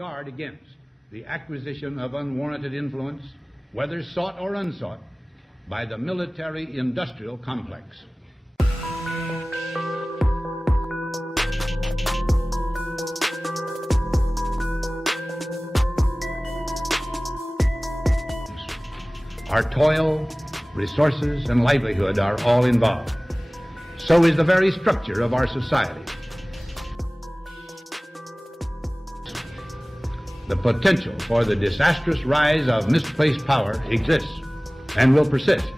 guard against the acquisition of unwarranted influence, whether sought or unsought, by the military-industrial complex. Our toil, resources, and livelihood are all involved. So is the very structure of our society. The potential for the disastrous rise of misplaced power exists and will persist.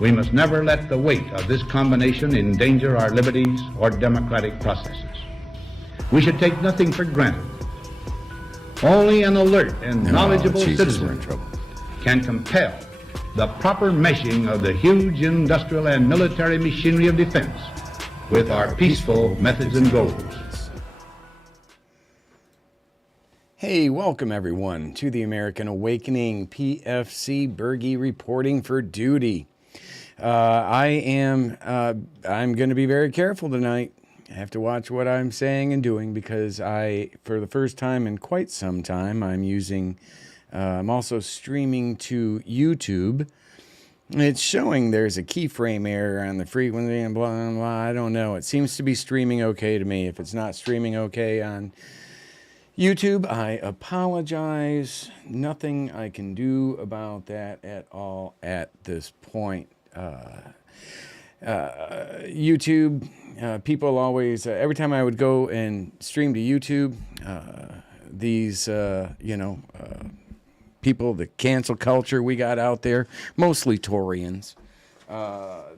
We must never let the weight of this combination endanger our liberties or democratic processes. We should take nothing for granted. Only an alert and knowledgeable citizen can compel the proper meshing of the huge industrial and military machinery of defense with our peaceful methods and goals. Hey, welcome everyone to the American Awakening, PFC Bergy reporting for duty. I'm going to be very careful tonight. I have to watch what I'm saying and doing because for the first time in quite some time, I'm also streaming to YouTube. It's showing there's a keyframe error on the frequency and blah, blah, blah. I don't know. It seems to be streaming okay to me. If it's not streaming okay on YouTube, I apologize. Nothing I can do about that at all at this point. YouTube, people always, every time I would go and stream to YouTube, these, people, the cancel culture we got out there, mostly Torians,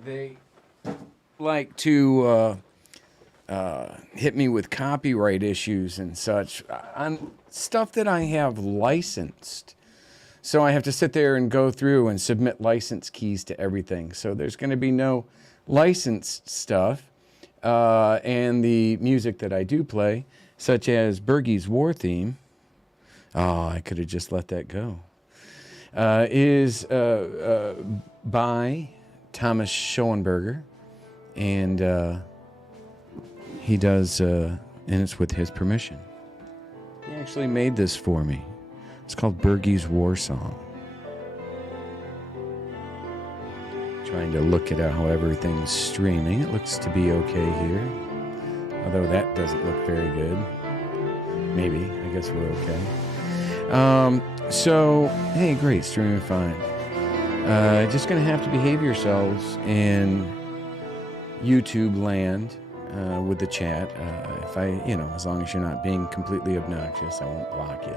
they like to hit me with copyright issues and such on stuff that I have licensed. So I have to sit there and go through and submit license keys to everything. So there's going to be no licensed stuff. And the music that I do play, such as Bergy's War Theme, oh, I could have just let that go, is by Thomas Schoenberger. And he does, and it's with his permission. He actually made this for me. It's called Bergy's War Song. Trying to look at how everything's streaming. It looks to be okay here. Although that doesn't look very good. Maybe. I guess we're okay. So, hey, great. Streaming fine. Just going to have to behave yourselves in YouTube land with the chat. As long as you're not being completely obnoxious, I won't block you.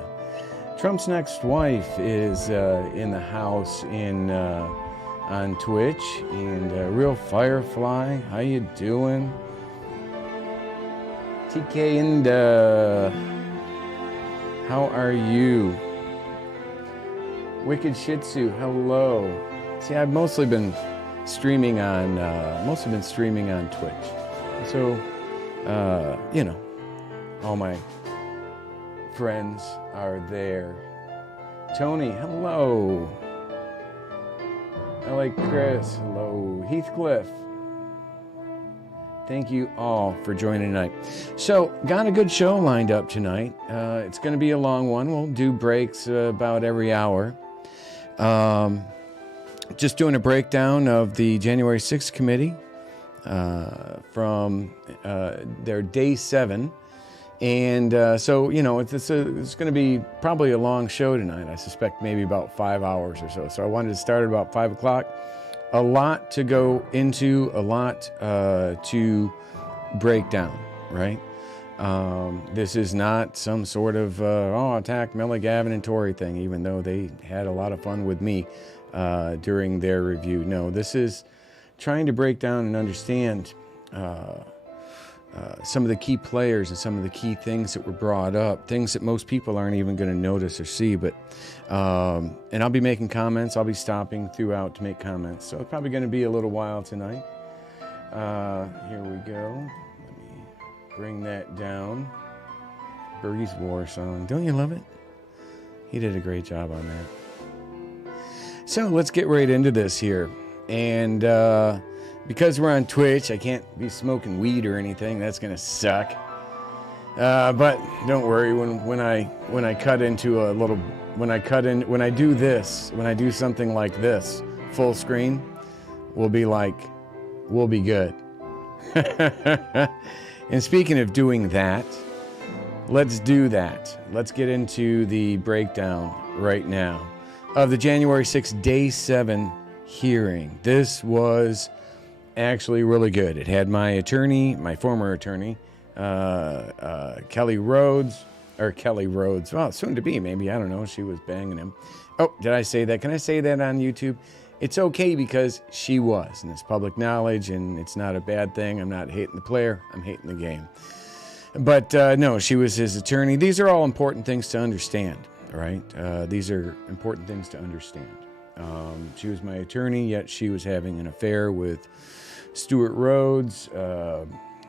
Trump's next wife is in the house on Twitch, and Real Firefly, how you doing? TK and how are you? Wicked Shih Tzu, hello. See, I've mostly been streaming on Twitch. So, all my friends are there. Tony, hello. I like Chris, hello. Heathcliff, thank you all for joining tonight. So, got a good show lined up tonight. It's going to be a long one. We'll do breaks about every hour. Just doing a breakdown of the January 6th committee from their day 7. And so, it's going to be probably a long show tonight. I suspect maybe about 5 hours or so. So I wanted to start at about 5 o'clock. A lot to go into, a lot to break down, right? This is not some sort of, attack Millie, Gavin, and Tory thing, even though they had a lot of fun with me during their review. No, this is trying to break down and understand some of the key players and some of the key things that were brought up, things that most people aren't even going to notice or see. But and I'll be making comments. I'll be stopping throughout to make comments. So it's probably going to be a little while tonight. Here we go. Let me bring that down. Bergy's War Song. Don't you love it? He did a great job on that. So let's get right into this here. And because we're on Twitch, I can't be smoking weed or anything. That's gonna suck. But don't worry. When I cut into a little, when I do something like this, full screen, we'll be good. And speaking of doing that, let's do that. Let's get into the breakdown right now of the January 6th, Day 7 hearing. This was actually really good. It had my former attorney, Kellye Rhodes, well, soon to be, maybe, I don't know, she was banging him. Oh, did I say that? Can I say that on YouTube? It's okay because she was, and it's public knowledge, and it's not a bad thing. I'm not hating the player, I'm hating the game. But no, she was his attorney. These are all important things to understand, right? These are important things to understand. She was my attorney, yet she was having an affair with Stuart Rhodes.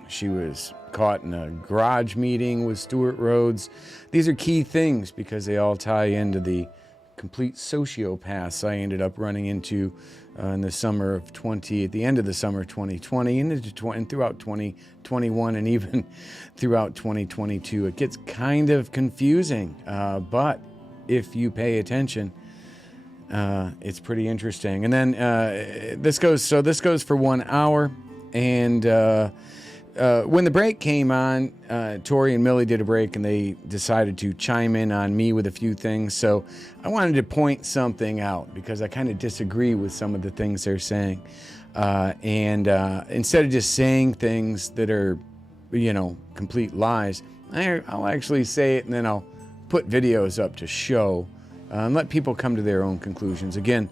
She was caught in a garage meeting with Stuart Rhodes. These are key things because they all tie into the complete sociopaths I ended up running into in the summer of at the end of the summer of 2020 and throughout 2021 and even throughout 2022. It gets kind of confusing, but if you pay attention, it's pretty interesting. And then this goes for 1 hour, and when the break came on, Tori and Millie did a break, and they decided to chime in on me with a few things. So I wanted to point something out because I kind of disagree with some of the things they're saying. And instead of just saying things that are, complete lies, I'll actually say it, and then I'll put videos up to show and let people come to their own conclusions. Again,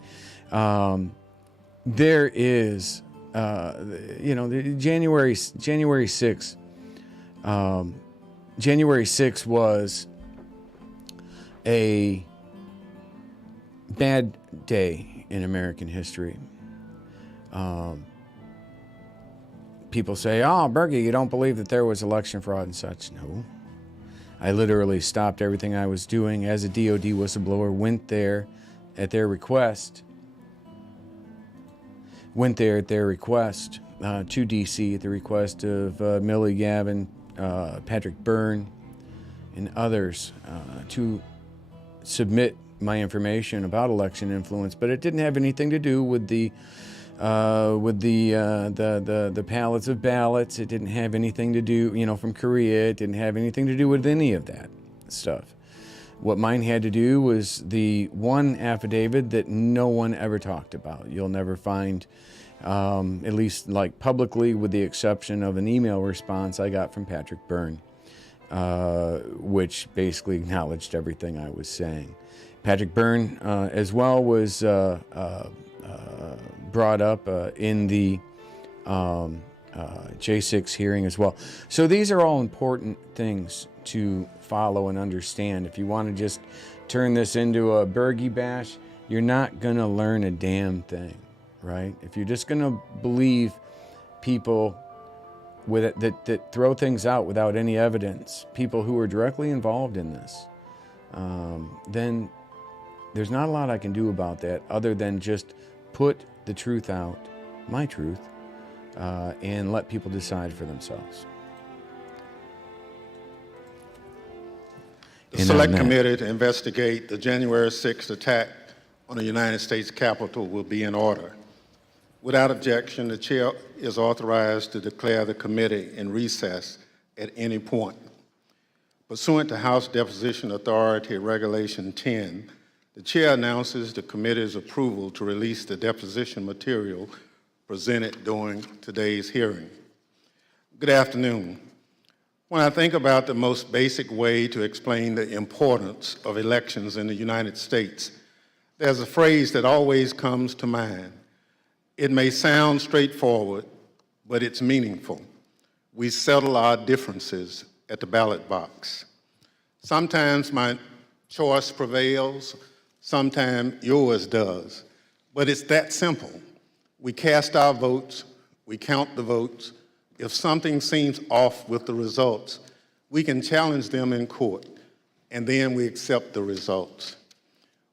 there is... January 6th. January 6th was a bad day in American history. People say, "Oh, Bergy, you don't believe that there was election fraud and such." No. I literally stopped everything I was doing as a DOD whistleblower, went there at their request. Went there at their request to D.C. at the request of Millie, Gavin, Patrick Byrne, and others to submit my information about election influence, but it didn't have anything to do with the pallets of ballots. It didn't have anything to do, from Korea. It didn't have anything to do with any of that stuff. What mine had to do was the one affidavit that no one ever talked about. You'll never find, at least like publicly, with the exception of an email response I got from Patrick Byrne, which basically acknowledged everything I was saying. Patrick Byrne, as well, was brought up in the J6 hearing as well. So these are all important things to follow and understand. If you want to just turn this into a Bergy bash, you're not going to learn a damn thing, right? If you're just going to believe people with it, that throw things out without any evidence, people who are directly involved in this, then there's not a lot I can do about that other than just put the truth out, my truth, and let people decide for themselves. The Select Committee to investigate the January 6th attack on the United States Capitol will be in order. Without objection, the Chair is authorized to declare the committee in recess at any point. Pursuant to House Deposition Authority Regulation 10, the Chair announces the committee's approval to release the deposition material presented during today's hearing. Good afternoon. When I think about the most basic way to explain the importance of elections in the United States, there's a phrase that always comes to mind. It may sound straightforward, but it's meaningful. We settle our differences at the ballot box. Sometimes my choice prevails, sometimes yours does, but it's that simple. We cast our votes, we count the votes. If something seems off with the results, we can challenge them in court, and then we accept the results.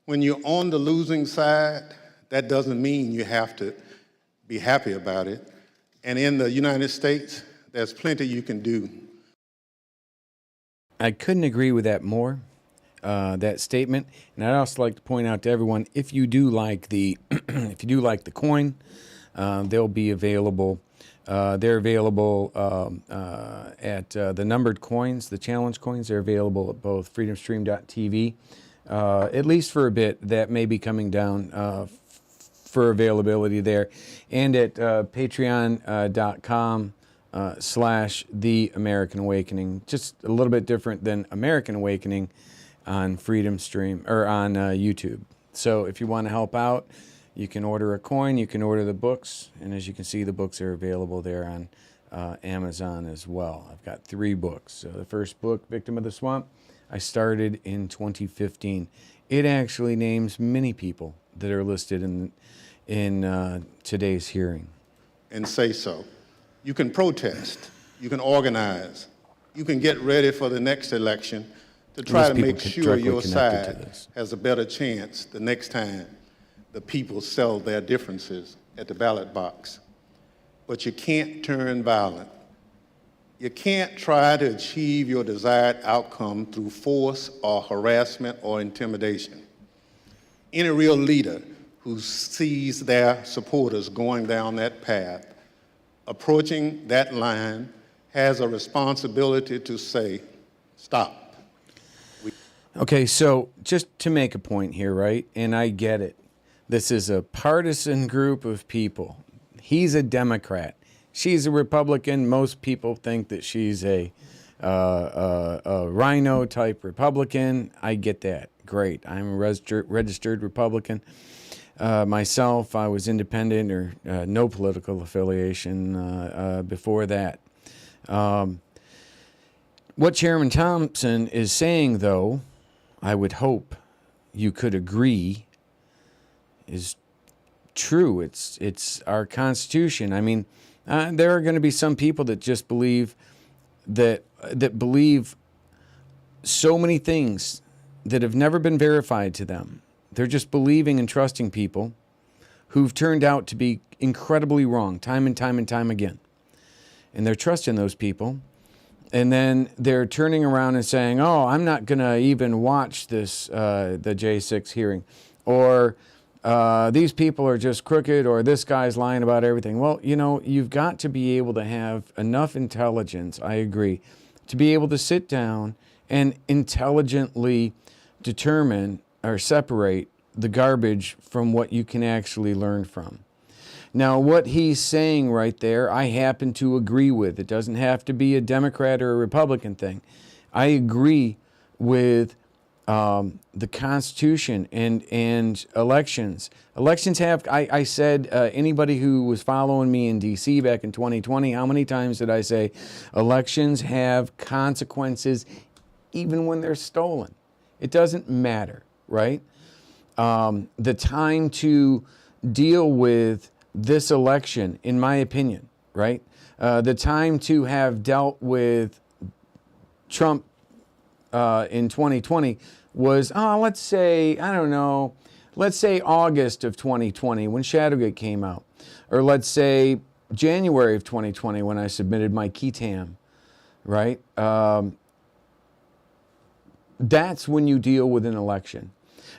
When you're on the losing side, that doesn't mean you have to be happy about it. And in the United States, there's plenty you can do. I couldn't agree with that more, that statement. And I'd also like to point out to everyone, if you do like the, coin, they'll be available. They're available at the numbered coins, the challenge coins. They're available at both freedomstream.tv, at least for a bit. That may be coming down for availability there, and at patreon.com/The American Awakening. Just a little bit different than American Awakening on Freedom Stream or on YouTube. So if you want to help out, you can order a coin, you can order the books, and as you can see, the books are available there on Amazon as well. I've got 3 books. So the first book, Victim of the Swamp, I started in 2015. It actually names many people that are listed in today's hearing. And say so. You can protest, you can organize, you can get ready for the next election to try to people make sure directly your connected to side this. has a better chance the next time the people sell their differences at the ballot box. But you can't turn violent. You can't try to achieve your desired outcome through force or harassment or intimidation. Any real leader who sees their supporters going down that path, approaching that line, has a responsibility to say, stop. Okay, so just to make a point here, right? And I get it. This is a partisan group of people. He's a Democrat. She's a Republican. Most people think that she's a rhino-type Republican. I get that. Great. I'm a registered Republican. Myself, I was independent or no political affiliation before that. What Chairman Thompson is saying, though, I would hope you could agree, is true. It's our Constitution. I mean, there are going to be some people that just believe that believe so many things that have never been verified to them. They're just believing and trusting people who've turned out to be incredibly wrong time and time and time again. And they're trusting those people. And then they're turning around and saying, oh, I'm not going to even watch this, the J6 hearing. Or these people are just crooked, or this guy's lying about everything. Well, you know, you've got to be able to have enough intelligence, I agree, to be able to sit down and intelligently determine or separate the garbage from what you can actually learn from. Now, what he's saying right there, I happen to agree with. It doesn't have to be a Democrat or a Republican thing. I agree with the Constitution and elections. Elections have, I said, anybody who was following me in D.C. back in 2020, how many times did I say elections have consequences even when they're stolen? It doesn't matter, right? The time to deal with this election, in my opinion, right? The time to have dealt with Trump in 2020 was, let's say, I don't know, let's say August of 2020 when Shadowgate came out. Or let's say January of 2020 when I submitted my key tam, right? That's when you deal with an election.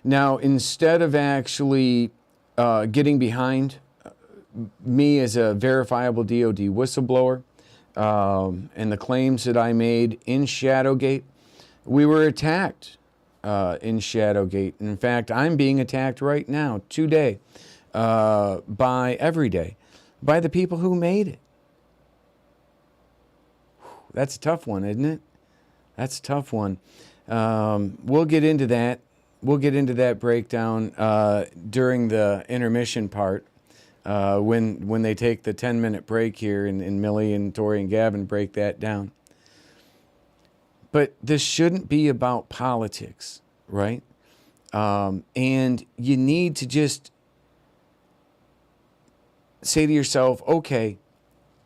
Now, instead of actually getting behind me as a verifiable DOD whistleblower and the claims that I made in Shadowgate, we were attacked in Shadowgate. In fact, I'm being attacked right now, today, every day, by the people who made it. That's a tough one, isn't it? That's a tough one. We'll get into that. We'll get into that breakdown during the intermission part. When they take the 10-minute break here and Millie and Tori and Gavin break that down. But this shouldn't be about politics, right? And you need to just say to yourself, okay,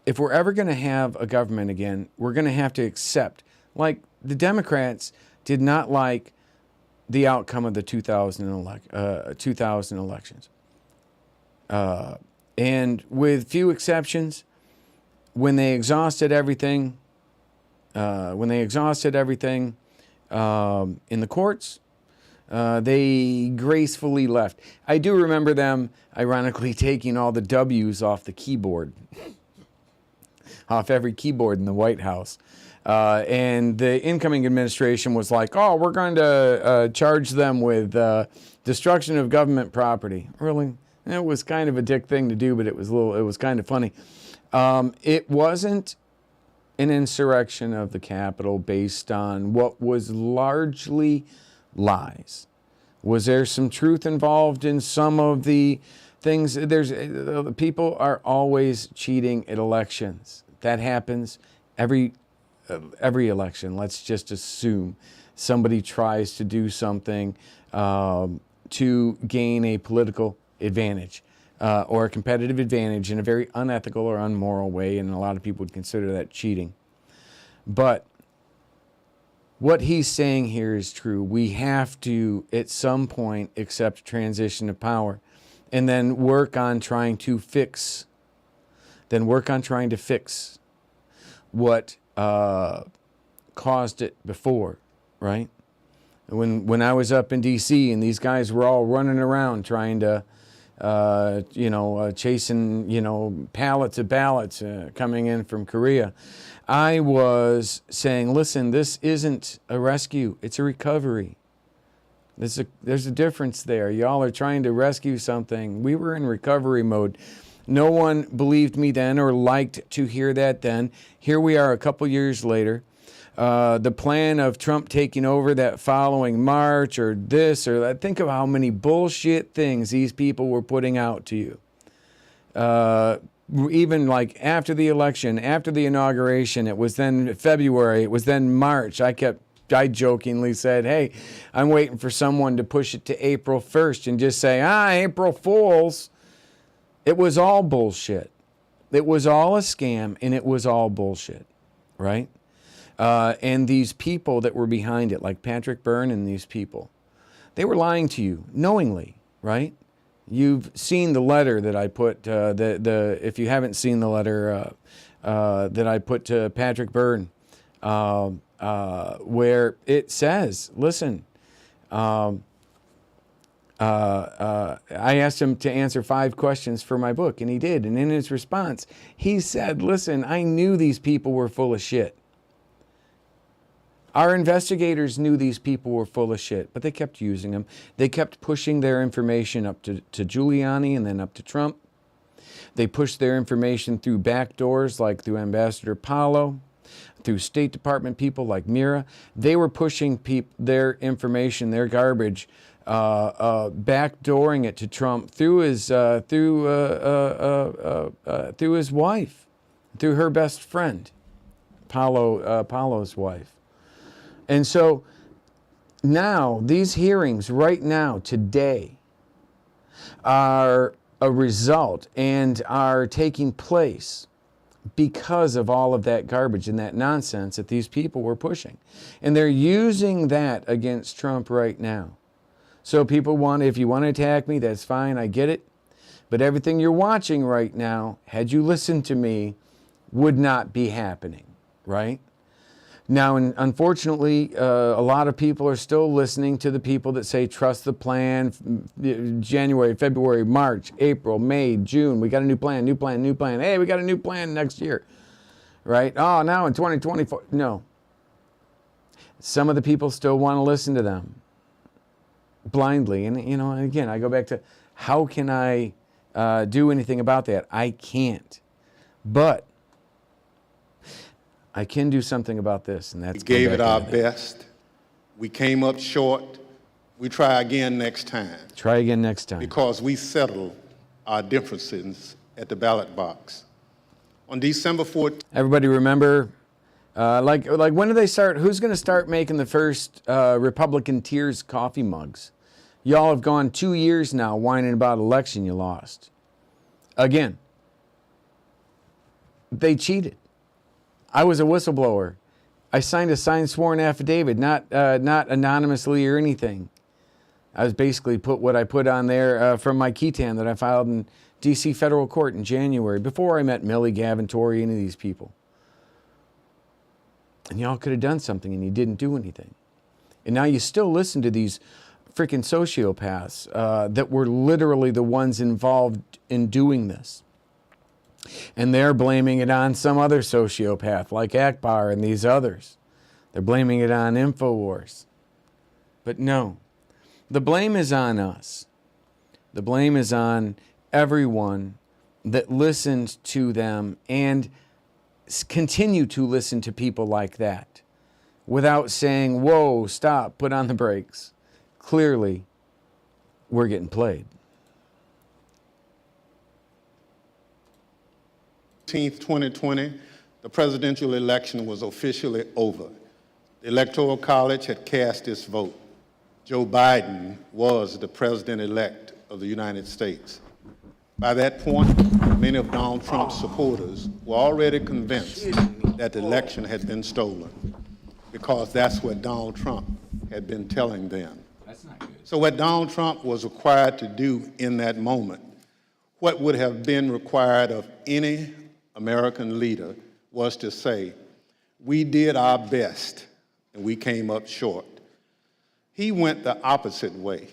if we're ever going to have a government again, we're going to have to accept, like the Democrats did not like the outcome of the 2000 elections. And with few exceptions, when they exhausted everything, in the courts, they gracefully left. I do remember them, ironically, taking all the W's off the keyboard, off every keyboard in the White House. And the incoming administration was like, oh, we're going to charge them with destruction of government property. Really? It was kind of a dick thing to do, but it was kind of funny. It wasn't an insurrection of the Capitol based on what was largely lies. Was there some truth involved in some of the things? People are always cheating at elections. That happens every election. Let's just assume somebody tries to do something to gain a political advantage or a competitive advantage in a very unethical or unmoral way, and a lot of people would consider that cheating. But what he's saying here is true. We have to, at some point, accept transition of power and then work on trying to fix, what caused it before, right? When I was up in D.C. and these guys were all running around trying to, chasing, pallets of ballots coming in from Korea, I was saying, listen, this isn't a rescue, it's a recovery. There's a difference there. Y'all are trying to rescue something. We were in recovery mode. No one believed me then or liked to hear that then. Here we are a couple years later. The plan of Trump taking over that following March or this or that. Think of how many bullshit things these people were putting out to you. Even like after the election, after the inauguration, it was then February, it was then March. I jokingly said, hey, I'm waiting for someone to push it to April 1st and just say, April Fools. It was all bullshit. It was all a scam and it was all bullshit, right? And these people that were behind it, like Patrick Byrne and these people, they were lying to you knowingly, right? You've seen the letter that I put, if you haven't seen the letter that I put to Patrick Byrne, where it says, listen, I asked him to answer 5 questions for my book, and he did. And in his response, he said, listen, I knew these people were full of shit. Our investigators knew these people were full of shit, but they kept using them. They kept pushing their information up to Giuliani and then up to Trump. They pushed their information through back doors, like through Ambassador Paulo, through State Department people like Mira. They were pushing their information, their garbage, backdooring it to Trump through his wife, through her best friend, Paulo's wife. And so now these hearings right now, today, are a result and are taking place because of all of that garbage and that nonsense that these people were pushing. And they're using that against Trump right now. So people if you want to attack me, that's fine, I get it. But everything you're watching right now, had you listened to me, would not be happening, right? Now, unfortunately, a lot of people are still listening to the people that say, trust the plan, January, February, March, April, May, June, we got a new plan, new plan, new plan. Hey, we got a new plan next year, right? Oh, now in 2024, no. Some of the people still want to listen to them blindly. And, again, I go back to, how can I do anything about that? I can't. But I can do something about this, and that's... We gave it our best. We came up short. We try again next time. Try again next time. Because we settle our differences at the ballot box. On December 14th... Everybody remember, like when do they start? Who's going to start making the first Republican Tears coffee mugs? Y'all have gone 2 years now whining about election you lost. Again, they cheated. I was a whistleblower. I signed a signed sworn affidavit, not anonymously or anything. I was basically put what I put on there from my ketan that I filed in D.C. federal court in January, before I met Millie, Gavin, Tory, any of these people. And y'all could have done something and you didn't do anything. And now you still listen to these freaking sociopaths that were literally the ones involved in doing this. And they're blaming it on some other sociopath like Akbar and these others. They're blaming it on InfoWars. But no, the blame is on us. The blame is on everyone that listened to them and continue to listen to people like that without saying, whoa, stop, put on the brakes. Clearly, we're getting played. 2020, the presidential election was officially over. The Electoral College had cast its vote. Joe Biden was the president-elect of the United States. By that point, many of Donald Trump's supporters were already convinced that the election had been stolen. because that's what Donald Trump had been telling them. That's not good. So what Donald Trump was required to do in that moment, what would have been required of any American leader, was to say, we did our best and we came up short. He went the opposite way.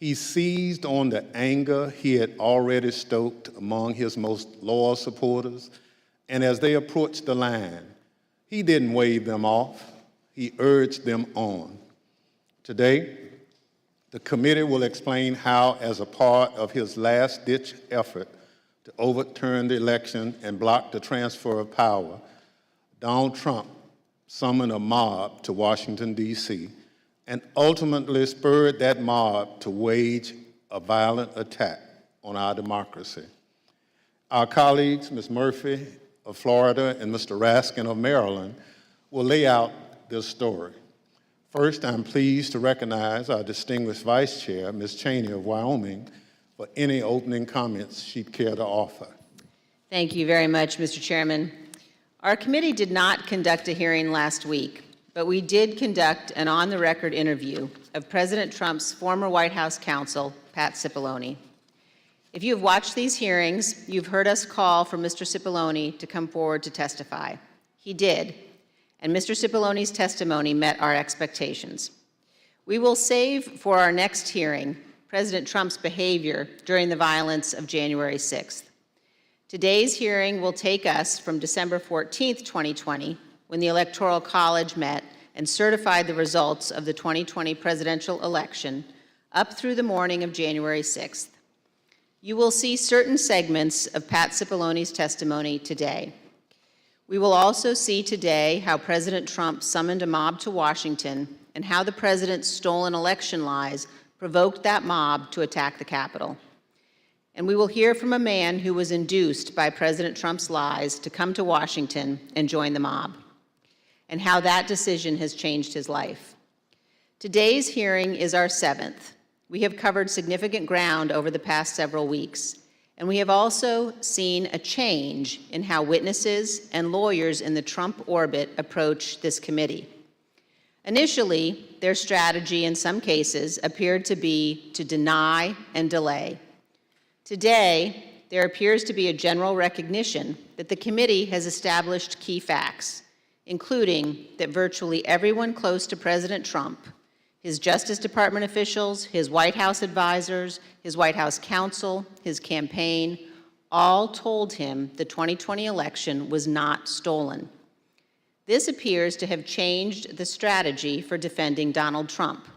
He seized on the anger he had already stoked among his most loyal supporters, and as they approached the line, he didn't wave them off, he urged them on. Today, the committee will explain how, as a part of his last-ditch effort to overturn the election and block the transfer of power, Donald Trump summoned a mob to Washington, D.C., and ultimately spurred that mob to wage a violent attack on our democracy. Our colleagues, Ms. Murphy of Florida and Mr. Raskin of Maryland, will lay out this story. First, I'm pleased to recognize our distinguished Vice Chair, Ms. Cheney of Wyoming, for any opening comments she'd care to offer. Thank you very much, Mr. Chairman. Our committee did not conduct a hearing last week, but we did conduct an on-the-record interview of President Trump's former White House counsel, Pat Cipollone. If you have watched these hearings, you've heard us call for Mr. Cipollone to come forward to testify. He did, and Mr. Cipollone's testimony met our expectations. We will save for our next hearing President Trump's behavior during the violence of January 6th. Today's hearing will take us from December 14th, 2020, when the Electoral College met and certified the results of the 2020 presidential election, up through the morning of January 6th. You will see certain segments of Pat Cipollone's testimony today. We will also see today how President Trump summoned a mob to Washington and how the president's stolen election lies provoked that mob to attack the Capitol. And we will hear from a man who was induced by President Trump's lies to come to Washington and join the mob, and how that decision has changed his life. Today's hearing is our 7th. We have covered significant ground over the past several weeks, and we have also seen a change in how witnesses and lawyers in the Trump orbit approach this committee. Initially, their strategy in some cases appeared to be to deny and delay. Today, there appears to be a general recognition that the committee has established key facts, including that virtually everyone close to President Trump, his Justice Department officials, his White House advisors, his White House counsel, his campaign, all told him the 2020 election was not stolen. This appears to have changed the strategy for defending Donald Trump.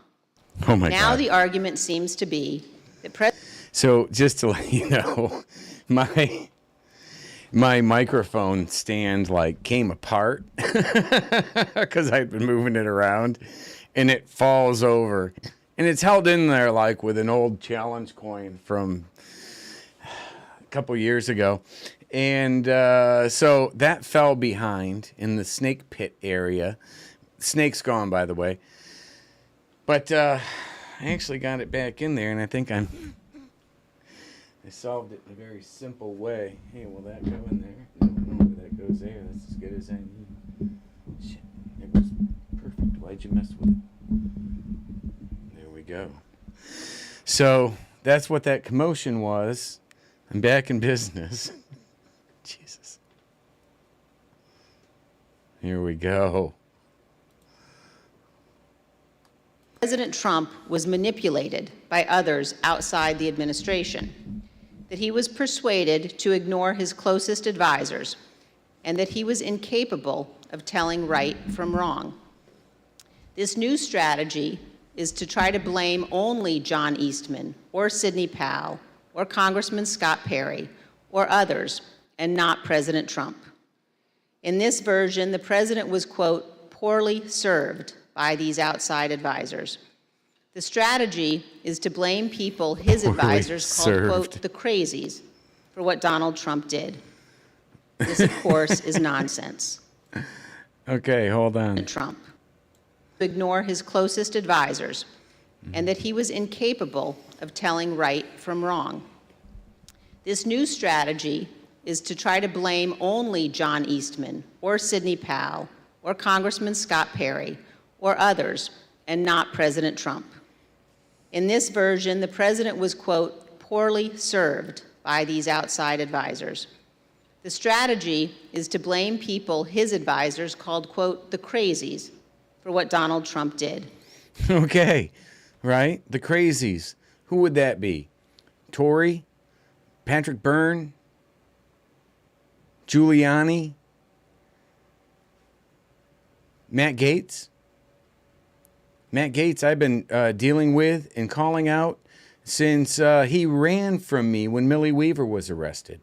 Oh my Now God. the argument seems to be that So just to let you know, my microphone stand came apart because I'd been moving it around, and it falls over, and it's held in there with an old challenge coin from a couple years ago. And so that fell behind in the snake pit area. Snake's gone, by the way. But I actually got it back in there, and I think I solved it in a very simple way. Hey, will that go in there? No, that goes there. That's as good as I need. Shit, it was perfect. Why'd you mess with it? There we go. So that's what that commotion was. I'm back in business. Jesus. Here we go. President Trump was manipulated by others outside the administration, that he was persuaded to ignore his closest advisors, and that he was incapable of telling right from wrong. This new strategy is to try to blame only John Eastman or Sidney Powell or Congressman Scott Perry or others, and not President Trump. In this version, the president was, quote, poorly served by these outside advisors. The strategy is to blame people his advisors called, quote, the crazies for what Donald Trump did. This, of course, is nonsense. Okay, hold on. Trump ignore his closest advisors, and that he was incapable of telling right from wrong. This new strategy is to try to blame only John Eastman or Sidney Powell or Congressman Scott Perry or others, and not President Trump. In this version, the president was, quote, poorly served by these outside advisors. The strategy is to blame people his advisors called, quote, the crazies for what Donald Trump did. Okay, right? The crazies. Who would that be? Tory? Patrick Byrne? Giuliani? Matt Gaetz? Matt Gaetz I've been dealing with and calling out since he ran from me when Millie Weaver was arrested.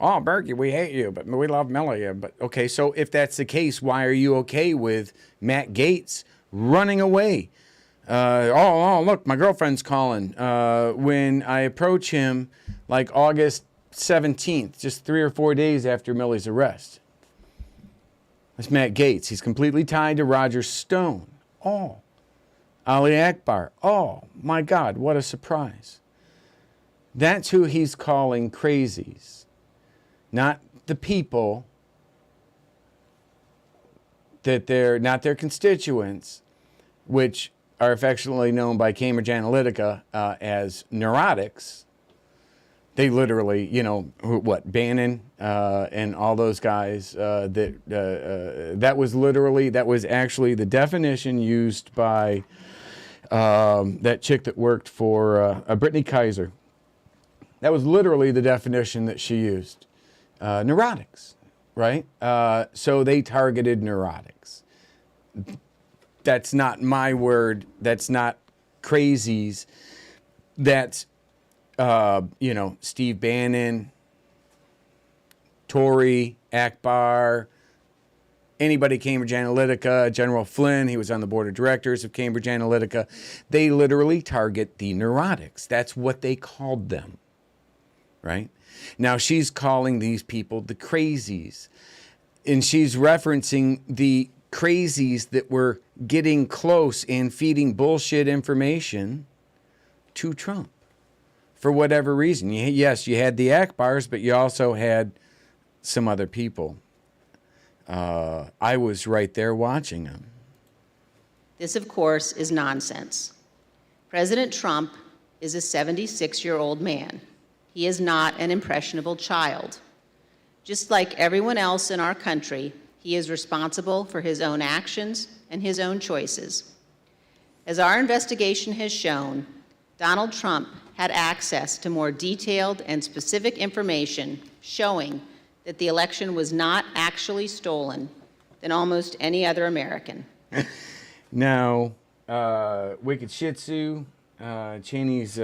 Oh, Bergy, we hate you, but we love Millie. But okay, so if that's the case, why are you okay with Matt Gaetz running away? Look, my girlfriend's calling. When I approach him, like August 17th, just 3 or 4 days after Millie's arrest. That's Matt Gaetz. He's completely tied to Roger Stone. Oh, Ali Akbar. Oh, my God, what a surprise. That's who he's calling crazies. Not the people that they're not their constituents, which are affectionately known by Cambridge Analytica as neurotics. They literally, you know, Bannon and all those guys, that was actually the definition used by that chick that worked for Brittany Kaiser. That was literally the definition that she used. Neurotics, right? So they targeted neurotics. That's not my word. That's not crazies. That's Steve Bannon, Tory, Akbar, anybody Cambridge Analytica, General Flynn, he was on the board of directors of Cambridge Analytica. They literally target the neurotics. That's what they called them, right? Now she's calling these people the crazies, and she's referencing the crazies that were getting close and feeding bullshit information to Trump. For whatever reason. Yes, you had the Akbars, but you also had some other people. I was right there watching them. This, of course, is nonsense. President Trump is a 76-year-old man. He is not an impressionable child. Just like everyone else in our country, he is responsible for his own actions and his own choices. As our investigation has shown, Donald Trump had access to more detailed and specific information showing that the election was not actually stolen than almost any other American. Now, Wicked Shih Tzu, Cheney's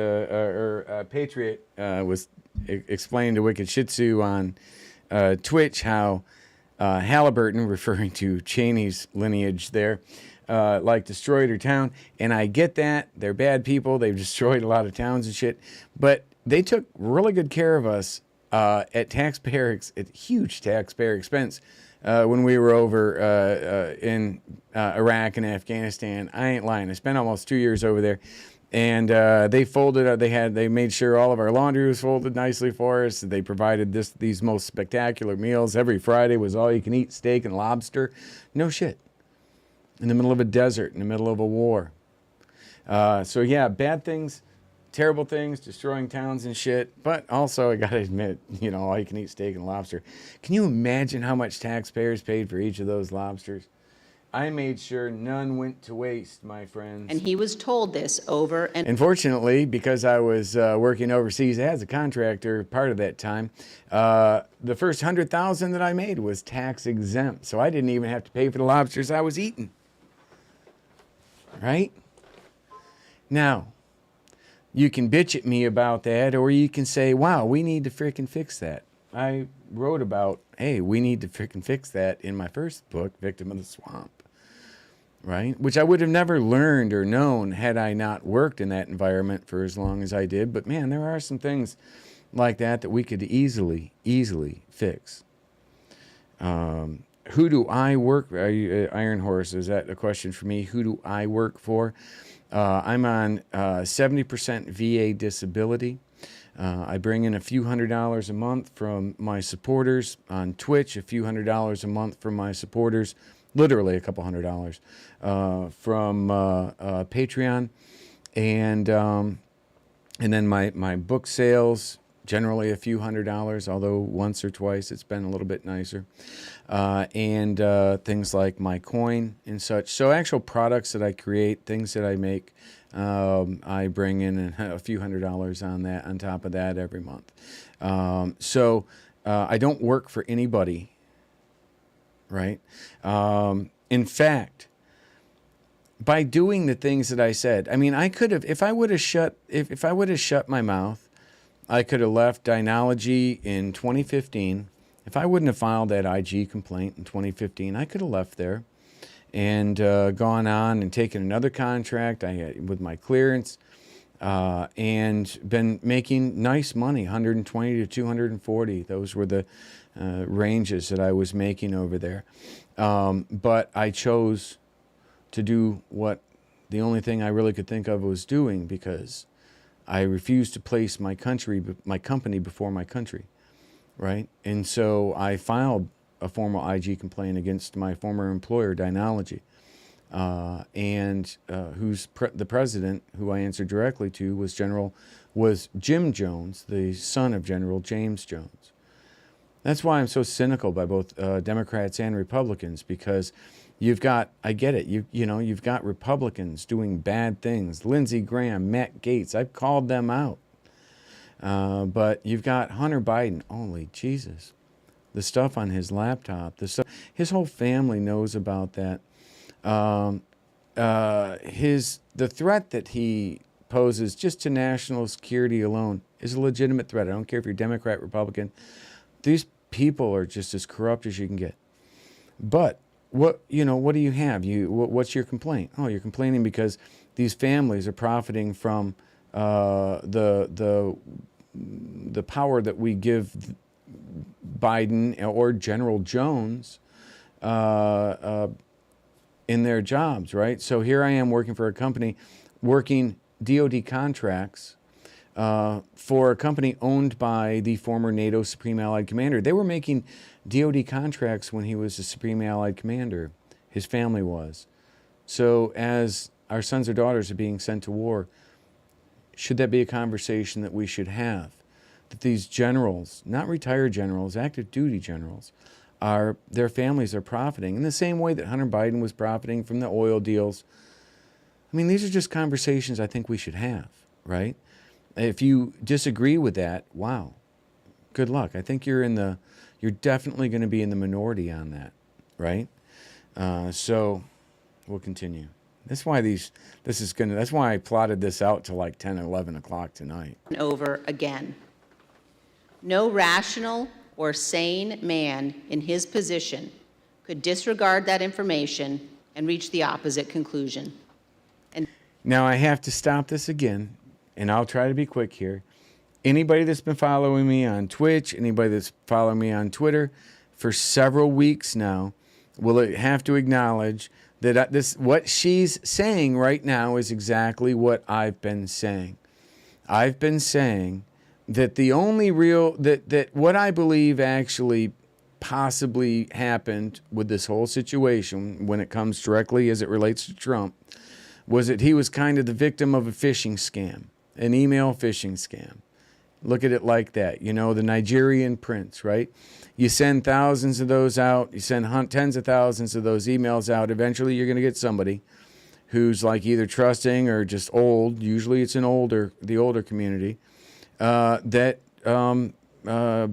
Patriot, was explaining to Wicked Shih Tzu on Twitch how Halliburton, referring to Cheney's lineage there, destroyed her town. And I get that. They're bad people. They've destroyed a lot of towns and shit. But they took really good care of us at huge taxpayer expense when we were over in Iraq and Afghanistan. I ain't lying. I spent almost 2 years over there. And they folded. They made sure all of our laundry was folded nicely for us. They provided these most spectacular meals. Every Friday was all-you-can-eat steak and lobster. No shit. In the middle of a desert, in the middle of a war. So yeah, bad things, terrible things, destroying towns and shit. But also, I gotta admit, all you can eat steak and lobster. Can you imagine how much taxpayers paid for each of those lobsters? I made sure none went to waste, my friends. And he was told this over and unfortunately, because I was working overseas as a contractor part of that time, the first $100,000 that I made was tax exempt. So I didn't even have to pay for the lobsters I was eating. Right? Now, you can bitch at me about that, or you can say, wow, we need to frickin' fix that. I wrote about, hey, we need to frickin' fix that in my first book, Victim of the Swamp. Right? Which I would have never learned or known had I not worked in that environment for as long as I did. But man, there are some things like that we could easily fix. Who do I work? Iron Horse, is that a question for me? Who do I work for? I'm on 70% VA disability. I bring in a few $100s a month from my supporters on Twitch, a few $100s a month from my supporters, literally a couple $100 from Patreon, and then my book sales, generally a few $100s, although once or twice it's been a little bit nicer, and things like my coin and such. So actual products that I create, things that I make, I bring in a few $100s on that, on top of that every month. So I don't work for anybody, right? In fact, by doing the things that I said, I mean, I could have, if I would have shut my mouth, I could have left Dynology in 2015. If I wouldn't have filed that IG complaint in 2015, I could have left there and gone on and taken another contract I had with my clearance, and been making nice money, 120 to 240. Those were the ranges that I was making over there. But I chose to do what the only thing I really could think of was doing, because I refused to place my company before my country, right? And so I filed a formal IG complaint against my former employer, Dynology, and who's the president, who I answered directly to, was Jim Jones, the son of General James Jones. That's why I'm so cynical by both Democrats and Republicans, because you've got, I get it, you've got Republicans doing bad things. Lindsey Graham, Matt Gaetz, I've called them out. But you've got Hunter Biden, holy Jesus. The stuff on his laptop, his whole family knows about that. The threat that he poses just to national security alone is a legitimate threat. I don't care if you're Democrat, Republican. These people are just as corrupt as you can get. But what do you have? What's your complaint? Oh, you're complaining because these families are profiting from the power that we give Biden or General Jones in their jobs, right? So here I am working for a company, working DoD contracts for a company owned by the former NATO Supreme Allied Commander. They were making DoD contracts when he was the Supreme Allied Commander. His family was. So as our sons or daughters are being sent to war, should that be a conversation that we should have? That these generals, not retired generals, active duty generals, their families are profiting in the same way that Hunter Biden was profiting from the oil deals. I mean, these are just conversations I think we should have, right? If you disagree with that, wow, good luck. I think you're definitely going to be in the minority on that, right? So we'll continue. That's why that's why I plotted this out to like 10 or 11 o'clock tonight. Over again. No rational or sane man in his position could disregard that information and reach the opposite conclusion. And now I have to stop this again, and I'll try to be quick here. Anybody that's been following me on Twitch, anybody that's following me on Twitter for several weeks now will have to acknowledge that what she's saying right now is exactly what I've been saying. I've been saying that the only that what I believe actually possibly happened with this whole situation, when it comes directly as it relates to Trump, was that he was kind of the victim of a phishing scam, an email phishing scam. Look at it like that. The Nigerian prince, right? You send thousands of those out. You send tens of thousands of those emails out. Eventually, you're going to get somebody who's like either trusting or just old. Usually, it's the older community that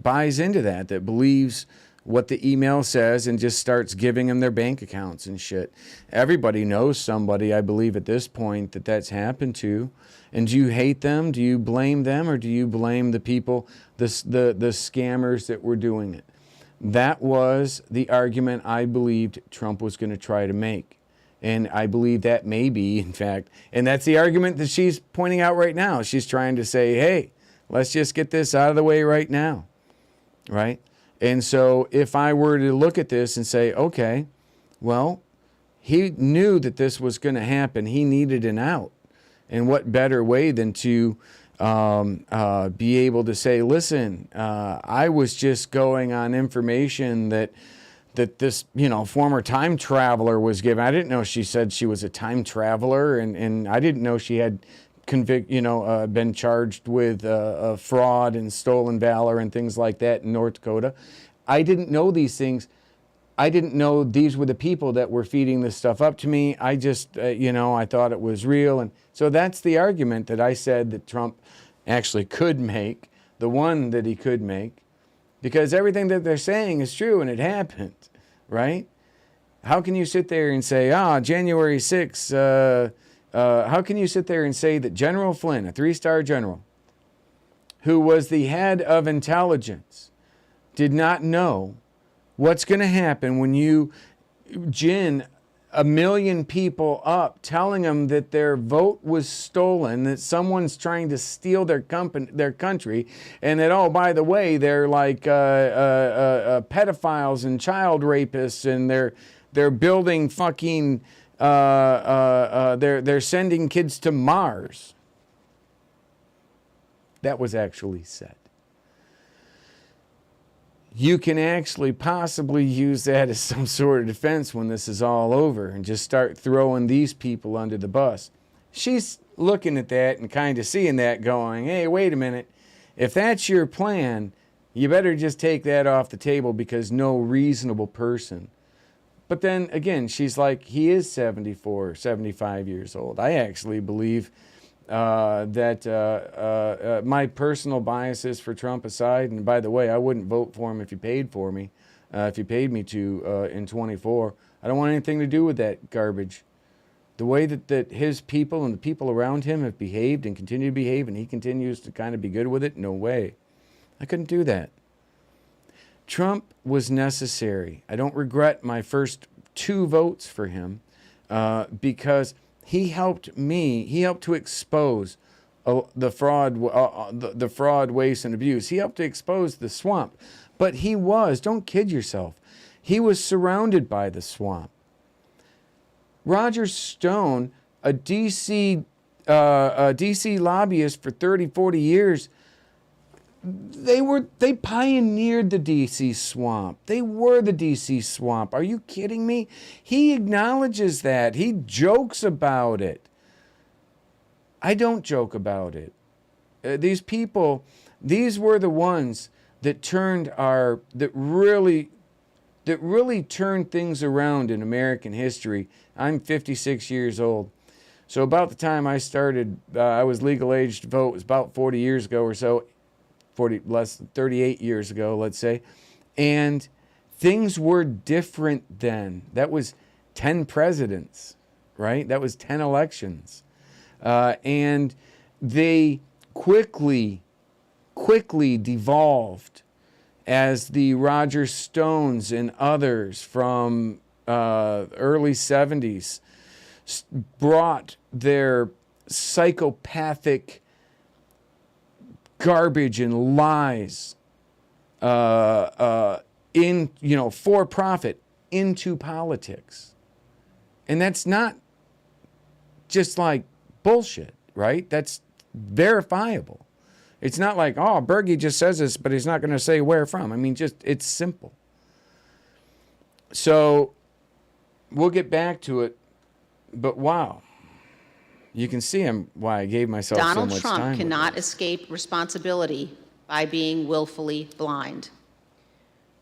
buys into that believes what the email says and just starts giving them their bank accounts and shit. Everybody knows somebody, I believe, at this point that's happened to. And do you hate them? Do you blame them? Or do you blame the people, the scammers that were doing it? That was the argument I believed Trump was going to try to make. And I believe that may be, in fact, and that's the argument that she's pointing out right now. She's trying to say, hey, let's just get this out of the way right now, right? And so if I were to look at this and say, okay, well, he knew that this was going to happen. He needed an out. And what better way than to be able to say, listen, I was just going on information that this, former time traveler was given. I didn't know she said she was a time traveler, and I didn't know she had been charged with fraud and stolen valor and things like that in North Dakota. I didn't know these things. I didn't know these were the people that were feeding this stuff up to me. I just, I thought it was real. And so that's the argument that I said that Trump actually could make, the one that he could make, because everything that they're saying is true and it happened, right? How can you sit there and say, January 6th, how can you sit there and say that General Flynn, a 3-star general, who was the head of intelligence, did not know what's going to happen when you gin 1 million people up, telling them that their vote was stolen, that someone's trying to steal their country, and that, oh, by the way, they're like pedophiles and child rapists, and they're building fucking, they're sending kids to Mars. That was actually said. You can actually possibly use that as some sort of defense when this is all over and just start throwing these people under the bus. She's looking at that and kind of seeing that going, hey, wait a minute. If that's your plan, you better just take that off the table because no reasonable person. But then again, she's like, he is 74, 75 years old. I actually believe that my personal biases for Trump aside, and by the way, I wouldn't vote for him if he paid for me, if he paid me to in 24. I don't want anything to do with that garbage. The way that his people and the people around him have behaved and continue to behave, and he continues to kind of be good with it, no way. I couldn't do that. Trump was necessary. I don't regret my first 2 votes for him because he helped to expose the fraud, waste, and abuse. He helped to expose the swamp. But don't kid yourself, he was surrounded by the swamp. Roger Stone, a DC lobbyist for 30, 40 years, they pioneered the DC swamp. They were the DC swamp. Are you kidding me? He acknowledges that. He jokes about it. I don't joke about it. These people, these were the ones that really turned things around in American history. I'm 56 years old. So about the time I started, I was legal age to vote, it was about 40 years ago or so. 38 years ago, let's say, and things were different then. That was 10 presidents, right? That was 10 elections. And they quickly devolved as the Roger Stones and others from early 70s brought their psychopathic garbage and lies for profit into politics. And that's not just like bullshit, right? That's verifiable. It's not like, Bergy just says this, but he's not going to say where from. I mean, it's simple. So we'll get back to it, but wow. You can see why I gave myself so much time. Donald Trump cannot escape responsibility by being willfully blind.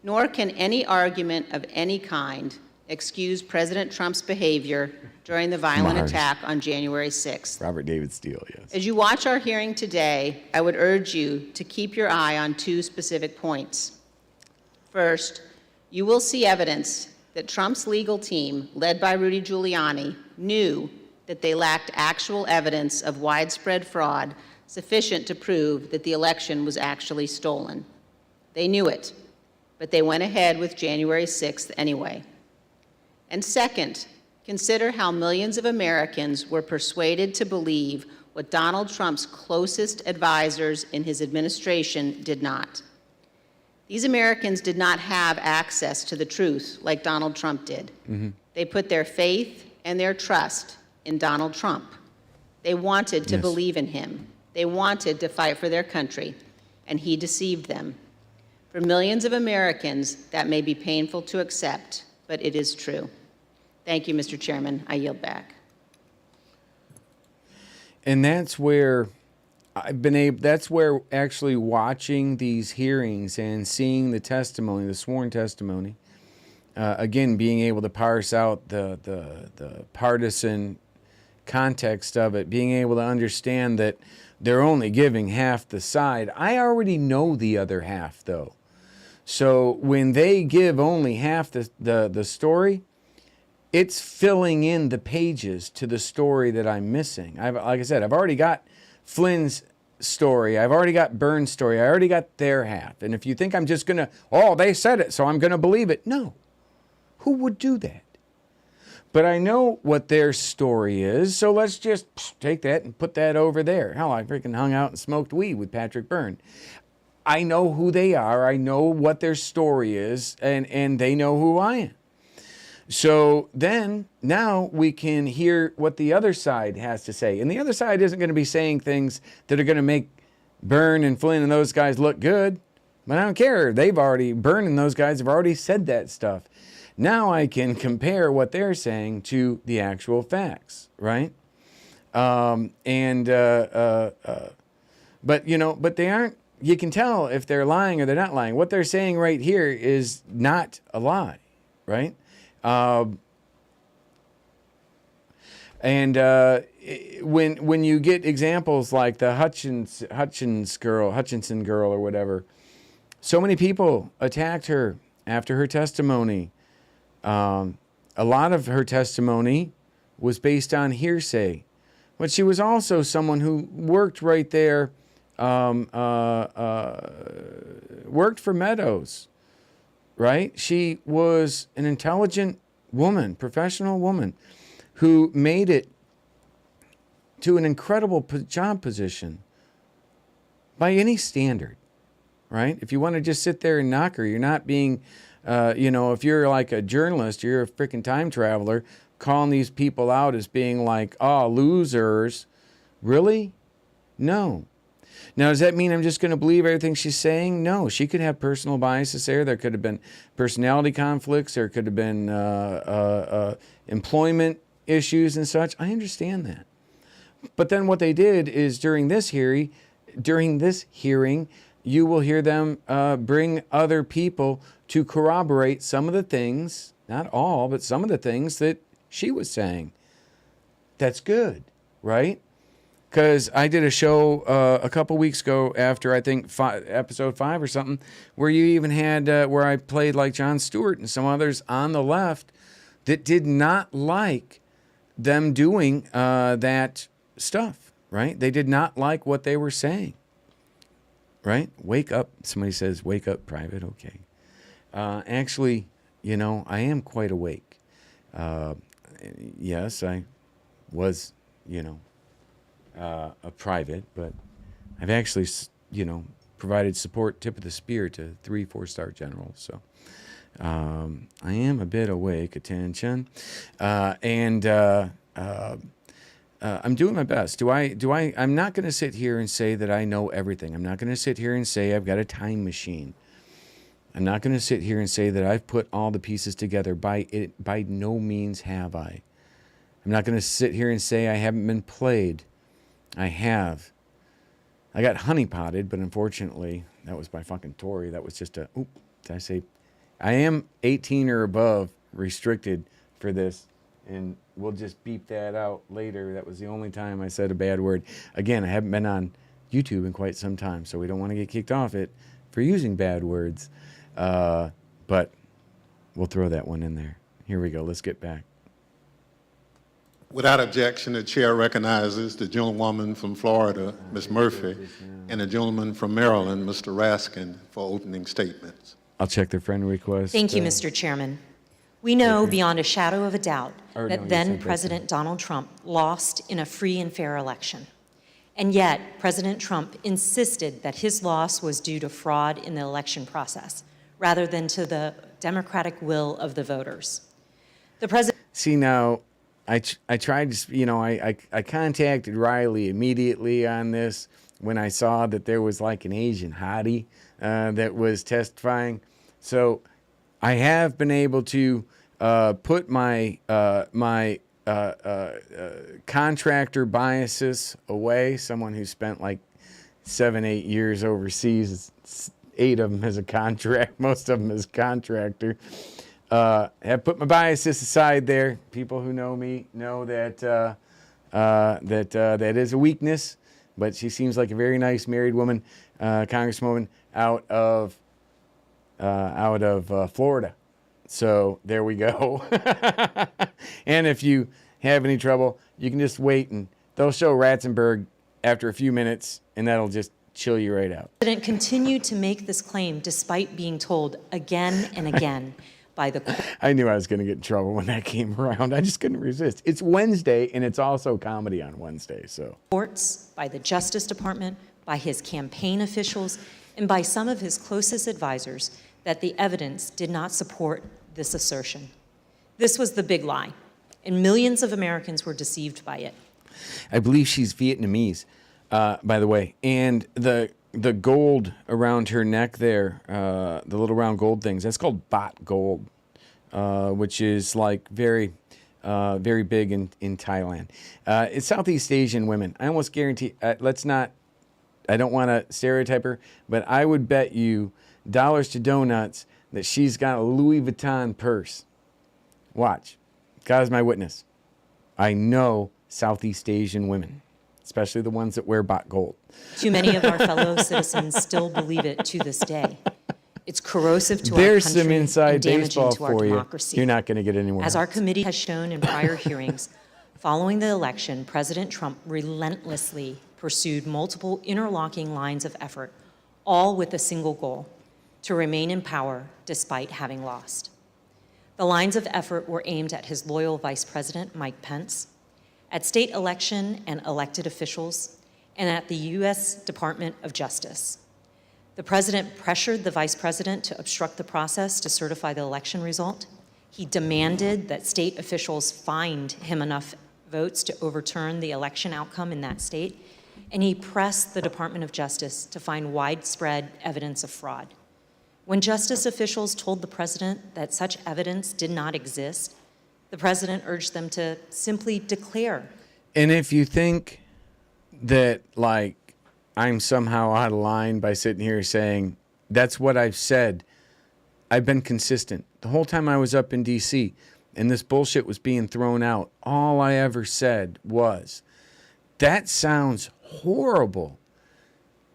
Nor can any argument of any kind excuse President Trump's behavior during the violent attack on January 6th. Robert David Steele, yes. As you watch our hearing today, I would urge you to keep your eye on 2 specific points. First, you will see evidence that Trump's legal team, led by Rudy Giuliani, knew that they lacked actual evidence of widespread fraud sufficient to prove that the election was actually stolen. They knew it, but they went ahead with January 6th anyway. And second, consider how millions of Americans were persuaded to believe what Donald Trump's closest advisors in his administration did not. These Americans did not have access to the truth like Donald Trump did. Mm-hmm. They put their faith and their trust in Donald Trump. They wanted to believe in him. They wanted to fight for their country, and he deceived them. For millions of Americans, that may be painful to accept, but it is true. Thank you, Mr. Chairman. I yield back. And that's where that's where actually watching these hearings and seeing the testimony, the sworn testimony, again, being able to parse out the partisan context of it, being able to understand that they're only giving half the side. I already know the other half, though. So when they give only half the story, it's filling in the pages to the story that I'm missing. Like I said, I've already got Flynn's story. I've already got Burns' story. I already got their half. And if you think I'm just going to, oh, they said it, so I'm going to believe it. No. Who would do that? But I know what their story is, so let's just take that and put that over there. Hell, I freaking hung out and smoked weed with Patrick Byrne. I know who they are. I know what their story is, and they know who I am. So then, now we can hear what the other side has to say. And the other side isn't going to be saying things that are going to make Byrne and Flynn and those guys look good. But I don't care. Byrne and those guys have already said that stuff. Now I can compare what they're saying to the actual facts, right? But they aren't, you can tell if they're lying or they're not lying. What they're saying right here is not a lie, right? When you get examples like the Hutchinson girl or whatever, so many people attacked her after her testimony. A lot of her testimony was based on hearsay, but she was also someone who worked right there, worked for Meadows, right? She was an intelligent woman, professional woman, who made it to an incredible job position by any standard, right? If you want to just sit there and knock her, you're not being, if you're like a journalist, you're a freaking time traveler, calling these people out as being like, oh, losers. Really? No. Now, does that mean I'm just going to believe everything she's saying? No. She could have personal biases there. There could have been personality conflicts. There could have been employment issues and such. I understand that. But then what they did is during this hearing, you will hear them bring other people to corroborate some of the things, not all, but some of the things that she was saying. That's good, right? Because I did a show a couple weeks ago after, I think, episode 5 or something, where you even had, where I played like Jon Stewart and some others on the left that did not like them doing that stuff, right? They did not like what they were saying, right? Wake up. Somebody says, wake up, Private. Okay. Actually, I am quite awake. Yes, I was, a private, but I've actually, provided support, tip of the spear to 3 4-star generals. So I am a bit awake. Attention, I'm doing my best. I'm not going to sit here and say that I know everything. I'm not going to sit here and say I've got a time machine. I'm not going to sit here and say that I've put all the pieces together. By no means have I. I'm not going to sit here and say I haven't been played. I have. I got honeypotted, but unfortunately, that was by fucking Tory. That was just did I say? I am 18 or above restricted for this, and we'll just beep that out later. That was the only time I said a bad word. Again, I haven't been on YouTube in quite some time, so we don't want to get kicked off it for using bad words. But we'll throw that one in there. Here we go. Let's get back. Without objection, the chair recognizes the gentlewoman from Florida, Ms. Murphy, and the gentleman from Maryland, Mr. Raskin, for opening statements. I'll check the friend request. Thank you, Mr. Chairman. We know beyond a shadow of a doubt that then President Donald Trump lost in a free and fair election. And yet, President Trump insisted that his loss was due to fraud in the election process, rather than to the democratic will of the voters. The president. See, now, I tried to, I contacted Riley immediately on this. when I saw that there was like an Asian hottie that was testifying. So I have been able to put my contractor biases away. Someone who spent like 7-8 years overseas, 8 of them as a contract, most of them as contractor. Have put my biases aside there. People who know me know that that is a weakness, but she seems like a very nice married woman, congresswoman out of Florida. So there we go. And if you have any trouble, you can just wait and they'll show Ratzenberg after a few minutes and that'll just chill you right out. The president continued to make this claim despite being told again and again by the court. I knew I was going to get in trouble when that came around. I just couldn't resist. It's Wednesday and it's also comedy on Wednesday, so. Courts, by the Justice Department, by his campaign officials, and by some of his closest advisors that the evidence did not support this assertion. This was the big lie, and millions of Americans were deceived by it. I believe she's Vietnamese, by the way. And the gold around her neck there, the little round gold things, that's called bot gold, which is like very big in Thailand. It's Southeast Asian women. I almost guarantee, I don't want to stereotype her, but I would bet you dollars to donuts that she's got a Louis Vuitton purse. Watch. God is my witness. I know Southeast Asian women, especially the ones that wear bot gold. Too many of our fellow citizens still believe it to this day. It's corrosive to There's our country some inside and damaging baseball to our for you. democracy. You're not going to get anywhere As our else. committee has shown in prior hearings, following the election, President Trump relentlessly pursued multiple interlocking lines of effort, all with a single goal: to remain in power despite having lost. The lines of effort were aimed at his loyal Vice President, Mike Pence, at state election and elected officials, and at the U.S. Department of Justice. The president pressured the vice president to obstruct the process to certify the election result. He demanded that state officials find him enough votes to overturn the election outcome in that state, and he pressed the Department of Justice to find widespread evidence of fraud. When justice officials told the president that such evidence did not exist, the president urged them to simply declare. And if you think that, like, I'm somehow out of line by sitting here saying, that's what I've said, I've been consistent. The whole time I was up in D.C. and this bullshit was being thrown out, all I ever said was, that sounds horrible.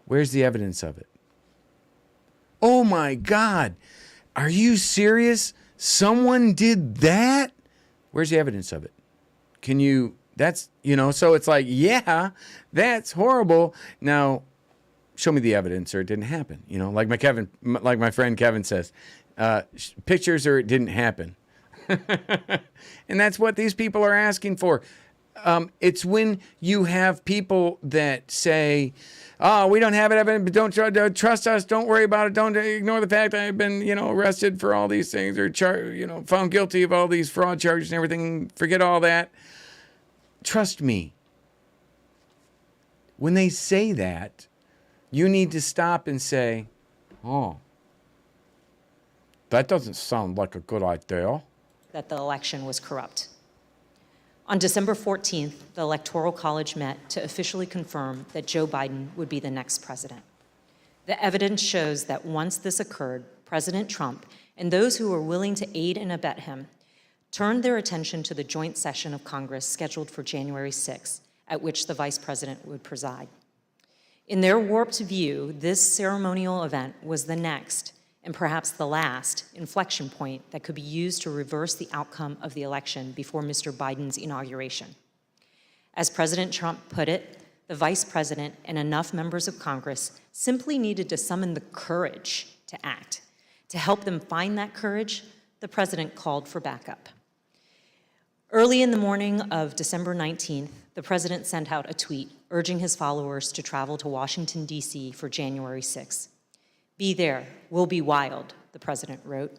Where's the evidence of it? Oh my God, are you serious? Someone did that? Where's the evidence of it? Can you, that's, you know, so it's like, yeah, that's horrible. Now, show me the evidence or it didn't happen. You know, like my friend Kevin says, pictures or it didn't happen. And that's what these people are asking for. It's when you have people that say, oh, we don't have it, but don't trust us, don't worry about it, don't ignore the fact I've been, arrested for all these things or, found guilty of all these fraud charges and everything. Forget all that. Trust me. When they say that, you need to stop and say, oh, that doesn't sound like a good idea. That the election was corrupt. On December 14th, the Electoral College met to officially confirm that Joe Biden would be the next president. The evidence shows that once this occurred, President Trump and those who were willing to aid and abet him turned their attention to the joint session of Congress scheduled for January 6th, at which the vice president would preside. In their warped view, this ceremonial event was the next, and perhaps the last, inflection point that could be used to reverse the outcome of the election before Mr. Biden's inauguration. As President Trump put it, the vice president and enough members of Congress simply needed to summon the courage to act. To help them find that courage, the president called for backup. Early in the morning of December 19th, the president sent out a tweet urging his followers to travel to Washington, D.C. for January 6th. Be there, we'll be wild, the president wrote.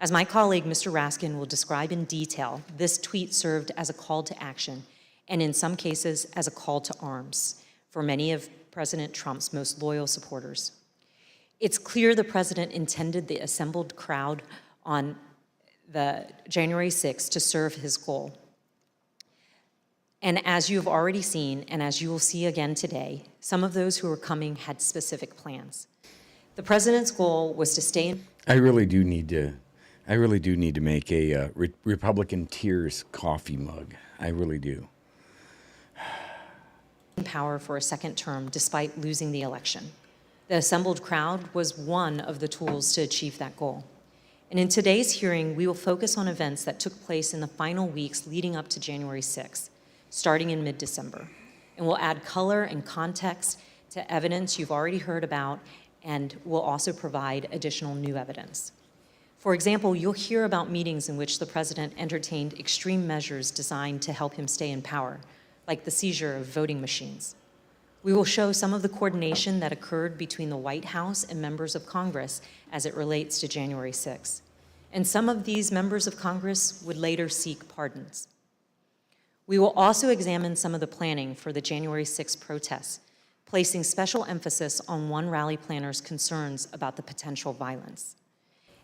As my colleague, Mr. Raskin, will describe in detail, this tweet served as a call to action, and in some cases, as a call to arms for many of President Trump's most loyal supporters. It's clear the president intended the assembled crowd on the January 6th to serve his goal. And as you have already seen, and as you will see again today, some of those who were coming had specific plans. The president's goal was to stay in. I really do need to make a Republican Tears coffee mug. I really do. Power for a second term despite losing the election. The assembled crowd was one of the tools to achieve that goal. And in today's hearing, we will focus on events that took place in the final weeks leading up to January 6th, starting in mid-December. And we'll add color and context to evidence you've already heard about, and we'll also provide additional new evidence. For example, you'll hear about meetings in which the president entertained extreme measures designed to help him stay in power, like the seizure of voting machines. We will show some of the coordination that occurred between the White House and members of Congress as it relates to January 6th. And some of these members of Congress would later seek pardons. We will also examine some of the planning for the January 6th protests, placing special emphasis on one rally planner's concerns about the potential violence.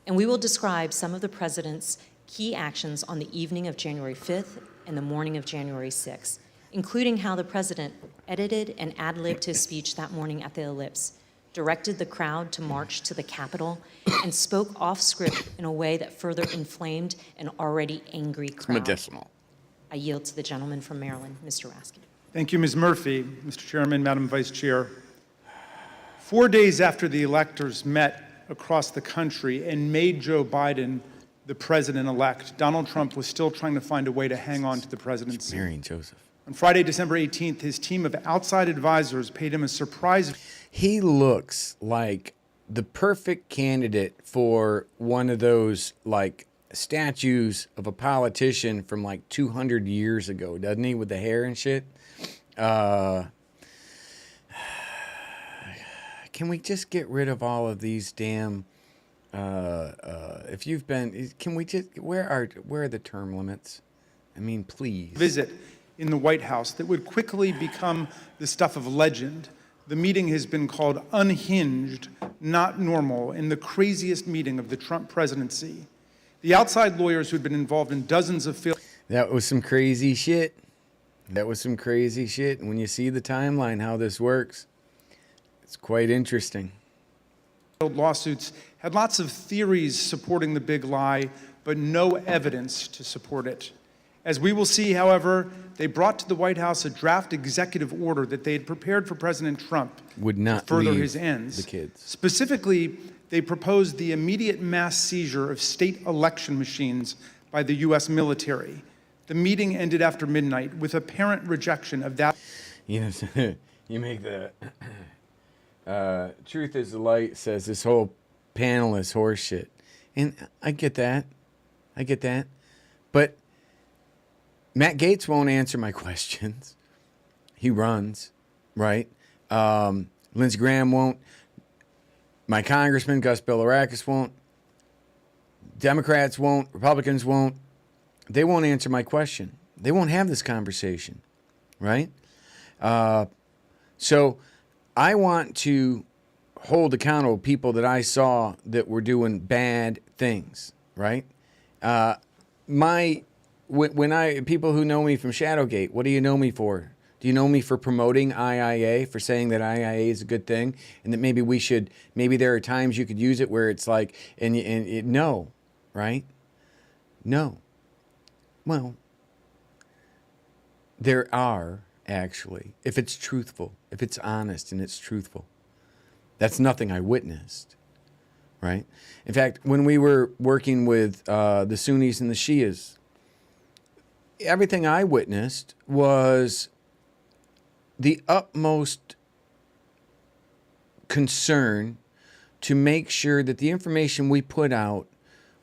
And we will describe some of the president's key actions on the evening of January 5th and the morning of January 6th, including how the president edited and ad-libbed his speech that morning at the Ellipse, directed the crowd to march to the Capitol, and spoke off script in a way that further inflamed an already angry crowd. Medicinal. I yield to the gentleman from Maryland, Mr. Raskin. Thank you, Ms. Murphy. Mr. Chairman, Madam Vice Chair. 4 days after the electors met across the country and made Joe Biden the president-elect, Donald Trump was still trying to find a way to hang on to the presidency. Mary and Joseph. On Friday, December 18th, his team of outside advisors paid him a surprise. He looks like the perfect candidate for one of those, like, statues of a politician from, like, 200 years ago, doesn't he, with the hair and shit? Can we just get rid of all of these damn, if you've been, can we just, where are the term limits? I mean, please. Visit in the White House that would quickly become the stuff of legend. The meeting has been called unhinged, not normal, and the craziest meeting of the Trump presidency. The outside lawyers who'd been involved in dozens of That was some crazy shit. That was some crazy shit. And when you see the timeline, how this works, it's quite interesting. lawsuits had lots of theories supporting the big lie, but no evidence to support it. As we will see, however, they brought to the White House a draft executive order that they had prepared for President Trump Would not to further leave his ends. the kids. Specifically, they proposed the immediate mass seizure of state election machines by the U.S. military. The meeting ended after midnight with apparent rejection of that. Yes, you make the truth is the light says this whole panel is horseshit. And I get that. I get that. But Matt Gaetz won't answer my questions. He runs, right? Lindsey Graham won't. My congressman, Gus Bilirakis, won't. Democrats won't. Republicans won't. They won't answer my question. They won't have this conversation, right? So I want to hold accountable people that I saw that were doing bad things, right? People who know me from Shadowgate, what do you know me for? Do you know me for promoting IIA, for saying that IIA is a good thing, and that maybe there are times you could use it where it's like, no, right? No. Well, there are actually, if it's truthful, if it's honest and it's truthful. That's nothing I witnessed, right? In fact, when we were working with the Sunnis and the Shias, everything I witnessed was the utmost concern to make sure that the information we put out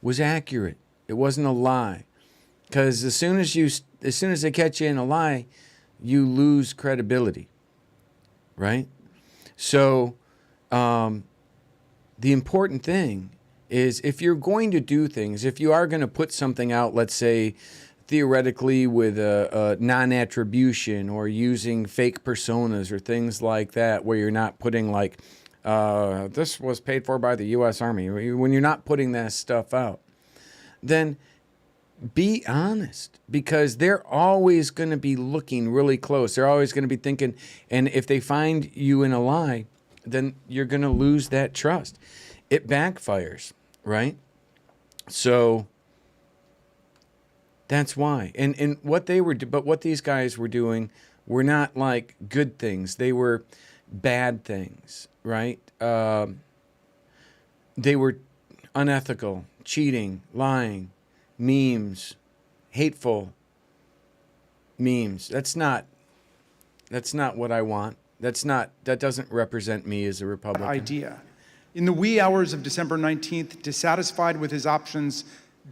was accurate. It wasn't a lie. Because as soon as they catch you in a lie, you lose credibility, right? So the important thing is if you're going to do things, if you are going to put something out, let's say theoretically with a non-attribution or using fake personas or things like that, where you're not putting like, this was paid for by the U.S. Army, when you're not putting that stuff out, then be honest, because they're always going to be looking really close. They're always going to be thinking, and if they find you in a lie, then you're going to lose that trust. It backfires, right? So that's why. And what they were, but what these guys were doing were not like good things. They were bad things, right? They were unethical, cheating, lying, memes, hateful memes. That's not what I want. That doesn't represent me as a Republican. Idea. In the wee hours of December 19th, dissatisfied with his options,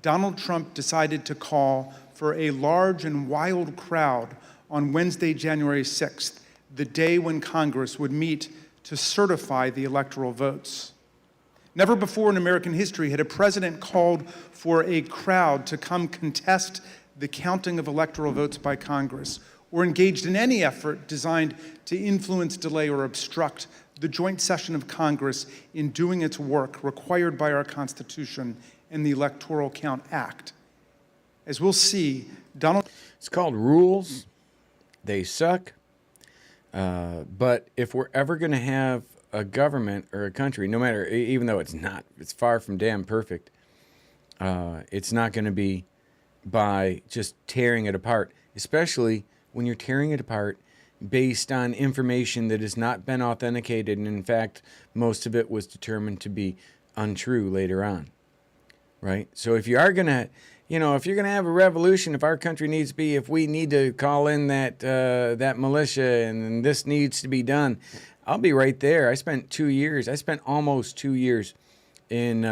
Donald Trump decided to call for a large and wild crowd on Wednesday, January 6th, the day when Congress would meet to certify the electoral votes. Never before in American history had a president called for a crowd to come contest the counting of electoral votes by Congress, or engaged in any effort designed to influence, delay, or obstruct the joint session of Congress in doing its work required by our Constitution and the Electoral Count Act. As we'll see, Donald... It's called rules. They suck. But if we're ever going to have a government or a country, no matter, even though it's far from damn perfect, it's not going to be by just tearing it apart, especially when you're tearing it apart based on information that has not been authenticated, and in fact, most of it was determined to be untrue later on, right? So if you are going to, if you're going to have a revolution, if our country needs to be, if we need to call in that militia and this needs to be done, I'll be right there. I spent almost 2 years in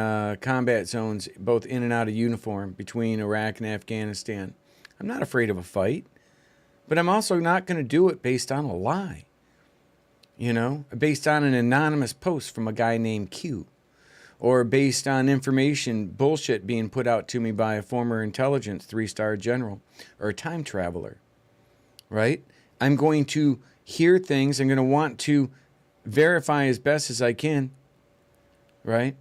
combat zones, both in and out of uniform, between Iraq and Afghanistan. I'm not afraid of a fight, but I'm also not going to do it based on a lie, based on an anonymous post from a guy named Q, or based on information bullshit being put out to me by a former intelligence 3-star general or a time traveler, right? I'm going to hear things. I'm going to want to verify as best as I can, right?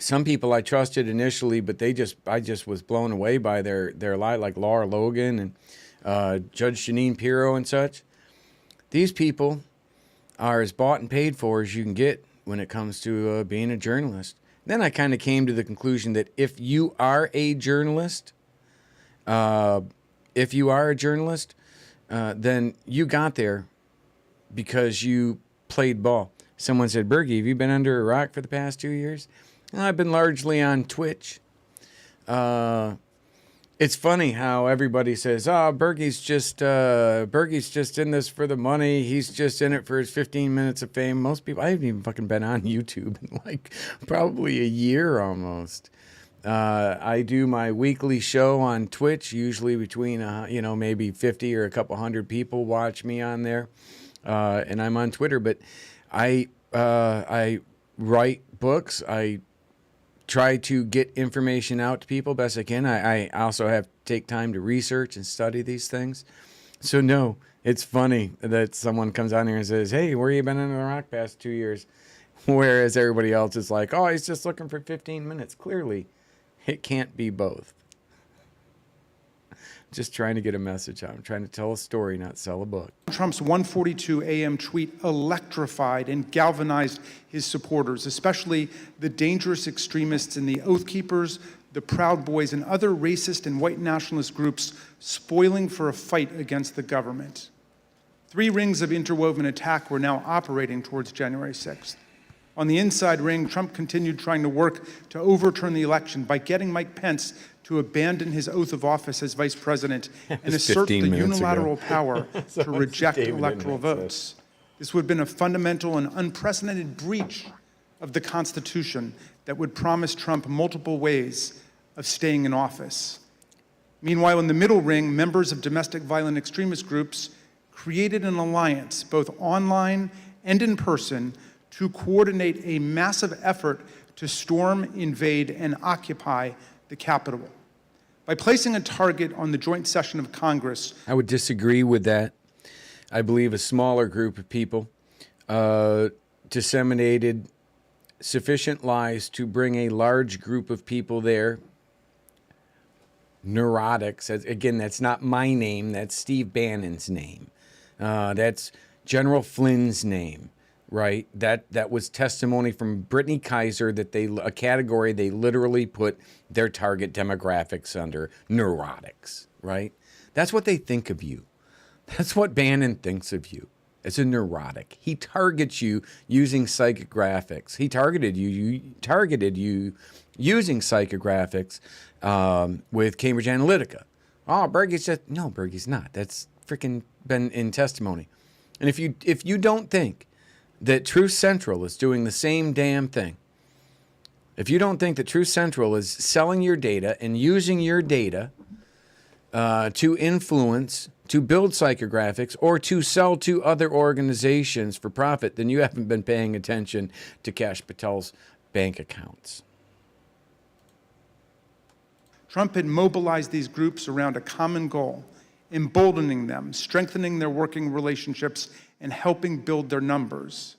Some people I trusted initially, but I just was blown away by their lie, like Laura Logan and Judge Jeanine Pirro and such. These people are as bought and paid for as you can get when it comes to being a journalist. Then I kind of came to the conclusion that if you are a journalist, then you got there because you played ball. Someone said, Bergy, have you been under a rock for the past 2 years? I've been largely on Twitch. It's funny how everybody says, Bergy's just in this for the money. He's just in it for his 15 minutes of fame. Most people, I haven't even fucking been on YouTube in like probably a year almost. I do my weekly show on Twitch, usually between, maybe 50 or a couple hundred people watch me on there. And I'm on Twitter, but I write books. I try to get information out to people best I can. I also have to take time to research and study these things. So no, it's funny that someone comes on here and says, hey, where you been under the rock past 2 years? Whereas everybody else is like, oh, he's just looking for 15 minutes. Clearly, it can't be both. Just trying to get a message out. I'm trying to tell a story, not sell a book. Trump's 1:42 a.m. tweet electrified and galvanized his supporters, especially the dangerous extremists and the Oath Keepers, the Proud Boys, and other racist and white nationalist groups spoiling for a fight against the government. 3 rings of interwoven attack were now operating towards January 6th. On the inside ring, Trump continued trying to work to overturn the election by getting Mike Pence to abandon his oath of office as vice president and assert the unilateral power to reject electoral votes. This would have been a fundamental and unprecedented breach of the Constitution that would promise Trump multiple ways of staying in office. Meanwhile, in the middle ring, members of domestic violent extremist groups created an alliance, both online and in person, to coordinate a massive effort to storm, invade, and occupy the Capitol. By placing a target on the joint session of Congress, I would disagree with that. I believe a smaller group of people disseminated sufficient lies to bring a large group of people there. Neurotics. Again, that's not my name. That's Steve Bannon's name. That's General Flynn's name, right? That was testimony from Brittany Kaiser that a category they literally put their target demographics under, neurotics, right? That's what they think of you. That's what Bannon thinks of you, as a neurotic. He targets you using psychographics. He targeted you using psychographics with Cambridge Analytica. Oh, Bergy's just, no, Bergy's not. That's freaking been in testimony. And if you don't think that Truth Central is doing the same damn thing, if you don't think that Truth Central is selling your data and using your data to influence, to build psychographics, or to sell to other organizations for profit, then you haven't been paying attention to Kash Patel's bank accounts. Trump had mobilized these groups around a common goal, emboldening them, strengthening their working relationships, and helping build their numbers.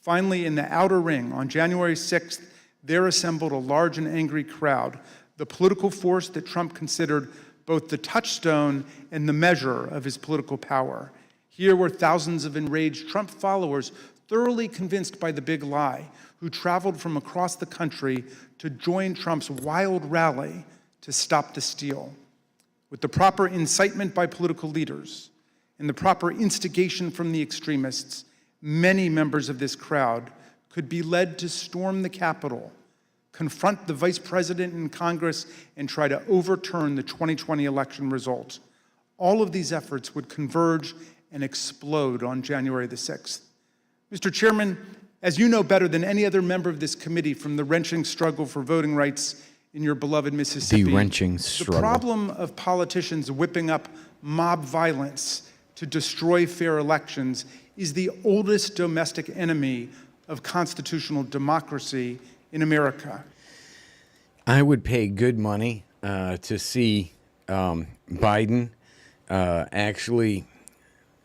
Finally, in the outer ring, on January 6th, there assembled a large and angry crowd, the political force that Trump considered both the touchstone and the measure of his political power. Here were thousands of enraged Trump followers, thoroughly convinced by the big lie, who traveled from across the country to join Trump's wild rally to stop the steal. With the proper incitement by political leaders and the proper instigation from the extremists, many members of this crowd could be led to storm the Capitol, confront the vice president in Congress, and try to overturn the 2020 election result. All of these efforts would converge and explode on January the 6th. Mr. Chairman, as you know better than any other member of this committee from the wrenching struggle for voting rights in your beloved Mississippi, the wrenching struggle. The problem of politicians whipping up mob violence to destroy fair elections is the oldest domestic enemy of constitutional democracy in America. I would pay good money to see Biden actually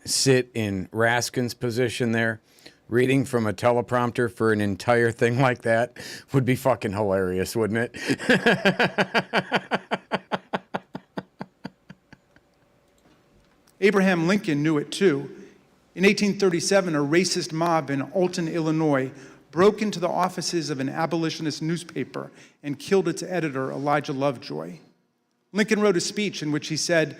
sit in Raskin's position there, reading from a teleprompter for an entire thing like that. Would be fucking hilarious, wouldn't it? Abraham Lincoln knew it too. In 1837, a racist mob in Alton, Illinois, broke into the offices of an abolitionist newspaper and killed its editor, Elijah Lovejoy. Lincoln wrote a speech in which he said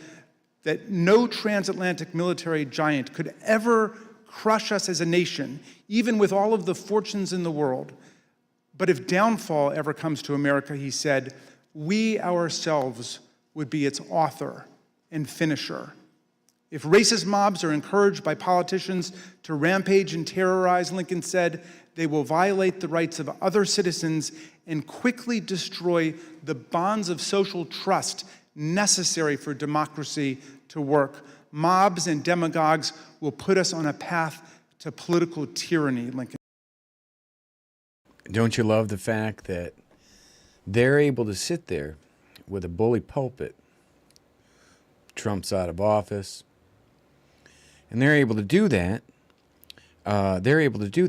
that no transatlantic military giant could ever crush us as a nation, even with all of the fortunes in the world. But if downfall ever comes to America, he said, we ourselves would be its author and finisher. If racist mobs are encouraged by politicians to rampage and terrorize, Lincoln said, they will violate the rights of other citizens and quickly destroy the bonds of social trust necessary for democracy to work. Mobs and demagogues will put us on a path to political tyranny, Lincoln. Don't you love the fact that they're able to sit there with a bully pulpit? Trump's out of office. And they're able to do that. Because they're able to do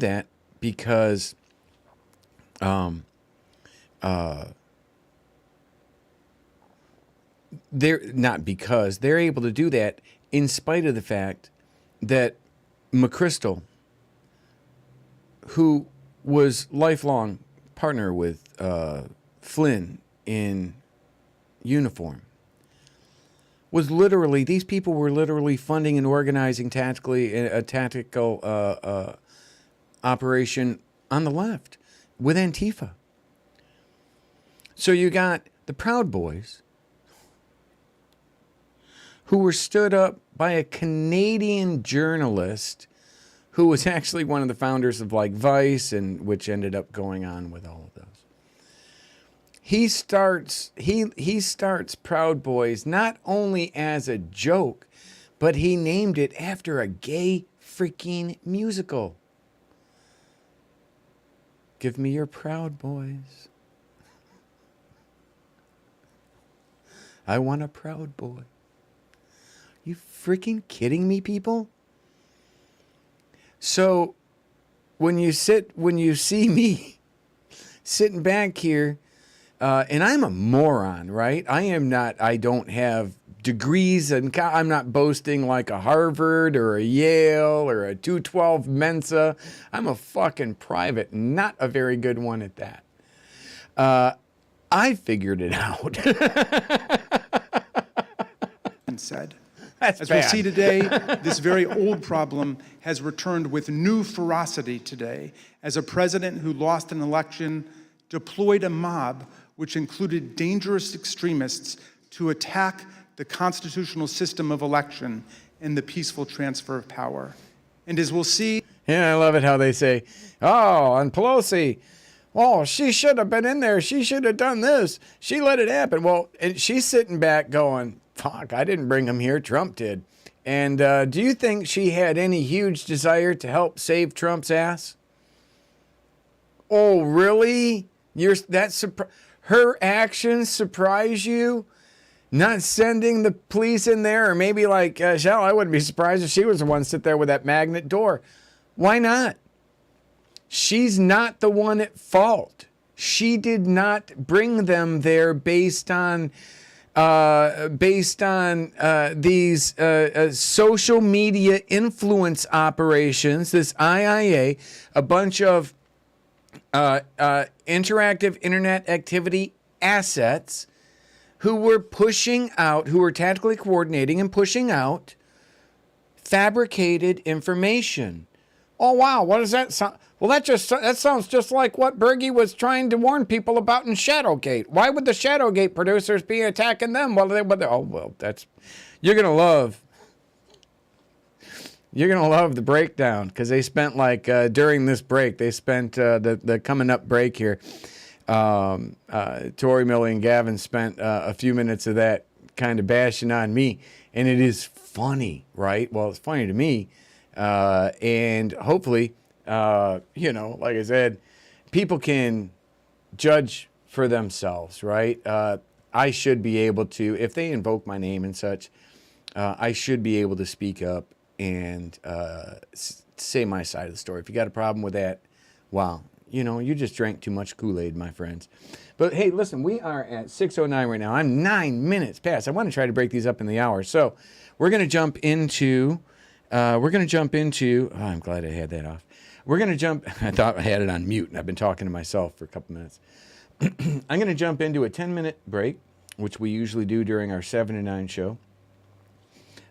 that in spite of the fact that McChrystal, who was lifelong partner with Flynn in uniform, was literally, these people were literally funding and organizing a tactical operation on the left with Antifa. So you got the Proud Boys, who were stood up by a Canadian journalist who was actually one of the founders of like Vice, and which ended up going on with all of those. He starts Proud Boys not only as a joke, but he named it after a gay freaking musical. Give me your Proud Boys. I want a proud boy. You freaking kidding me, people? So when you see me sitting back here, and I'm a moron, right? I don't have degrees, and I'm not boasting like a Harvard or a Yale or a 212 Mensa. I'm a fucking private, not a very good one at that. I figured it out. And said. That's As bad. we'll see today, this very old problem has returned with new ferocity today as a president who lost an election deployed a mob which included dangerous extremists to attack the constitutional system of election and the peaceful transfer of power. And as we'll see... Yeah, I love it how they say, oh, and Pelosi, oh, she should have been in there. She should have done this. She let it happen. Well, and she's sitting back going, fuck, I didn't bring him here. Trump did. And do you think she had any huge desire to help save Trump's ass? Oh, really? Her actions surprise you? Not sending the police in there? Or maybe like, Shell, I wouldn't be surprised if she was the one sit there with that magnet door. Why not? She's not the one at fault. She did not bring them there based on these social media influence operations, this IIA, a bunch of interactive internet activity assets who were tactically coordinating and pushing out fabricated information. Oh, wow, what does that sound? Well, that sounds just like what Bergy was trying to warn people about in Shadowgate. Why would the Shadowgate producers be attacking them? You're gonna love the breakdown, because they spent during this break, they spent the coming up break here. Tori, Millie, and Gavin spent a few minutes of that kind of bashing on me, and it is funny, right? Well, it's funny to me, and hopefully. Like I said, people can judge for themselves, right? I should be able to, if they invoke my name and such, I should be able to speak up and say my side of the story. If you got a problem with that, wow, you just drank too much Kool-Aid, my friends. But hey, listen, we are at 6:09 right now. I'm 9 minutes past. I want to try to break these up in the hour. So we're going to jump into, oh, I'm glad I had that off. We're going to jump, I thought I had it on mute, and I've been talking to myself for a couple minutes. I'm going to jump into a 10-minute break, which we usually do during our 7 to 9 show.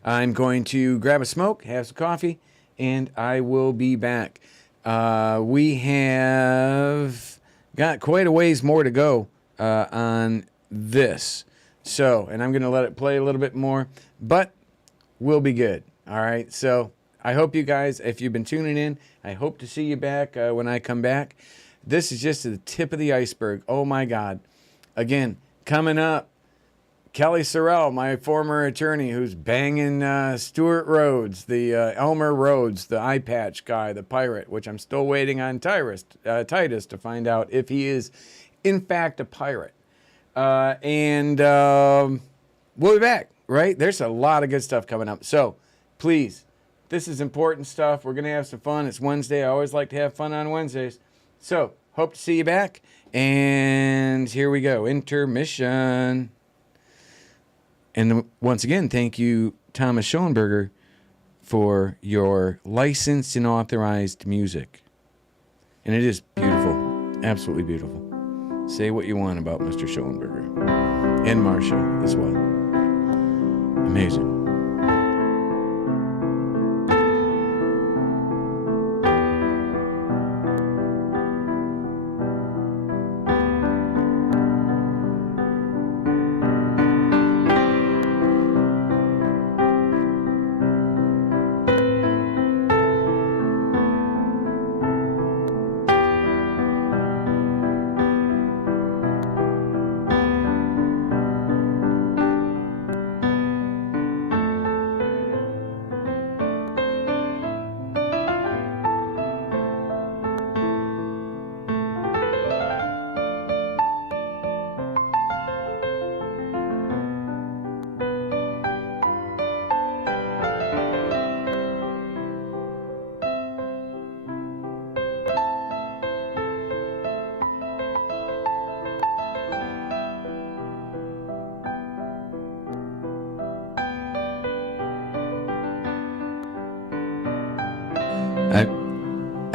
I'm going to grab a smoke, have some coffee, and I will be back. We have got quite a ways more to go on this. So, and I'm going to let it play a little bit more, but we'll be good. All right, so I hope you guys, if you've been tuning in, I hope to see you back when I come back. This is just the tip of the iceberg. Oh, my God. Again, coming up, Kellye Sorrell, my former attorney, who's banging Stuart Rhodes, the Elmer Rhodes, the eye patch guy, the pirate, which I'm still waiting on Titus to find out if he is, in fact, a pirate. And we'll be back, right? There's a lot of good stuff coming up. So, please. This is important stuff. We're going to have some fun. It's Wednesday. I always like to have fun on Wednesdays. So, hope to see you back. And here we go. Intermission. And once again, thank you, Thomas Schoenberger, for your licensed and authorized music. And it is beautiful. Absolutely beautiful. Say what you want about Mr. Schoenberger. And Marsha as well. Amazing.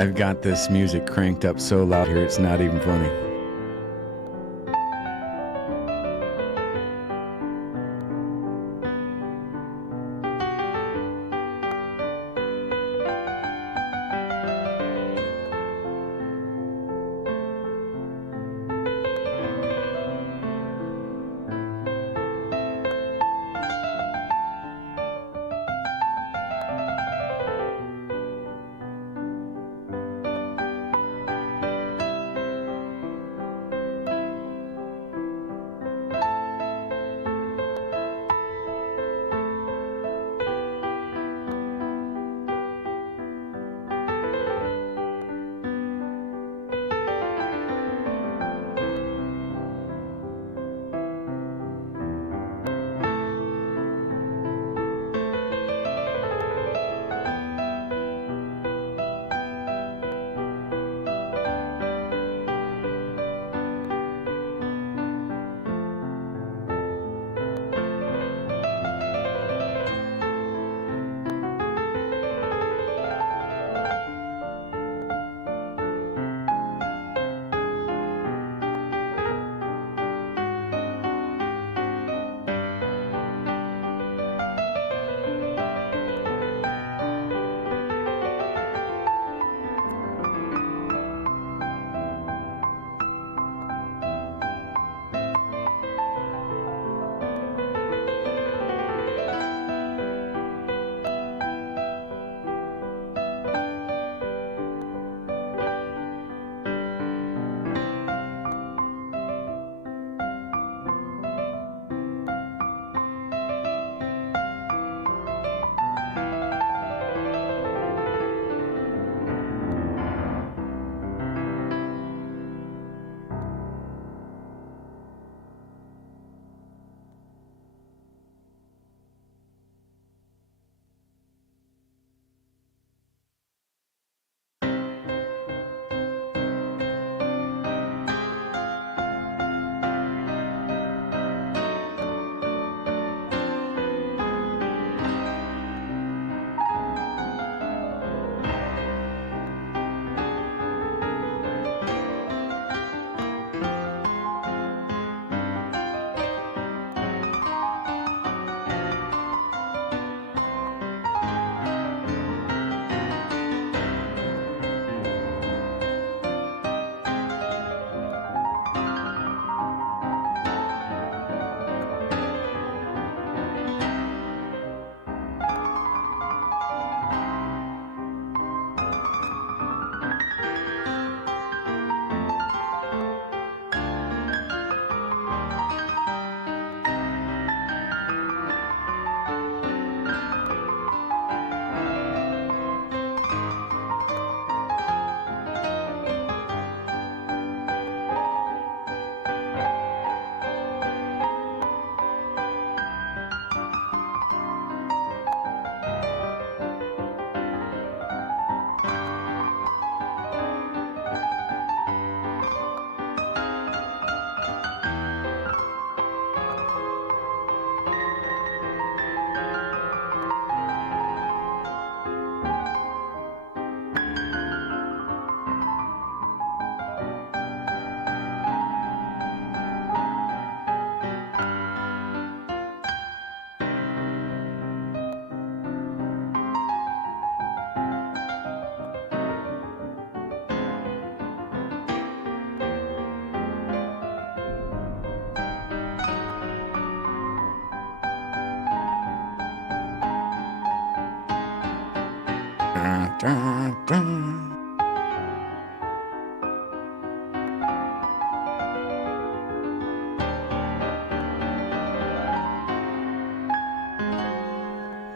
I've got this music cranked up so loud here, it's not even funny.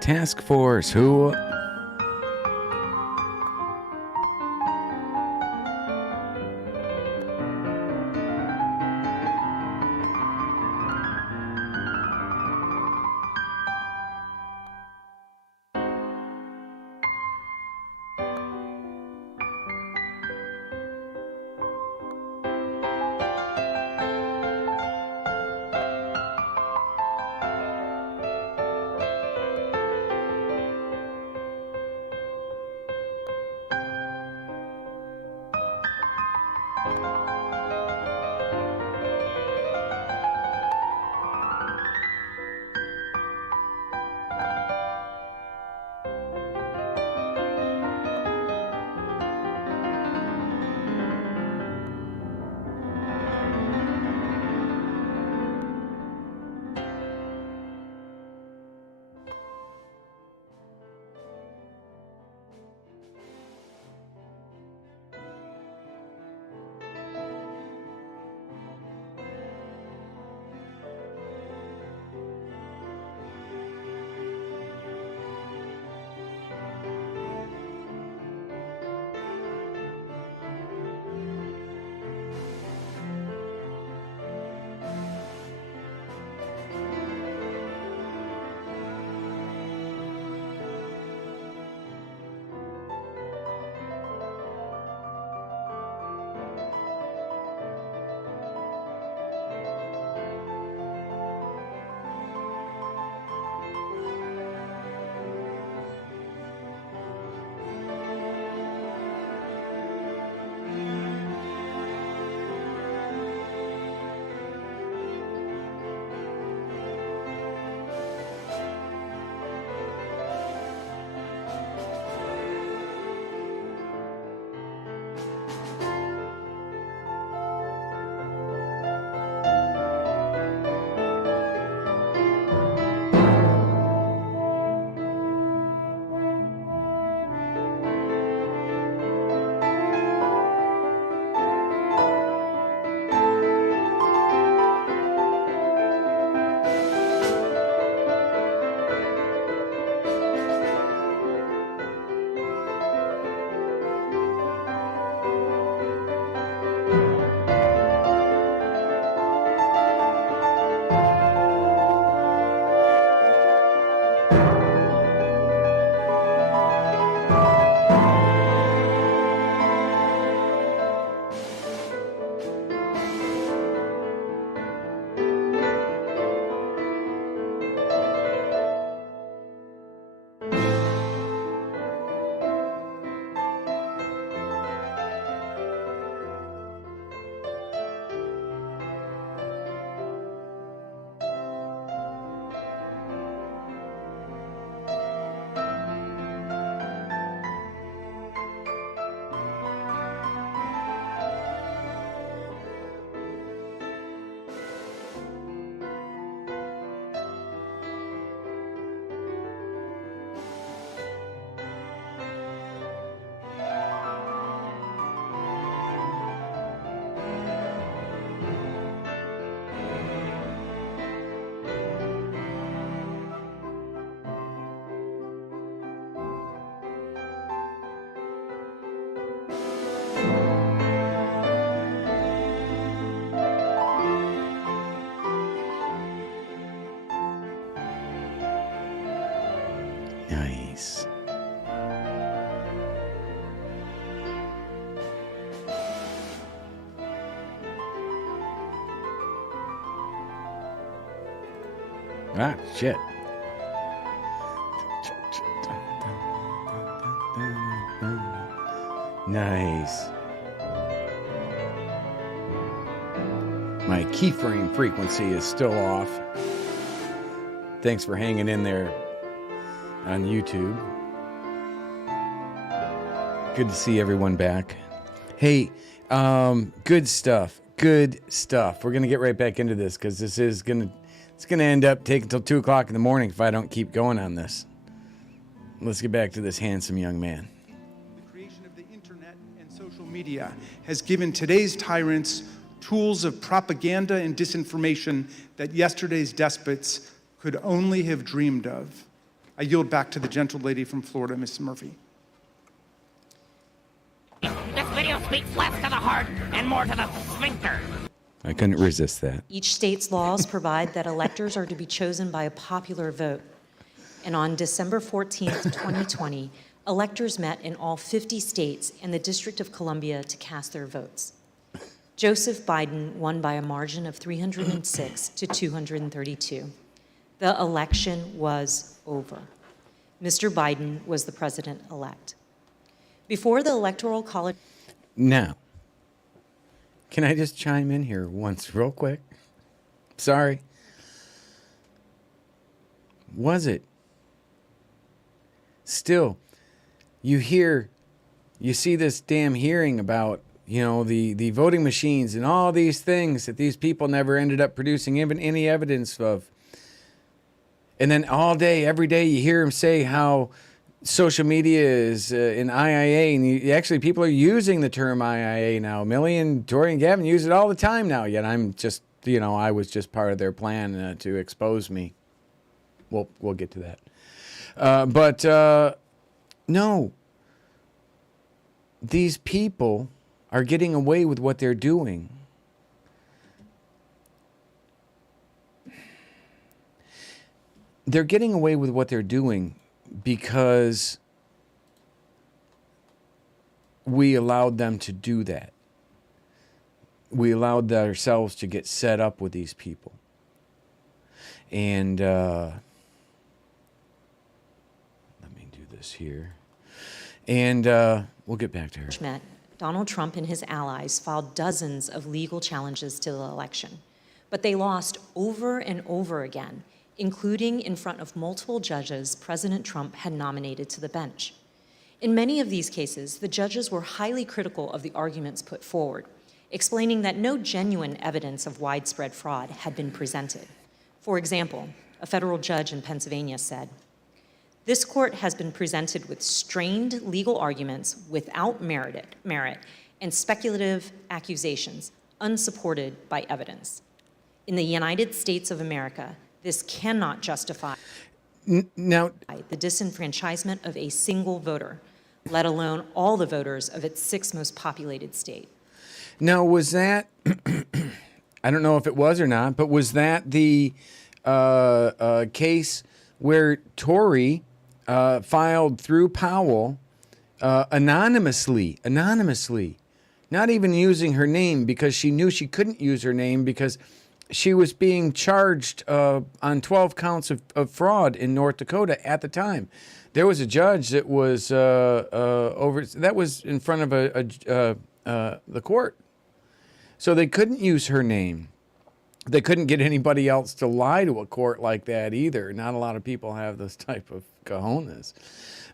Task Force, who? Nice. Ah, shit. Nice. My keyframe frequency is still off. Thanks for hanging in there on YouTube. Good to see everyone back. Hey, good stuff. Good stuff. We're gonna get right back into this because this is gonna end up taking till 2 o'clock in the morning if I don't keep going on this. Let's get back to this handsome young man. The creation of the internet and social media has given today's tyrants tools of propaganda and disinformation that yesterday's despots could only have dreamed of. I yield back to the gentle lady from Florida, Ms. Murphy. This video speaks less to the heart and more to the sphincter. I couldn't resist that. Each state's laws provide that electors are to be chosen by a popular vote. And on December 14th, 2020, electors met in all 50 states and the District of Columbia to cast their votes. Joseph Biden won by a margin of 306 to 232. The election was over. Mr. Biden was the president-elect. Before the Electoral College... Now, can I just chime in here once real quick? Sorry. Was it? Still, you see this damn hearing about, the voting machines and all these things that these people never ended up producing even any evidence of. And then all day, every day, you hear him say how social media is an IIA, and actually people are using the term IIA now. Millie and Gavin use it all the time now, yet I'm just, I was just part of their plan to expose me. We'll get to that. But no, these people are getting away with what they're doing. They're getting away with what they're doing because we allowed them to do that. We allowed ourselves to get set up with these people. And let me do this here. And we'll get back to her. Donald Trump and his allies filed dozens of legal challenges to the election, but they lost over and over again, including in front of multiple judges President Trump had nominated to the bench. In many of these cases, the judges were highly critical of the arguments put forward, explaining that no genuine evidence of widespread fraud had been presented. For example, a federal judge in Pennsylvania said, "This court has been presented with strained legal arguments without merit and speculative accusations unsupported by evidence. In the United States of America, this cannot justify Now, the disenfranchisement of a single voter, let alone all the voters of its 6th most populated state." Now, was that, I don't know if it was or not, but was that the case where Tory filed through Powell anonymously, not even using her name because she knew she couldn't use her name because she was being charged on 12 counts of fraud in North Dakota at the time. There was a judge that was that was in front of the court. So they couldn't use her name. They couldn't get anybody else to lie to a court like that either. Not a lot of people have this type of cojones.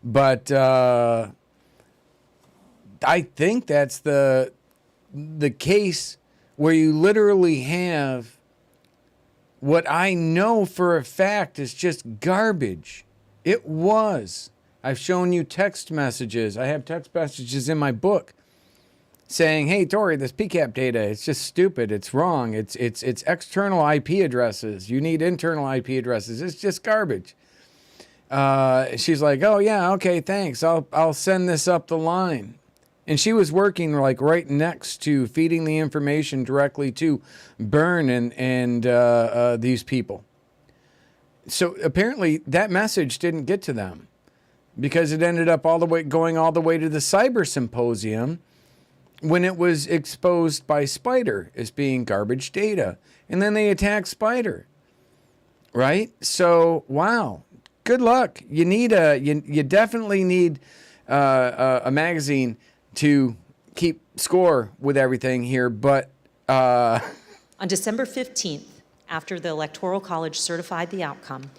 But I think that's the case where you literally have what I know for a fact is just garbage. It was. I've shown you text messages. I have text messages in my book saying, "Hey, Tory, this PCAP data, it's just stupid. It's wrong. It's external IP addresses. You need internal IP addresses. It's just garbage." She's like, "Oh, yeah, okay, thanks. I'll send this up the line." And she was working like right next to feeding the information directly to Byrne and these people. So apparently that message didn't get to them. because it ended up going all the way to the cyber symposium when it was exposed by Spider as being garbage data. And then they attacked Spider, right? So, wow, good luck. You definitely need a magazine to keep score with everything here, but... On December 15th, after the Electoral College certified the outcome,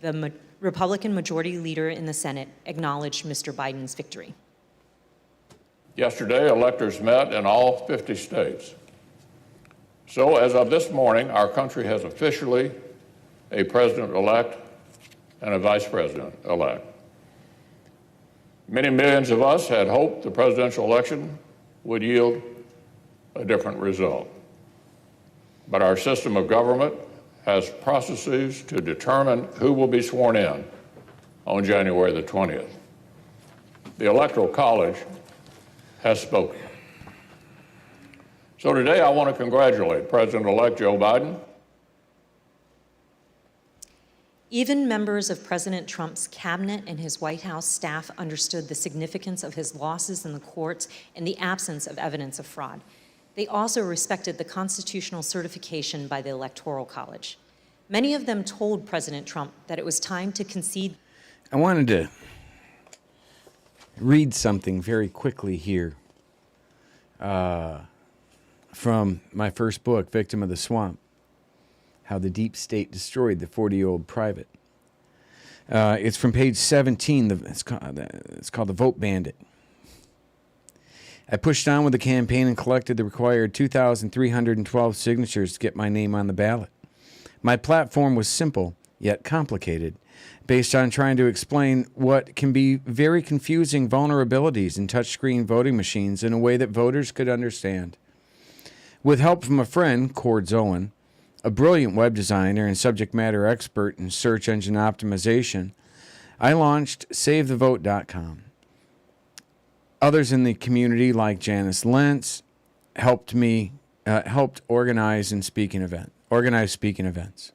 the Republican majority leader in the Senate acknowledged Mr. Biden's victory. Yesterday, electors met in all 50 states. So as of this morning, our country has officially a president-elect and a vice president-elect. Many millions of us had hoped the presidential election would yield a different result. But our system of government has processes to determine who will be sworn in on January the 20th. The Electoral College has spoken. So today I want to congratulate President-elect Joe Biden. Even members of President Trump's cabinet and his White House staff understood the significance of his losses in the courts and the absence of evidence of fraud. They also respected the constitutional certification by the Electoral College. Many of them told President Trump that it was time to concede. I wanted to read something very quickly here from my first book, Victim of the Swamp, How the Deep State Destroyed the 40-Year-Old Private. It's from page 17. It's called The Vote Bandit. I pushed on with the campaign and collected the required 2,312 signatures to get my name on the ballot. My platform was simple, yet complicated, based on trying to explain what can be very confusing vulnerabilities in touchscreen voting machines in a way that voters could understand. With help from a friend, Cord Zoen, a brilliant web designer and subject matter expert in search engine optimization, I launched SaveTheVote.com. Others in the community, like Janice Lentz, helped organize speaking events.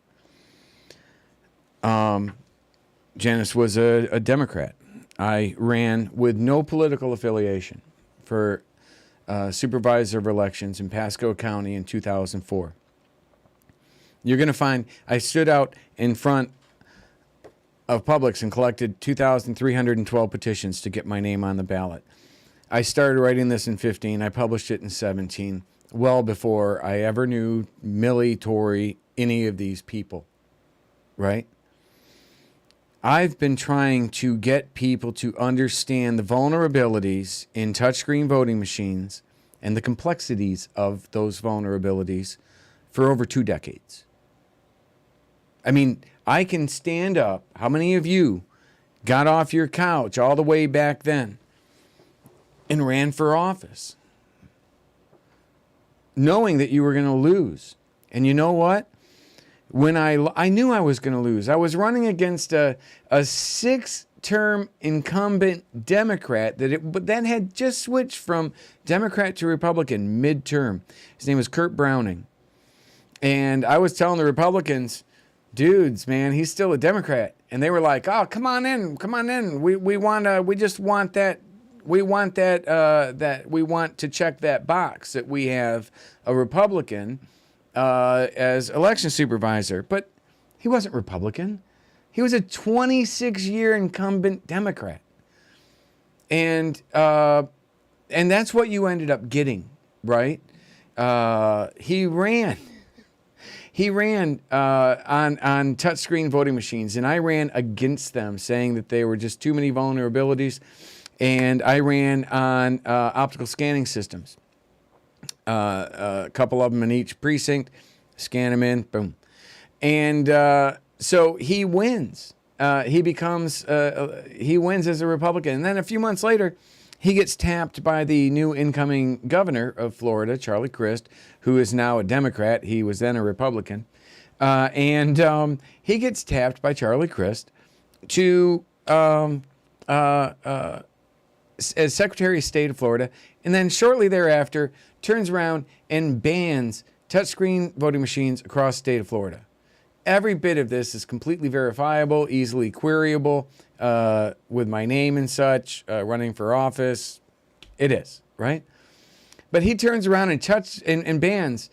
Janice was a Democrat. I ran with no political affiliation for supervisor of elections in Pasco County in 2004. You're going to find I stood out in front of Publix and collected 2,312 petitions to get my name on the ballot. I started writing this in 15. I published it in 17, well before I ever knew Millie, Tory, any of these people, right? I've been trying to get people to understand the vulnerabilities in touchscreen voting machines and the complexities of those vulnerabilities for over 2 decades. I mean, I can stand up. How many of you got off your couch all the way back then and ran for office, knowing that you were going to lose? And you know what? When I knew I was going to lose. I was running against a 6-term incumbent Democrat but then had just switched from Democrat to Republican midterm. His name was Kurt Browning. And I was telling the Republicans, dudes, man, he's still a Democrat. And they were like, oh, come on in. We want to check that box that we have a Republican as election supervisor. But he wasn't Republican. He was a 26-year incumbent Democrat. And that's what you ended up getting, right? He ran on touchscreen voting machines, and I ran against them, saying that there were just too many vulnerabilities. And I ran on optical scanning systems. A couple of them in each precinct, scan them in, boom. And so he wins. He wins as a Republican. And then a few months later, he gets tapped by the new incoming governor of Florida, Charlie Crist, who is now a Democrat. He was then a Republican. And he gets tapped by Charlie Crist to as Secretary of State of Florida, and then shortly thereafter turns around and bans touchscreen voting machines across the state of Florida. every bit of this is completely verifiable, easily queryable, with my name and such, running for office. It is, right? But he turns around and bans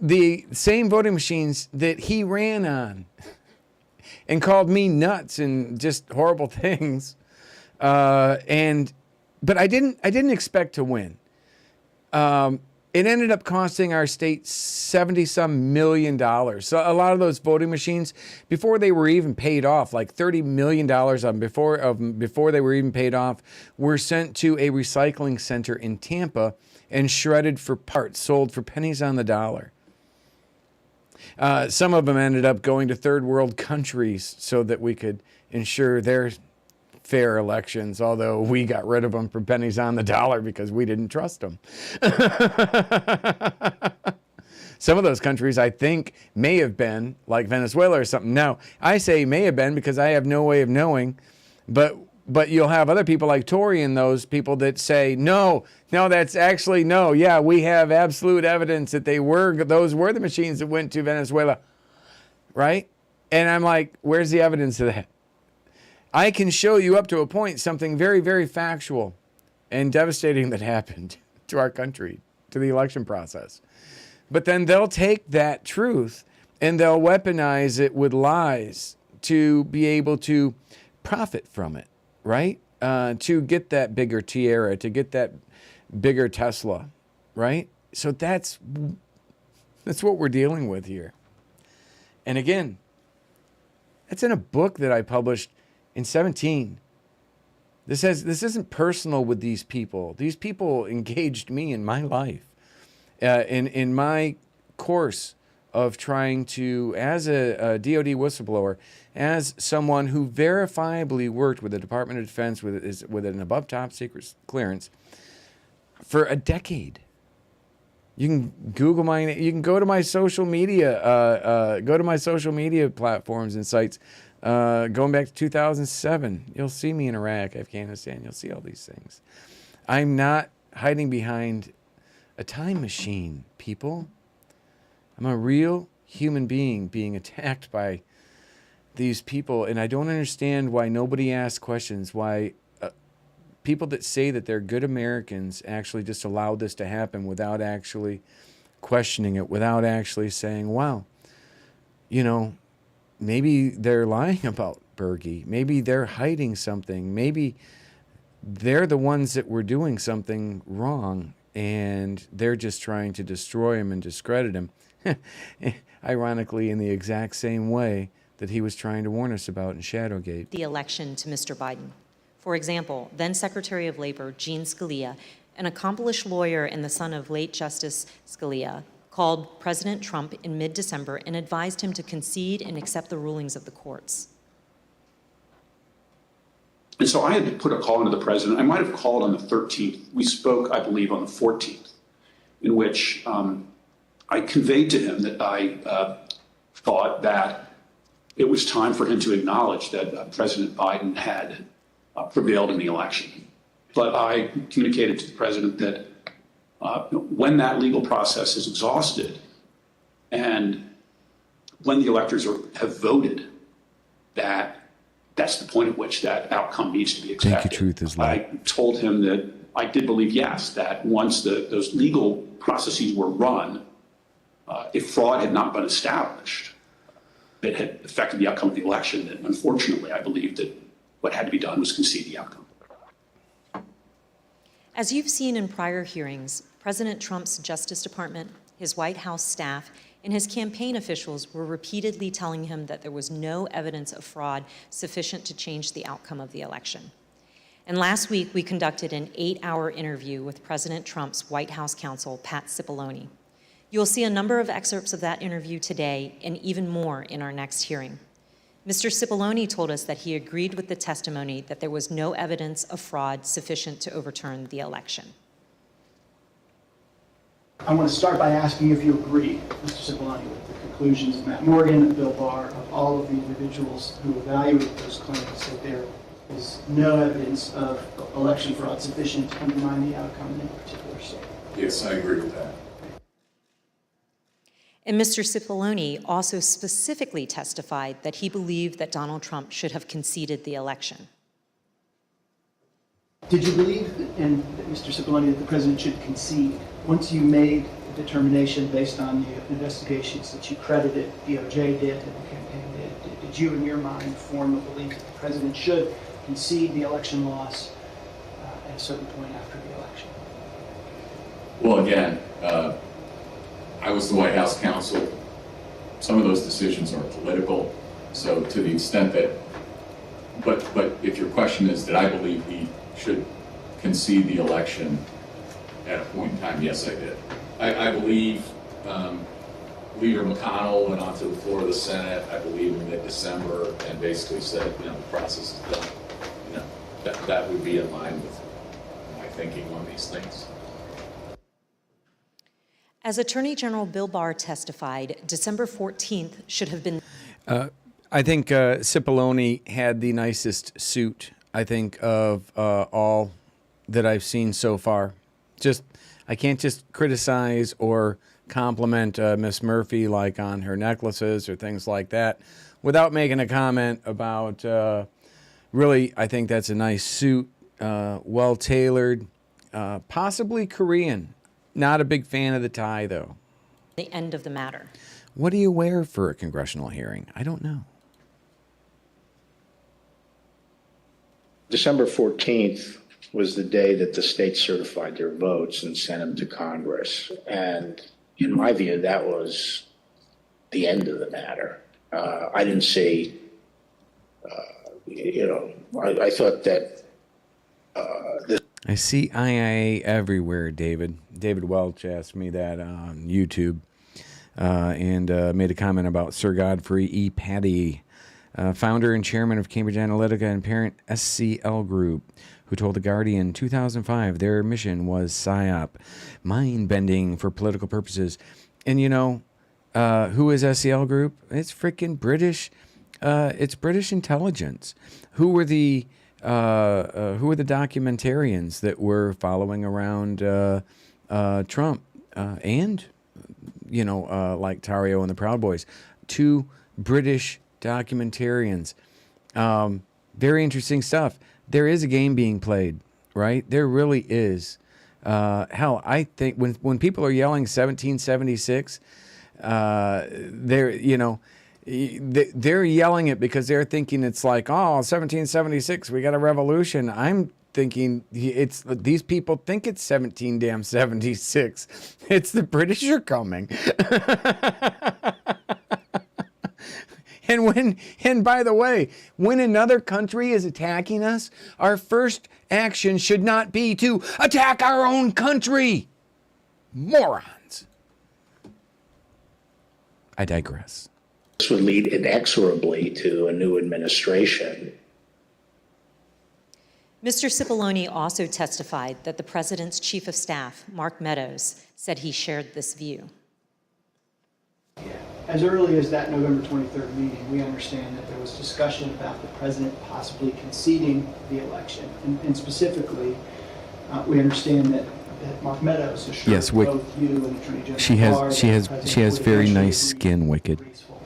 the same voting machines that he ran on and called me nuts and just horrible things. But I didn't expect to win. It ended up costing our state $70-some million. So a lot of those voting machines, before they were even paid off, like $30 million before they were even paid off, were sent to a recycling center in Tampa and shredded for parts, sold for pennies on the dollar. Some of them ended up going to third world countries so that we could ensure their fair elections, although we got rid of them for pennies on the dollar because we didn't trust them. Some of those countries, I think, may have been like Venezuela or something. Now, I say may have been because I have no way of knowing, but you'll have other people like Tory and those people that say, no, that's actually no. Yeah, we have absolute evidence that those were the machines that went to Venezuela, right? And I'm like, where's the evidence of that? I can show you up to a point something very, very factual and devastating that happened to our country, to the election process. But then they'll take that truth and they'll weaponize it with lies to be able to profit from it, right? To get that bigger tiara, to get that bigger Tesla, right? So that's what we're dealing with here. And again, that's in a book that I published in 17. This isn't personal with these people. These people engaged me in my life, in my course of trying to, as a DoD whistleblower, as someone who verifiably worked with the Department of Defense with an above top secret clearance for a decade. You can Google you can go to my social media, platforms and sites. Going back to 2007, you'll see me in Iraq, Afghanistan. You'll see all these things. I'm not hiding behind a time machine, people. I'm a real human being attacked by these people, and I don't understand why nobody asks questions, why people that say that they're good Americans actually just allow this to happen without actually questioning it, without actually saying, wow, maybe they're lying about Bergy. Maybe they're hiding something. Maybe they're the ones that were doing something wrong, and they're just trying to destroy him and discredit him. Ironically, in the exact same way that he was trying to warn us about in Shadowgate. The election to Mr. Biden. For example, then Secretary of Labor Gene Scalia, an accomplished lawyer and the son of late Justice Scalia, called President Trump in mid-December and advised him to concede and accept the rulings of the courts. And so I had to put a call into the president. I might have called on the 13th. We spoke, I believe, on the 14th, in which I conveyed to him that I thought that it was time for him to acknowledge that President Biden had prevailed in the election. But I communicated to the president that when that legal process is exhausted and when the electors have voted, that's the point at which that outcome needs to be accepted. Thank you, truth is light. I told him that I did believe, yes, that once those legal processes were run, if fraud had not been established that had affected the outcome of the election, then unfortunately I believed that what had to be done was concede the outcome. As you've seen in prior hearings, President Trump's Justice Department, his White House staff, and his campaign officials were repeatedly telling him that there was no evidence of fraud sufficient to change the outcome of the election. And last week, we conducted an 8-hour interview with President Trump's White House counsel, Pat Cipollone. You'll see a number of excerpts of that interview today and even more in our next hearing. Mr. Cipollone told us that he agreed with the testimony that there was no evidence of fraud sufficient to overturn the election. I want to start by asking if you agree, Mr. Cipollone, with the conclusions of Matt Morgan and Bill Barr, of all of the individuals who evaluated those claims, that there is no evidence of election fraud sufficient to undermine the outcome in a particular state. Yes, I agree with that. And Mr. Cipollone also specifically testified that he believed that Donald Trump should have conceded the election. Did you believe, and Mr. Cipollone, that the president should concede once you made the determination based on the investigations that you credited DOJ did and the campaign did? Did you, in your mind, form a belief that the president should concede the election loss at a certain point after the election? Well, again, I was the White House counsel. Some of those decisions are political. So to the extent that, but if your question is, did I believe he should concede the election at a point in time? Yes, I did. I believe Leader McConnell went onto the floor of the Senate, I believe in mid-December, and basically said, the process is done. That would be in line with my thinking on these things. As Attorney General Bill Barr testified, December 14th should have been... I think Cipollone had the nicest suit, I think, of all that I've seen so far. I can't just criticize or compliment Miss Murphy like on her necklaces or things like that without making a comment about, really, I think that's a nice suit, well-tailored, possibly Korean. Not a big fan of the tie, though. The end of the matter. What do you wear for a congressional hearing? I don't know. December 14th was the day that the states certified their votes and sent them to Congress. And in my view, that was the end of the matter. I didn't see, I thought that I see IIA everywhere, David. David Welch asked me that on YouTube and made a comment about Sir Godfrey E. Patty, founder and chairman of Cambridge Analytica and parent SCL Group, who told The Guardian in 2005 their mission was PSYOP, mind-bending for political purposes. And who is SCL Group? It's freaking British. It's British intelligence. Who were the documentarians that were following around Trump and like Tario and the Proud Boys? Two British documentarians. Very interesting stuff. There is a game being played, right? There really is. Hell, I think when people are yelling 1776, they're yelling it because they're thinking it's like, oh, 1776, we got a revolution. I'm thinking these people think it's 1776. It's the British are coming. And by the way, when another country is attacking us, our first action should not be to attack our own country. Morons. I digress. this would lead inexorably to a new administration. Mr. Cipollone also testified that the president's chief of staff, Mark Meadows, said he shared this view. As early as that November 23rd meeting, we understand that there was discussion about the president possibly conceding the election. And specifically, we understand that Mark Meadows assured both you and Attorney General Barr she has very nice skin, Wicked.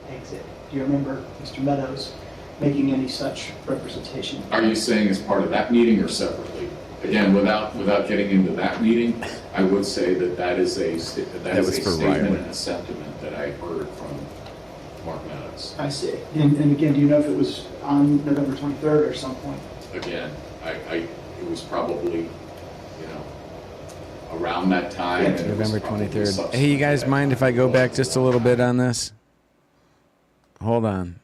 Exit. Do you remember Mr. Meadows making any such representation? Are you saying as part of that meeting or separately? Again, without getting into that meeting, I would say that is a statement and a sentiment that I heard from Mark Meadows. I see. And again, do you know if it was on November 23rd or some point? Again, it was probably, around that time. Yeah, November 23rd. Hey, you guys mind if I go back just a little bit on this? Hold on.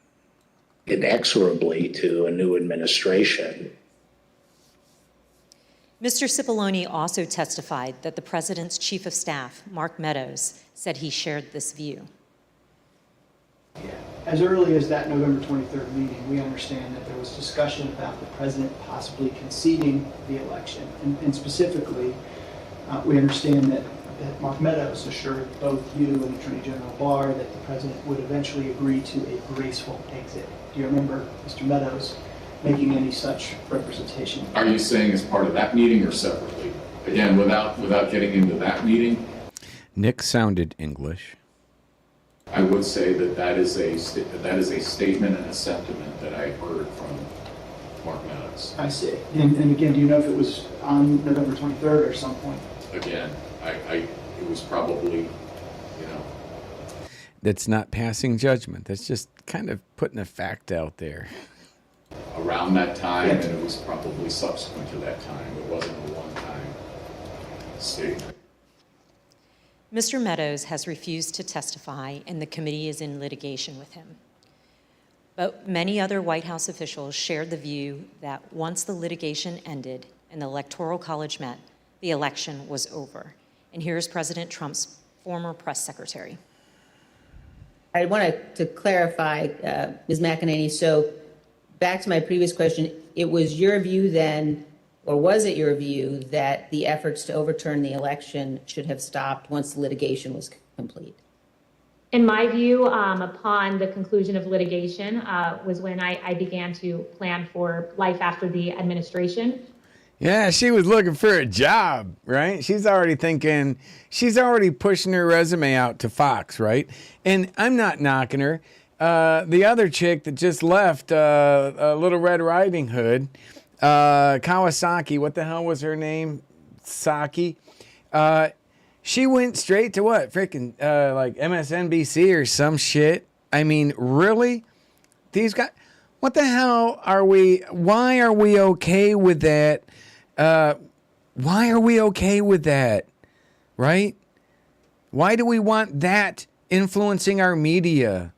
Inexorably to a new administration. Mr. Cipollone also testified that the president's chief of staff, Mark Meadows, said he shared this view. As early as that November 23rd meeting, we understand that there was discussion about the president possibly conceding the election. And specifically, we understand that Mark Meadows assured both you and Attorney General Barr that the president would eventually agree to a graceful exit. Do you remember Mr. Meadows making any such representation? Are you saying as part of that meeting or separately? Again, without getting into that meeting. Nick sounded English. I would say that that is a statement and a sentiment that I heard from Mark Meadows. I see. And again, do you know if it was on November 23rd or some point? Again, it was probably, That's not passing judgment. That's just kind of putting a fact out there. around that time, and it was probably subsequent to that time. It wasn't a one-time statement. Mr. Meadows has refused to testify, and the committee is in litigation with him. But many other White House officials shared the view that once the litigation ended and the Electoral College met, the election was over. And here's President Trump's former press secretary. I wanted to clarify, Ms. McEnany, so back to my previous question, it was your view then, or was it your view that the efforts to overturn the election should have stopped once the litigation was complete? In my view, upon the conclusion of litigation was when I began to plan for life after the administration. Yeah, she was looking for a job, right? She's already pushing her resume out to Fox, right? And I'm not knocking her. The other chick that just left, Little Red Riding Hood, Kawasaki, what the hell was her name? Saki. She went straight to what? Freaking like MSNBC or some shit. I mean, really? These guys, what the hell are we? Why are we okay with that? Why are we okay with that? Right? Why do we want that influencing our media?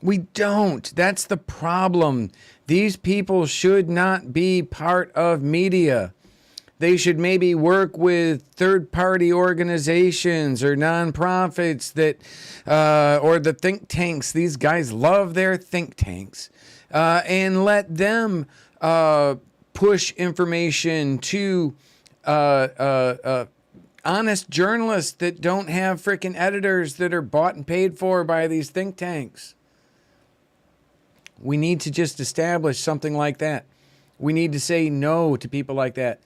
We don't. That's the problem. These people should not be part of media. They should maybe work with third-party organizations or nonprofits that, or the think tanks. These guys love their think tanks, and let them push information to honest journalists that don't have freaking editors that are bought and paid for by these think tanks. We need to just establish something like that. We need to say no to people like that.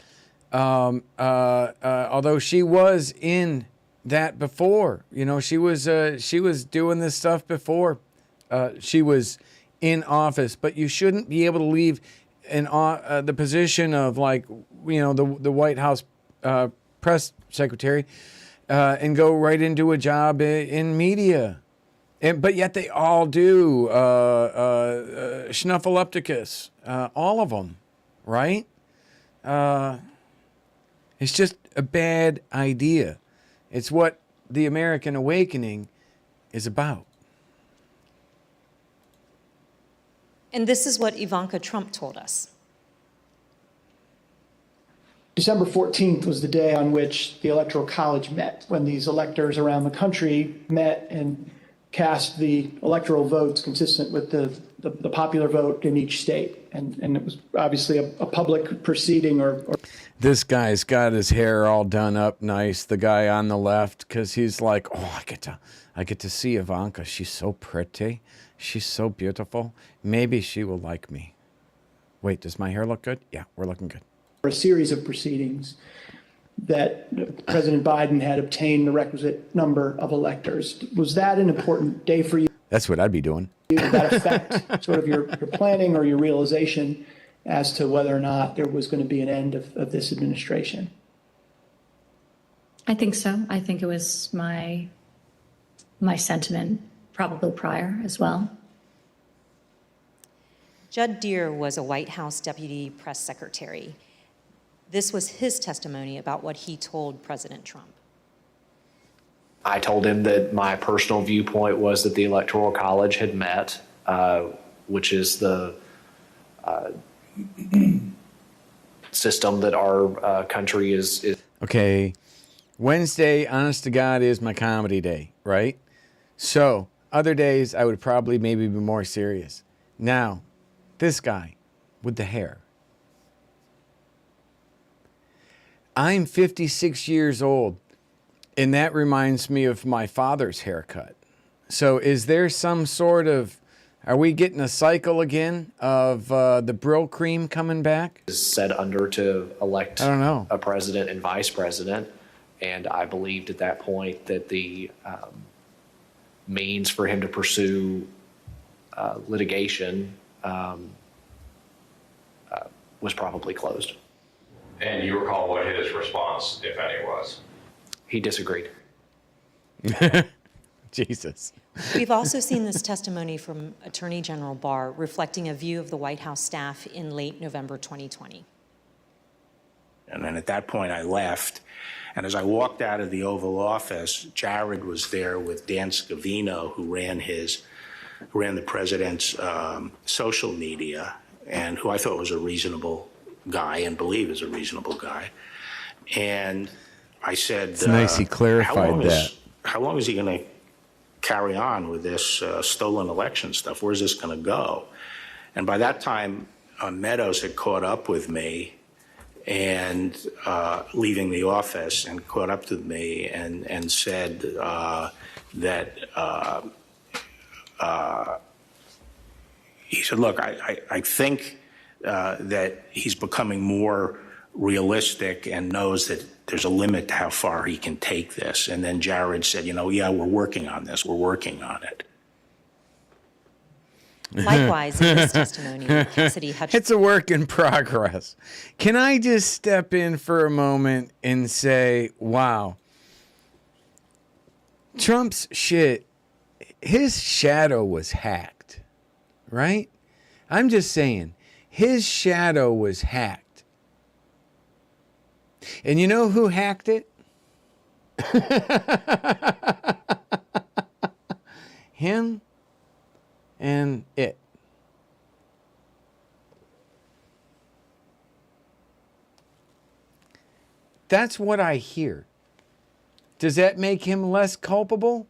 Although she was in that before, she was doing this stuff before she was in office. But you shouldn't be able to leave the position of the White House press secretary and go right into a job in media. But yet they all do, Snuffleupagus, all of them, right? It's just a bad idea. It's what the American awakening is about. And this is what Ivanka Trump told us. December 14th was the day on which the Electoral College met, when these electors around the country met and cast the electoral votes consistent with the popular vote in each state. And it was obviously a public proceeding or This guy's got his hair all done up nice, the guy on the left, because he's like, oh, I get to see Ivanka. She's so pretty. She's so beautiful. Maybe she will like me. Wait, does my hair look good? Yeah, we're looking good. a series of proceedings that President Biden had obtained the requisite number of electors. Was that an important day for you? That's what I'd be doing. Did that affect sort of your planning or your realization as to whether or not there was going to be an end of this administration? I think so. I think it was my sentiment probably prior as well. Judd Deere was a White House deputy press secretary. This was his testimony about what he told President Trump. I told him that my personal viewpoint was that the Electoral College had met, which is the system that our country is. Okay, Wednesday, honest to God, is my comedy day, right? So other days I would probably maybe be more serious. Now, this guy with the hair. I'm 56 years old, and that reminds me of my father's haircut. So is there some sort of, are we getting a cycle again of the Brill cream coming back? Is set under to elect I don't know. a president and vice president, and I believed at that point that the means for him to pursue litigation was probably closed. And do you recall what his response, if any, was? He disagreed. Jesus. We've also seen this testimony from Attorney General Barr reflecting a view of the White House staff in late November 2020. And then at that point, I left. And as I walked out of the Oval Office, Jared was there with Dan Scavino, who ran the president's social media, and who I thought was a reasonable guy and believe is a reasonable guy. And I said, It's nice he clarified that. How long is he going to carry on with this stolen election stuff? Where's this going to go? And by that time, Meadows had caught up with me and leaving the office and caught up with me and said that he said, look, I think that he's becoming more realistic and knows that there's a limit to how far he can take this. And then Jared said, yeah, we're working on this. We're working on it. Likewise, in this testimony, Cassidy Hutchinson. It's a work in progress. Can I just step in for a moment and say, wow, Trump's shit, his shadow was hacked, right? I'm just saying, his shadow was hacked. And you know who hacked it? Him and it. That's what I hear. Does that make him less culpable?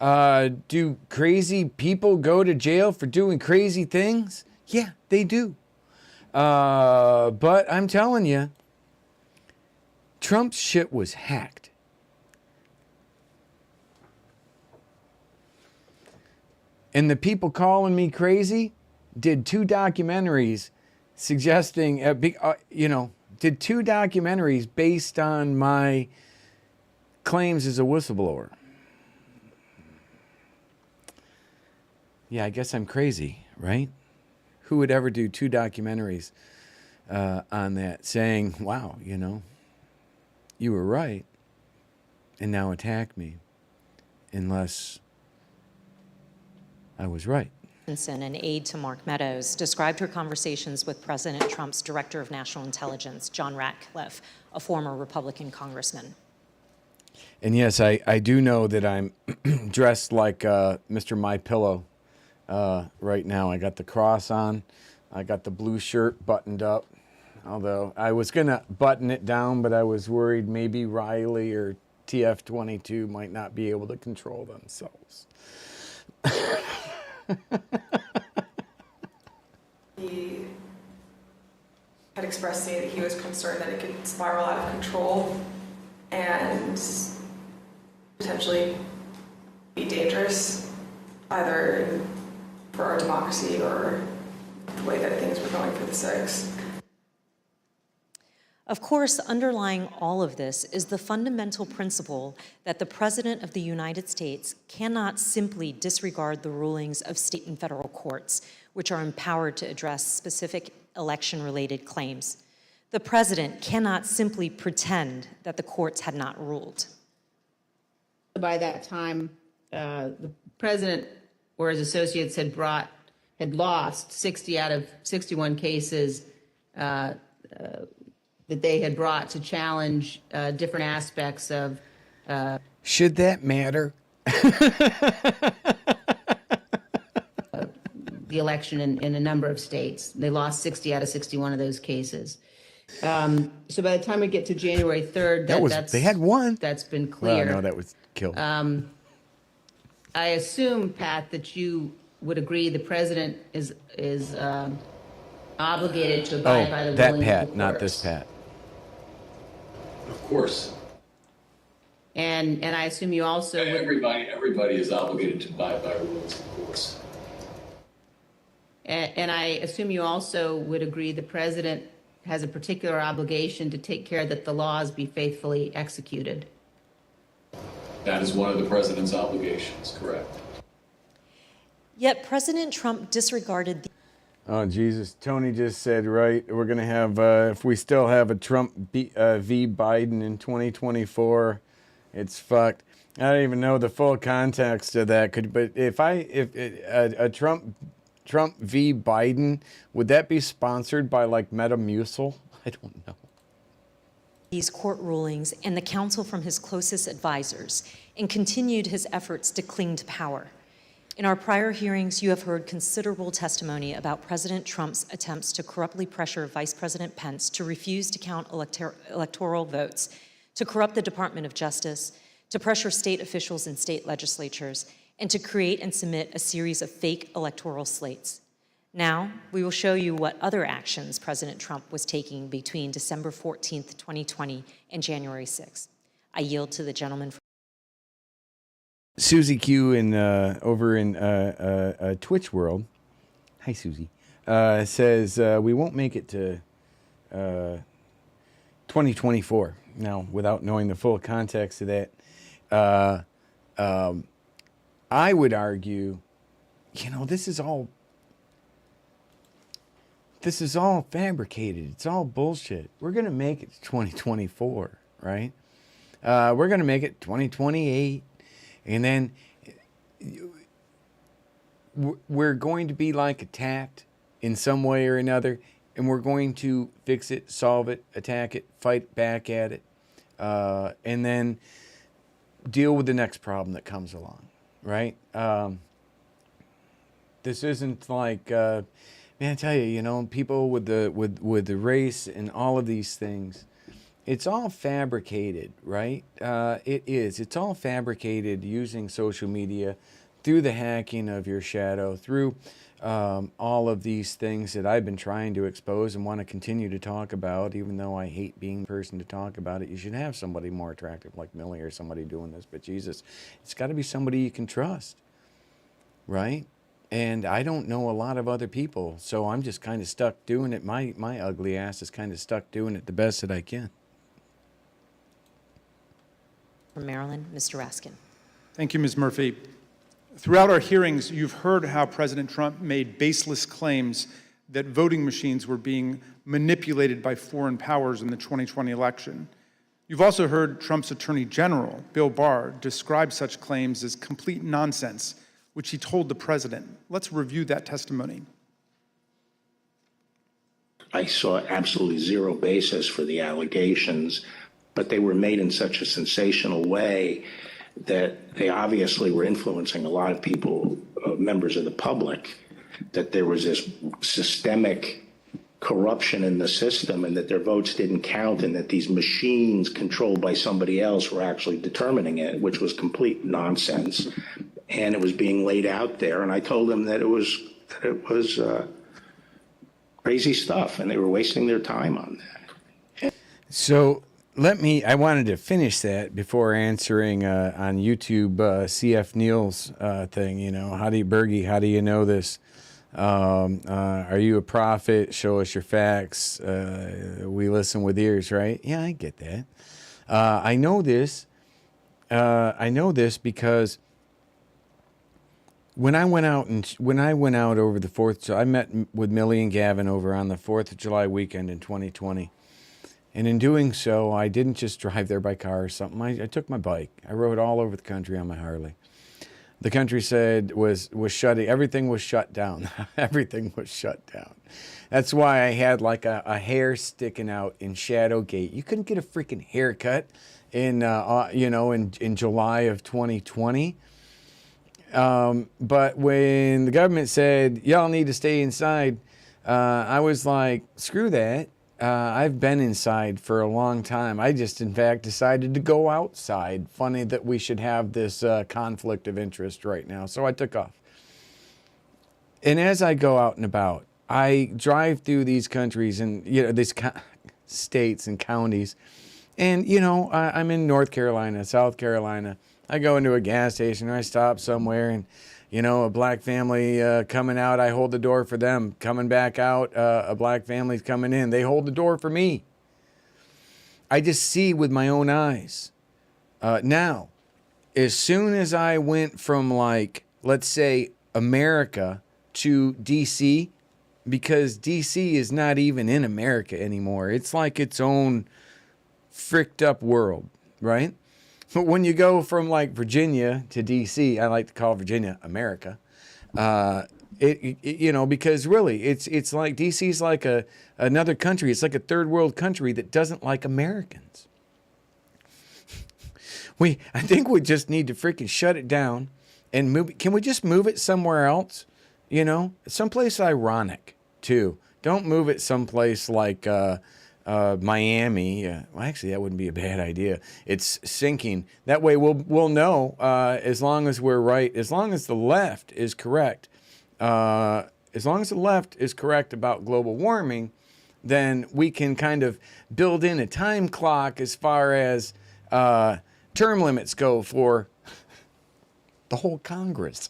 Do crazy people go to jail for doing crazy things? Yeah, they do. But I'm telling you, Trump's shit was hacked. And the people calling me crazy did 2 documentaries suggesting, did 2 documentaries based on my claims as a whistleblower. Yeah, I guess I'm crazy, right? Who would ever do 2 documentaries on that saying, wow, you were right, and now attack me, unless I was right. An aide to Mark Meadows, described her conversations with President Trump's Director of National Intelligence, John Ratcliffe, a former Republican congressman. And yes, I do know that I'm dressed like Mr. My Pillow right now. I got the cross on. I got the blue shirt buttoned up. Although I was going to button it down, but I was worried maybe Riley or TF-22 might not be able to control themselves. He had expressed to me that he was concerned that it could spiral out of control and potentially be dangerous, either for our democracy or the way that things were going for the civics. Of course, underlying all of this is the fundamental principle that the President of the United States cannot simply disregard the rulings of state and federal courts, which are empowered to address specific election-related claims. The President cannot simply pretend that the courts had not ruled. By that time, the President or his associates had lost 60 out of 61 cases that they had brought to challenge different aspects of... Should that matter? The election in a number of states. They lost 60 out of 61 of those cases. So by the time we get to January 3rd, they had one. That's been clear. Well, no, that was killed. I assume, Pat, that you would agree the President is obligated to abide by the rulings that of the Pat, courts. not this Pat. Of course. And I assume you also would... Everybody is obligated to abide by rules, of course. And I assume you also would agree the President has a particular obligation to take care that the laws be faithfully executed. That is one of the president's obligations, correct? Yet President Trump disregarded the Oh, Jesus. Tony just said, right, we're going to have, if we still have a Trump v. Biden in 2024, it's fucked. I don't even know the full context of that. But if a Trump v. Biden, would that be sponsored by like Metamucil? I don't know. These court rulings and the counsel from his closest advisors, and continued his efforts to cling to power. In our prior hearings, you have heard considerable testimony about President Trump's attempts to corruptly pressure Vice President Pence to refuse to count electoral votes, to corrupt the Department of Justice, to pressure state officials and state legislatures, and to create and submit a series of fake electoral slates. Now, we will show you what other actions President Trump was taking between December 14th, 2020 and January 6th. I yield to the gentleman. Susie Q over in Twitch world, hi Susie, says we won't make it to 2024. Now, without knowing the full context of that, I would argue, you know, this is all fabricated. It's all bullshit. We're going to make it to 2024, right? We're going to make it 2028. And then we're going to be like attacked in some way or another, and we're going to fix it, solve it, attack it, fight back at it, and then deal with the next problem that comes along, right? This isn't like, man, I tell you, you know, people with the race and all of these things. It's all fabricated, right? It is. It's all fabricated using social media, through the hacking of your shadow, through all of these things that I've been trying to expose and want to continue to talk about, even though I hate being the person to talk about it. You should have somebody more attractive like Millie or somebody doing this. But Jesus, it's got to be somebody you can trust, right? And I don't know a lot of other people, so I'm just kind of stuck doing it. My ugly ass is kind of stuck doing it the best that I can. From Maryland, Mr. Raskin. Thank you, Ms. Murphy. Throughout our hearings, you've heard how President Trump made baseless claims that voting machines were being manipulated by foreign powers in the 2020 election. You've also heard Trump's Attorney General, Bill Barr, describe such claims as complete nonsense, which he told the president. Let's review that testimony. I saw absolutely zero basis for the allegations, but they were made in such a sensational way that they obviously were influencing a lot of people, members of the public, that there was this systemic corruption in the system and that their votes didn't count and that these machines controlled by somebody else were actually determining it, which was complete nonsense. And it was being laid out there. And I told them that it was crazy stuff and they were wasting their time on that. So I wanted to finish that before answering on YouTube CF Neal's thing. You know, Bergy, how do you know this? Are you a prophet? Show us your facts. We listen with ears, right? Yeah, I get that. I know this. I know this because when I went out over the 4th of July, I met with Millie and Gavin over on the 4th of July weekend in 2020. And in doing so, I didn't just drive there by car or something. I took my bike. I rode all over the country on my Harley. The country said was shutting. Everything was shut down. Everything was shut down. That's why I had like a hair sticking out in Shadowgate. You couldn't get a freaking haircut in July of 2020. But when the government said y'all need to stay inside, I was like, screw that. I've been inside for a long time. I just, in fact, decided to go outside. Funny that we should have this conflict of interest right now. So I took off. And as I go out and about, I drive through these countries and, these states and counties. And, I'm in North Carolina, South Carolina. I go into a gas station or I stop somewhere and, a black family coming out, I hold the door for them. Coming back out, a black family's coming in. They hold the door for me. I just see with my own eyes. Now, as soon as I went from, like, let's say America to DC, because DC is not even in America anymore. It's like its own fricked up world, right? But when you go from like Virginia to DC, I like to call Virginia America. You know, because really, it's like DC's like another country. It's like a third world country that doesn't like Americans. I think we just need to freaking shut it down and move. Can we just move it somewhere else? You know, someplace ironic too. Don't move it someplace like Miami. Well, actually, that wouldn't be a bad idea. It's sinking. That way, we'll know as long as we're right. As long as the left is correct. As long as the left is correct about global warming, then we can kind of build in a time clock as far as term limits go for the whole Congress.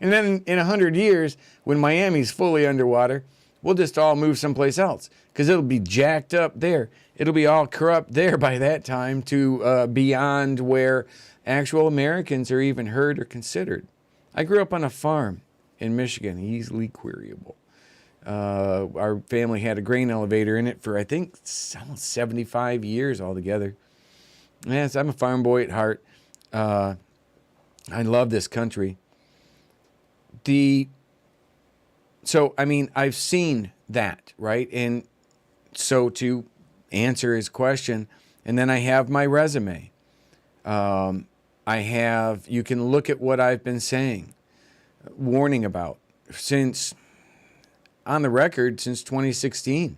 And then in 100 years, when Miami's fully underwater, we'll just all move someplace else because it'll be jacked up there. It'll be all corrupt there by that time to beyond where actual Americans are even heard or considered. I grew up on a farm in Michigan, easily queryable. Our family had a grain elevator in it for, I think, almost 75 years altogether. Yes, I'm a farm boy at heart. I love this country. So, I mean, I've seen that, right? And so to answer his question, and then I have my resume. You can look at what I've been saying, warning about on the record since 2016.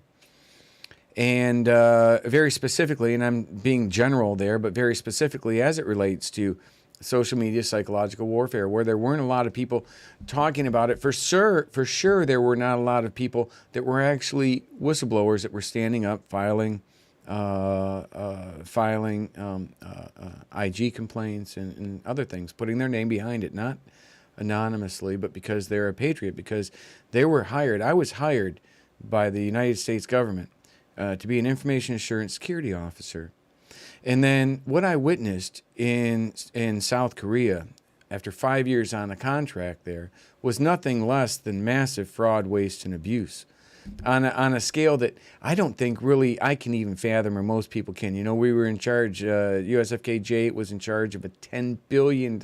And very specifically, and I'm being general there, but very specifically as it relates to social media psychological warfare, where there weren't a lot of people talking about it. For sure, there were not a lot of people that were actually whistleblowers that were standing up, filing IG complaints and other things, putting their name behind it, not anonymously, but because they're a patriot, because they were hired. I was hired by the United States government to be an information assurance security officer. And then what I witnessed in South Korea after 5 years on a contract there was nothing less than massive fraud, waste, and abuse on a scale that I don't think really I can even fathom, or most people can. You know, we were in charge, USFKJ was in charge of a $10 billion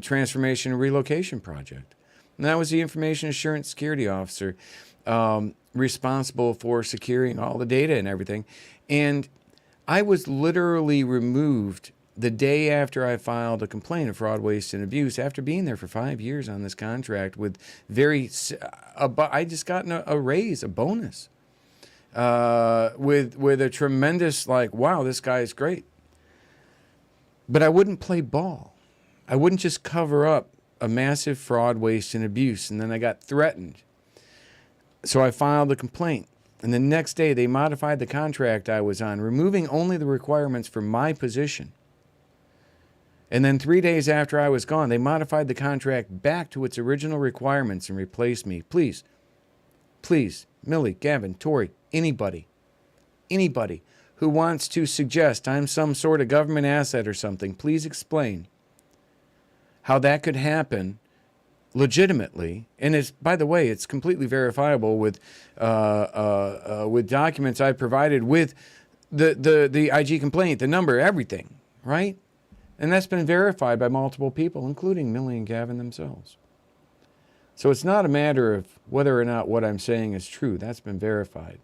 transformation and relocation project. And that was the information assurance security officer responsible for securing all the data and everything. And I was literally removed the day after I filed a complaint of fraud, waste, and abuse after being there for 5 years on this contract with I just got a raise, a bonus, with a tremendous, like, wow, this guy is great. But I wouldn't play ball. I wouldn't just cover up a massive fraud, waste, and abuse. And then I got threatened. So I filed a complaint. And the next day, they modified the contract I was on, removing only the requirements for my position. And then 3 days after I was gone, they modified the contract back to its original requirements and replaced me. Please, Millie, Gavin, Tori, anybody who wants to suggest I'm some sort of government asset or something, please explain how that could happen legitimately. And it's, by the way, it's completely verifiable with documents I provided with the IG complaint, the number, everything, right? And that's been verified by multiple people, including Millie and Gavin themselves. So it's not a matter of whether or not what I'm saying is true. That's been verified.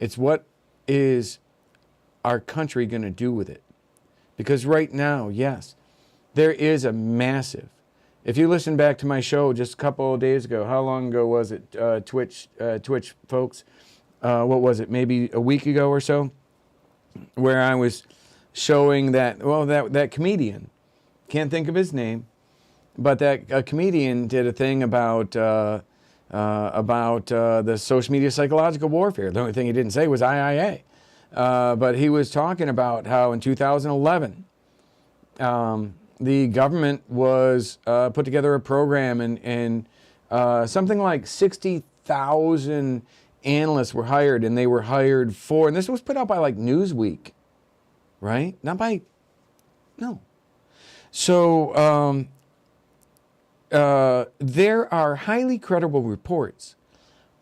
It's what is our country going to do with it? Because right now, yes, there is a massive, if you listen back to my show just a couple of days ago, how long ago was it, Twitch folks? What was it, maybe a week ago or so? Where I was showing that, well, that comedian, can't think of his name, but that comedian did a thing about the social media psychological warfare. The only thing he didn't say was IIA. But he was talking about how in 2011, the government was put together a program and something like 60,000 analysts were hired, and they were hired for, and this was put out by like Newsweek, right? Not by, no. So there are highly credible reports,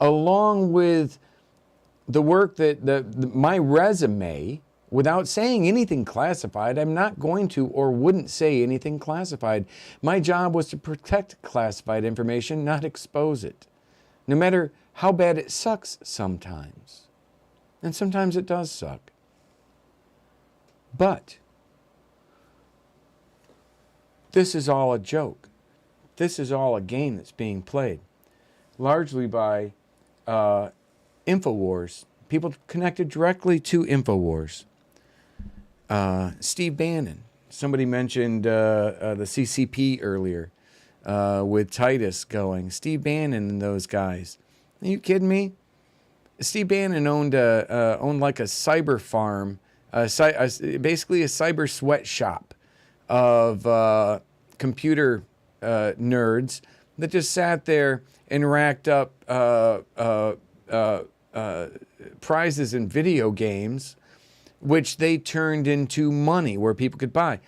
along with the work that my resume, without saying anything classified. I'm not going to or wouldn't say anything classified. My job was to protect classified information, not expose it, no matter how bad it sucks sometimes. And sometimes it does suck. But this is all a joke. This is all a game that's being played, largely by InfoWars, people connected directly to InfoWars. Steve Bannon, somebody mentioned the CCP earlier with Titus going. Steve Bannon and those guys. Are you kidding me? Steve Bannon owned like a cyber farm, basically a cyber sweatshop of computer nerds that just sat there and racked up prizes in video games, which they turned into money where people could buy.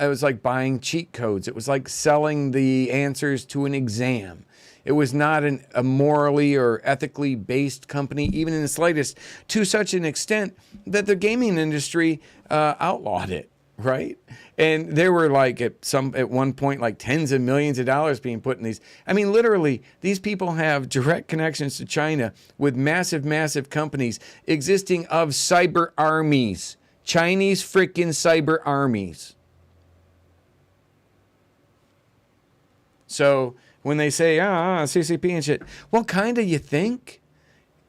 It was like buying cheat codes. It was like selling the answers to an exam. It was not a morally or ethically based company, even in the slightest, to such an extent that the gaming industry outlawed it, right? And there were like at one point like tens of millions of dollars being put in these. I mean, literally, these people have direct connections to China with massive, massive companies existing of cyber armies, Chinese freaking cyber armies. So when they say, CCP and shit, well, kind of you think?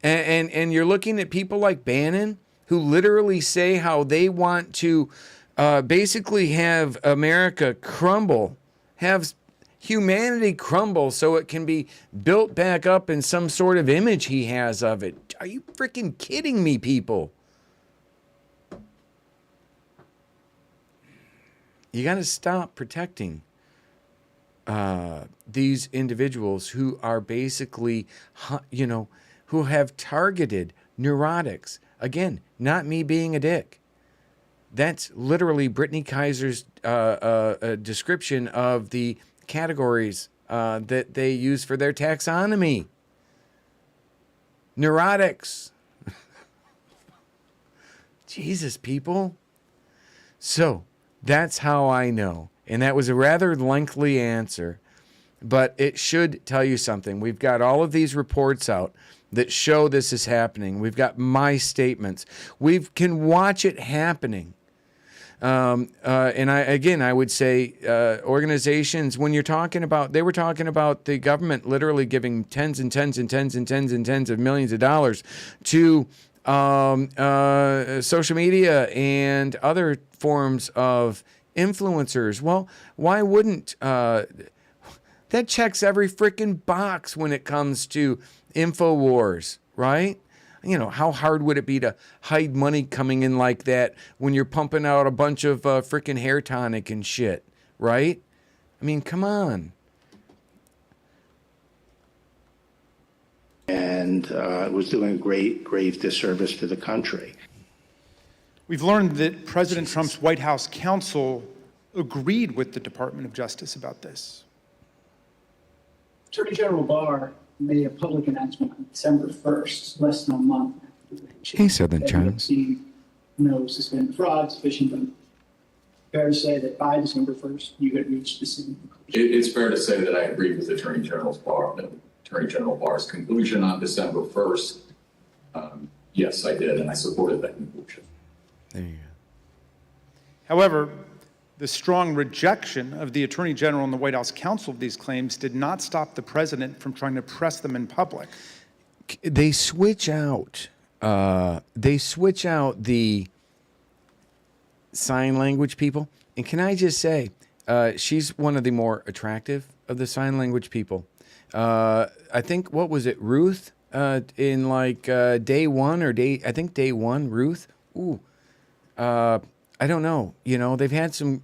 And you're looking at people like Bannon who literally say how they want to basically have America crumble, have humanity crumble so it can be built back up in some sort of image he has of it. Are you freaking kidding me, people? You got to stop protecting these individuals who are basically, who have targeted neurotics. Again, not me being a dick. That's literally Brittany Kaiser's description of the categories that they use for their taxonomy. Neurotics. Jesus, people. So that's how I know. And that was a rather lengthy answer, but it should tell you something. We've got all of these reports out that show this is happening. We've got my statements. We can watch it happening. And I would say organizations, when you're talking about, they were talking about the government literally giving tens and tens and tens and tens and tens of millions of dollars to social media and other forms of influencers. Well, why wouldn't that checks every freaking box when it comes to InfoWars, right? How hard would it be to hide money coming in like that when you're pumping out a bunch of freaking hair tonic and shit, right? I mean, come on. And it was doing a grave disservice to the country. We've learned that President Trump's White House counsel agreed with the Department of Justice about this. Attorney General Barr made a public announcement on December 1st, less than a month after Hey, Southern Charles. No suspended frauds, phishing, but fair to say that by December 1st, you had reached the same conclusion. It's fair to say that I agree with Attorney General Barr's conclusion on December 1st. Yes, I did, and I supported that conclusion. There you go. However, the strong rejection of the Attorney General and the White House counsel of these claims did not stop the president from trying to press them in public. They switch out. They switch out the sign language people. And can I just say, she's one of the more attractive of the sign language people. I think, what was it, Ruth? In like day one, Ruth. Ooh. I don't know. They've had some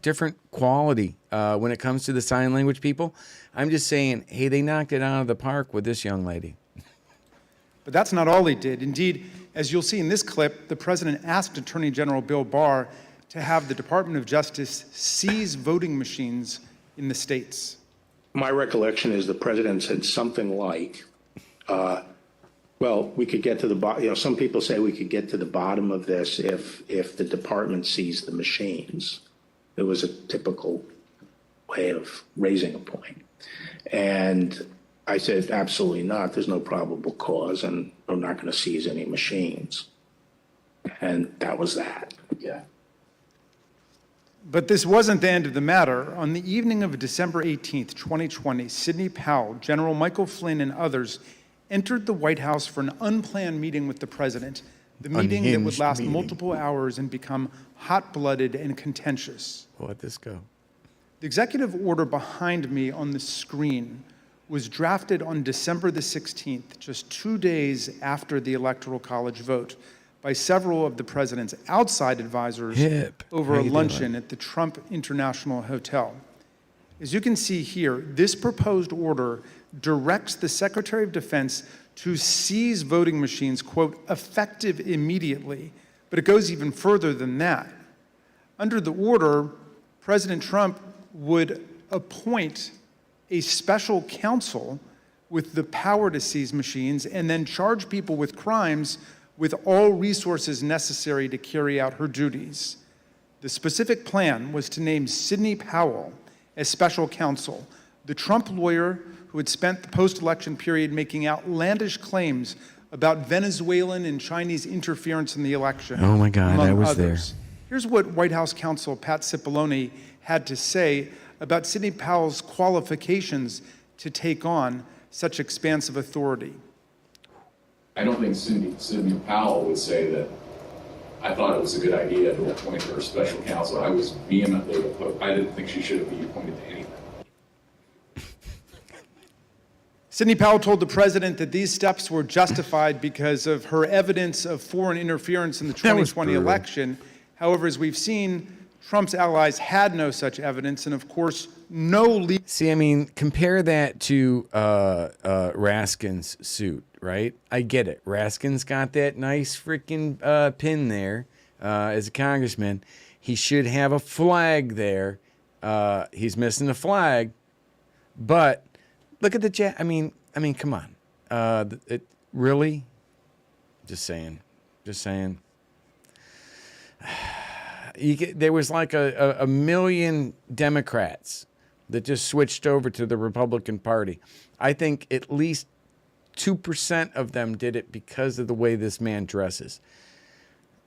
different quality when it comes to the sign language people. I'm just saying, hey, they knocked it out of the park with this young lady. But that's not all he did. Indeed, as you'll see in this clip, the president asked Attorney General Bill Barr to have the Department of Justice seize voting machines in the states. My recollection is the president said something like, well, we could get to the bottom, some people say we could get to the bottom of this if the department seized the machines. It was a typical way of raising a point. And I said, absolutely not. There's no probable cause, and we're not going to seize any machines. And that was that. Yeah. But this wasn't the end of the matter. On the evening of December 18th, 2020, Sidney Powell, General Michael Flynn, and others entered the White House for an unplanned meeting with the president, the meeting that would last multiple hours and become hot-blooded and contentious. We'll let this go. The executive order behind me on the screen was drafted on December the 16th, just 2 days after the Electoral College vote, by several of the president's outside advisors over a luncheon at the Trump International Hotel. As you can see here, this proposed order directs the Secretary of Defense to seize voting machines, quote, effective immediately, but it goes even further than that. Under the order, President Trump would appoint a special counsel with the power to seize machines and then charge people with crimes with all resources necessary to carry out her duties. The specific plan was to name Sidney Powell as special counsel, the Trump lawyer who had spent the post-election period making outlandish claims about Venezuelan and Chinese interference in the election. Oh my God, I was others. Here's what White House counsel Pat Cipollone had to say about Sidney Powell's qualifications to take on such expansive authority. I don't think Sidney Powell would say that I thought it was a good idea to appoint her special counsel. I was vehemently opposed. I didn't think she should be appointed to anything. Sidney Powell told the president that these steps were justified because of her evidence of foreign interference in the 2020 election. However, as we've seen, Trump's allies had no such evidence, and of course, no legal. See, I mean, compare that to Raskin's suit, right? I get it. Raskin's got that nice freaking pin there as a congressman. He should have a flag there. He's missing the flag, but look at the I mean, come on. Really? Just saying. There was like a million Democrats that just switched over to the Republican Party. I think at least 2% of them did it because of the way this man dresses.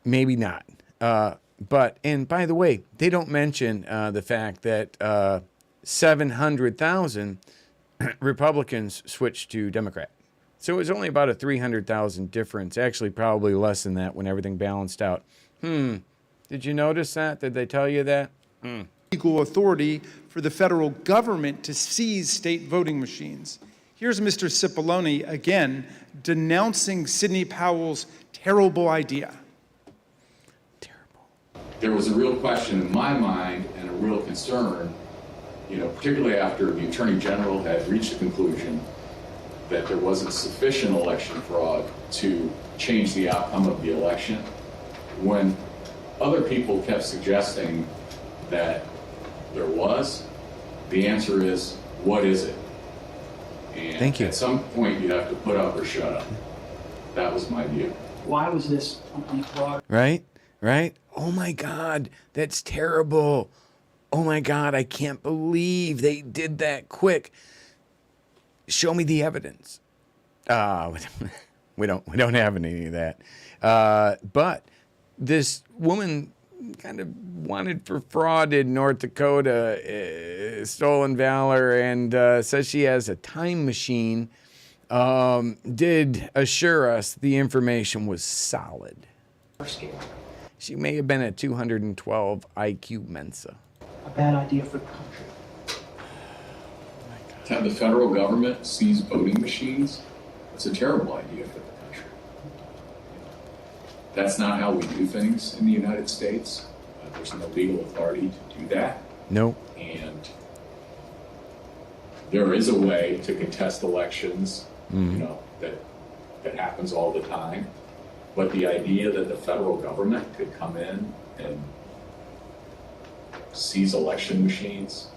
Maybe not. But, and by the way, they don't mention the fact that 700,000 Republicans switched to Democrat. So it was only about a 300,000 difference. Actually, probably less than that when everything balanced out. Did you notice that? Did they tell you that? Legal authority for the federal government to seize state voting machines. Here's Mr. Cipollone again denouncing Sidney Powell's terrible idea. There was a real question in my mind and a real concern, particularly after the Attorney General had reached the conclusion that there wasn't sufficient election fraud to change the outcome of the election. When other people kept suggesting that there was, the answer is, what is it? And thank you. At some point, you have to put up or shut up. That was my view. Why was this fraud? Right? Oh my God, that's terrible. Oh my God, I can't believe they did that quick. Show me the evidence. We don't have any of that. But this woman kind of wanted for fraud in North Dakota, stolen valor, and says she has a time machine. Did assure us the information was solid. She may have been a 212 IQ Mensa. A bad idea for the country. To have the federal government seize voting machines, it's a terrible idea for the country. That's not how we do things in the United States. There's no legal authority to do that. No. And there is a way to contest elections, that that happens all the time. But the idea that the federal government could come in and seize election machines,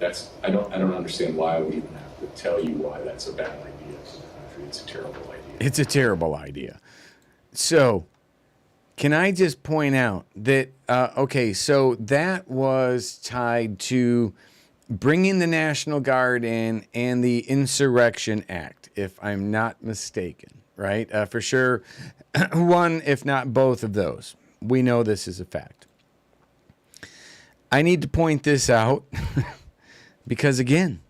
that's I don't understand why we even have to tell you why that's a bad idea for the country. It's a terrible idea. It's a terrible idea. So, can I just point out that, so that was tied to bringing the National Guard in and the Insurrection Act, if I'm not mistaken, right? For sure, one, if not both of those. We know this is a fact. I need to point this out because, again,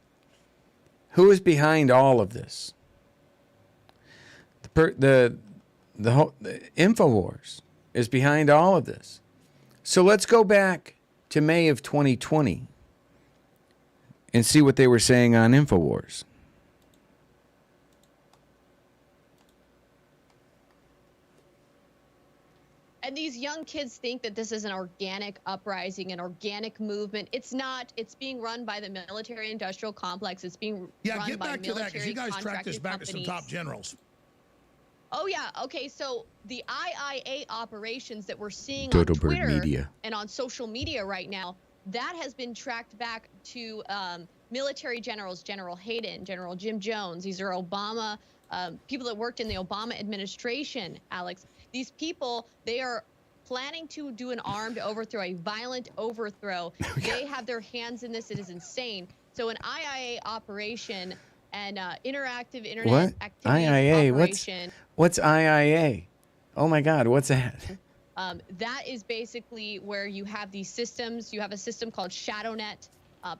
who is behind all of this? The InfoWars is behind all of this. So let's go back to May of 2020 and see what they were saying on InfoWars. And these young kids think that this is an organic uprising, an organic movement. It's not. It's being run by the military-industrial complex. It's being run get by back to that, because you guys tracked military-contracted this back to some companies. top generals. Oh, yeah. Okay, so the IIA operations that we're seeing Dodo on Bird Twitter Media. and on social media right now, that has been tracked back to military generals, General Hayden, General Jim Jones. These are Obama, people that worked in the Obama administration, Alex. These people, they are planning to do an armed overthrow, a violent overthrow. They have their hands in this. It is insane. So an IIA operation and interactive internet What? activity IIA? operation. What's IIA? Oh my God, what's that? That is basically where you have these systems. You have a system called ShadowNet.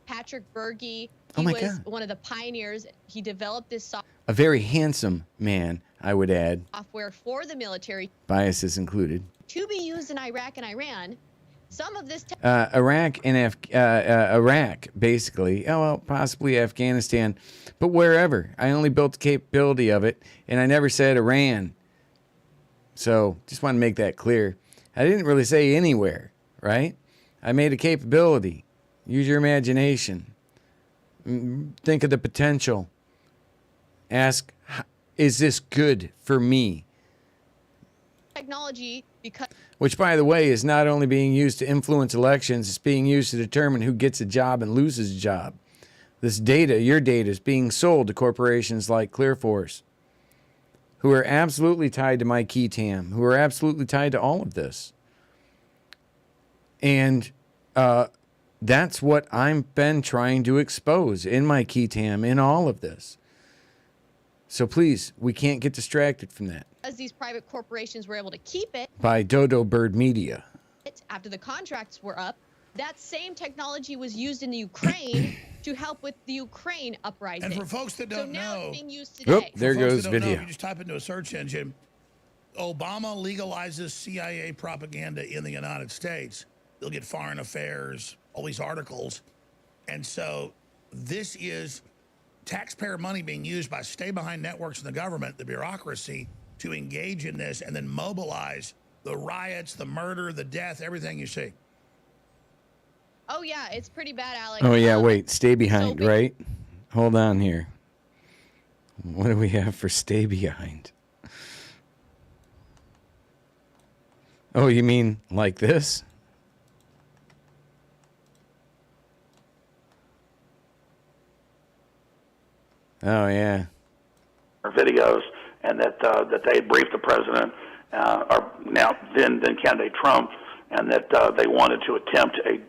Patrick Bergy, he was one of the pioneers. He developed this software. A very handsome man, I would add. Software for the military. Biases included. To be used in Iraq and Iran. Some of this. Iraq and Iraq, basically. Oh, well, possibly Afghanistan, but wherever. I only built the capability of it, and I never said Iran. So just want to make that clear. I didn't really say anywhere, right? I made a capability. Use your imagination. Think of the potential. Ask, is this good for me? Technology, because. Which, by the way, is not only being used to influence elections, it's being used to determine who gets a job and loses a job. This data, your data, is being sold to corporations like ClearForce, who are absolutely tied to my key tam, who are absolutely tied to all of this. And that's what I've been trying to expose in my key tam, in all of this. So please, we can't get distracted from that. As these private corporations were able to keep it. By Dodo Bird Media. After the contracts were up, that same technology was used in the Ukraine to help with the Ukraine uprising. And for folks that don't know, it's being used today. There goes video. You just type into a search engine, Obama legalizes CIA propaganda in the United States. You'll get Foreign Affairs, all these articles. And so this is taxpayer money being used by stay-behind networks in the government, the bureaucracy, to engage in this and then mobilize the riots, the murder, the death, everything you see. Oh, yeah, it's pretty bad, Alex. Oh, yeah, wait. Stay behind, right? Hold on here. What do we have for stay behind? Oh, you mean like this? Oh, yeah. Videos, and that they briefed the president, or now then candidate Trump, and that they wanted to attempt a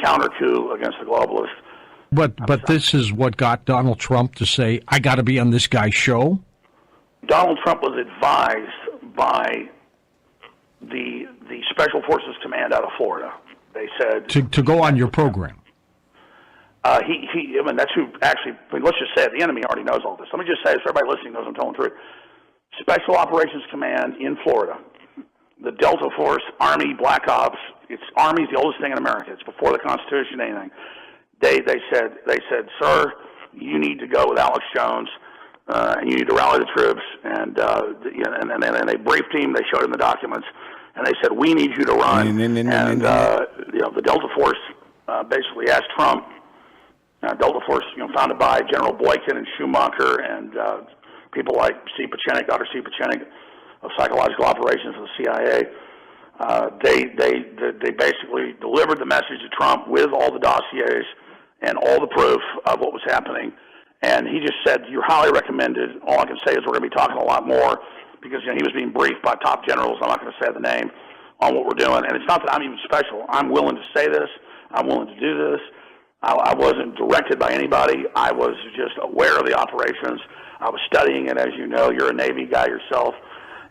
counter coup against the globalists. But this is what got Donald Trump to say, I got to be on this guy's show? Donald Trump was advised by the Special Forces Command out of Florida. They said to go on your program. I mean, that's who actually, let's just say it, the enemy already knows all this. Let me just say, so everybody listening knows I'm telling the truth. Special Operations Command in Florida, the Delta Force, Army, Black Ops, Army's the oldest thing in America. It's before the Constitution, anything. They said, sir, you need to go with Alex Jones, and you need to rally the troops. And they briefed him. They showed him the documents, and they said, we need you to run. The Delta Force basically asked Trump. Delta Force, founded by General Boykin and Schumacher and people like Dr. Cipollone of psychological operations for the CIA. They basically delivered the message to Trump with all the dossiers and all the proof of what was happening. And he just said, "You're highly recommended." All I can say is we're going to be talking a lot more because he was being briefed by top generals. I'm not going to say the name on what we're doing. And it's not that I'm even special. I'm willing to say this. I'm willing to do this. I wasn't directed by anybody. I was just aware of the operations. I was studying it, as you know. You're a Navy guy yourself.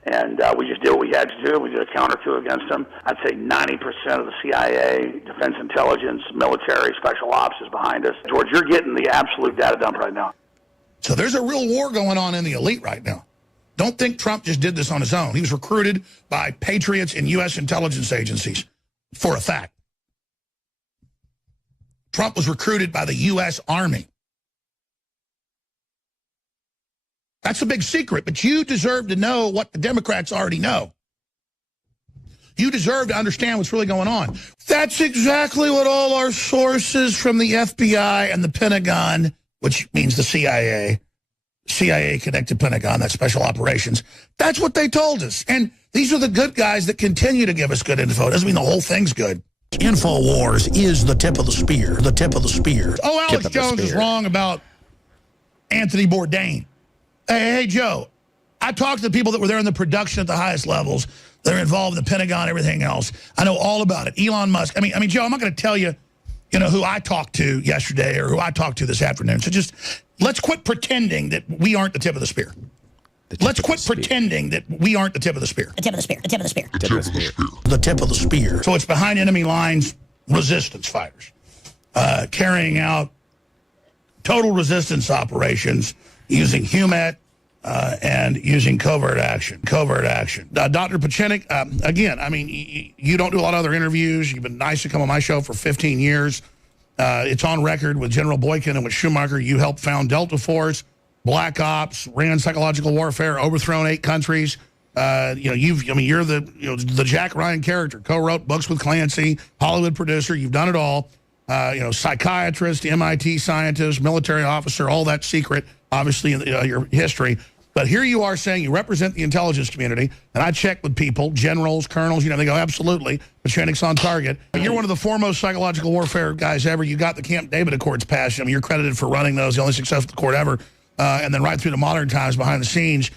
And we just did what we had to do. We did a counter coup against them. I'd say 90% of the CIA, defense intelligence, military, special ops is behind us. George, you're getting the absolute data dump right now. So there's a real war going on in the elite right now. Don't think Trump just did this on his own. He was recruited by patriots in U.S. intelligence agencies, for a fact. Trump was recruited by the U.S. Army. That's a big secret, but you deserve to know what the Democrats already know. You deserve to understand what's really going on. That's exactly what all our sources from the FBI and the Pentagon, which means the CIA connected Pentagon, that's special operations, that's what they told us. And these are the good guys that continue to give us good info. It doesn't mean the whole thing's good. InfoWars is the tip of the spear, the tip of the spear. Oh, Alex Jones is wrong about Anthony Bourdain. Hey, Joe, I talked to the people that were there in the production at the highest levels. They're involved in the Pentagon, everything else. I know all about it. Elon Musk. I mean, Joe, I'm not going to tell you, who I talked to yesterday or who I talked to this afternoon. So just let's quit pretending that we aren't the tip of the spear. Let's quit pretending that we aren't the tip of the spear. The tip of the spear. The tip of the spear. The tip of the spear. The tip of the spear. So it's behind enemy lines, resistance fighters, carrying out total resistance operations using HUMAT and using covert action. Dr. Pachenik, again, I mean, you don't do a lot of other interviews. You've been nice to come on my show for 15 years. It's on record with General Boykin and with Schumacher. You helped found Delta Force, Black Ops, ran psychological warfare, overthrown 8 countries. You're the Jack Ryan character. Co-wrote books with Clancy, Hollywood producer. You've done it all. Psychiatrist, MIT scientist, military officer, all that secret, obviously, in your history. But here you are saying you represent the intelligence community, and I checked with people, generals, colonels, they go, absolutely, Pachenik's on target. You're one of the foremost psychological warfare guys ever. You got the Camp David Accords passed. I mean, you're credited for running those, the only successful court ever. And then right through the modern times behind the scenes.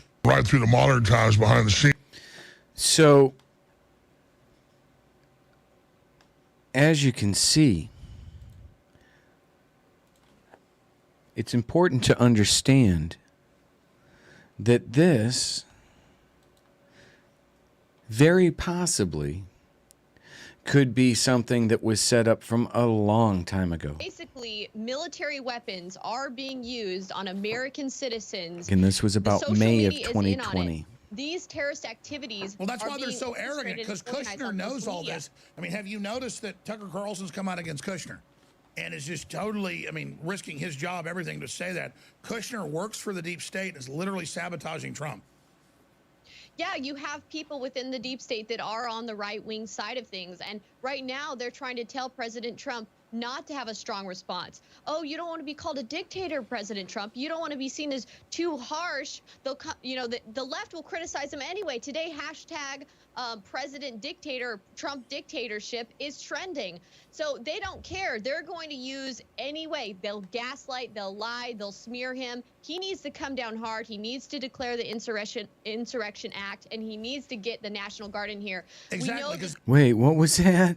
So, as you can see, it's important to understand that this very possibly could be something that was set up from a long time ago. Basically, military weapons are being used on American citizens. And this was about May of 2020. These terrorist activities. Well, that's why they're so arrogant, because Kushner knows all this. I mean, have you noticed that Tucker Carlson's come out against Kushner? And is just totally, risking his job, everything to say that. Kushner works for the deep state and is literally sabotaging Trump. Yeah, you have people within the deep state that are on the right-wing side of things. And right now, they're trying to tell President Trump not to have a strong response. Oh, you don't want to be called a dictator, President Trump. You don't want to be seen as too harsh. They'll, the left will criticize him anyway. Today, hashtag President Dictator, Trump dictatorship is trending. So they don't care. They're going to use any way. They'll gaslight, they'll lie, they'll smear him. He needs to come down hard. He needs to declare the Insurrection Act, and he needs to get the National Guard in here. Exactly. Wait, what was that?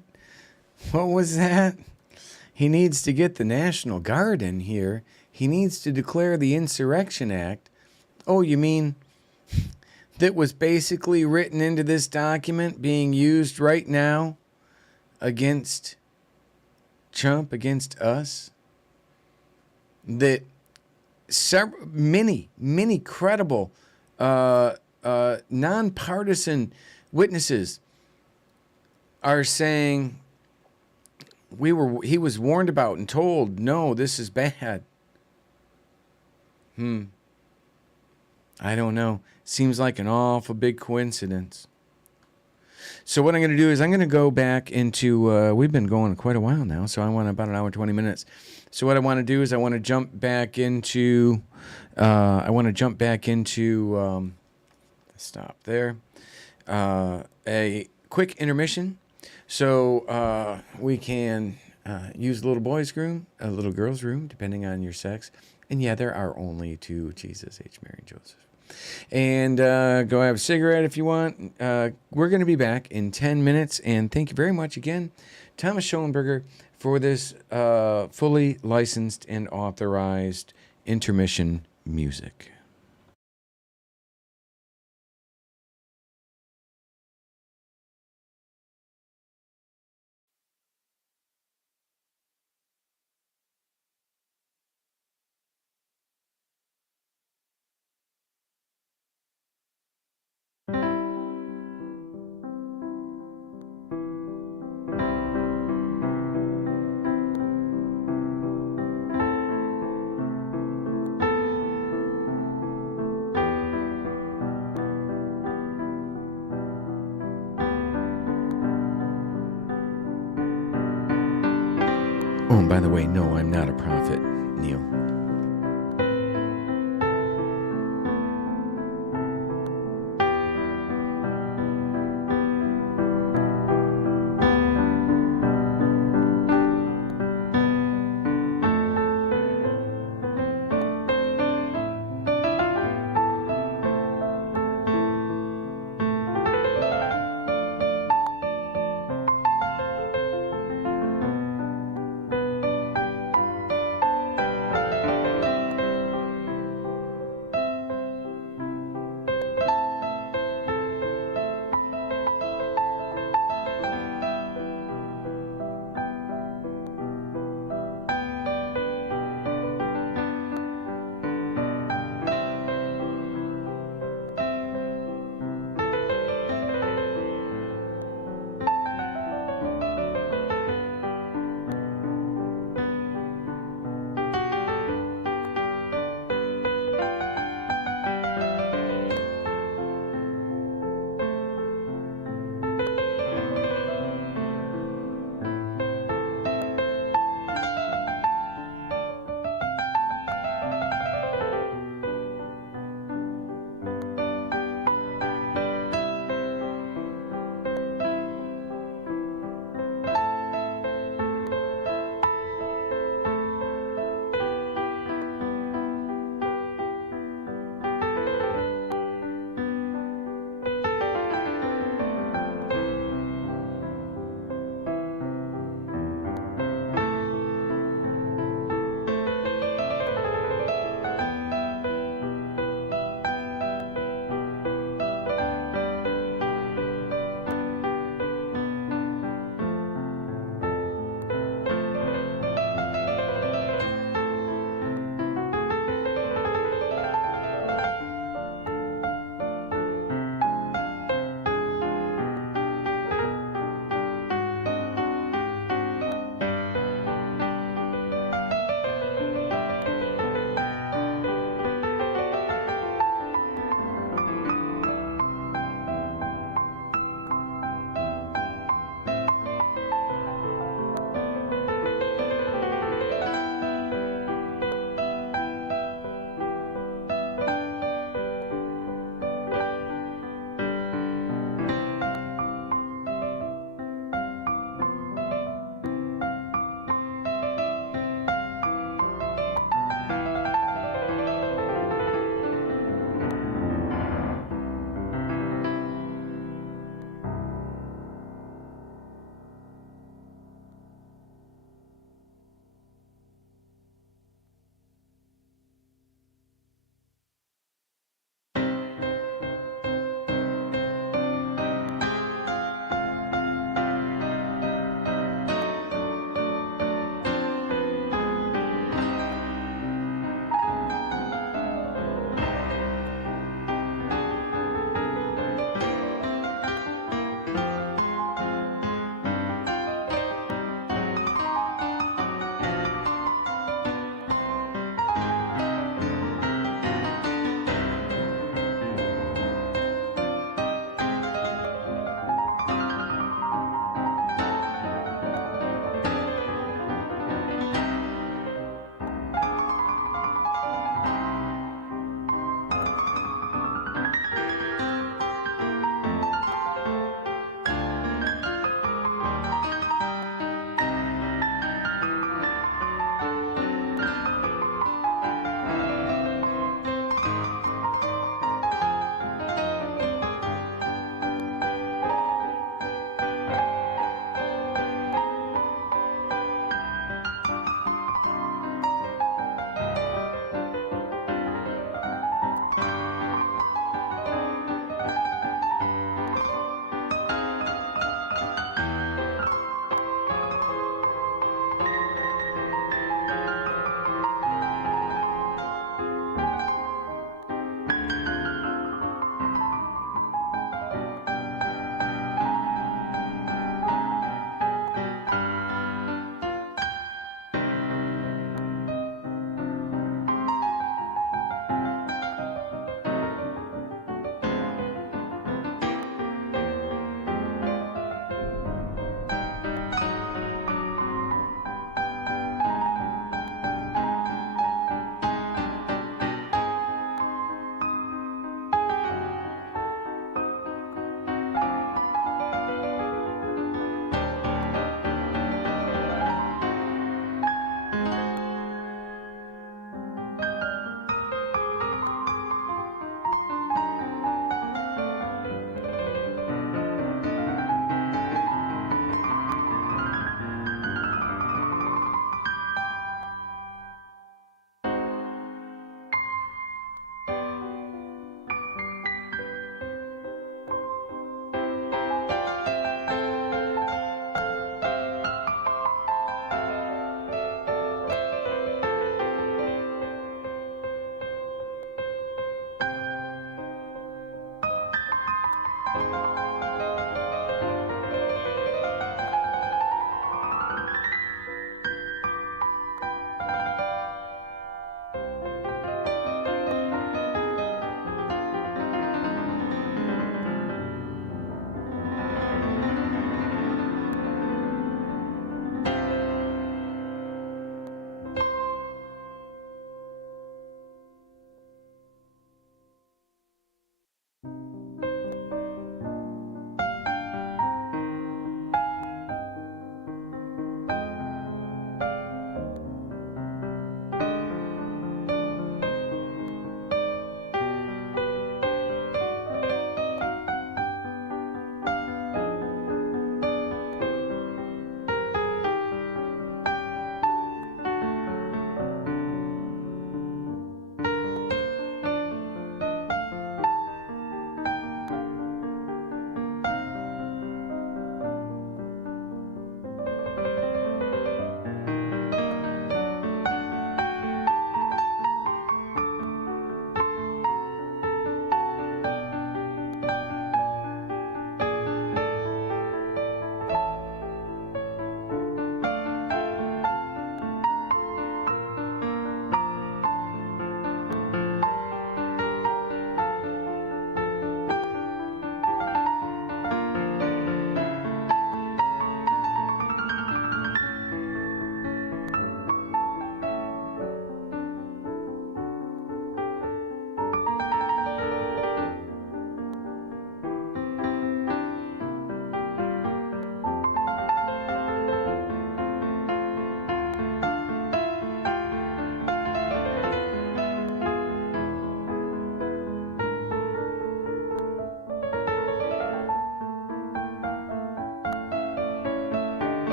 What was that? He needs to get the National Guard in here. He needs to declare the Insurrection Act. Oh, you mean that was basically written into this document being used right now against Trump, against us? That many credible, nonpartisan witnesses are saying he was warned about and told, no, this is bad. I don't know. Seems like an awful big coincidence. So what I'm going to do is I'm going to go back into, we've been going quite a while now, so I want about an hour, 20 minutes. So what I want to do is I want to jump back into, stop there, a quick intermission. So we can use the little boy's room, a little girl's room, depending on your sex. And yeah, there are only two, Jesus, H, Mary, and Joseph. And go have a cigarette if you want. We're going to be back in 10 minutes. And thank you very much again, Thomas Schollenberger, for this fully licensed and authorized intermission music. Oh, and by the way, no, I'm not a prophet, Neil.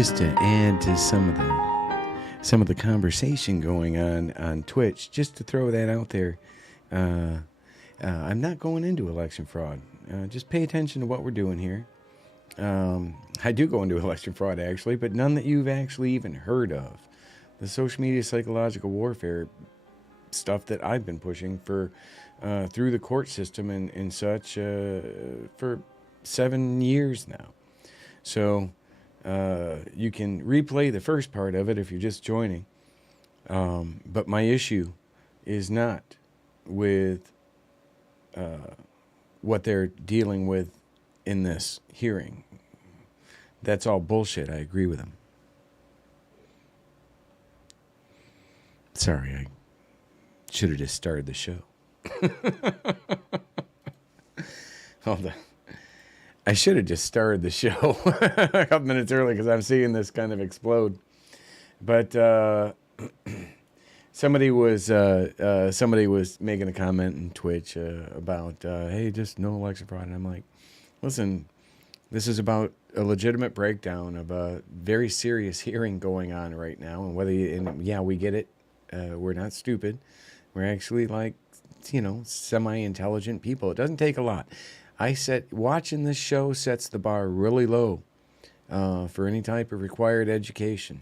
just to add to some of the conversation going on Twitch, just to throw that out there, I'm not going into election fraud. Just pay attention to what we're doing here. I do go into election fraud, actually, but none that you've actually even heard of. The social media psychological warfare stuff that I've been pushing for through the court system and such for 7 years now. So you can replay the first part of it if you're just joining. But my issue is not with what they're dealing with in this hearing. That's all bullshit. I agree with them. Sorry, I should have just started the show. Hold on. I should have just started the show a couple minutes early because I'm seeing this kind of explode. But somebody was making a comment in Twitch about, hey, just no election fraud. And I'm like, listen, this is about a legitimate breakdown of a very serious hearing going on right now. And we get it. We're not stupid. We're actually semi-intelligent people. It doesn't take a lot. Watching this show sets the bar really low for any type of required education.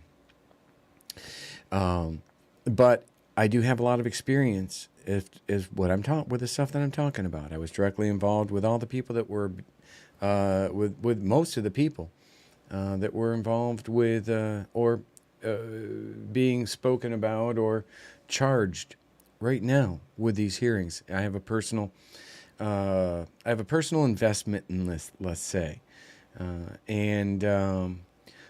But I do have a lot of experience with the stuff that I'm talking about. I was directly involved with all the people that were, with most of the people that were involved with or being spoken about or charged right now with these hearings. I have a personal investment in this, let's say.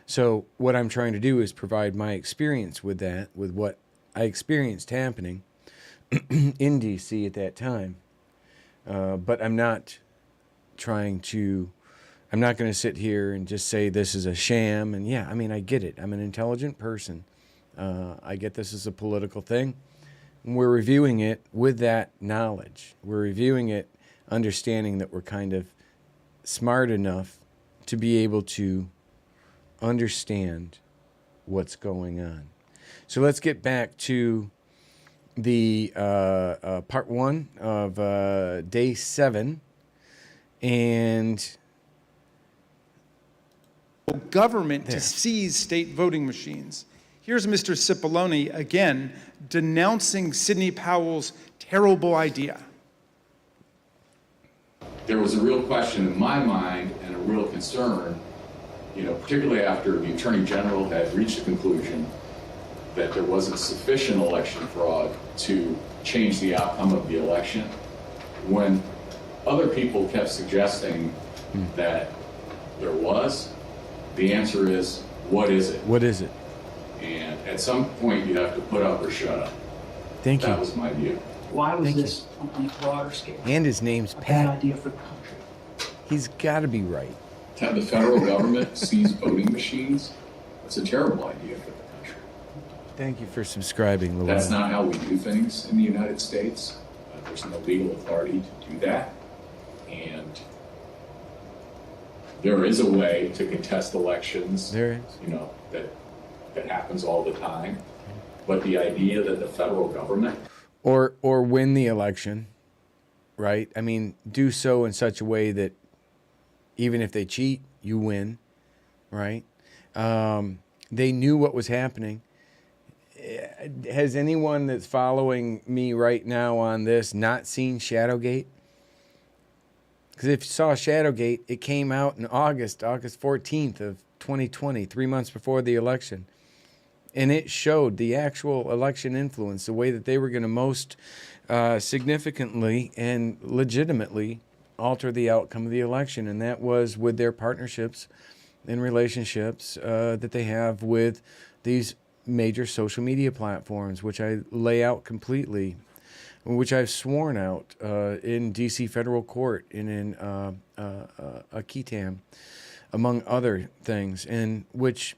So what I'm trying to do is provide my experience with that, with what I experienced happening in D.C. at that time. But I'm not going to sit here and just say this is a sham. And yeah, I mean, I get it. I'm an intelligent person. I get this as a political thing. And we're reviewing it with that knowledge. We're reviewing it understanding that we're kind of smart enough to be able to understand what's going on. So let's get back to the part one of day 7. And government to seize state voting machines. Here's Mr. Cipollone again denouncing Sidney Powell's terrible idea. There was a real question in my mind and a real concern, particularly after the Attorney General had reached the conclusion that there wasn't sufficient election fraud to change the outcome of the election. When other people kept suggesting that there was, the answer is, what is it? What is it? And at some point, you have to put up or shut up. Thank you. That was my view. Why was this on a broader scale? And his name's a Pat. bad idea for the country? He's got to be right. To have the federal government seize voting machines, that's a terrible idea for the country. Thank you for subscribing, Louise. That's not how we do things in the United States. There's no legal authority to do that. And there is a way to contest elections. There is. That happens all the time. But the idea that the federal government or win the election, right? I mean, do so in such a way that even if they cheat, you win, right? They knew what was happening. Has anyone that's following me right now on this not seen Shadowgate? Because if you saw Shadowgate, it came out in August 14th of 2020, 3 months before the election. And it showed the actual election influence, the way that they were going to most significantly and legitimately alter the outcome of the election. And that was with their partnerships and relationships that they have with these major social media platforms, which I lay out completely, which I've sworn out in D.C. federal court and in a Ketam, among other things, and which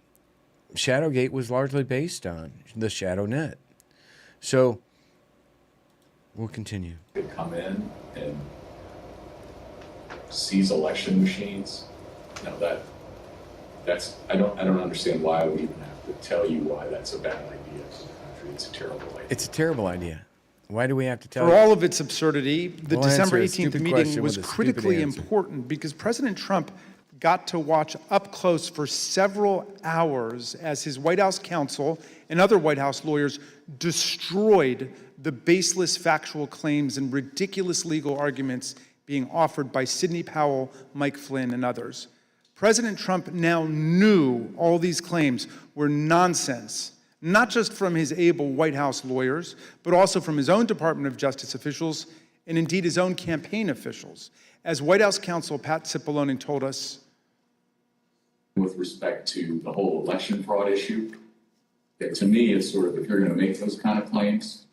Shadowgate was largely based on, the ShadowNet. So we'll continue. could come in and seize election machines, I don't understand why we even have to tell you why that's a bad idea for the country. It's a terrible idea. It's a terrible idea. Why do we have to tell you? For all of its absurdity, the We'll December answer a 18th stupid meeting question was with a stupid critically answer. important because President Trump got to watch up close for several hours as his White House counsel and other White House lawyers destroyed the baseless factual claims and ridiculous legal arguments being offered by Sidney Powell, Mike Flynn, and others. President Trump now knew all these claims were nonsense, not just from his able White House lawyers, but also from his own Department of Justice officials and indeed his own campaign officials. As White House counsel Pat Cipollone told us, with respect to the whole election fraud issue, that to me, it's sort of, if you're going to make those kind of claims,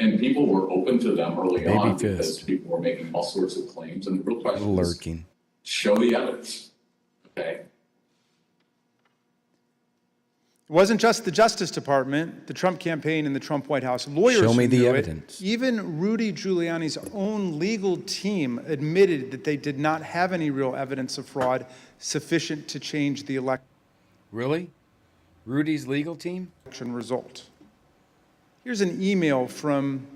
and people were open to them early on because people were making all sorts of claims, and the real question is, show the evidence, okay? it wasn't just the Justice Department, the Trump campaign, and the Trump White House lawyers Show me who the knew evidence. it. Even Rudy Giuliani's own legal team admitted that they did not have any real evidence of fraud sufficient to change the election. Really? Rudy's legal team? Result. Here's an email from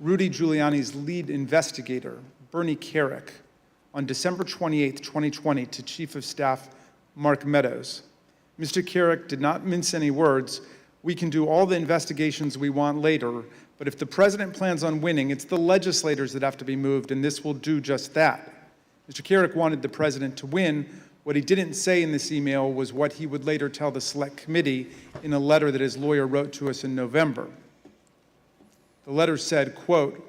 Rudy Giuliani's lead investigator, Bernie Kerik, on December 28, 2020, to Chief of Staff Mark Meadows. Mr. Kerik did not mince any words. We can do all the investigations we want later, but if the president plans on winning, it's the legislators that have to be moved, and this will do just that. Mr. Kerik wanted the president to win. What he didn't say in this email was what he would later tell the Select Committee in a letter that his lawyer wrote to us in November. The letter said, quote,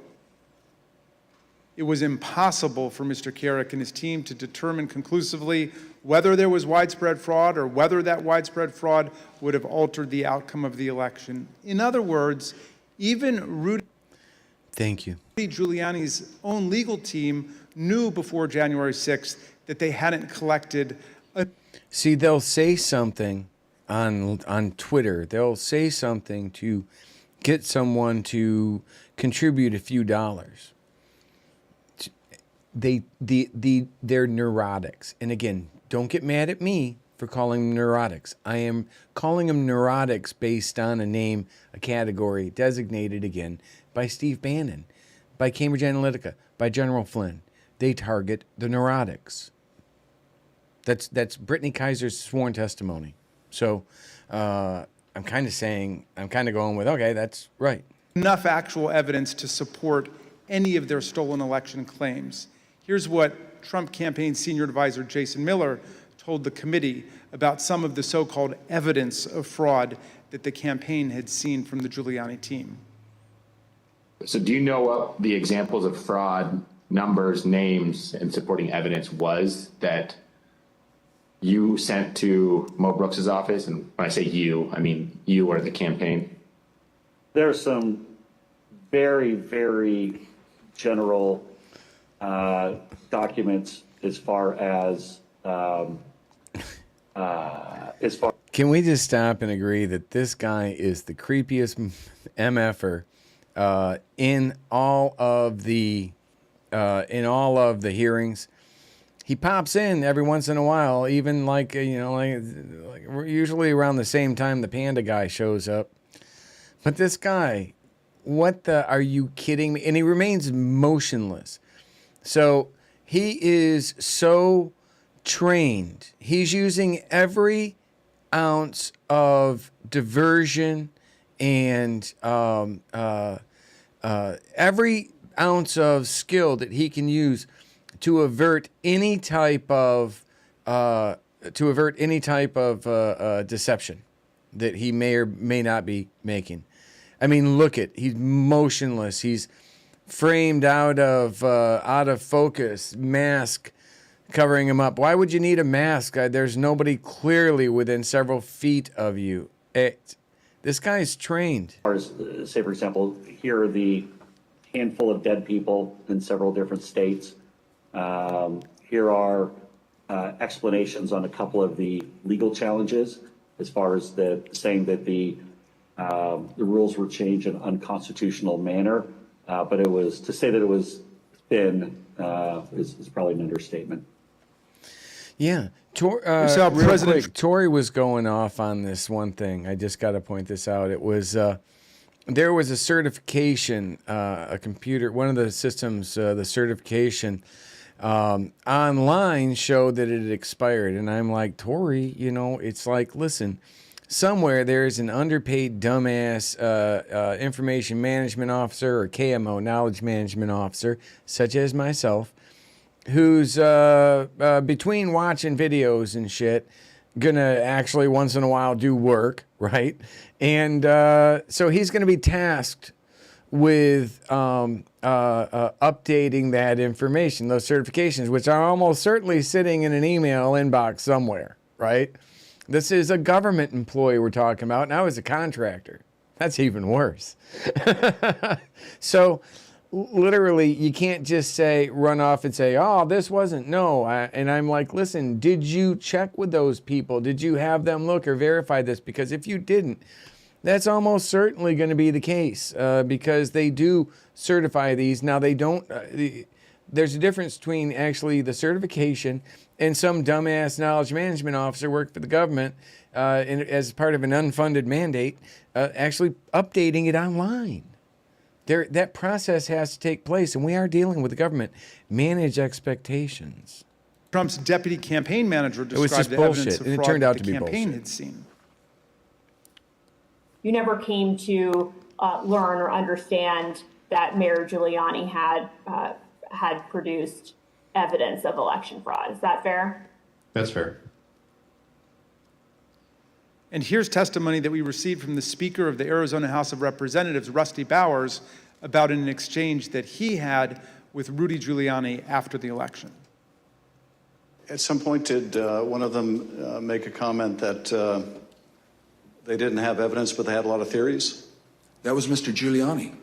"It was impossible for Mr. Kerik and his team to determine conclusively whether there was widespread fraud or whether that widespread fraud would have altered the outcome of the election." In other words, even Rudy Giuliani's own legal team knew before January 6th that they hadn't collected a... See, they'll say something on Twitter. They'll say something to get someone to contribute a few dollars. They're neurotics. And again, don't get mad at me for calling them neurotics. I am calling them neurotics based on a name, a category designated again by Steve Bannon, by Cambridge Analytica, by General Flynn. They target the neurotics. That's Brittany Kaiser's sworn testimony. So I'm kind of going with, okay, that's right. Enough actual evidence to support any of their stolen election claims. Here's what Trump campaign senior advisor Jason Miller told the committee about some of the so-called evidence of fraud that the campaign had seen from the Giuliani team. So do you know what the examples of fraud, numbers, names, and supporting evidence was that you sent to Mo Brooks's office? And when I say you, I mean you or the campaign. There are some very, very general documents as far as Can we just stop and agree that this guy is the creepiest MFer in all of the hearings? He pops in every once in a while, even like usually around the same time the panda guy shows up. But this guy, are you kidding me? And he remains motionless. So he is so trained. He's using every ounce of diversion and every ounce of skill that he can use to avert any type of deception that he may or may not be making. I mean, he's motionless. He's framed out of focus, mask covering him up. Why would you need a mask? There's nobody clearly within several feet of you. This guy's trained. Say, for example, here are the handful of dead people in several different states. Here are explanations on a couple of the legal challenges as far as saying that the rules were changed in an unconstitutional manner. But it was, to say that it was thin is probably an understatement. Yeah. how Real President- quick, Tory was going off on this one thing. I just got to point this out. It was there was a certification, a computer, one of the systems, the certification online showed that it had expired. And I'm like, Tory, you know, it's like, listen, somewhere there's an underpaid dumbass information management officer or KMO, knowledge management officer, such as myself, who's between watching videos and shit, gonna actually once in a while do work, right? And so he's gonna be tasked with updating that information, those certifications, which are almost certainly sitting in an email inbox somewhere, right? This is a government employee we're talking about, and I was a contractor. That's even worse. So literally, you can't just say, run off and say, oh, this wasn't, no. And I'm like, listen, did you check with those people? Did you have them look or verify this? Because if you didn't, that's almost certainly going to be the case because they do certify these. Now, they don't, there's a difference between actually the certification and some dumbass knowledge management officer worked for the government as part of an unfunded mandate, actually updating it online. That process has to take place, and we are dealing with the government. Manage expectations. Trump's deputy campaign manager was described just the bullshit, evidence of and it fraud turned out that to the be campaign bullshit. had seen. You never came to learn or understand that Mayor Giuliani had produced evidence of election fraud. Is that fair? That's fair. And here's testimony that we received from the Speaker of the Arizona House of Representatives, Rusty Bowers, about an exchange that he had with Rudy Giuliani after the election. At some point, did one of them make a comment that they didn't have evidence, but they had a lot of theories? That was Mr. Giuliani.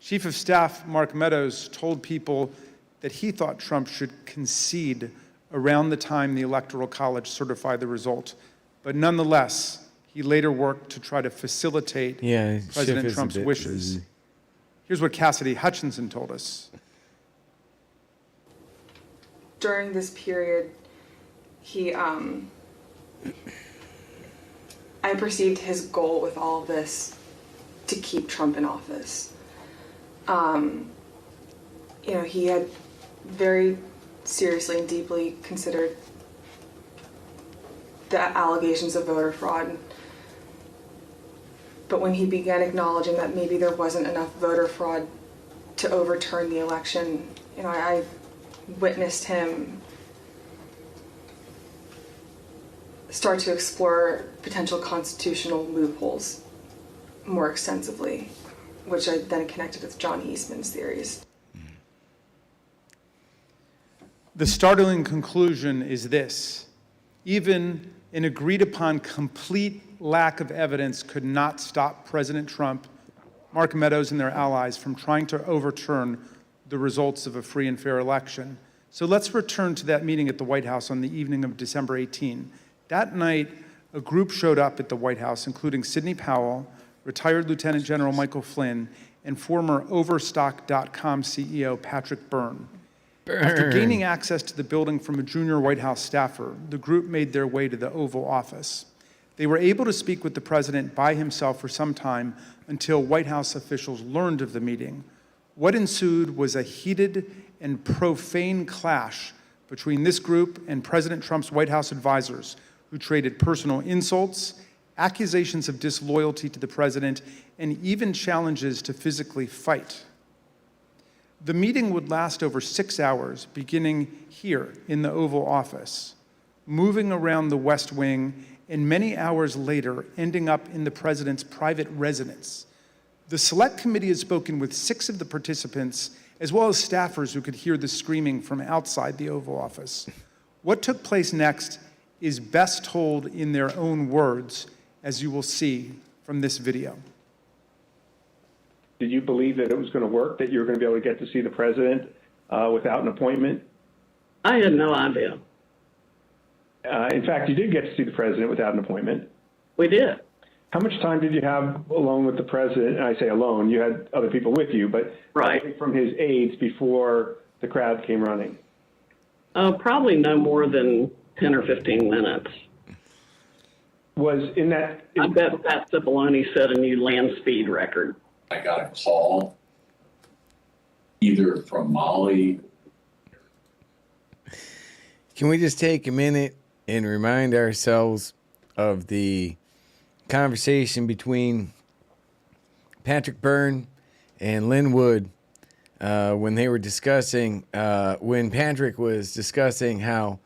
Chief of Staff Mark Meadows told people that he thought Trump should concede around the time the Electoral College certified the result. But nonetheless, he later worked to try to facilitate President Trump's wishes. Here's what Cassidy Hutchinson told us. During this period, I perceived his goal with all of this to keep Trump in office. He had very seriously and deeply considered the allegations of voter fraud. But when he began acknowledging that maybe there wasn't enough voter fraud to overturn the election, I witnessed him start to explore potential constitutional loopholes more extensively, which I then connected with John Eastman's theories. The startling conclusion is this: even an agreed upon complete lack of evidence could not stop President Trump, Mark Meadows, and their allies from trying to overturn the results of a free and fair election. So let's return to that meeting at the White House on the evening of December 18. That night, a group showed up at the White House, including Sidney Powell, retired Lieutenant General Michael Flynn, and former Overstock.com CEO Patrick Byrne. After gaining access to the building from a junior White House staffer, the group made their way to the Oval Office. They were able to speak with the president by himself for some time until White House officials learned of the meeting. What ensued was a heated and profane clash between this group and President Trump's White House advisors, who traded personal insults, accusations of disloyalty to the president, and even challenges to physically fight. The meeting would last over 6 hours, beginning here in the Oval Office, moving around the West Wing, and many hours later, ending up in the president's private residence. The Select Committee has spoken with 6 of the participants, as well as staffers who could hear the screaming from outside the Oval Office. What took place next is best told in their own words, as you will see from this video. Did you believe that it was going to work, that you were going to be able to get to see the president without an appointment? I had no idea. In fact, you did get to see the president without an appointment. We did. How much time did you have alone with the president? And I say alone, you had other people with you, but right from his aides before the crowd came running. Probably no more than 10 or 15 minutes. Was in that? I bet Pat Cipollone set a new land speed record. I got a call either from Molly. Can we just take a minute and remind ourselves of the conversation between Patrick Byrne and Lynn Wood when they were discussing, when Patrick was discussing how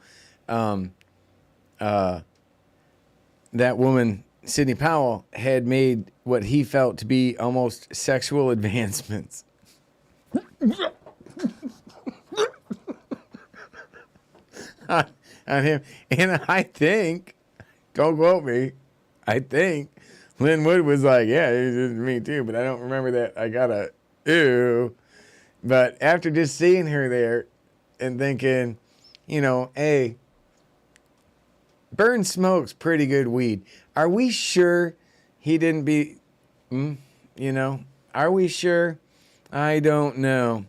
that woman, Sidney Powell, had made what he felt to be almost sexual advancements. on him. And I think, don't quote me, I think Lynn Wood was like, yeah, it's me too, but I don't remember that. I got a ew. But after just seeing her there and thinking, you know, hey, Byrne smokes pretty good weed. Are we sure he didn't be, you know, are we sure? I don't know.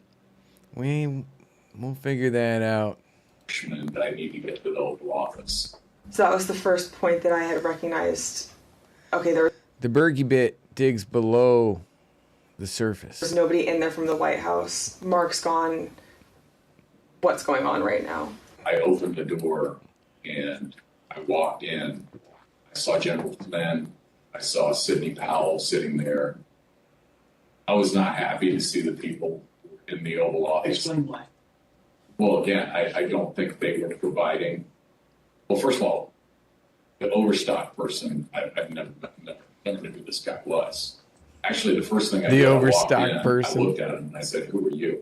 We'll figure that out. That I need to get to the Oval Office. So that was the first point that I had recognized. Okay, The BERGY-BIT digs below the surface. there's nobody in there from the White House. Mark's gone. What's going on right now? I opened the door and I walked in. I saw General Flynn. I saw Sidney Powell sitting there. I was not happy to see the people in the Oval Office. Explain why. Well, again, I don't think they were providing. Well, first of all, the overstock person, I've never knew who this guy was. Actually, the first thing I did, overstock person. I looked at him and I said, "Who are you?"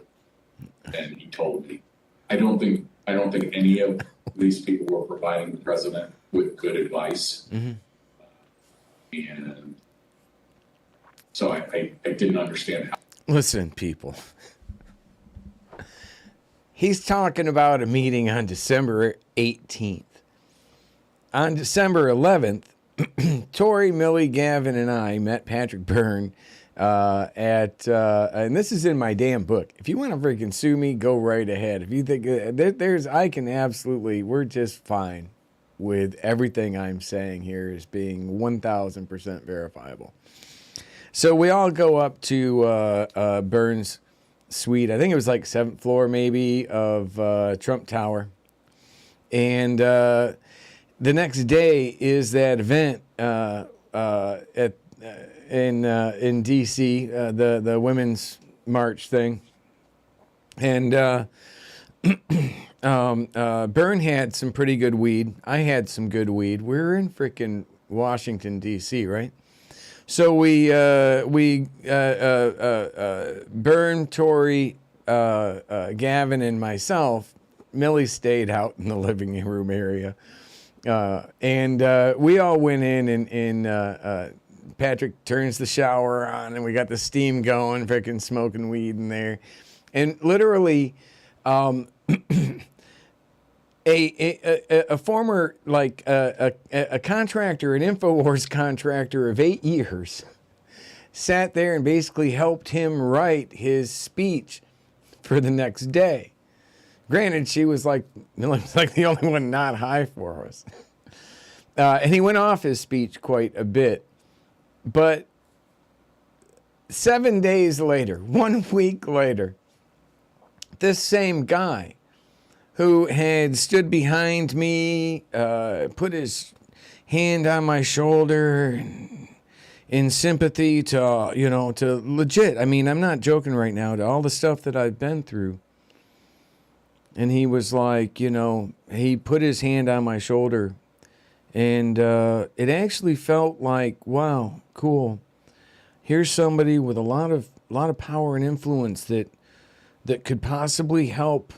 And he told me. I don't think any of these people were providing the president with good advice. Mm-hmm. And so I didn't understand how. Listen, people. He's talking about a meeting on December 18th. On December 11th, Tori, Millie, Gavin, and I met Patrick Byrne and this is in my damn book. If you want to freaking sue me, go right ahead. If you think we're just fine with everything I'm saying here as being 1,000% verifiable. So we all go up to Byrne's suite. I think it was like 7th floor maybe of Trump Tower. And the next day is that event in D.C., the Women's March thing. And Byrne had some pretty good weed. I had some good weed. We're in freaking Washington, D.C., right? So we Byrne, Tori, Gavin, and myself, Millie stayed out in the living room area. And we all went in and Patrick turns the shower on and we got the steam going, freaking smoking weed in there. And literally, a former, like, a contractor, an InfoWars contractor of 8 years, sat there and basically helped him write his speech for the next day. Granted, she was like the only one not high for us. And he went off his speech quite a bit. But 7 days later, 1 week later, this same guy who had stood behind me, put his hand on my shoulder in sympathy to legit. I mean, I'm not joking right now, to all the stuff that I've been through. And he was like, he put his hand on my shoulder. And it actually felt like, wow, cool. Here's somebody with a lot of power and influence that could possibly help,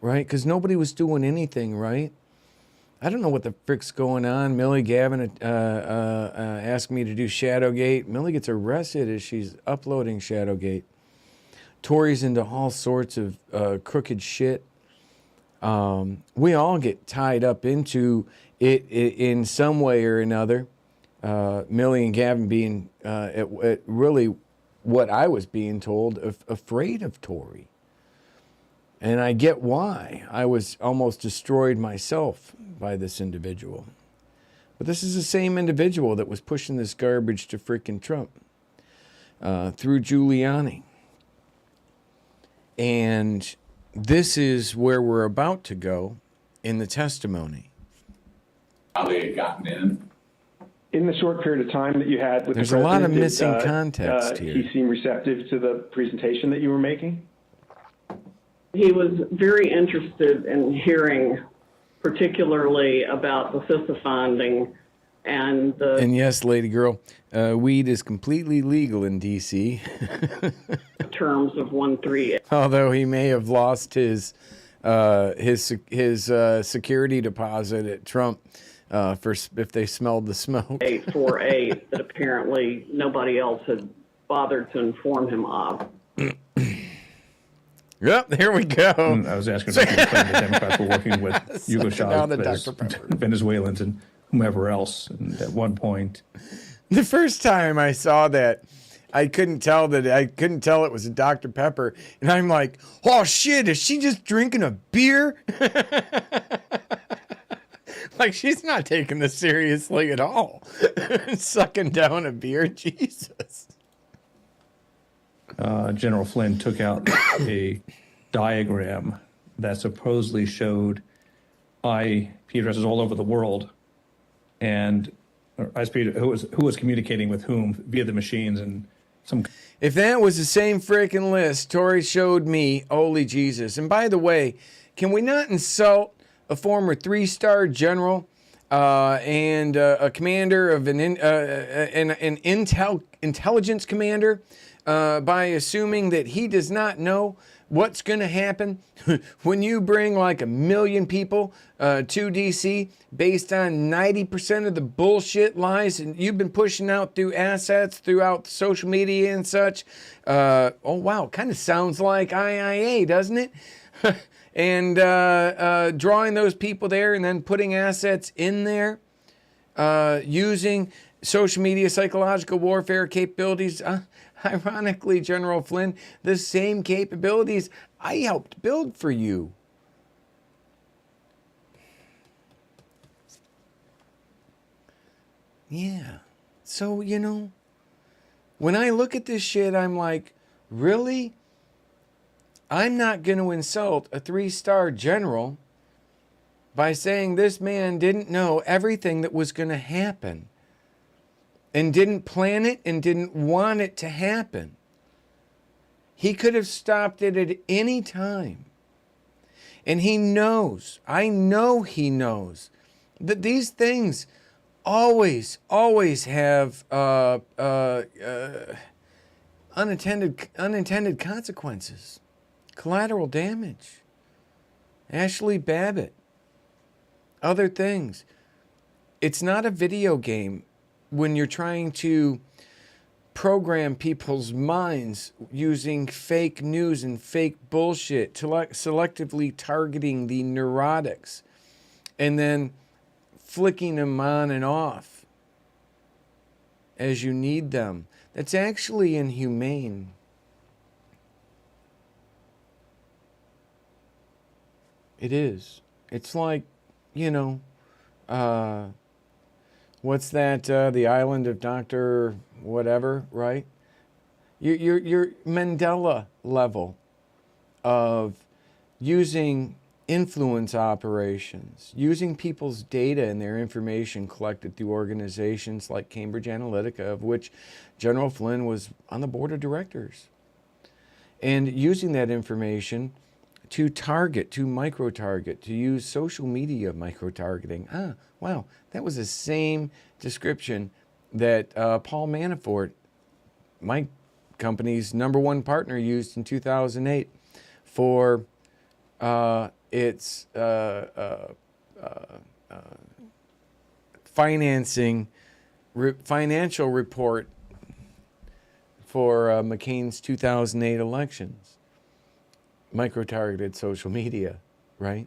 right? Because nobody was doing anything, right? I don't know what the frick's going on. Millie, Gavin asked me to do Shadowgate. Millie gets arrested as she's uploading Shadowgate. Tori's into all sorts of crooked shit. We all get tied up into it in some way or another. Millie and Gavin being really what I was being told, afraid of Tori. And I get why. I was almost destroyed myself by this individual. But this is the same individual that was pushing this garbage to freaking Trump through Giuliani. And this is where we're about to go in the testimony. How they had gotten in. In the short period of time that you had with There's the a president, lot of missing context did here. he seem receptive to the presentation that you were making? He was very interested in hearing particularly about the CISA finding and the And yes, lady girl, weed is completely legal in D.C. terms of 138. Although he may have lost his security deposit at Trump for if they smelled the smoke. 848 that apparently nobody else had bothered to inform him of. Yep, here we go. I was asking if the Democrats were working with Hugo down the Chavez, Dr. Pepper. Venezuelans, and whomever else. And at one point, The first time I saw that, I couldn't tell it was a Dr. Pepper, and I'm like, oh shit, is she just drinking a beer? Like, she's not taking this seriously at all. Sucking down a beer, Jesus. General Flynn took out a diagram that supposedly showed IP addresses all over the world, and who was communicating with whom via the machines, and some. If that was the same freaking list Tori showed me, holy Jesus. And by the way, can we not insult a former 3-star general and a commander of an intelligence commander by assuming that he does not know what's going to happen when you bring like 1 million people to DC based on 90% of the bullshit lies and you've been pushing out through assets throughout social media and such? Oh, wow. Kind of sounds like IIA, doesn't it? And drawing those people there and then putting assets in there, using social media psychological warfare capabilities. Ironically, General Flynn, the same capabilities I helped build for you. Yeah. So, you know, when I look at this shit, I'm like, really? I'm not going to insult a 3-star general by saying this man didn't know everything that was going to happen and didn't plan it and didn't want it to happen. He could have stopped it at any time. And he knows, I know he knows, that these things always have unintended consequences. Collateral damage. Ashley Babbitt. Other things. It's not a video game when you're trying to program people's minds using fake news and fake bullshit, selectively targeting the neurotics, and then flicking them on and off as you need them. That's actually inhumane. It is. It's like, you know, what's that? The Island of Dr. Whatever, right? Your Mandela level of using influence operations, using people's data and their information collected through organizations like Cambridge Analytica, of which General Flynn was on the board of directors, and using that information to target, to micro-target, to use social media micro-targeting. Ah, wow, that was the same description that Paul Manafort, my company's #1 partner, used in 2008 for its financial report for McCain's 2008 elections. Micro-targeted social media, right?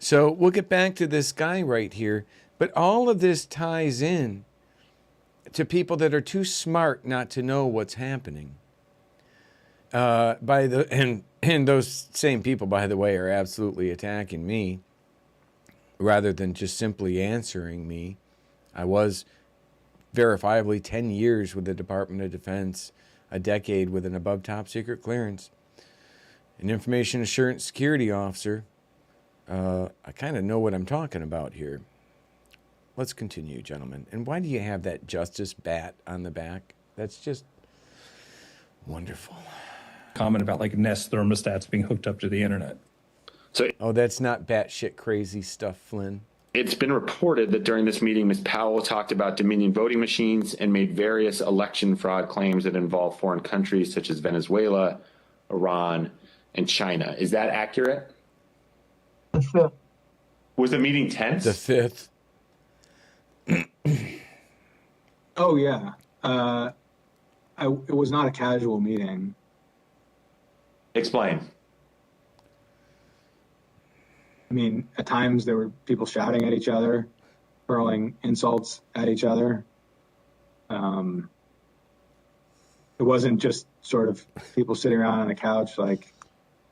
So we'll get back to this guy right here, but all of this ties in to people that are too smart not to know what's happening. And And those same people, by the way, are absolutely attacking me rather than just simply answering me. I was verifiably 10 years with the Department of Defense, a decade with an above top secret clearance, an information assurance security officer. I kind of know what I'm talking about here. Let's continue, gentlemen. And why do you have that Justice bat on the back? That's just wonderful. Comment about like Nest thermostats being hooked up to the internet. Oh, that's not batshit crazy stuff, Flynn. It's been reported that during this meeting, Ms. Powell talked about Dominion voting machines and made various election fraud claims that involve foreign countries such as Venezuela, Iran, and China. Is that accurate? The 5th. Was the meeting tense? The 5th. Oh, yeah. It was not a casual meeting. Explain. I mean, at times there were people shouting at each other, hurling insults at each other. It wasn't just sort of people sitting around on a couch, like,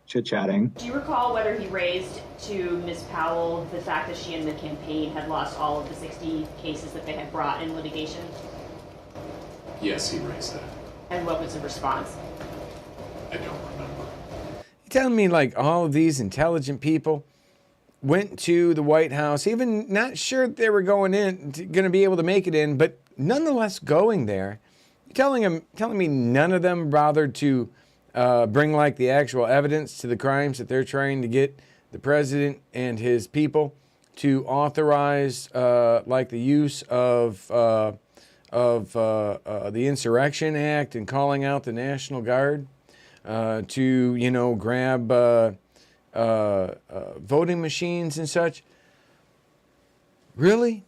chit-chatting. Do you recall whether he raised to Ms. Powell the fact that she and the campaign had lost all of the 60 cases that they had brought in litigation? Yes, he raised that. And what was the response? I don't remember. You telling me like all of these intelligent people went to the White House, even not sure they were going to be able to make it in, but nonetheless going there? You're telling me none of them bothered to bring like the actual evidence to the crimes that they're trying to get the president and his people to authorize, like the use of the Insurrection Act and calling out the National Guard to, grab voting machines and such? Really?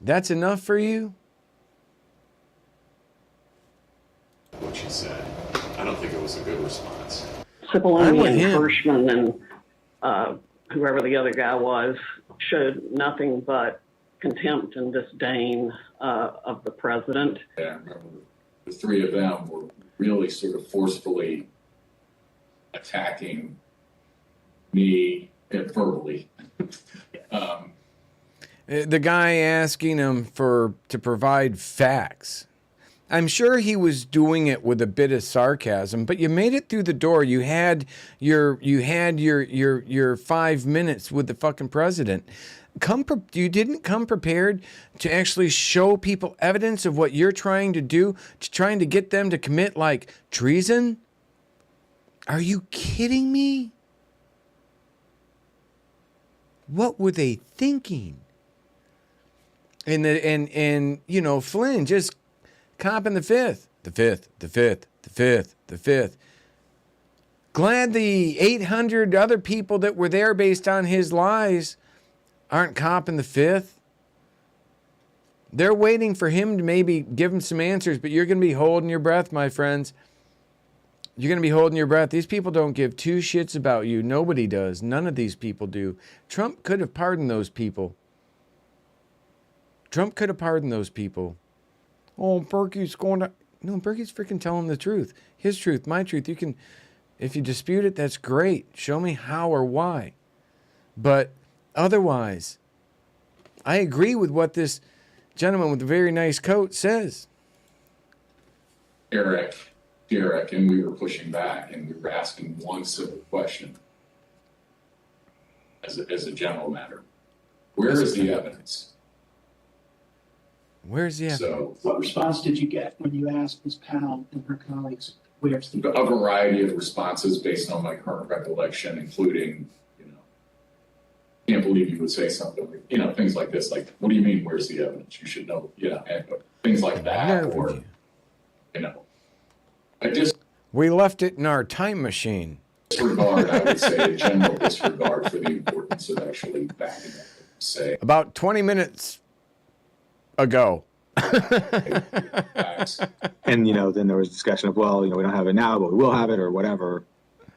That's enough for you? What she said. I don't think it was a good response. Cipollone and Hirschman and whoever the other guy was showed nothing but contempt and disdain of the president. Yeah, I remember the three of them were really sort of forcefully attacking me verbally. The guy asking him to provide facts. I'm sure he was doing it with a bit of sarcasm, but you made it through the door. You had your 5 minutes with the fucking president. You didn't come prepared to actually show people evidence of what you're trying to do, trying to get them to commit like treason? Are you kidding me? What were they thinking? And Flynn just copping the fifth. Glad the 800 other people that were there based on his lies aren't copping the fifth. They're waiting for him to maybe give them some answers, but you're going to be holding your breath, my friends. You're going to be holding your breath. These people don't give two shits about you. Nobody does. None of these people do. Trump could have pardoned those people. Oh, Berkey's going to... No, Berkey's freaking telling the truth. His truth, my truth. You can... If you dispute it, that's great. Show me how or why. But otherwise, I agree with what this gentleman with the very nice coat says. Derek, and we were pushing back, and we were asking one simple question as a general matter. Where is the evidence? Where's the evidence? So, what response did you get when you asked Ms. Powell and her colleagues, where's the evidence? A variety of responses based on my current recollection, including, can't believe you would say something, things like this, like, what do you mean, where's the evidence? You should know, and things like that, or, We left it in our time machine. Disregard, I would say, a general disregard for the importance of actually backing up and say. About 20 minutes ago. And, then there was discussion of, well, we don't have it now, but we will have it or whatever.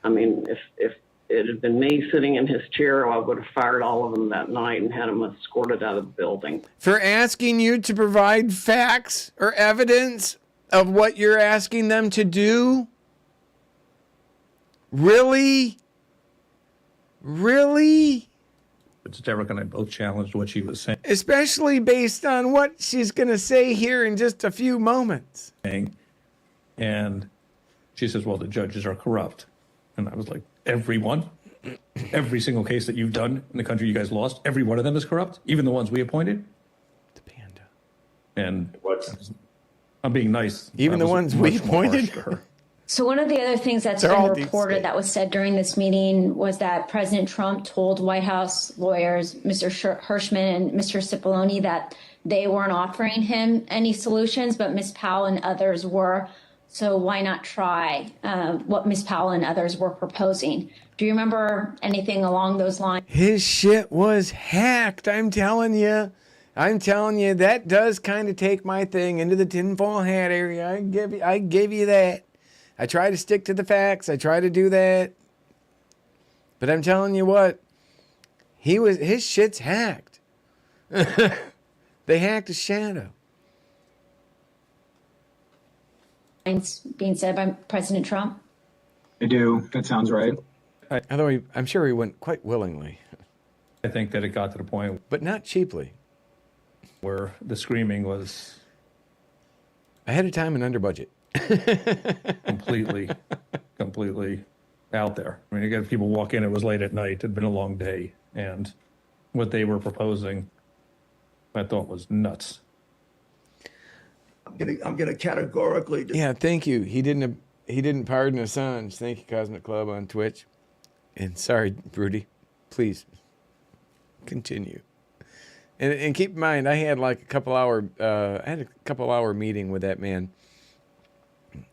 I mean, if it had been me sitting in his chair, I would have fired all of them that night and had them escorted out of the building. For asking you to provide facts or evidence of what you're asking them to do? Really? Really? It's Derek and I both challenged what she was saying. Especially based on what she's going to say here in just a few moments. And she says, well, the judges are corrupt. And I was like, everyone? Every single case that you've done in the country you guys lost, every one of them is corrupt? Even the ones we appointed? The panda. And I'm being nice. Even the ones we appointed? So one of the other things that's been reported that was said during this meeting was that President Trump told White House lawyers, Mr. Hirschman and Mr. Cipollone, that they weren't offering him any solutions, but Ms. Powell and others were. So why not try what Ms. Powell and others were proposing? Do you remember anything along those lines? His shit was hacked, I'm telling you. That does kind of take my thing into the tinfoil hat area. I give you that. I try to stick to the facts. I try to do that. But I'm telling you what, his shit's hacked. They hacked his shadow. Being said by President Trump? I do. That sounds right. Although I'm sure he went quite willingly. I think that it got to the point, but not cheaply, where the screaming was ahead of time and under budget. completely out there. I mean, you got people walk in, it was late at night, it had been a long day, and what they were proposing, I thought was nuts. I'm gonna categorically. Yeah, thank you. He didn't pardon Assange. Thank you, Cosmic Club on Twitch. And sorry, Rudy. Please continue. And keep in mind, I had like a couple hour meeting with that man.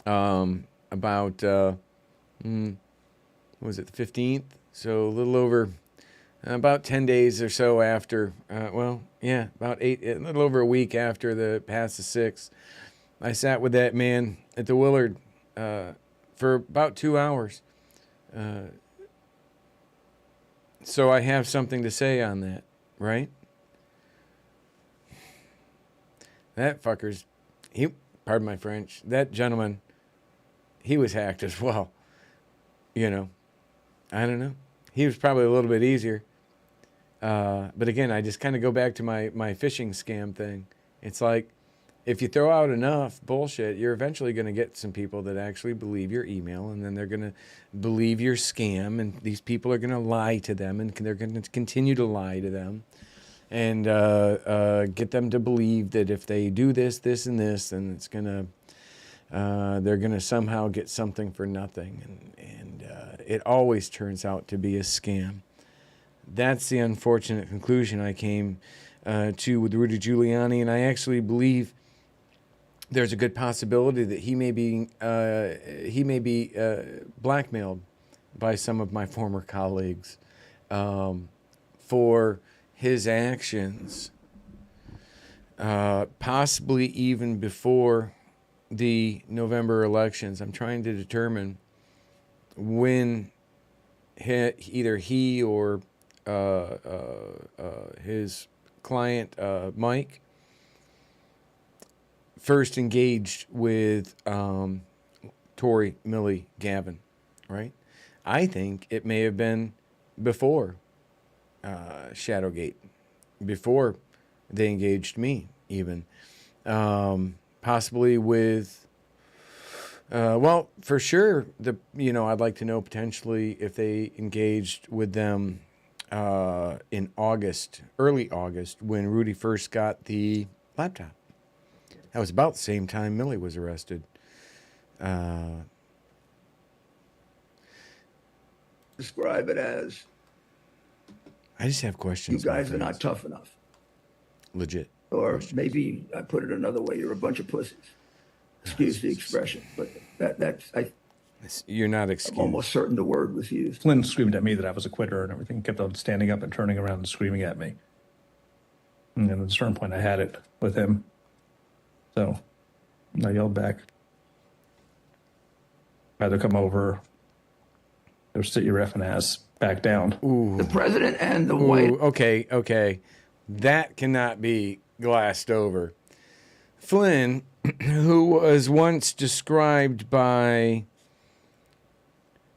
About what was it, the 15th? So a little over about 10 days or so after. A little over a week after the past the 6th. I sat with that man at the Willard for about 2 hours. So I have something to say on that, right? That fucker's, pardon my French, that gentleman, he was hacked as well. You know, I don't know. He was probably a little bit easier. But again, I just kind of go back to my phishing scam thing. It's like, if you throw out enough bullshit, you're eventually going to get some people that actually believe your email, and then they're going to believe your scam, and these people are going to lie to them, and they're going to continue to lie to them, and get them to believe that if they do this, this, and this, then it's going to, they're going to somehow get something for nothing, and it always turns out to be a scam. That's the unfortunate conclusion I came to with Rudy Giuliani, and I actually believe there's a good possibility that he may be blackmailed by some of my former colleagues for his actions, possibly even before the November elections. I'm trying to determine when either he or his client, Mike, first engaged with Tory, Millie, Gavin, right? I think it may have been before Shadowgate, before they engaged me, even. Possibly with, for sure, I'd like to know potentially if they engaged with them in August, early August, when Rudy first got the laptop. That was about the same time Millie was arrested. Describe it as. I just have questions. You guys are not tough enough. Legit. Or questions. Maybe I put it another way. You're a bunch of pussies. Excuse the expression, but you're not excused. I'm almost certain the word was used. Flynn screamed at me that I was a quitter and everything, kept on standing up and turning around and screaming at me. And at a certain point, I had it with him. So I yelled back. Either come over or sit your effing ass back down. Ooh. The president and the Ooh, White. Okay. That cannot be glassed over. Flynn, who was once described by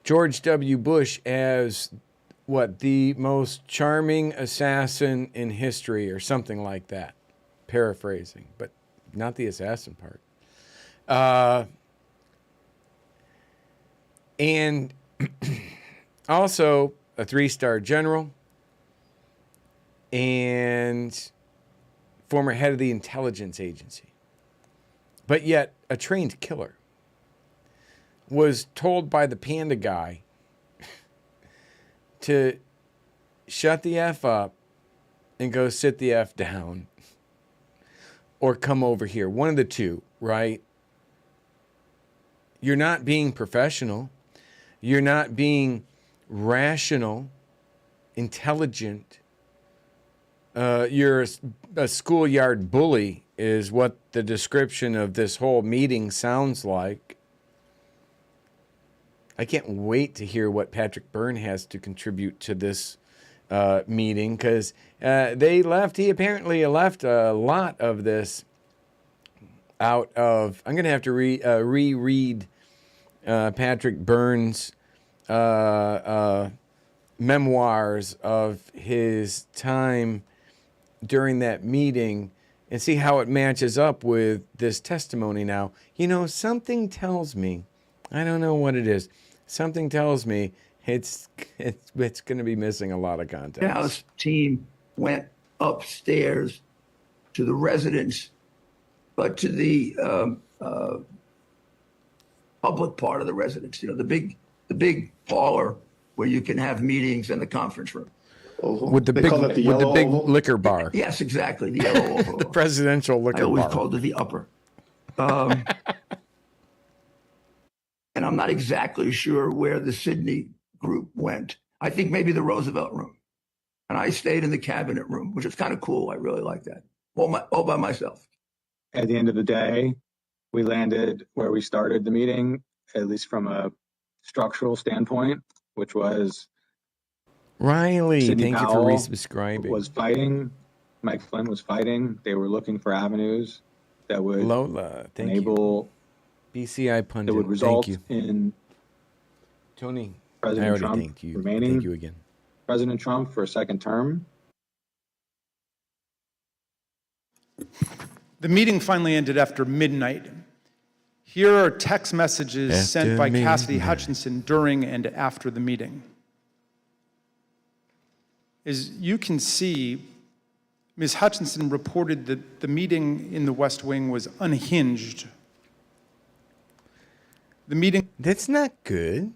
George W. Bush as what, the most charming assassin in history or something like that. Paraphrasing, but not the assassin part. And also a 3-star general and former head of the intelligence agency. But yet a trained killer was told by the panda guy to shut the F up and go sit the F down or come over here. One of the two, right? You're not being professional. You're not being rational, intelligent. You're a schoolyard bully is what the description of this whole meeting sounds like. I can't wait to hear what Patrick Byrne has to contribute to this meeting, because he apparently left a lot of this out of, I'm going to have to reread Patrick Byrne's memoirs of his time during that meeting and see how it matches up with this testimony now. You know, something tells me, I don't know what it is, something tells me it's going to be missing a lot of context. The House team went upstairs to the residence, but to the public part of the residence, you know, the big parlor where you can have meetings in the conference room. With the big liquor bar. Yes, exactly. The yellow oval. The presidential liquor bar. I always called it the upper. And I'm not exactly sure where the Sydney group went. I think maybe the Roosevelt room. And I stayed in the cabinet room, which is kind of cool. I really like that. All by myself. At the end of the day, we landed where we started the meeting, at least from a structural standpoint, which was Riley, Sidney thank Powell you for resubscribing. Was fighting. Mike Flynn was fighting. They were looking for avenues that would Lola, thank enable you. BCI pundit, that would result thank you. in Tony, President I already Trump thanked you. remaining Thank you again. President Trump for a second term. The meeting finally ended after midnight. Here are text messages sent by Cassidy Hutchinson during and after the meeting. As you can see, Ms. Hutchinson reported that the meeting in the West Wing was unhinged. The meeting... That's not good.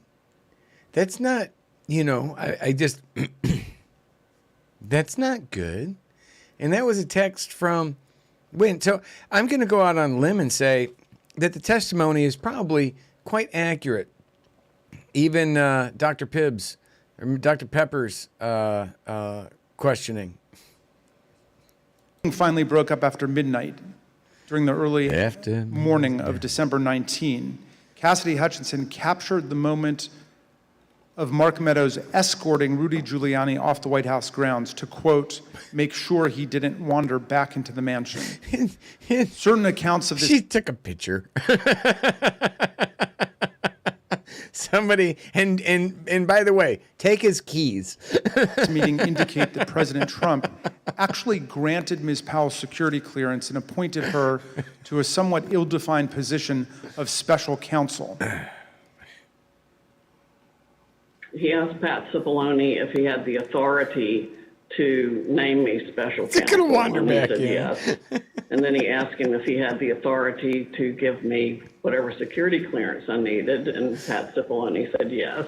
That's not, you know, I just... That's not good. And that was a text from... So I'm going to go out on a limb and say that the testimony is probably quite accurate. Even Dr. Pibbs, or Dr. Pepper's questioning. Finally broke up after midnight during the early morning of December 19. Cassidy Hutchinson captured the moment of Mark Meadows escorting Rudy Giuliani off the White House grounds to, quote, make sure he didn't wander back into the mansion. Certain accounts of this... She took a picture. Somebody, and by the way, take his keys. This meeting indicate that President Trump actually granted Ms. Powell's security clearance and appointed her to a somewhat ill-defined position of special counsel. He asked Pat Cipollone if he had the authority to name me special counsel, and he said yes. And then he asked him if he had the authority to give me whatever security clearance I needed, and Pat Cipollone said yes.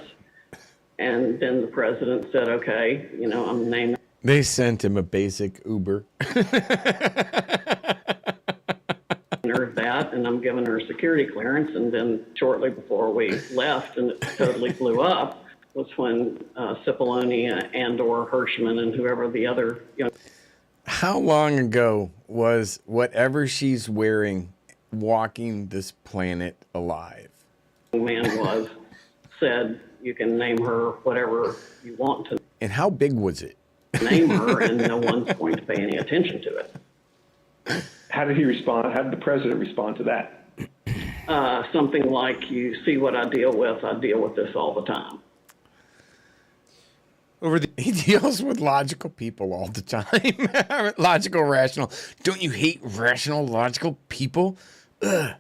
And then the president said, okay, you know, I'm naming. They sent him a basic Uber. Her that, and I'm giving her security clearance. And then shortly before we left and it totally blew up was when Cipollone and or Hirschman and whoever the other, you know. How long ago was whatever she's wearing walking this planet alive? Man was said you can name her whatever you want to. And how big was it? Name her, and no one's going to pay any attention to it. How did he respond? How did the president respond to that? something like, "You see what I deal with this all the time." He deals with logical people all the time. Logical, rational. Don't you hate rational, logical people? Ugh.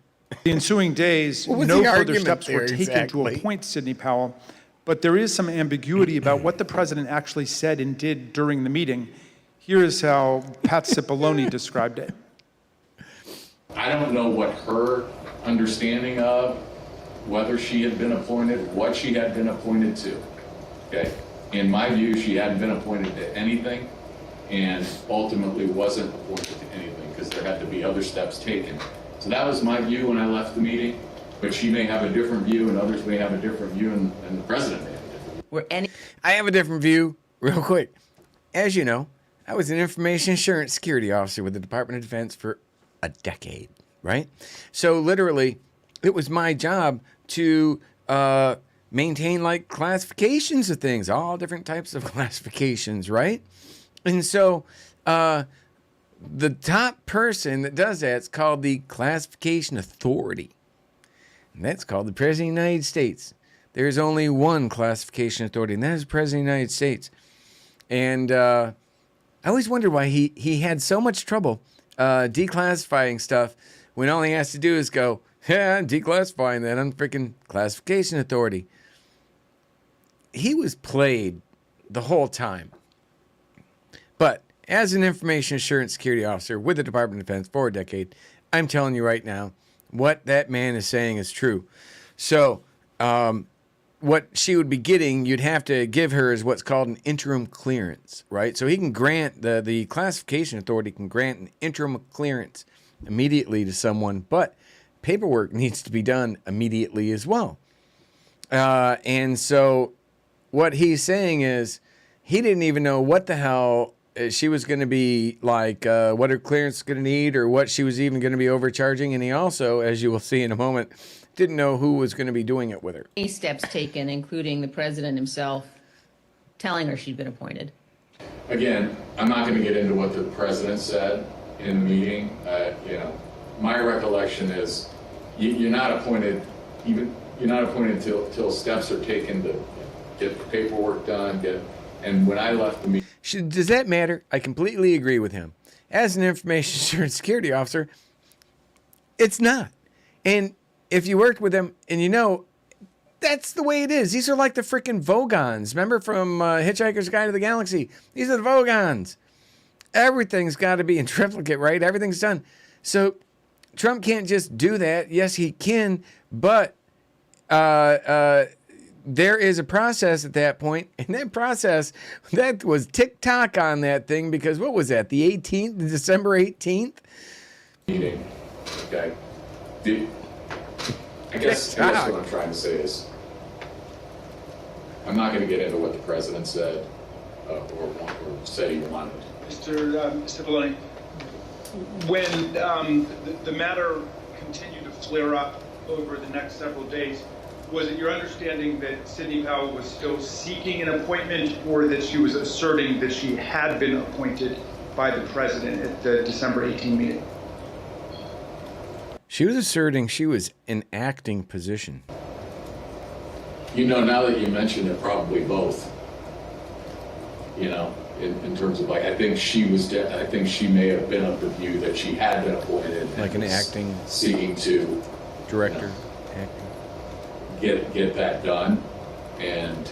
The ensuing days, no further steps were taken to appoint Sidney Powell, but there is some ambiguity about what the president actually said and did during the meeting. Here is how Pat Cipollone described it. I don't know what her understanding of whether she had been appointed, what she had been appointed to. Okay. In my view, she hadn't been appointed to anything and ultimately wasn't appointed to anything because there had to be other steps taken. So that was my view when I left the meeting, but she may have a different view and others may have a different view and the president may have a different view. I have a different view, real quick. As you know, I was an information assurance security officer with the Department of Defense for a decade, right? So literally, it was my job to maintain like classifications of things, all different types of classifications, right? And so the top person that does that is called the Classification Authority. And that's called the President of the United States. There's only one classification authority, and that is the President of the United States. And I always wondered why he had so much trouble declassifying stuff when all he has to do is go, yeah, I'm declassifying that. I'm freaking classification authority. He was played the whole time. But as an information assurance security officer with the Department of Defense for a decade, I'm telling you right now, what that man is saying is true. So what she would be getting, you'd have to give her is what's called an interim clearance, right? So he can grant, the classification authority can grant an interim clearance immediately to someone, but paperwork needs to be done immediately as well. And so what he's saying is he didn't even know what the hell she was going to be like, what her clearance was going to need or what she was even going to be overcharging. And he also, as you will see in a moment, didn't know who was going to be doing it with her. Any steps taken, including the president himself telling her she'd been appointed? Again, I'm not going to get into what the president said in the meeting. My recollection is you're not appointed until steps are taken to get the paperwork done. And when I left the meeting, does that matter? I completely agree with him. As an information assurance security officer, it's not. And if you worked with him and you know, that's the way it is. These are like the freaking Vogons. Remember from Hitchhiker's Guide to the Galaxy? These are the Vogons. Everything's got to be in triplicate, right? Everything's done. So Trump can't just do that. Yes, he can, but there is a process at that point, and that process, that was tick-tock on that thing because what was that, the 18th, December 18th? Meeting, okay. I guess what I'm trying to say is I'm not going to get into what the president said or said he wanted. Mr. Cipollone, when the matter continued to flare up over the next several days, was it your understanding that Sidney Powell was still seeking an appointment or that she was asserting that she had been appointed by the president at the December 18 meeting? She was asserting she was in acting position. Now that you mentioned it, probably both. In terms of I think she may have been of the view that she had been appointed. Like an acting seeking to director, acting. Get that done, and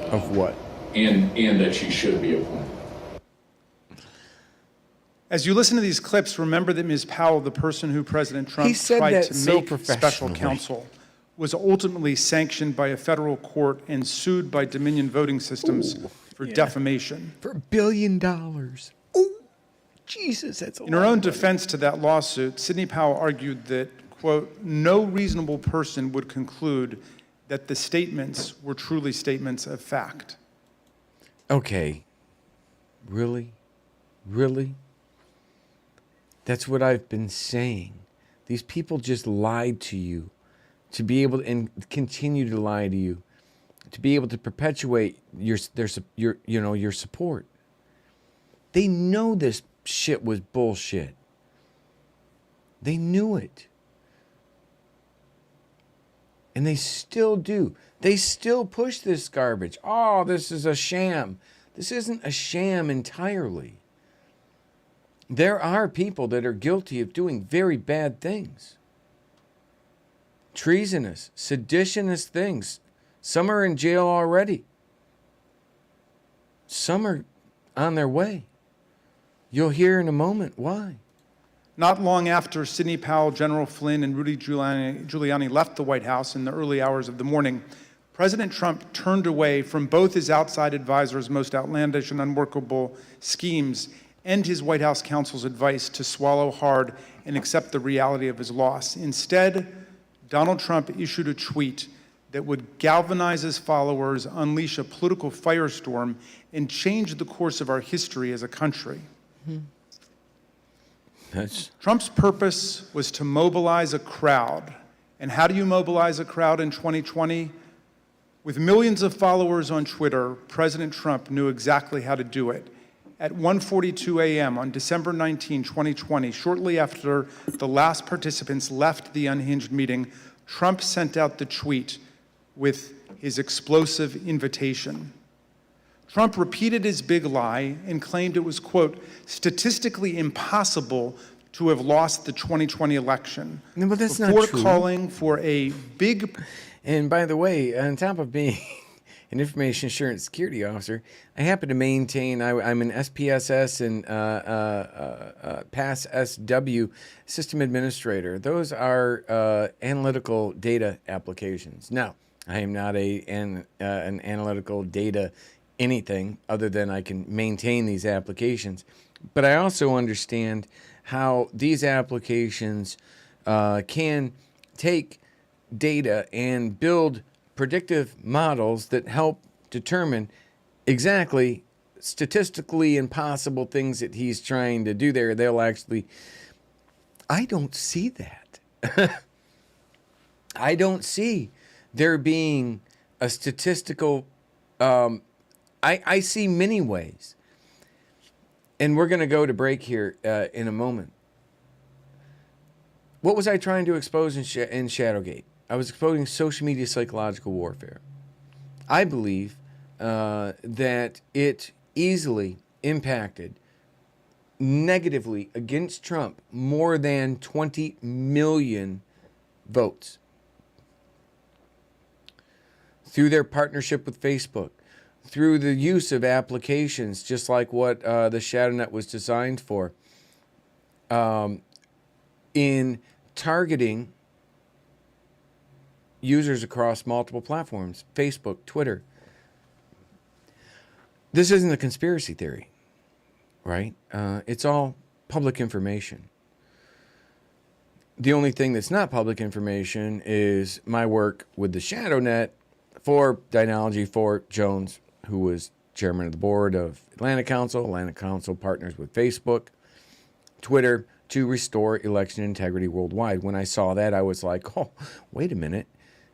of what, and that she should be appointed. As you listen to these clips, remember that Ms. Powell, the person who President Trump tried to make special counsel, was ultimately sanctioned by a federal court and sued by Dominion Voting Systems for defamation. For $1 billion. Oh, Jesus, that's a lot. In her own defense to that lawsuit, Sidney Powell argued that, quote, no reasonable person would conclude that the statements were truly statements of fact. Okay. Really? Really? That's what I've been saying. These people just lied to you to be able to, and continue to lie to you, to be able to perpetuate your support. They know this shit was bullshit. They knew it. And they still do. They still push this garbage. Oh, this is a sham. This isn't a sham entirely. There are people that are guilty of doing very bad things. Treasonous, seditionous things. Some are in jail already. Some are on their way. You'll hear in a moment why. Not long after Sidney Powell, General Flynn, and Rudy Giuliani left the White House in the early hours of the morning, President Trump turned away from both his outside advisors' most outlandish and unworkable schemes and his White House counsel's advice to swallow hard and accept the reality of his loss. Instead, Donald Trump issued a tweet that would galvanize his followers, unleash a political firestorm, and change the course of our history as a country. Trump's purpose was to mobilize a crowd. And how do you mobilize a crowd in 2020? With millions of followers on Twitter, President Trump knew exactly how to do it. At 1:42 a.m. on December 19, 2020, shortly after the last participants left the unhinged meeting, Trump sent out the tweet with his explosive invitation. Trump repeated his big lie and claimed it was, quote, statistically impossible to have lost the 2020 election. No, but that's before not true. Calling for a big... And by the way, on top of being an information assurance security officer, I happen to maintain, I'm an SPSS and PASS-SW system administrator. Those are analytical data applications. Now, I am not an analytical data anything other than I can maintain these applications. But I also understand how these applications can take data and build predictive models that help determine exactly statistically impossible things that he's trying to do there. They'll actually... I don't see that. I don't see there being a statistical... I see many ways. And we're going to go to break here in a moment. What was I trying to expose in Shadowgate? I was exposing social media psychological warfare. I believe that it easily impacted negatively against Trump more than 20 million votes through their partnership with Facebook, through the use of applications just like what the ShadowNet was designed for, in targeting users across multiple platforms, Facebook, Twitter. This isn't a conspiracy theory, right? It's all public information. The only thing that's not public information is my work with the ShadowNet for Dynology for Jones, who was chairman of the board of Atlantic Council. Atlantic Council partners with Facebook, Twitter, to restore election integrity worldwide. When I saw that, I was like, oh, wait a minute.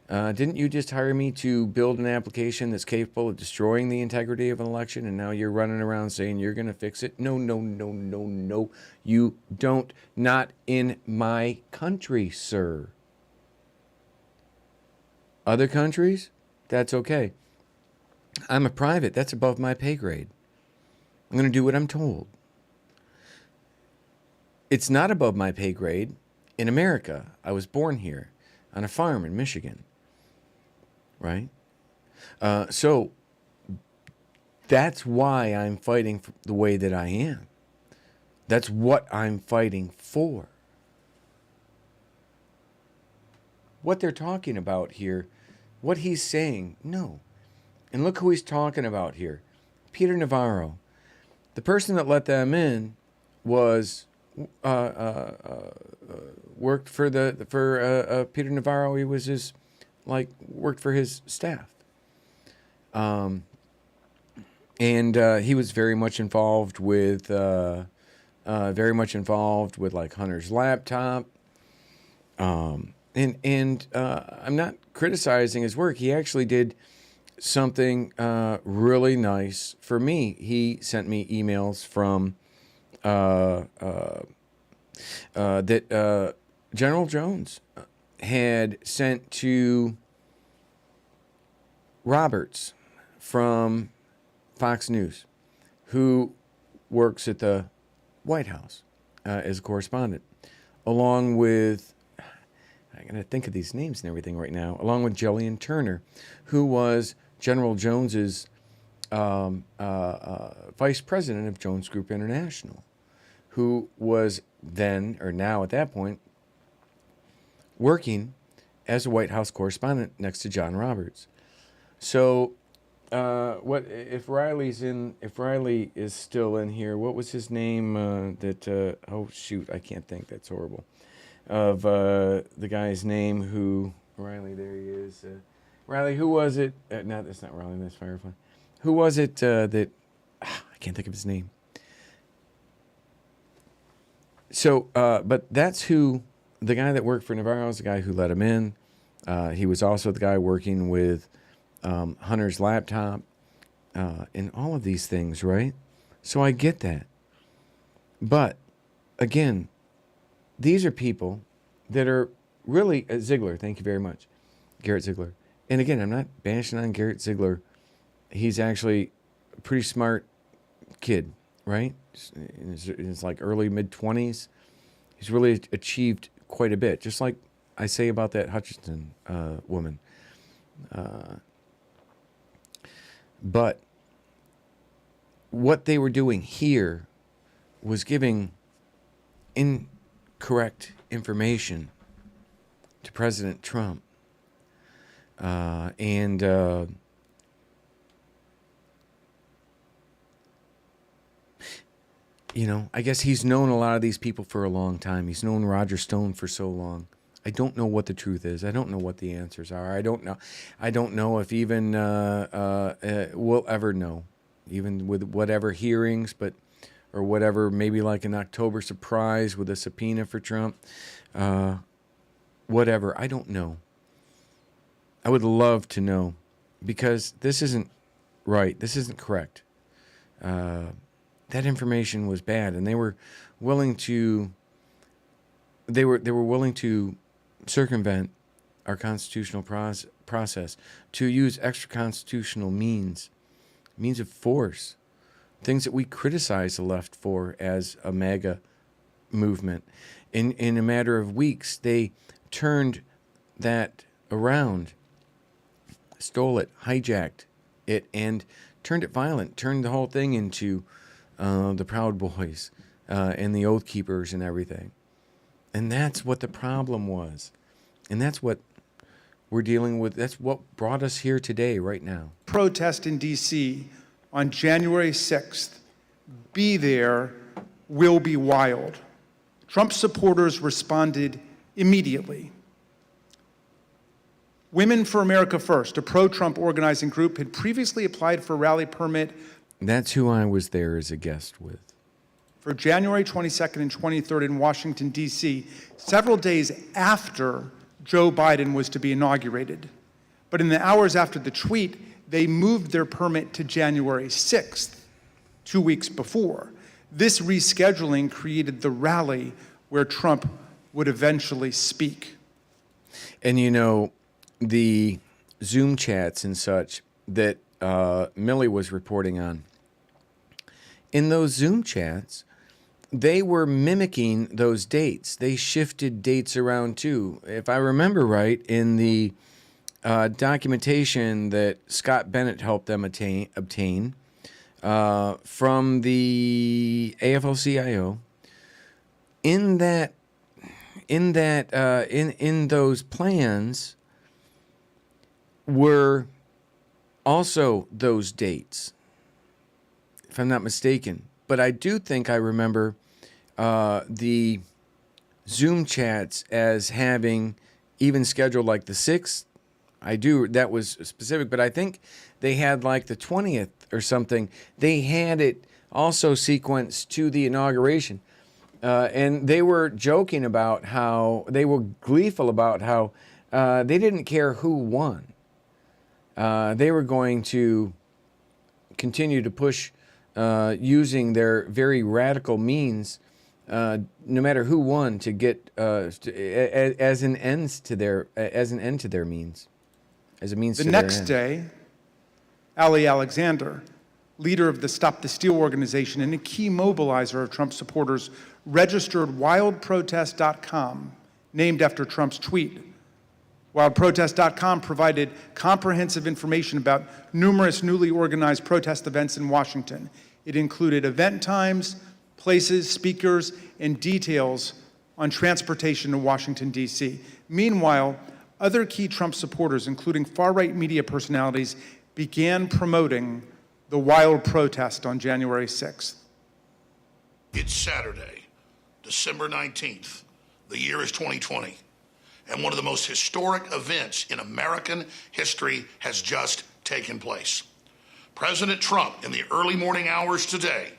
Didn't you just hire me to build an application that's capable of destroying the integrity of an election, and now you're running around saying you're going to fix it? No, no, no, no, no. You don't. Not in my country, sir. Other countries? That's okay. I'm a private. That's above my pay grade. I'm going to do what I'm told. It's not above my pay grade in America. I was born here on a farm in Michigan. Right? So that's why I'm fighting the way that I am. That's what I'm fighting for. What they're talking about here, what he's saying, no. And look who he's talking about here. Peter Navarro. The person that let them in was worked for Peter Navarro. He was his worked for his staff. And he was very much involved with Hunter's laptop. And I'm not criticizing his work. He actually did something really nice for me. He sent me emails from that General Jones had sent to Roberts from Fox News, who works at the White House as a correspondent, along with, I gotta think of these names and everything right now, along with Jillian Turner, who was General Jones's vice president of Jones Group International, who was then, or now at that point, working as a White House correspondent next to John Roberts. So, what if Riley's in? If Riley is still in here, what was his name? Oh shoot, I can't think. That's horrible. Of the guy's name who Riley. There he is. Riley. Who was it? No, that's not Riley. That's Firefly. Who was it that? I can't think of his name. So, but that's who the guy that worked for Navarro is the guy who let him in. He was also the guy working with Hunter's laptop and all of these things, right? So I get that. But, again, these are people that are really, Ziegler, thank you very much, Garrett Ziegler. And again, I'm not bashing on Garrett Ziegler. He's actually a pretty smart kid, right? In his like early, mid-20s. He's really achieved quite a bit, just like I say about that Hutchinson woman. But what they were doing here was giving incorrect information to President Trump. You know, I guess he's known a lot of these people for a long time. He's known Roger Stone for so long. I don't know what the truth is. I don't know what the answers are. I don't know if even we'll ever know, even with whatever hearings, or whatever, maybe like an October surprise with a subpoena for Trump. Whatever. I don't know. I would love to know, because this isn't right. This isn't correct. That information was bad, and they were willing to circumvent our constitutional process, to use extra constitutional means of force, things that we criticize the left for as a MAGA movement. In a matter of weeks, they turned that around, stole it, hijacked it, and turned it violent, turned the whole thing into the Proud Boys and the Oath Keepers and everything. And that's what the problem was. And that's what we're dealing with. That's what brought us here today, right now. Protest in D.C. on January 6th. Be there, will be wild. Trump supporters responded immediately. Women for America First, a pro-Trump organizing group, had previously applied for a rally permit. That's who I was there as a guest with. For January 22nd and 23rd in Washington, D.C., several days after Joe Biden was to be inaugurated. But in the hours after the tweet, they moved their permit to January 6th, 2 weeks before. This rescheduling created the rally where Trump would eventually speak. And you know, the Zoom chats and such that Millie was reporting on, in those Zoom chats, they were mimicking those dates. They shifted dates around too. If I remember right, in the documentation that Scott Bennett helped them obtain from the AFL-CIO, in those plans were also those dates, if I'm not mistaken. But I do think I remember the Zoom chats as having even scheduled like the 6th. I do. That was specific. But I think they had like the 20th or something. They had it also sequenced to the inauguration. And they were joking about how, they were gleeful about how they didn't care who won. They were going to continue to push using their very radical means, no matter who won, to get as an end to their means, as a means. The to their next end. day, Ali Alexander, leader of the Stop the Steal organization and a key mobilizer of Trump supporters, registered wildprotest.com, named after Trump's tweet. Wildprotest.com provided comprehensive information about numerous newly organized protest events in Washington. It included event times, places, speakers, and details on transportation to Washington, D.C. Meanwhile, other key Trump supporters, including far-right media personalities, began promoting the wild protest on January 6th. It's Saturday, December 19th. The year is 2020. And one of the most historic events in American history has just taken place. President Trump, in the early morning hours today,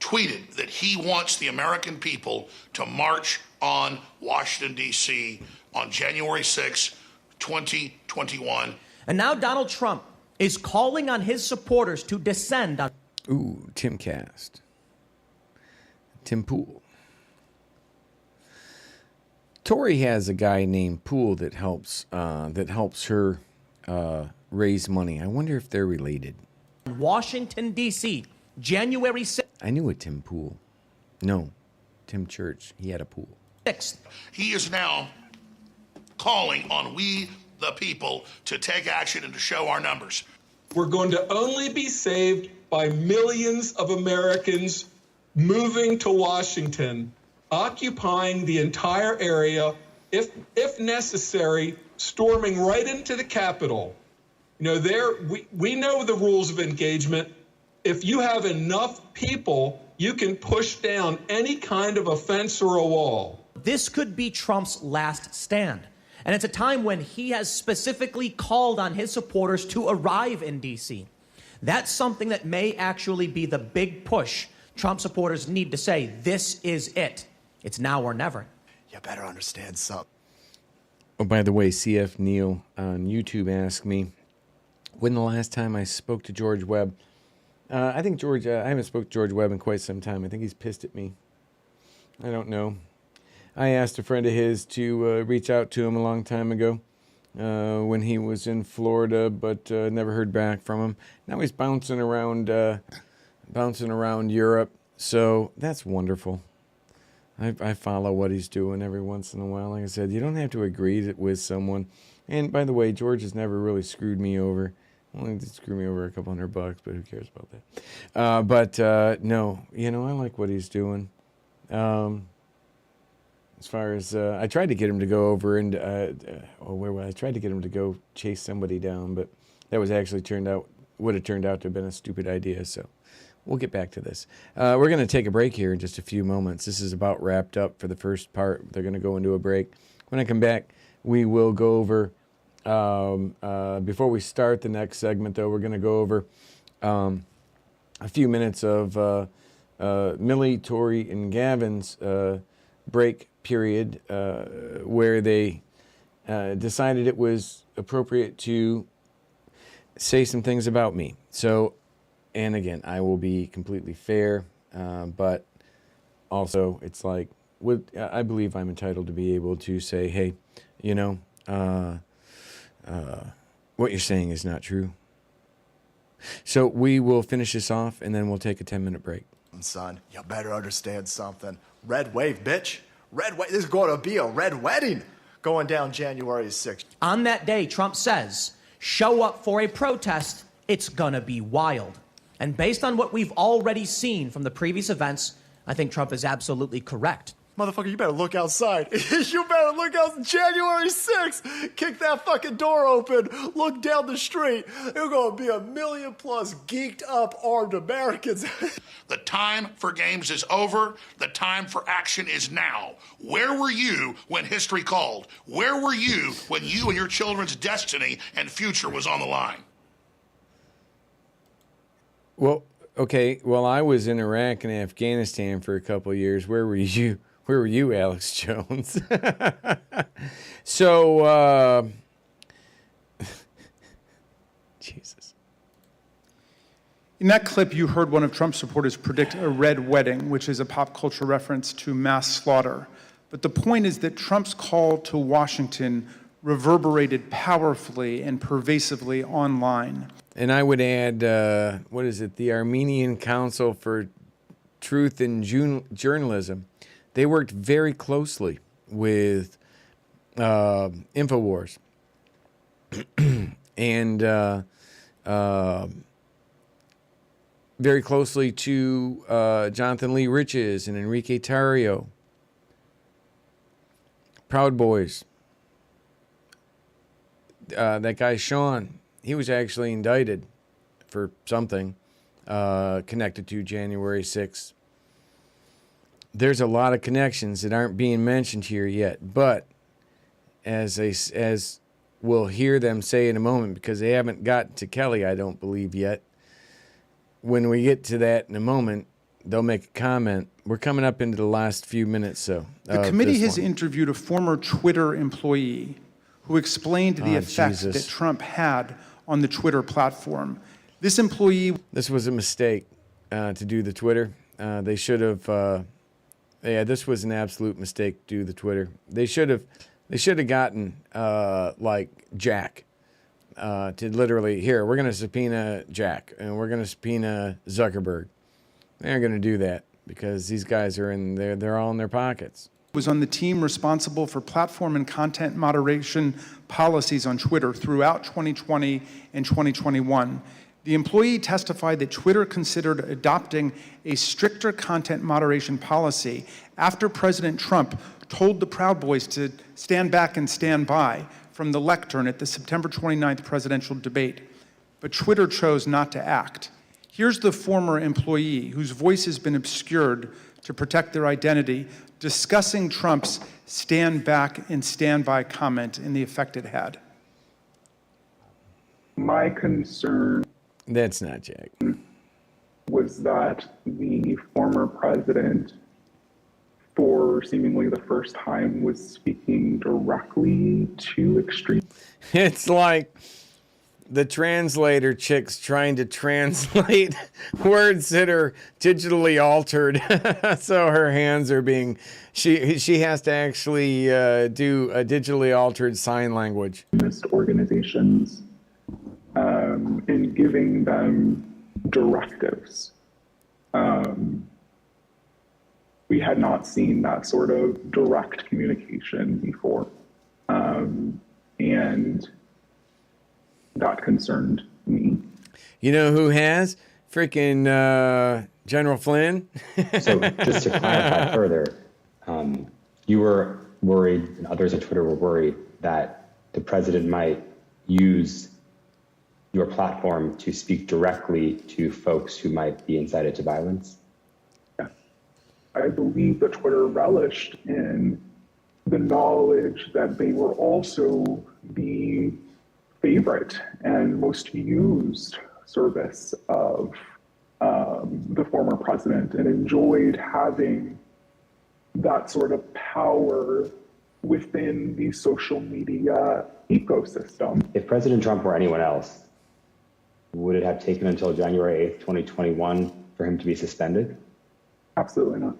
tweeted that he wants the American people to march on Washington, D.C. on January 6, 2021. And now Donald Trump is calling on his supporters to descend on... Ooh, Timcast. Tim Pool. Tori has a guy named Poole that helps her raise money. I wonder if they're related. Washington, D.C., January 6th. I knew a Tim Pool. No, Tim Church. He had a pool. 6th. He is now calling on we, the people, to take action and to show our numbers. We're going to only be saved by millions of Americans moving to Washington, occupying the entire area, if necessary, storming right into the Capitol. You know, we know the rules of engagement. If you have enough people, you can push down any kind of a fence or a wall. This could be Trump's last stand. And it's a time when he has specifically called on his supporters to arrive in D.C. That's something that may actually be the big push Trump supporters need to say, this is it. It's now or never. You better understand something. Oh, by the way, CF Neil on YouTube asked me, when the last time I spoke to George Webb? I think I haven't spoke to George Webb in quite some time. I think he's pissed at me. I don't know. I asked a friend of his to reach out to him a long time ago when he was in Florida, but never heard back from him. Now he's bouncing around Europe, so that's wonderful. I follow what he's doing every once in a while. Like I said, you don't have to agree with someone. And by the way, George has never really screwed me over. Well, he did screw me over a couple $100, but who cares about that? No, you know, I like what he's doing. As far as I tried to get him to go over and I tried to get him to go chase somebody down, but that was actually would have turned out to have been a stupid idea. So we'll get back to this. We're going to take a break here in just a few moments. This is about wrapped up for the first part. They're going to go into a break. When I come back, we will go over. Before we start the next segment, though, we're going to go over a few minutes of Millie, Tori, and Gavin's break period where they decided it was appropriate to say some things about me. So, and again, I will be completely fair, but also it's like, I believe I'm entitled to be able to say, hey, you know, what you're saying is not true. So we will finish this off, and then we'll take a 10-minute break. Son, you better understand something. Red wave, bitch. Red wave. This is going to be a red wedding going down January 6th. On that day, Trump says, show up for a protest. It's going to be wild. And based on what we've already seen from the previous events, I think Trump is absolutely correct. Motherfucker, you better look outside. You better look out January 6th. Kick that fucking door open. Look down the street. There's going to be 1 million plus geeked up armed Americans. The time for games is over. The time for action is now. Where were you when history called? Where were you when you and your children's destiny and future was on the line? Well, okay. Well, I was in Iraq and Afghanistan for a couple of years. Where were you? Where were you, Alex Jones? So, Jesus. In that clip, you heard one of Trump's supporters predict a red wedding, which is a pop culture reference to mass slaughter. But the point is that Trump's call to Washington reverberated powerfully and pervasively online. And I would add, the Armenian Council for Truth in Journalism. They worked very closely with InfoWars and very closely to Jonathan Lee Riches and Enrique Tarrio. Proud Boys. That guy, Sean, he was actually indicted for something connected to January 6th. There's a lot of connections that aren't being mentioned here yet, but as we'll hear them say in a moment, because they haven't gotten to Kellye, I don't believe yet. When we get to that in a moment, they'll make a comment. We're coming up into the last few minutes, so. The committee has interviewed a former Twitter employee who explained the effect that Trump had on the Twitter platform. This employee... This was a mistake to do the Twitter. They should have... this was an absolute mistake to do the Twitter. They should have gotten like Jack to literally, here, we're going to subpoena Jack and we're going to subpoena Zuckerberg. They're going to do that because these guys are they're all in their pockets. Was on the team responsible for platform and content moderation policies on Twitter throughout 2020 and 2021. The employee testified that Twitter considered adopting a stricter content moderation policy after President Trump told the Proud Boys to stand back and stand by from the lectern at the September 29th presidential debate. But Twitter chose not to act. Here's the former employee whose voice has been obscured to protect their identity, discussing Trump's stand back and stand by comment and the effect it had. My concern... That's not Jack. ...was that the former president, for seemingly the first time, was speaking directly to extreme... It's like the translator chick's trying to translate words that are digitally altered. So her hands are being... She has to actually do a digitally altered sign language. ...organizations in giving them directives. We had not seen that sort of direct communication before. And that concerned me. You know who has? Freaking General Flynn. So just to clarify further, you were worried, and others at Twitter were worried, that the president might use your platform to speak directly to folks who might be incited to violence? Yes. I believe that Twitter relished in the knowledge that they were also the favorite and most used service of the former president, and enjoyed having that sort of power within the social media ecosystem. If President Trump were anyone else, would it have taken until January 8th, 2021 for him to be suspended? Absolutely not.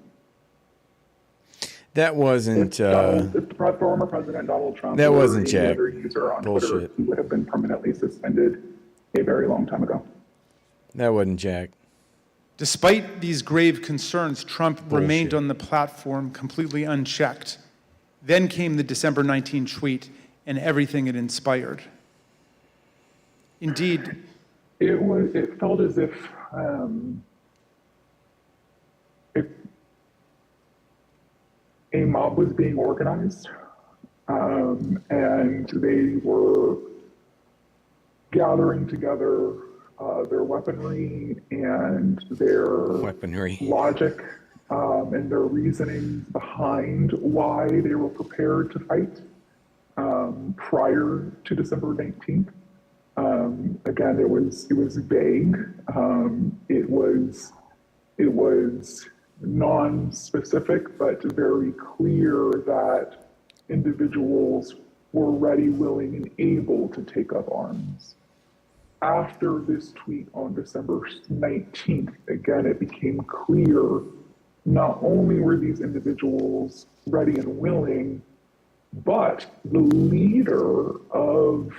That wasn't... If the former President Donald Trump that wasn't or Jack. any other user on Bullshit. Twitter, he would have been permanently suspended a very long time ago. That wasn't Jack. Despite these grave concerns, Trump remained on the platform completely unchecked. Then came the December 19 tweet and everything it inspired. Indeed, it felt as if a mob was being organized, and they were gathering together their weaponry and their logic and their reasoning behind why they were prepared to fight prior to December 19th. Again, it was vague. It was non-specific, but very clear that individuals were ready, willing, and able to take up arms. After this tweet on December 19th, again, it became clear not only were these individuals ready and willing, But the leader of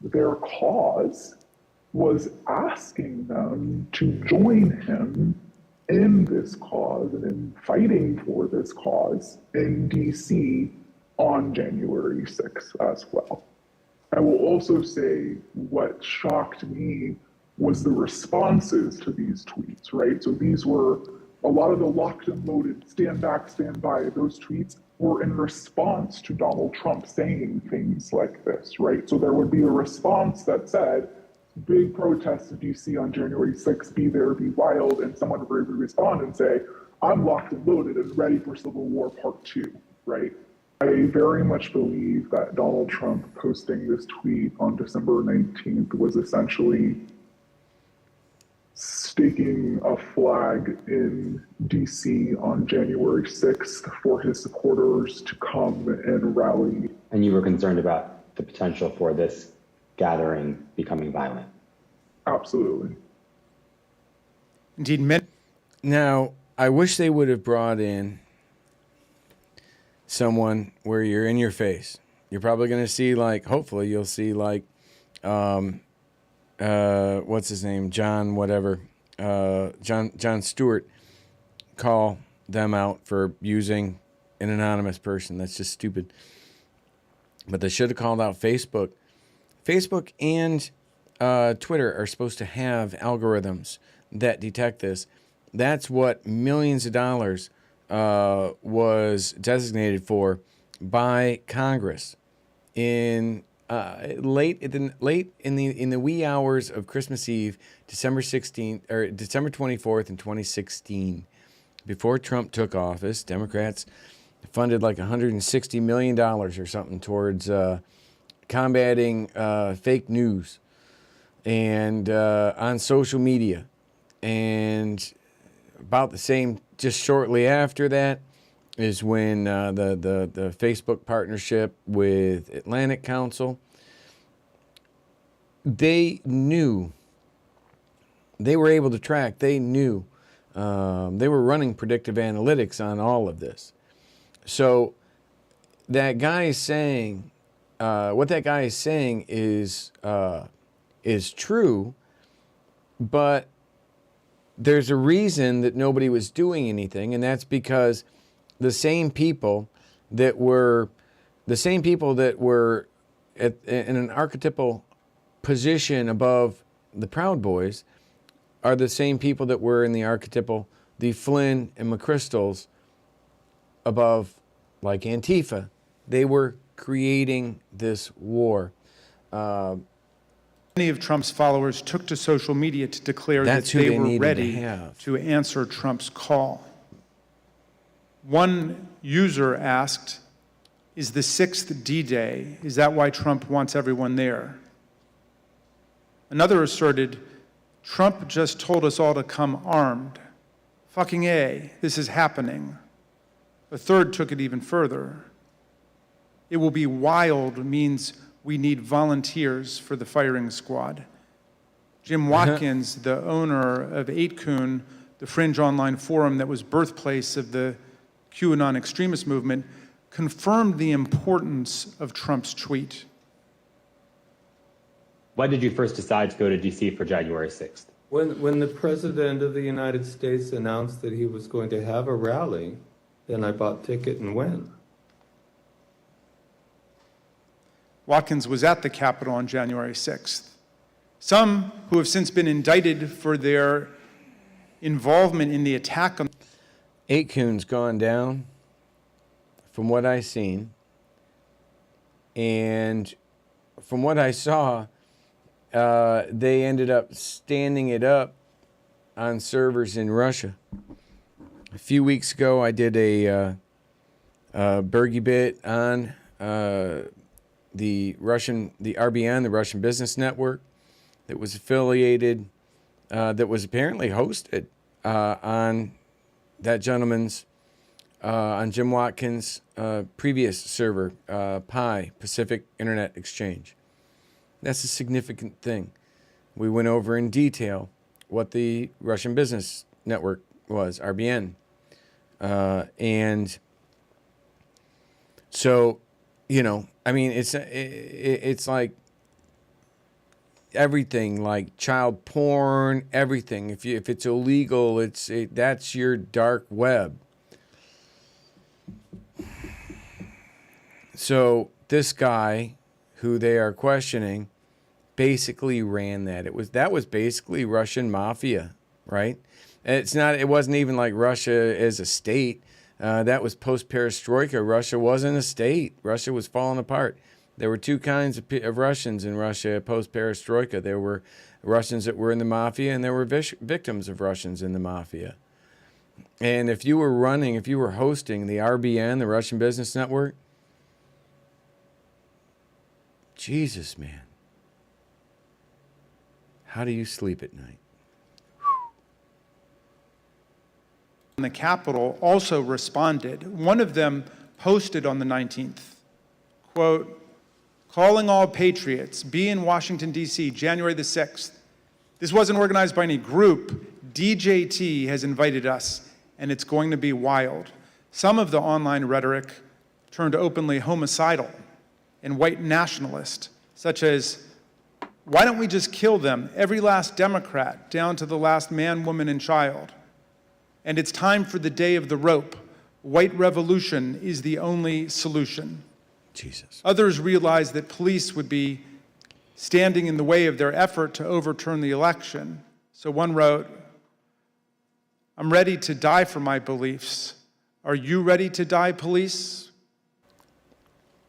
their cause was asking them to join him in this cause and in fighting for this cause in DC on January 6th as well. I will also say what shocked me was the responses to these tweets, right? So these were a lot of the locked and loaded, stand back, stand by, those tweets were in response to Donald Trump saying things like this, right? So there would be a response that said, big protest in DC on January 6th, be there, be wild, and someone would respond and say, I'm locked and loaded and ready for Civil War Part 2, right? I very much believe that Donald Trump posting this tweet on December 19th was essentially staking a flag in DC on January 6th for his supporters to come and rally. And you were concerned about the potential for this gathering becoming violent? Absolutely. Indeed. Now, I wish they would have brought in someone where you're in your face. You're probably going to see, like, hopefully you'll see, like, what's his name? John whatever. John Stewart call them out for using an anonymous person. That's just stupid. But they should have called out Facebook. Facebook and Twitter are supposed to have algorithms that detect this. That's what millions of dollars was designated for by Congress in late in the wee hours of Christmas Eve, December 16th or December 24th in 2016, before Trump took office. Democrats funded like $160 million or something towards combating fake news and on social media. And about the same, just shortly after that, is when the Facebook partnership with Atlantic Council, they knew, they were able to track, they knew, they were running predictive analytics on all of this. So that guy is saying, what that guy is saying is true, but there's a reason that nobody was doing anything, and that's because the same people that were in an archetypal position above the Proud Boys are the same people that were in the archetypal, the Flynn and McChrystals above, like Antifa. They were creating this war. Many of Trump's followers took to social media to declare that they were ready to answer Trump's call. One user asked, is the 6th D-Day? Is that why Trump wants everyone there? Another asserted, Trump just told us all to come armed. Fucking A, this is happening. A third took it even further. It will be wild means we need volunteers for the firing squad. Jim Watkins, the owner of 8kun, the fringe online forum that was birthplace of the QAnon extremist movement, confirmed the importance of Trump's tweet. Why did you first decide to go to DC for January 6th? When the President of the United States announced that he was going to have a rally, then I bought a ticket and went. Watkins was at the Capitol on January 6th. Some who have since been indicted for their involvement in the attack on 8kun's gone down from what I've seen. And from what I saw, they ended up standing it up on servers in Russia. A few weeks ago, I did a BERGY-BIT on the RBN, the Russian Business Network, that was affiliated, that was apparently hosted on that gentleman's, on Jim Watkins' previous server, PI, Pacific Internet Exchange. That's a significant thing. We went over in detail what the Russian Business Network was, RBN. And so you know, I mean, it's like everything, like child porn, everything. If it's illegal, that's your dark web. So this guy, who they are questioning, basically ran that. That was basically Russian mafia, right? It wasn't even like Russia as a state. That was post-perestroika. Russia wasn't a state. Russia was falling apart. There were two kinds of Russians in Russia post-perestroika. There were Russians that were in the mafia, and there were victims of Russians in the mafia. And if you were hosting the RBN, the Russian Business Network, Jesus, man. How do you sleep at night? The Capitol also responded. One of them posted on the 19th, quote, calling all patriots, be in Washington, D.C., January the 6th. This wasn't organized by any group. DJT has invited us, and it's going to be wild. Some of the online rhetoric turned openly homicidal and white nationalist, such as, why don't we just kill them, every last Democrat, down to the last man, woman, and child? And it's time for the day of the rope. White revolution is the only solution. Jesus. Others realized that police would be standing in the way of their effort to overturn the election. So one wrote, I'm ready to die for my beliefs. Are you ready to die, police?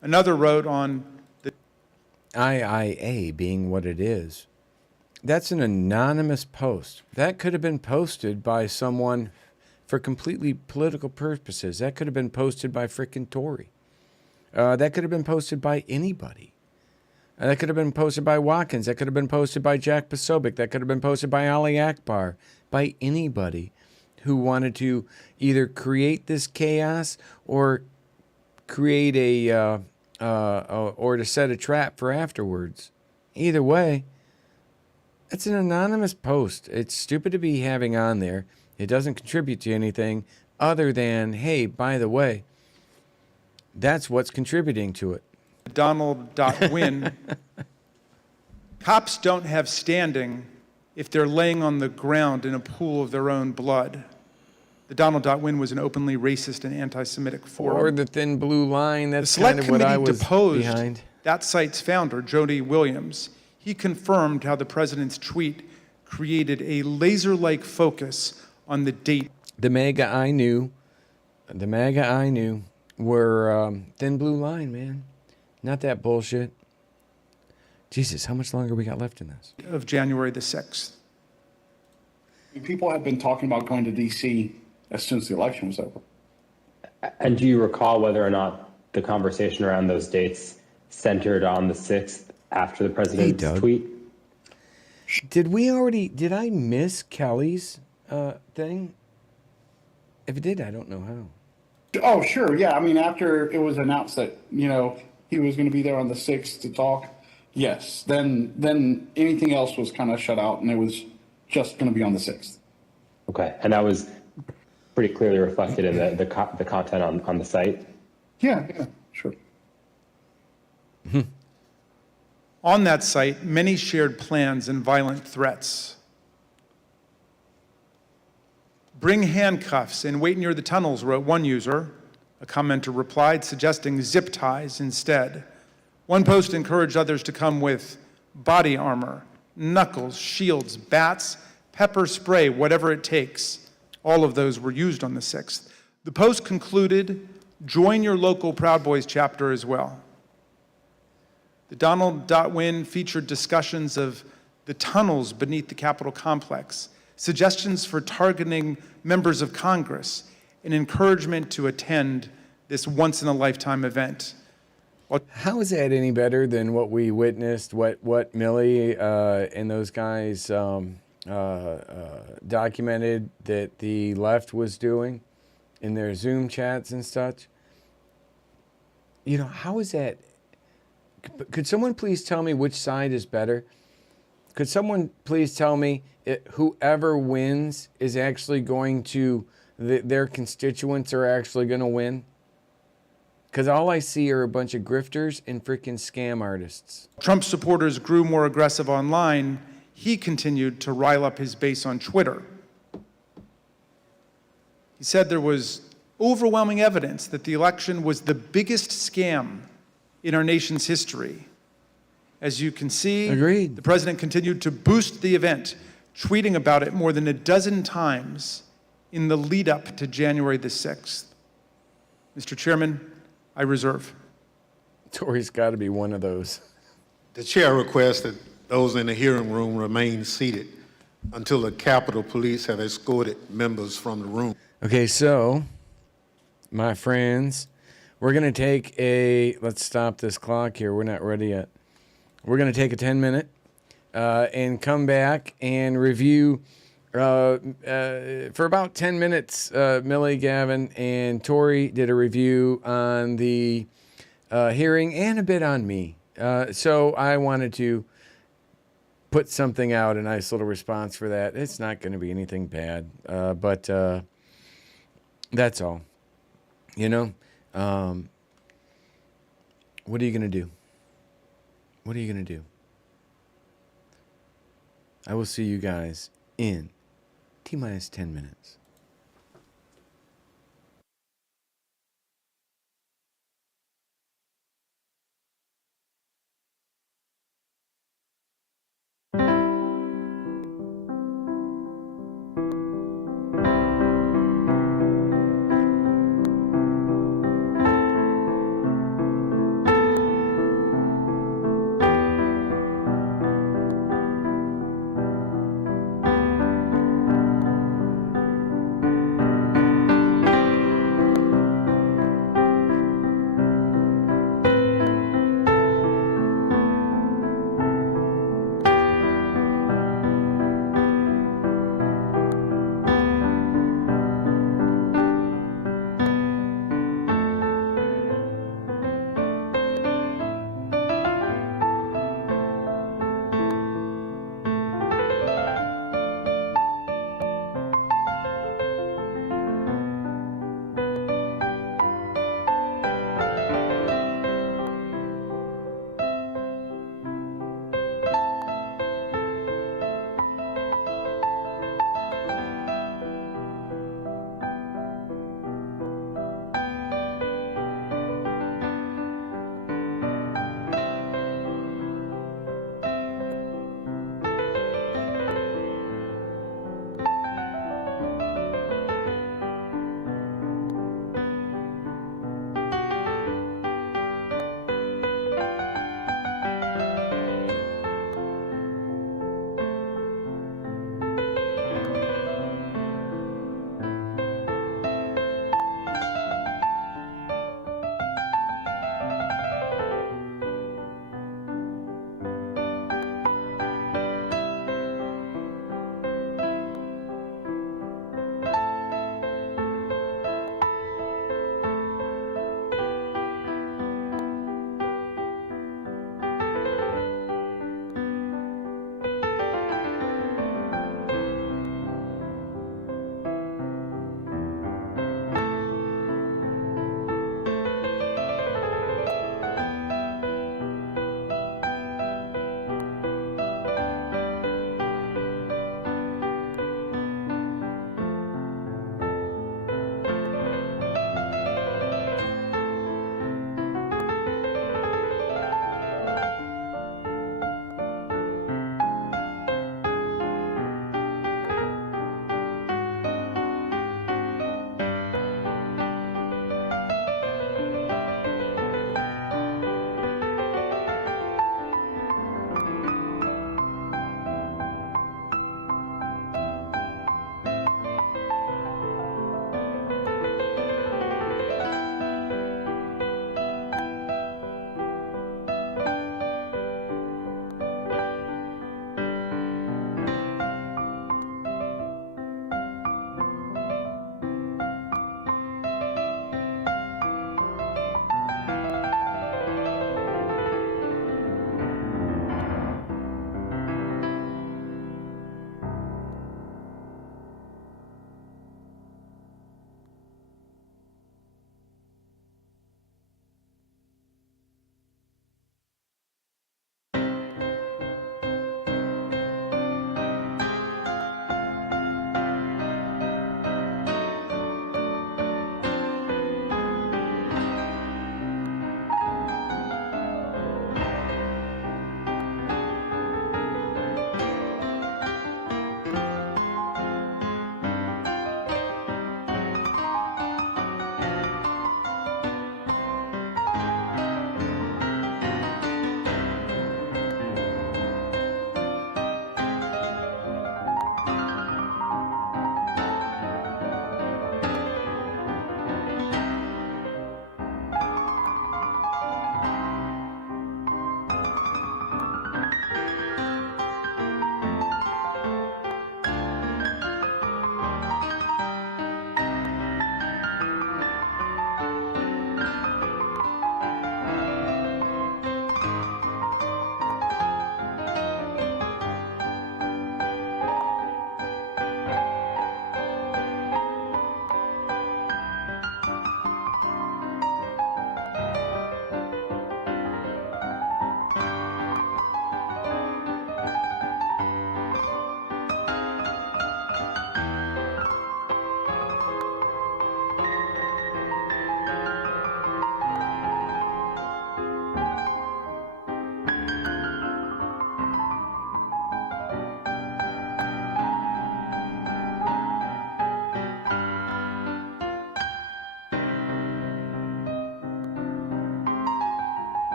Another wrote on the IIA being what it is. That's an anonymous post. That could have been posted by someone for completely political purposes. That could have been posted by frickin' Tory. That could have been posted by anybody. That could have been posted by Watkins. That could have been posted by Jack Posobiec. That could have been posted by Ali Akbar. By anybody who wanted to either create this chaos or create or to set a trap for afterwards. Either way, it's an anonymous post. It's stupid to be having on there. It doesn't contribute to anything other than, hey, by the way, that's what's contributing to it. Donald.win. Cops don't have standing if they're laying on the ground in a pool of their own blood. The Donald.win was an openly racist and anti-Semitic forum. Or the thin blue line. That's the kind select of what I committee was deposed behind. That site's founder, Jody Williams. He confirmed how the president's tweet created a laser-like focus on the date. The MAGA I knew were thin blue line, man. Not that bullshit. Jesus, how much longer we got left in this? Of January the 6th. People have been talking about going to D.C. as soon as the election was over. And do you recall whether or not the conversation around those dates centered on the 6th after the president's tweet? Did I miss Kellye's thing? If it did, I don't know how. Oh, sure. Yeah. I mean, after it was announced that, he was going to be there on the 6th to talk. Yes. Then anything else was kind of shut out, and it was just going to be on the 6th. Okay. And that was pretty clearly reflected in the content on the site? Yeah, sure. On that site, many shared plans and violent threats. Bring handcuffs and wait near the tunnels, wrote one user. A commenter replied, suggesting zip ties instead. One post encouraged others to come with body armor, knuckles, shields, bats, pepper spray, whatever it takes. All of those were used on the 6th. The post concluded, join your local Proud Boys chapter as well. The Donald.win featured discussions of the tunnels beneath the Capitol complex, suggestions for targeting members of Congress, and encouragement to attend this once-in-a-lifetime event. How is that any better than what we witnessed, what Millie and those guys documented that the left was doing in their Zoom chats and such? How is that? Could someone please tell me which side is better? Could someone please tell me whoever wins is actually going to, their constituents are actually going to win? Because all I see are a bunch of grifters and freaking scam artists. Trump supporters grew more aggressive online, he continued to rile up his base on Twitter. He said there was overwhelming evidence that the election was the biggest scam in our nation's history. As you can see, Agreed. The president continued to boost the event, tweeting about it more than a dozen times in the lead up to January the 6th. Mr. Chairman, I reserve. Tory's got to be one of those. The chair requests that those in the hearing room remain seated until the Capitol Police have escorted members from the room. Okay, so, my friends, we're going to take let's stop this clock here. We're not ready yet. We're going to take a 10-minute and come back and review for about 10 minutes. Millie, Gavin, and Tory did a review on the hearing and a bit on me. So I wanted to put something out, a nice little response for that. It's not going to be anything bad, but that's all. You know, what are you going to do? What are you going to do? I will see you guys in T-minus 10 minutes.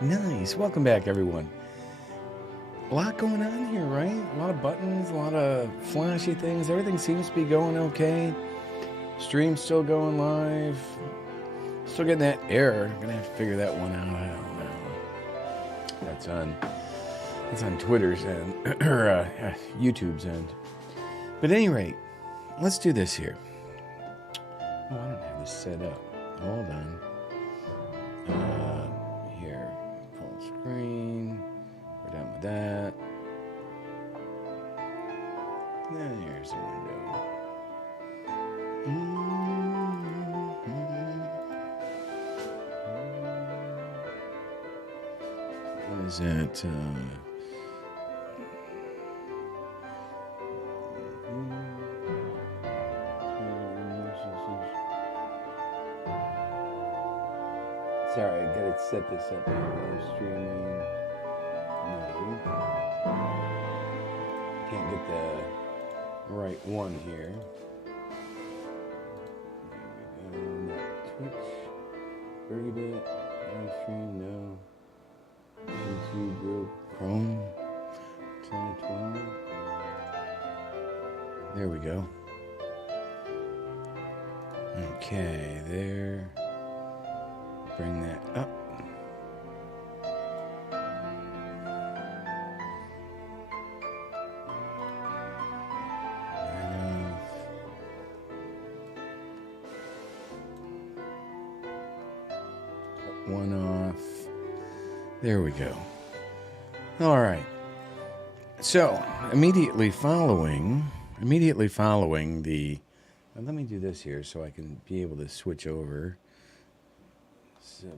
Nice. Welcome back, everyone. A lot going on here, right? A lot of buttons, a lot of flashy things. Everything seems to be going okay. Stream's still going live. Still getting that error. I'm gonna have to figure that one out. I don't know. That's on Twitter's end or YouTube's end. But at any rate, let's do this here. Oh, I don't have this set up. Hold on. Here, full screen. We're done with that. Then here's the window. What is that? Sorry, I gotta set this up. Live streaming. No. Can't get the right one here. There we go. Twitch. BERGY-BIT. Live stream. No. YouTube group. Chrome. 2012. There we go. Okay, there. Bring that up. Put one off. There we go. All right. So, immediately following the... let me do this here so I can be able to switch over. 7.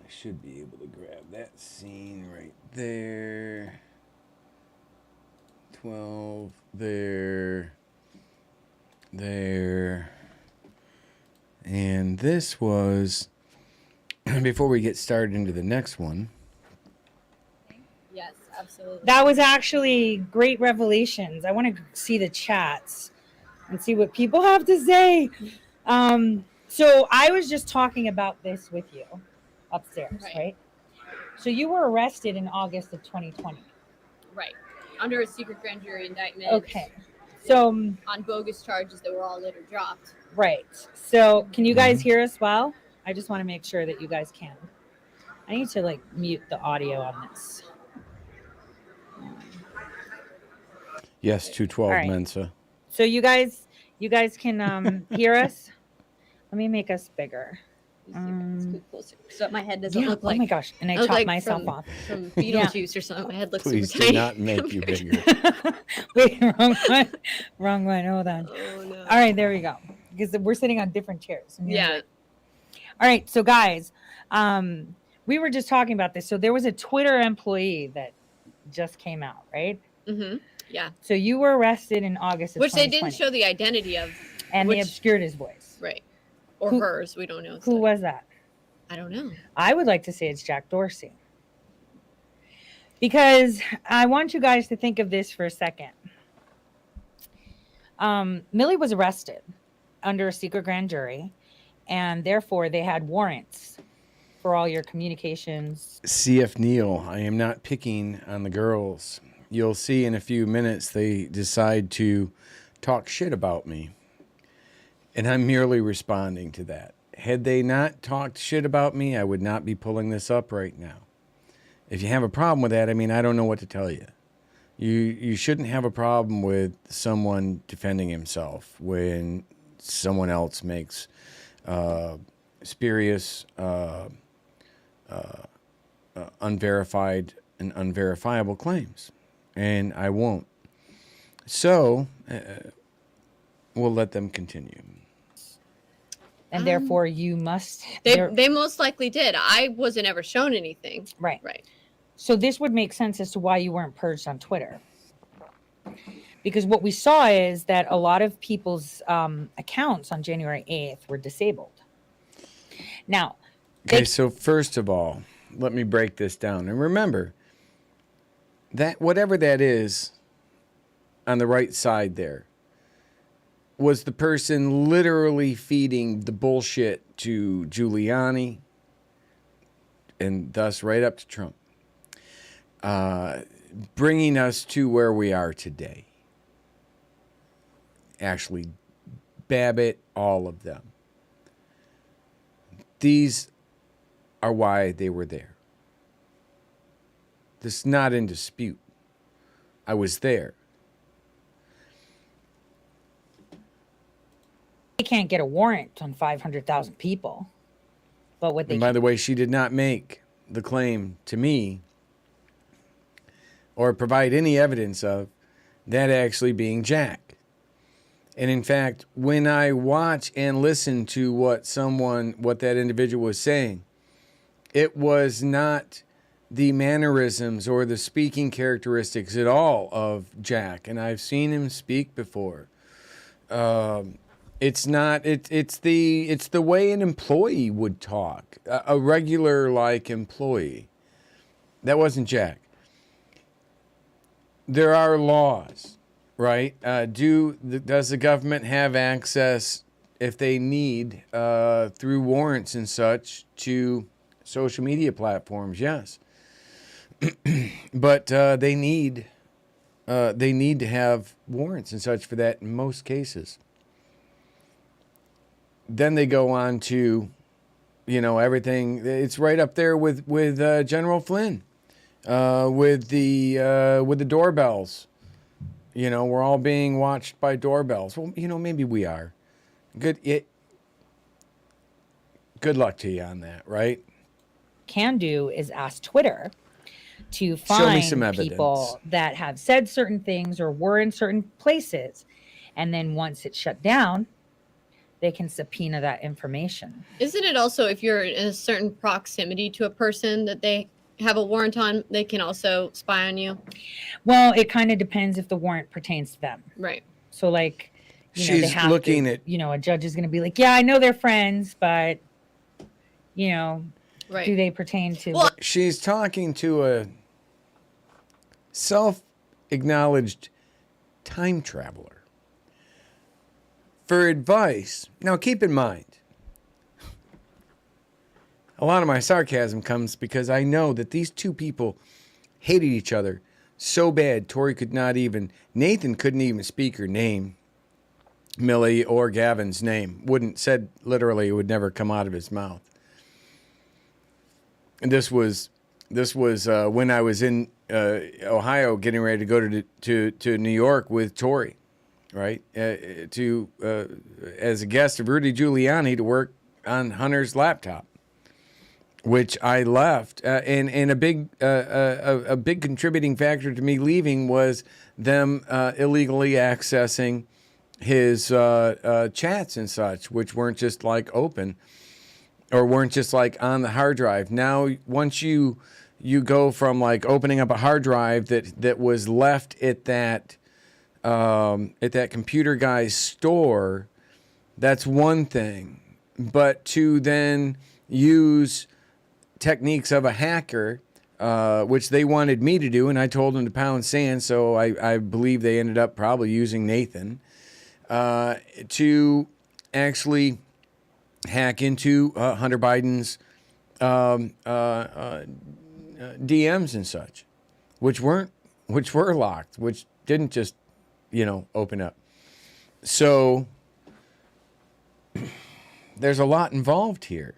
I should be able to grab that scene right there. 12 there. There. And this was before we get started into the next one. Yes, absolutely. That was actually great revelations. I want to see the chats and see what people have to say. So I was just talking about this with you upstairs, right? So you were arrested in August of 2020. Right. Under a secret grand jury indictment. Okay. So on bogus charges that were all later dropped. Right. So can you guys hear us well? I just want to make sure that you guys can. I need to mute the audio on this. Yes, 212 right. Mensa. So you guys can hear us? Let me make us bigger. Let's go closer. So my head doesn't Yeah, look like. oh my gosh, and I look chopped myself off. From Beetlejuice or something. My head looks Please super do tiny. not make you bigger. Wait, wrong one. Wrong one. Hold on. Oh, no. All right, there we go. Because we're sitting on different chairs. Yeah. All right, so guys, we were just talking about this. So there was a Twitter employee that just came out, right? Mm-hmm. Yeah. So you were arrested in August of Which they 2020. didn't show the identity of. And they obscured his voice. Right. Or Who- hers. We don't know. Who was that? I don't know. I would like to say it's Jack Dorsey. Because I want you guys to think of this for a second. Millie was arrested under a secret grand jury, and therefore they had warrants for all your communications. CF Neal, I am not picking on the girls. You'll see in a few minutes they decide to talk shit about me. And I'm merely responding to that. Had they not talked shit about me, I would not be pulling this up right now. If you have a problem with that, I mean, I don't know what to tell you. You shouldn't have a problem with someone defending himself when someone else makes spurious, unverified, and unverifiable claims. And I won't. So, we'll let them continue. And therefore you must... They most likely did. I wasn't ever shown anything. Right. Right. So this would make sense as to why you weren't purged on Twitter. Because what we saw is that a lot of people's accounts on January 8th were disabled. Now... Okay, so first of all, let me break this down. And remember, that whatever that is on the right side there, was the person literally feeding the bullshit to Giuliani, and thus right up to Trump, bringing us to where we are today. Actually, Babbitt, all of them. These are why they were there. This is not in dispute. I was there. They can't get a warrant on 500,000 people. But what they And by the way, she did not make the claim to me or provide any evidence of that actually being Jack. And in fact, when I watch and listen to what that individual was saying, it was not the mannerisms or the speaking characteristics at all of Jack. And I've seen him speak before. It's the way an employee would talk, a regular like employee. That wasn't Jack. There are laws, right? Does the government have access, if they need, through warrants and such, to social media platforms? Yes, but they need to have warrants and such for that in most cases. Then they go on to, everything. It's right up there with General Flynn, with the doorbells. We're all being watched by doorbells. Well, maybe we are. Good luck to you on that, right? can do is ask Twitter to Show me some find evidence. people that have said certain things or were in certain places. And then once it's shut down, they can subpoena that information. Isn't it also if you're in a certain proximity to a person that they have a warrant on, they can also spy on you? Well, it kind of depends if the warrant pertains to them. Right. So like, they She's have looking to, at- a judge is going to be like, yeah, I know they're friends, but, Right. do they pertain to? She's talking to a self-acknowledged time traveler for advice. Now, keep in mind, a lot of my sarcasm comes because I know that these two people hated each other so bad, Nathan couldn't even speak her name, Millie or Gavin's name. Said literally, it would never come out of his mouth. And this was when I was in Ohio, getting ready to go to New York with Tori, right? As a guest of Rudy Giuliani to work on Hunter's laptop, which I left. And a big contributing factor to me leaving was them illegally accessing his chats and such, which weren't just like open. Or weren't just like on the hard drive. Now, once you go from like opening up a hard drive that was left at that computer guy's store, that's one thing. But to then use techniques of a hacker, which they wanted me to do, and I told them to pound sand, so I believe they ended up probably using Nathan to actually hack into Hunter Biden's DMs and such, which were locked, which didn't just open up. So there's a lot involved here.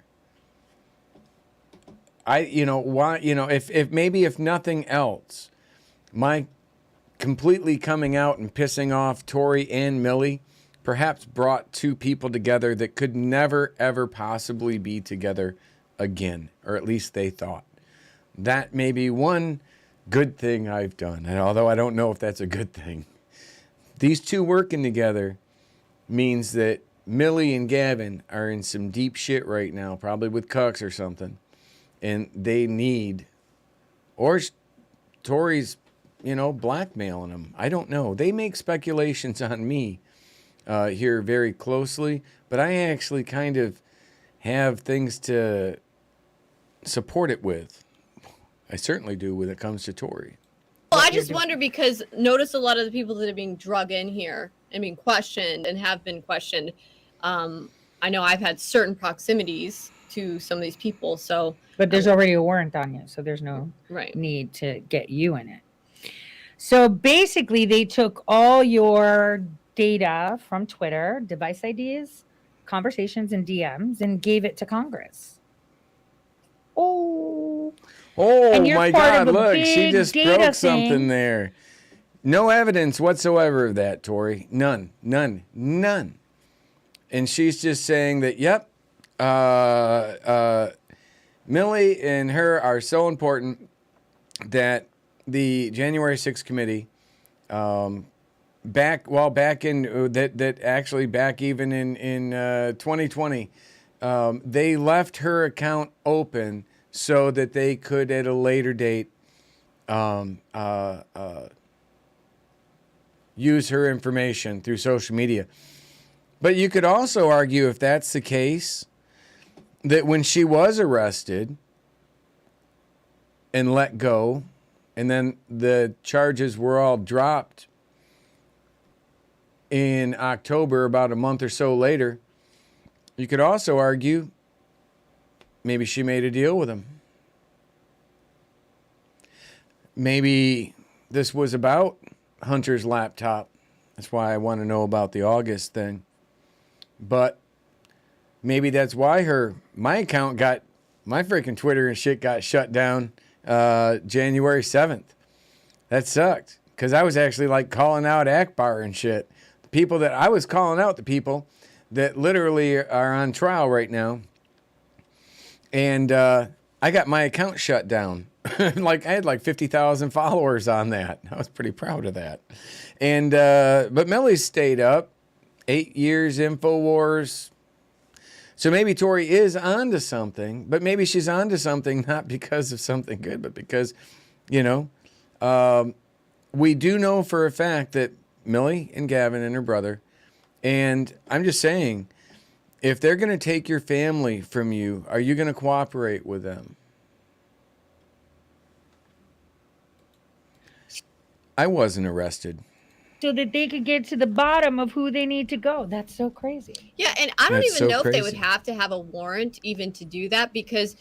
If nothing else, my completely coming out and pissing off Tori and Millie perhaps brought two people together that could never, ever possibly be together again, or at least they thought. That may be one good thing I've done, and although I don't know if that's a good thing. These two working together means that Millie and Gavin are in some deep shit right now, probably with cucks or something, and they need, or Tori's, blackmailing them. I don't know. They make speculations on me here very closely, but I actually kind of have things to support it with. I certainly do when it comes to Tori. Well, I just wonder because notice a lot of the people that are being drug in here and being questioned and have been questioned. I know I've had certain proximities to some of these people. So, but there's already a warrant on you, so there's no right. need to get you in it. So basically, they took all your data from Twitter, device IDs, conversations, and DMs, and gave it to Congress. Oh My God, look, she big just data broke something thing. there. No evidence whatsoever of that, Tori. None. And she's just saying that, yep, Millie and her are so important that the January 6th committee, back even in 2020, they left her account open so that they could at a later date use her information through social media. But you could also argue, if that's the case, that when she was arrested and let go, and then the charges were all dropped in October, about a month or so later, you could also argue maybe she made a deal with him. Maybe this was about Hunter's laptop. That's why I want to know about the August thing. But maybe that's why my account my freaking Twitter and shit got shut down January 7th. That sucked, because I was actually like calling out Akbar and shit. The people that I was calling out, the people that literally are on trial right now. And I got my account shut down. Like I had like 50,000 followers on that. I was pretty proud of that. And but Millie stayed up. 8 years InfoWars. So maybe Tori is onto something, but maybe she's onto something not because of something good, but because, we do know for a fact that Millie and Gavin and her brother, and I'm just saying, if they're going to take your family from you, are you going to cooperate with them? I wasn't arrested. So that they could get to the bottom of who they need to go. That's so crazy. Yeah, and I don't That's even so know if they would crazy. have to have a warrant even to do that, because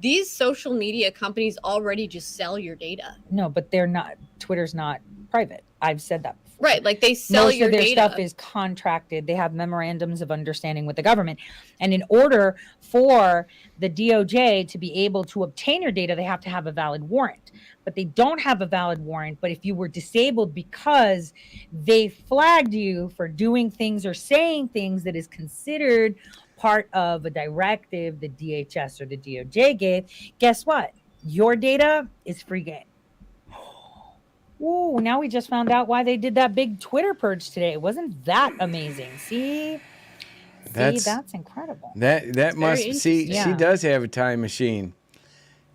these social media companies already just sell your data. No, but they're not. Twitter's not private. I've said that before. Right, like they sell Most your of their data. stuff is contracted. They have memorandums of understanding with the government. And in order for the DOJ to be able to obtain your data, they have to have a valid warrant. But they don't have a valid warrant. But if you were disabled because they flagged you for doing things or saying things that is considered part of a directive the DHS or the DOJ gave, guess what? Your data is free game. Ooh, now we just found out why they did that big Twitter purge today. Wasn't that amazing? See, that's incredible. That must see. Yeah. She does have a time machine.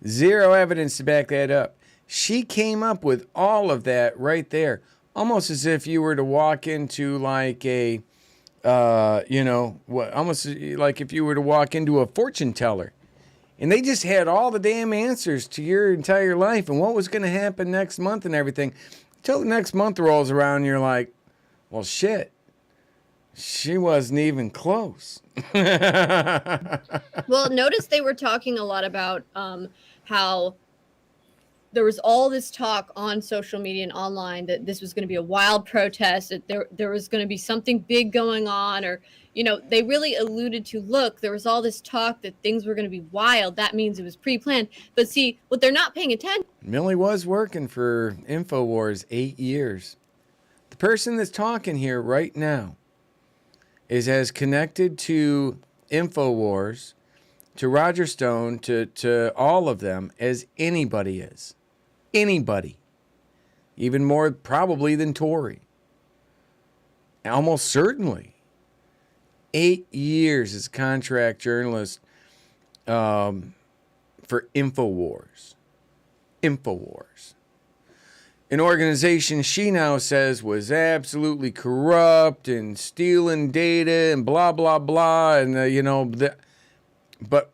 Zero evidence to back that up. She came up with all of that right there, almost as if you were to walk into like a, almost like if you were to walk into a fortune teller. And they just had all the damn answers to your entire life and what was going to happen next month and everything. Until the next month rolls around and you're like, well, shit. She wasn't even close. Well, notice they were talking a lot about how there was all this talk on social media and online that this was going to be a wild protest, that there was going to be something big going on, or, they really alluded to, look, there was all this talk that things were going to be wild. That means it was pre-planned. But see, what they're not paying attention. Millie was working for InfoWars 8 years. The person that's talking here right now is as connected to InfoWars, to Roger Stone, to all of them as anybody is. Anybody. Even more probably than Tori. Almost certainly. 8 years as contract journalist for InfoWars. InfoWars. An organization she now says was absolutely corrupt and stealing data and blah, blah, blah. And, but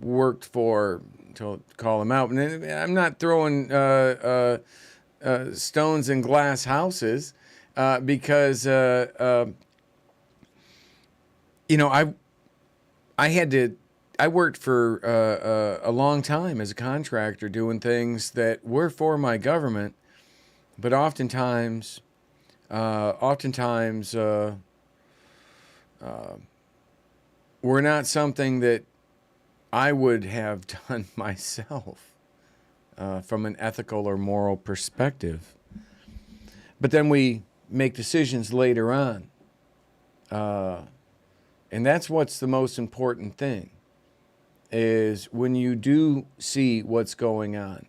worked for, to call them out. And I'm not throwing stones in glass houses because, I had to worked for a long time as a contractor doing things that were for my government, but oftentimes were not something that I would have done myself from an ethical or moral perspective. But then we make decisions later on. And that's what's the most important thing, is when you do see what's going on,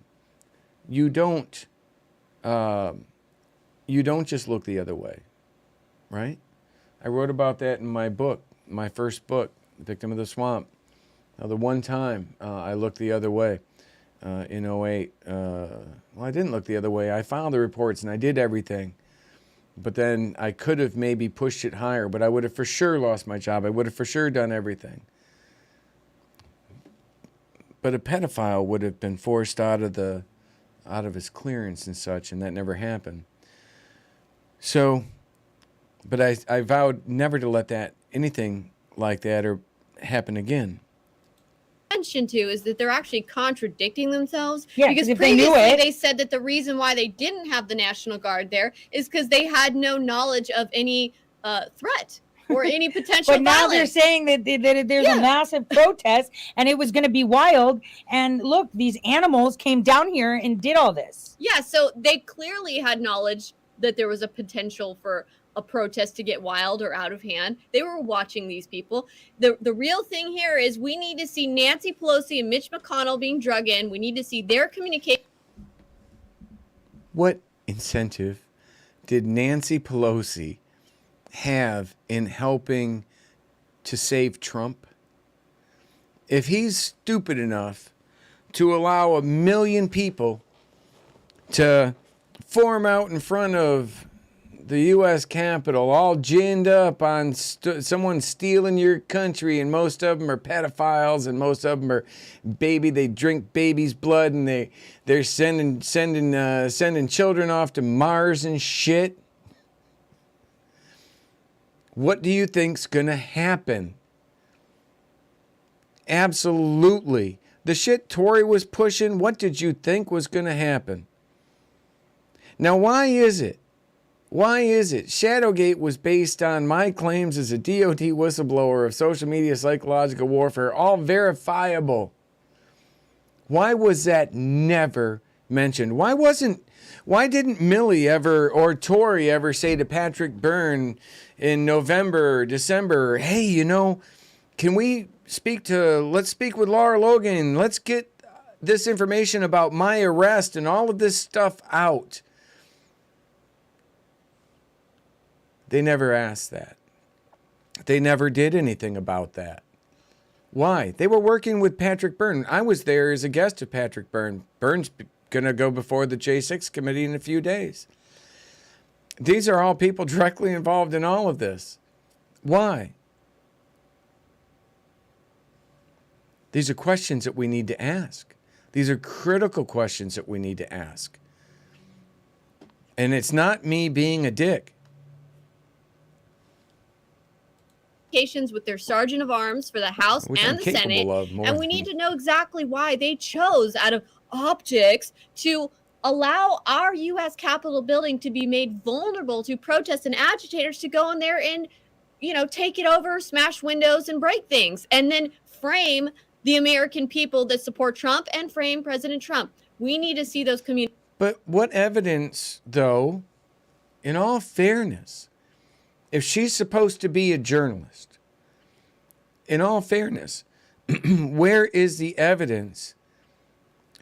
you don't just look the other way, right? I wrote about that in my book, my first book, Victim of the Swamp. The one time I looked the other way in 2008, well, I didn't look the other way. I filed the reports and I did everything. But then I could have maybe pushed it higher, but I would have for sure lost my job. I would have for sure done everything. But a pedophile would have been forced out of his clearance and such, and that never happened. So, but I vowed never to let anything like that or happen again. Mention too is that they're actually contradicting themselves, Yeah, because if they knew previously it- they said that the reason why they didn't have the National Guard there is because they had no knowledge of any threat or any potential But now violence. they're saying that there's a massive protest and it was going to be wild. And look, these animals came down here and did all this. Yeah, so they clearly had knowledge that there was a potential for a protest to get wild or out of hand. They were watching these people. The real thing here is we need to see Nancy Pelosi and Mitch McConnell being drug in. We need to see their communication. What incentive did Nancy Pelosi have in helping to save Trump? If he's stupid enough to allow 1 million people to form out in front of the U.S. Capitol, all ginned up on someone stealing your country, and most of them are pedophiles, and most of them are they drink baby's blood, and they're sending children off to Mars and shit. What do you think's gonna happen? Absolutely. The shit Tory was pushing, what did you think was gonna happen? Now, why is it? Shadowgate was based on my claims as a DOD whistleblower of social media psychological warfare, all verifiable. Why was that never mentioned? Why didn't Millie ever or Tory ever say to Patrick Byrne in November, December, hey, can we let's speak with Laura Logan. Let's get this information about my arrest and all of this stuff out. They never asked that. They never did anything about that. Why? They were working with Patrick Byrne. I was there as a guest of Patrick Byrne. Byrne's going to go before the J6 committee in a few days. These are all people directly involved in all of this. Why? These are questions that we need to ask. These are critical questions that we need to ask. And it's not me being a dick. With their sergeant of arms for the House Which and I'm the capable Senate, of more and we need to know exactly why they chose, out of optics, to allow our U.S. Capitol building to be made vulnerable to protests and agitators to go in there and, take it over, smash windows, and break things, and then frame the American people that support Trump and frame President Trump. We need to see those communities. But what evidence, though, in all fairness, if she's supposed to be a journalist, in all fairness, where is the evidence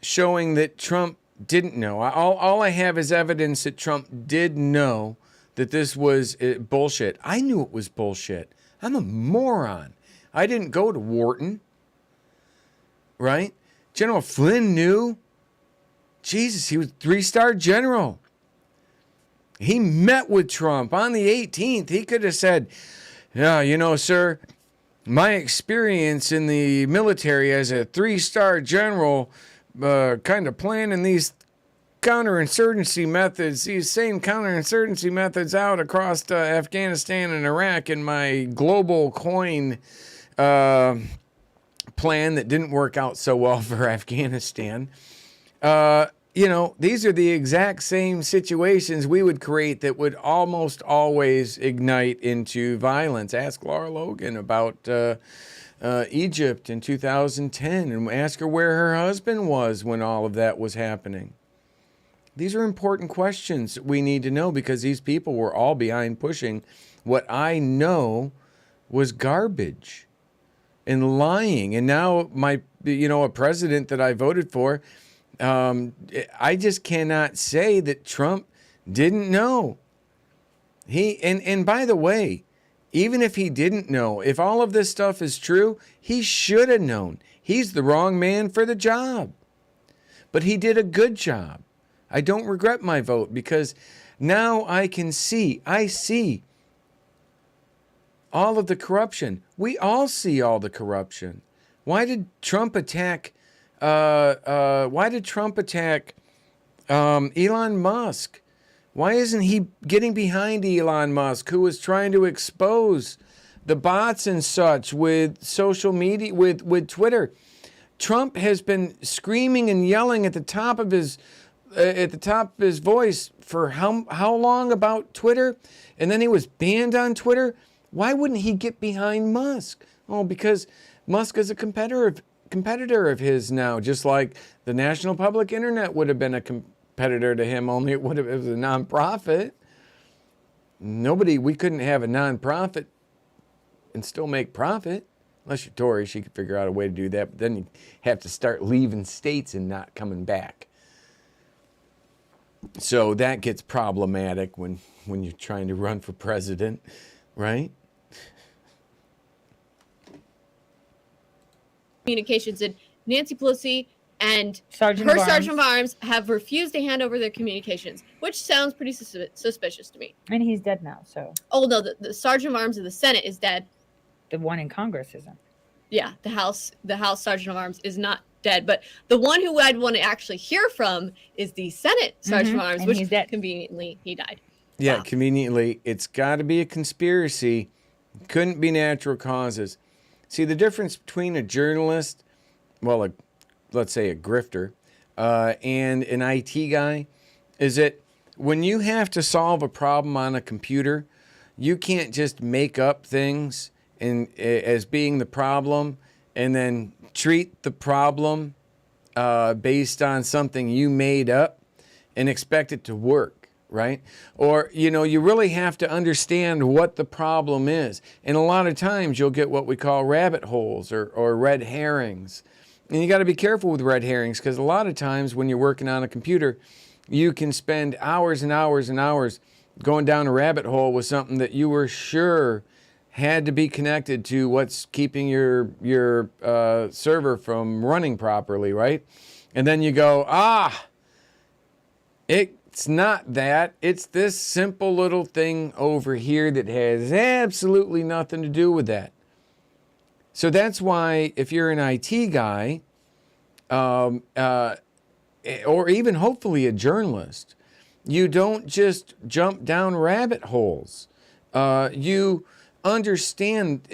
showing that Trump didn't know? All I have is evidence that Trump did know that this was bullshit. I knew it was bullshit. I'm a moron. I didn't go to Wharton, right? General Flynn knew. Jesus, he was a 3-star general. He met with Trump on the 18th. He could have said, yeah, sir, my experience in the military as a 3-star general, kind of planning these counterinsurgency methods, these same counterinsurgency methods out across Afghanistan and Iraq in my global coin plan that didn't work out so well for Afghanistan. These are the exact same situations we would create that would almost always ignite into violence. Ask Laura Logan about Egypt in 2010 and ask her where her husband was when all of that was happening. These are important questions we need to know because these people were all behind pushing what I know was garbage and lying. And now a president that I voted for, I just cannot say that Trump didn't know. And by the way, even if he didn't know, if all of this stuff is true, he should have known. He's the wrong man for the job. But he did a good job. I don't regret my vote because now I see all of the corruption. We all see all the corruption. Why did Trump attack Elon Musk? Why isn't he getting behind Elon Musk, who was trying to expose the bots and such with social media, with Twitter? Trump has been screaming and yelling at the top of his voice for how long about Twitter? And then he was banned on Twitter. Why wouldn't he get behind Musk? Oh, because Musk is a competitor of his now, just like the National Public Internet would have been a competitor to him, only it was a nonprofit. We couldn't have a nonprofit and still make profit. Unless you're Tory, she could figure out a way to do that, but then you have to start leaving states and not coming back. So that gets problematic when you're trying to run for president, right? Communications, and Nancy Pelosi and Sergeant of Arms have refused to hand over their communications, which sounds pretty suspicious to me. And he's dead now, so. Oh, no, the Sergeant of Arms of the Senate is dead. The one in Congress isn't. Yeah, the House Sergeant of Arms is not dead, but the one who I'd want to actually hear from is the Senate Sergeant of Arms, which conveniently he died. Yeah, conveniently, it's got to be a conspiracy. Couldn't be natural causes. See, the difference between a journalist, let's say a grifter, and an IT guy is that when you have to solve a problem on a computer, you can't just make up things as being the problem and then treat the problem based on something you made up and expect it to work, right? Or, you really have to understand what the problem is. And a lot of times you'll get what we call rabbit holes or red herrings. And you got to be careful with red herrings because a lot of times when you're working on a computer, you can spend hours and hours and hours going down a rabbit hole with something that you were sure had to be connected to what's keeping your server from running properly, right? And then you go, it's not that. It's this simple little thing over here that has absolutely nothing to do with that. So that's why if you're an IT guy, or even hopefully a journalist, you don't just jump down rabbit holes. You understand,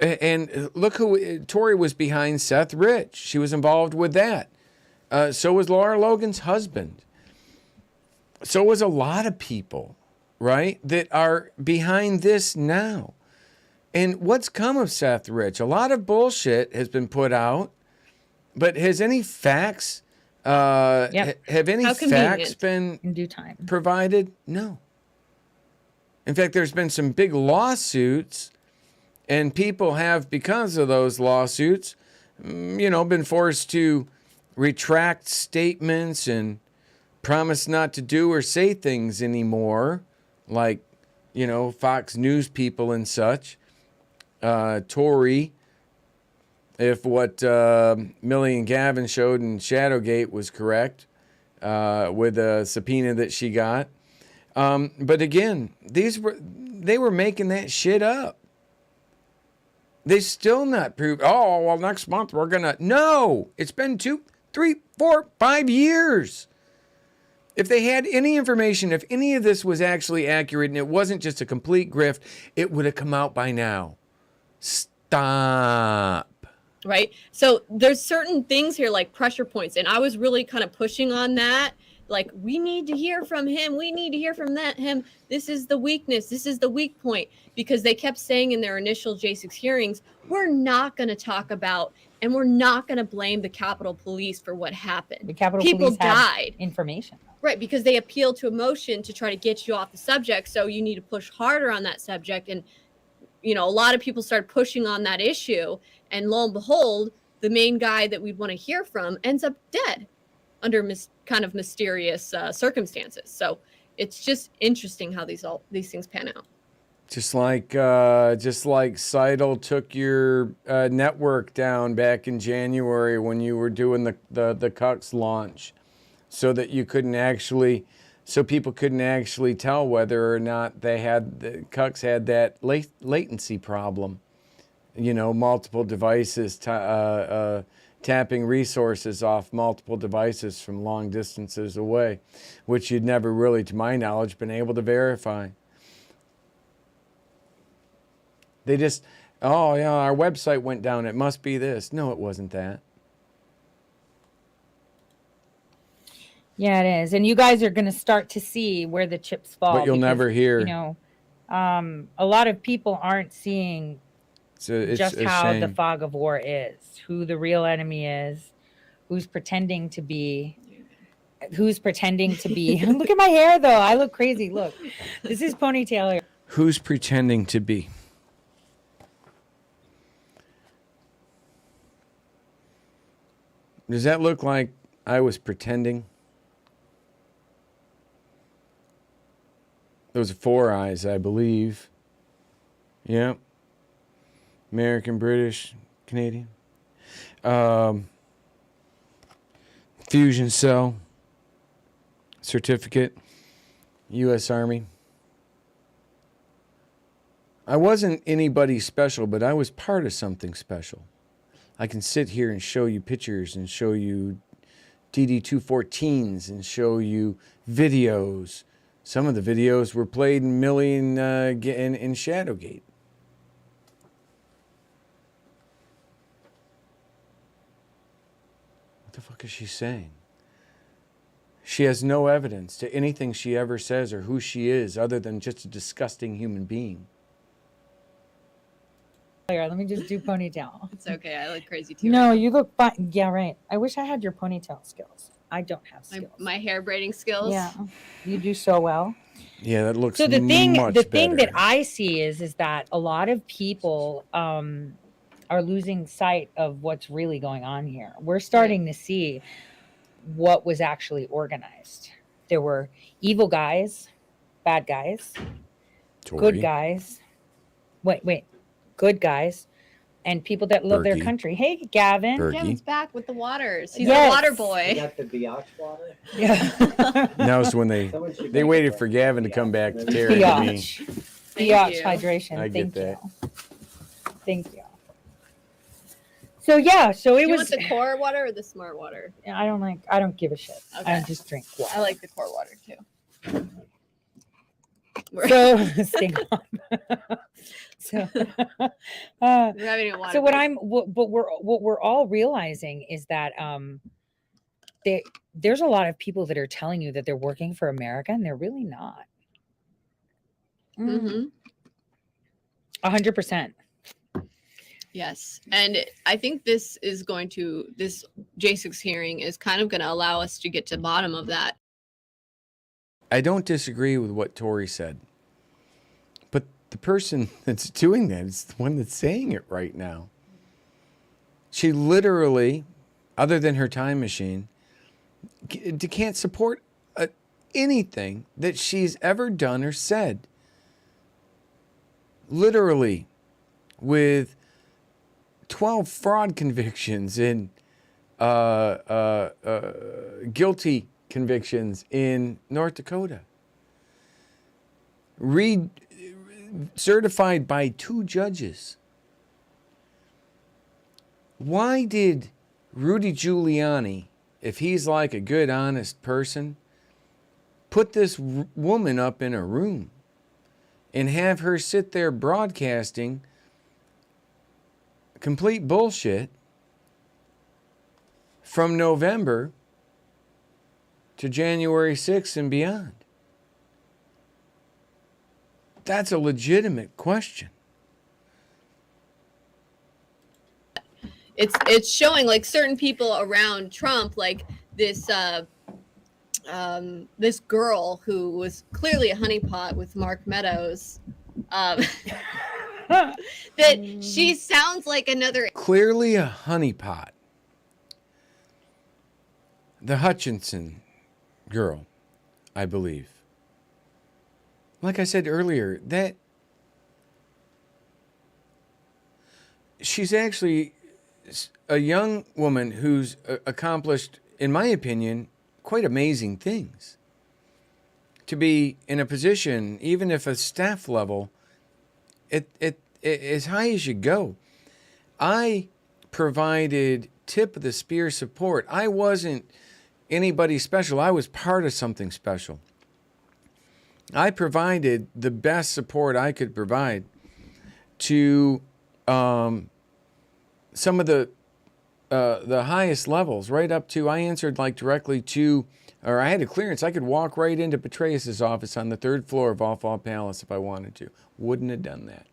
and look who Tory was behind. Seth Rich. She was involved with that. So was Laura Logan's husband. So was a lot of people, right, that are behind this now. And what's come of Seth Rich? A lot of bullshit has been put out, but has any facts? Have any facts been in due time provided? No. In fact, there's been some big lawsuits, and people have, because of those lawsuits, been forced to retract statements and promise not to do or say things anymore, like, Fox News people and such. Tory, if what Millie and Gavin showed in Shadowgate was correct, with a subpoena that she got. But again, they were making that shit up. They still not proved, next month we're going to... No! It's been 2, 3, 4, 5 years. If they had any information, if any of this was actually accurate and it wasn't just a complete grift, it would have come out by now. Stop. Right? So there's certain things here like pressure points. And I was really kind of pushing on that. Like, we need to hear from him. We need to hear from him. This is the weakness. This is the weak point. Because they kept saying in their initial J6 hearings, we're not going to talk about and we're not going to blame the Capitol Police for what happened. The Capitol People Police had died. information. Right, because they appeal to emotion to try to get you off the subject. So you need to push harder on that subject. And, you know, a lot of people started pushing on that issue. And lo and behold, the main guy that we'd want to hear from ends up dead under kind of mysterious circumstances. So it's just interesting how these things pan out. Just like Seidel took your network down back in January when you were doing the Cucks launch, so that you couldn't actually, so people couldn't actually tell whether or not the Cucks had that latency problem. You know, multiple devices tapping resources off multiple devices from long distances away, which you'd never really, to my knowledge, been able to verify. They just, oh, yeah, our website went down. It must be this. No, it wasn't that. Yeah, it is. And you guys are going to start to see where the chips fall. But you'll never hear. You know, a lot of people aren't seeing just how the fog of war is, who the real enemy is, who's pretending to be. Look at my hair, though. I look crazy. Look, this is ponytail hair. Who's pretending to be? Does that look like I was pretending? Those are 4 eyes, I believe. Yep. American, British, Canadian. Fusion cell. Certificate. U.S. Army. I wasn't anybody special, but I was part of something special. I can sit here and show you pictures and show you DD-214s and show you videos. Some of the videos were played in Millie and in Shadowgate. What the fuck is she saying? She has no evidence to anything she ever says or who she is other than just a disgusting human being. Let me just do ponytail. It's okay. I look crazy too. No, you look fine. Yeah, right. I wish I had your ponytail skills. I don't have skills. My hair braiding skills. Yeah, you do so well. Yeah, that looks so the thing better. that I see is that a lot of people are losing sight of what's really going on here. We're starting to see what was actually organized. There were evil guys, bad guys, good guys. Wait. Good guys, and people that love their country. Hey, Gavin. Gavin's back with the waters. He's a water boy. You got the biatch water? Yeah. That was when they waited for Gavin to come back to carry me. Biatch hydration. I get that. Thank you. So yeah, so it Do you was. want the core water or the smart water? I don't give a shit. Okay. I just drink water. I like the core water too. So stay on. So, water what we're all realizing is that there's a lot of people that are telling you that they're working for America and they're really not. 100%. Yes. And I think this J6 hearing is kind of going to allow us to get to the bottom of that. I don't disagree with what Tori said. But the person that's doing that is the one that's saying it right now. She literally, other than her time machine, can't support anything that she's ever done or said. Literally, with 12 fraud convictions and guilty convictions in North Dakota. Certified by 2 judges. Why did Rudy Giuliani, if he's like a good, honest person, put this woman up in a room and have her sit there broadcasting complete bullshit from November to January 6th and beyond? That's a legitimate question. It's showing like certain people around Trump, like this this girl who was clearly a honeypot with Mark Meadows. That she sounds like another. Clearly a honeypot. The Hutchinson girl, I believe. Like I said earlier, that she's actually a young woman who's accomplished, in my opinion, quite amazing things. To be in a position, even if a staff level, it as high as you go. I provided tip of the spear support. I wasn't anybody special. I was part of something special. I provided the best support I could provide to some of the highest levels, right up to, I answered like directly to, or I had a clearance. I could walk right into Petraeus' office on the 3rd floor of All Palace if I wanted to. Wouldn't have done that.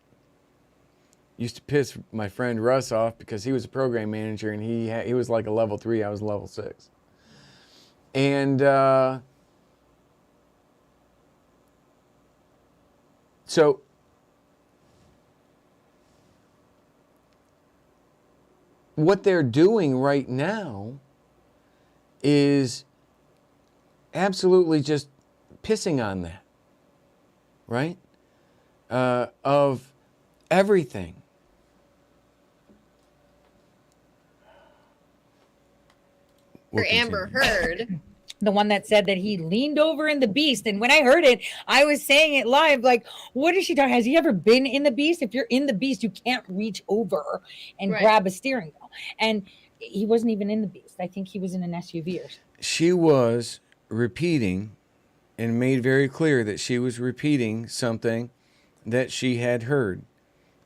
Used to piss my friend Russ off because he was a program manager and he was like a level 3, I was level 6. And so what they're doing right now is absolutely just pissing on that, right? Of everything. Amber Heard. The one that said that he leaned over in the Beast. And when I heard it, I was saying it live, like, what is she talking? Has he ever been in the Beast? If you're in the Beast, you can't reach over and grab a steering wheel. And he wasn't even in the Beast. I think he was in an SUV or something. She was repeating and made very clear that she was repeating something that she had heard.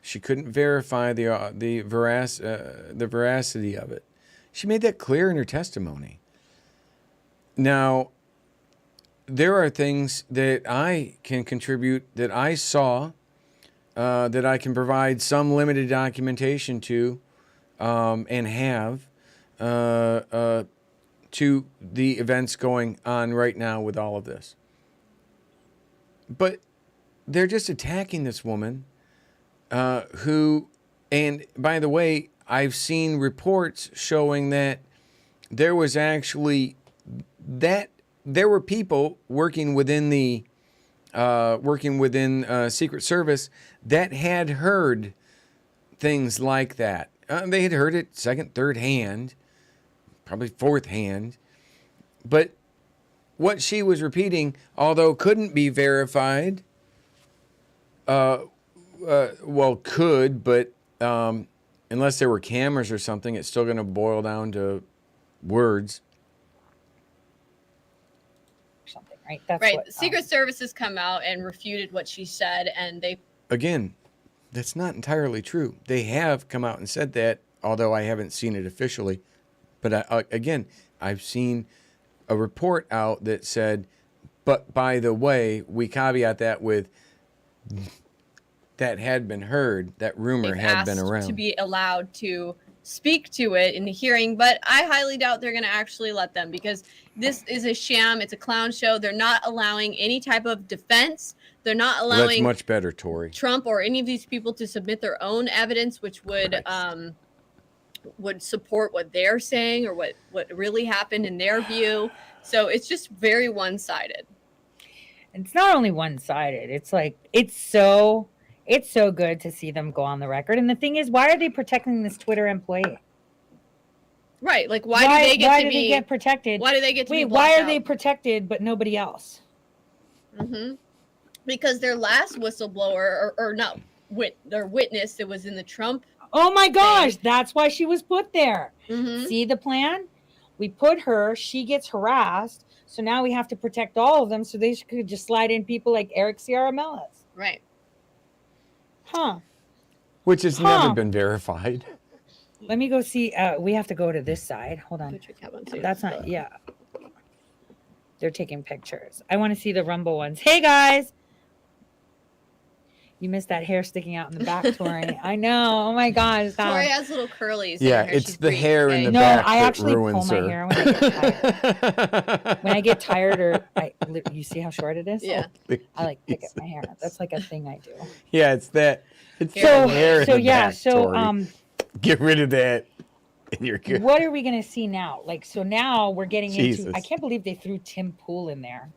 She couldn't verify the veracity of it. She made that clear in her testimony. Now, there are things that I can contribute, that I saw, that I can provide some limited documentation to, and have, to the events going on right now with all of this. But they're just attacking this woman who, and by the way, I've seen reports showing that there was actually, that there were people working within the Secret Service that had heard things like that. They had heard it second, third hand, probably fourth hand. But what she was repeating, although couldn't be verified, well, could, but unless there were cameras or something, it's still going to boil down to words. Something, right? That's right. what, Secret Service has come out and refuted what she said, and they. Again, that's not entirely true. They have come out and said that, although I haven't seen it officially. But again, I've seen a report out that said, but by the way, we caveat that with that had been heard, that rumor had been around. To be allowed to speak to it in the hearing, but I highly doubt they're going to actually let them, because this is a sham. It's a clown show. They're not allowing any type of defense. They're not allowing Well, that's much better, Tori. Trump or any of these people to submit their own evidence, which would support what they're saying or what really happened in their view. So it's just very one-sided. It's not only one-sided. It's like, it's so good to see them go on the record. And the thing is, why are they protecting this Twitter employee? Right. Like, why do they get protected? Why do they get to be why are blocked they out? protected but nobody else? Mm-hmm. Because their last whistleblower, or not, their witness that was in the Trump. Oh my gosh, that's why she was put there. Mm-hmm. See the plan? We put her, she gets harassed, so now we have to protect all of them, so they could just slide in people like Eric Ciaramellas. Right. Huh. Which has never been verified. Let me go see. We have to go to this side. Hold on. That's not. Yeah. They're taking pictures. I want to see the Rumble ones. Hey guys. You missed that hair sticking out in the back, Tori. I know. Oh my gosh. Stop. Tori has little curlies. Yeah, in her. it's She's the hair in the No, back I that actually pull ruins my her. hair when I get tired. When I get tired, or you see how short it is? Yeah. I like pick at my hair. That's like a thing I do. Yeah, it's that. It's So- that hair in so the yeah, back, so, Tori. Get rid of that. And you're good. What are we gonna see now? Like, so now we're getting Jesus. into. I can't believe they threw Tim Pool in there,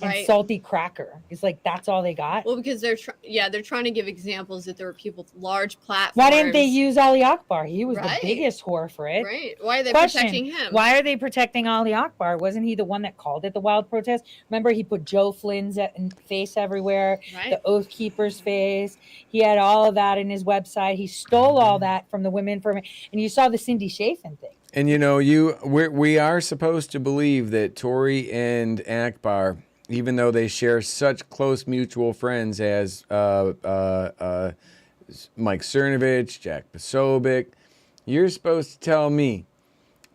Right. and Salty Cracker. It's like that's all they got. Well, because they're trying to give examples that there were people with large platforms. Why didn't they use Ali Akbar? He was Right. the biggest whore for it. Right. Why are they Question, protecting him? Why are they protecting Ali Akbar? Wasn't he the one that called it the wild protest? Remember, he put Joe Flynn's face everywhere, Right. the Oath Keeper's face. He had all of that in his website. He stole all that from the women and you saw the Cindy Chafin thing. And you know, we are supposed to believe that Tori and Akbar, even though they share such close mutual friends as Mike Cernovich, Jack Posobiec, you're supposed to tell me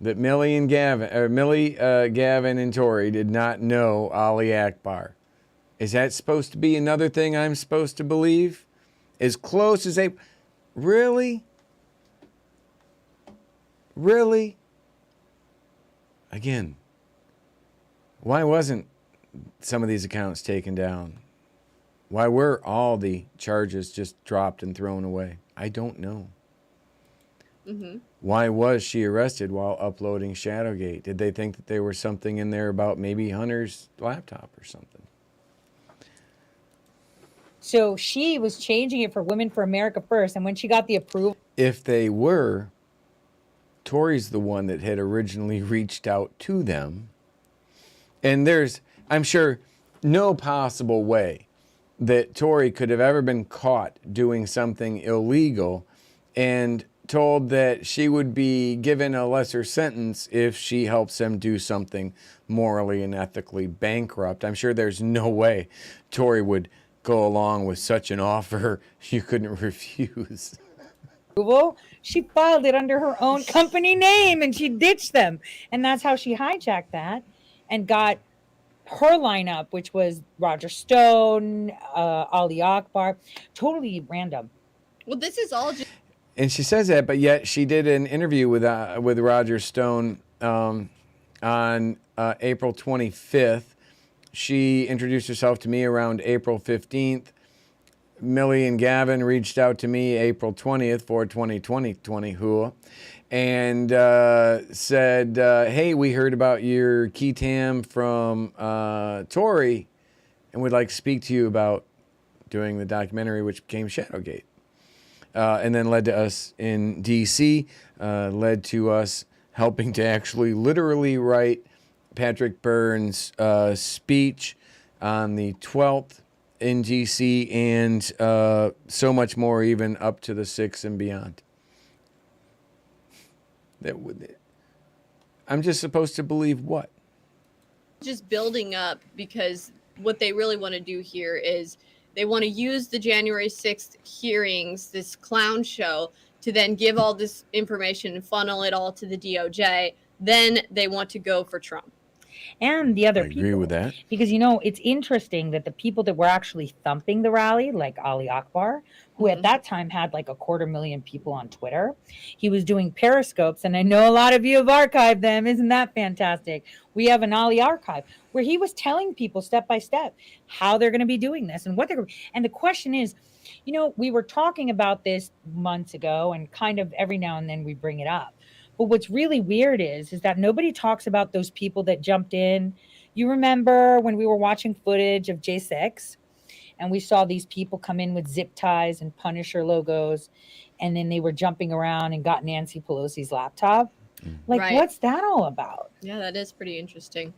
that Millie and Gavin and Tori did not know Ali Akbar. Is that supposed to be another thing I'm supposed to believe? As close as they... Really? Really? Again, why wasn't some of these accounts taken down? Why were all the charges just dropped and thrown away? I don't know. Mm-hmm. Why was she arrested while uploading Shadowgate? Did they think that there was something in there about maybe Hunter's laptop or something? So she was changing it for Women for America First, and when she got the approval... If they were, Tori's the one that had originally reached out to them. And there's, I'm sure, no possible way that Tori could have ever been caught doing something illegal and told that she would be given a lesser sentence if she helps them do something morally and ethically bankrupt. I'm sure there's no way Tori would go along with such an offer you couldn't refuse. She filed it under her own company name and she ditched them. And that's how she hijacked that and got her lineup, which was Roger Stone, Ali Akbar, totally random. Well, this is all just... And she says that, but yet she did an interview with Roger Stone on April 25th. She introduced herself to me around April 15th. Millie and Gavin reached out to me April 20th for 2020 and said, hey, we heard about your key tam from Tori and would like to speak to you about doing the documentary, which became Shadowgate. And then led to us in D.C., led to us helping to actually literally write Patrick Byrne's speech on the 12th in D.C. and so much more, even up to the 6th and beyond. I'm just supposed to believe what? Just building up, because what they really want to do here is they want to use the January 6th hearings, this clown show, to then give all this information and funnel it all to the DOJ. Then they want to go for Trump. And the other people. I agree with that. Because, you know, it's interesting that the people that were actually thumping the rally, like Ali Akbar, who at that time had like 250,000 people on Twitter, he was doing periscopes. And I know a lot of you have archived them. Isn't that fantastic? We have an Ali archive where he was telling people step by step how they're going to be doing this and what they're going to. And the question is, you know, we were talking about this months ago and kind of every now and then we bring it up. But what's really weird is that nobody talks about those people that jumped in. You remember when we were watching footage of J6 and we saw these people come in with zip ties and Punisher logos, and then they were jumping around and got Nancy Pelosi's laptop? Like, Right. What's that all about? Yeah, that is pretty interesting.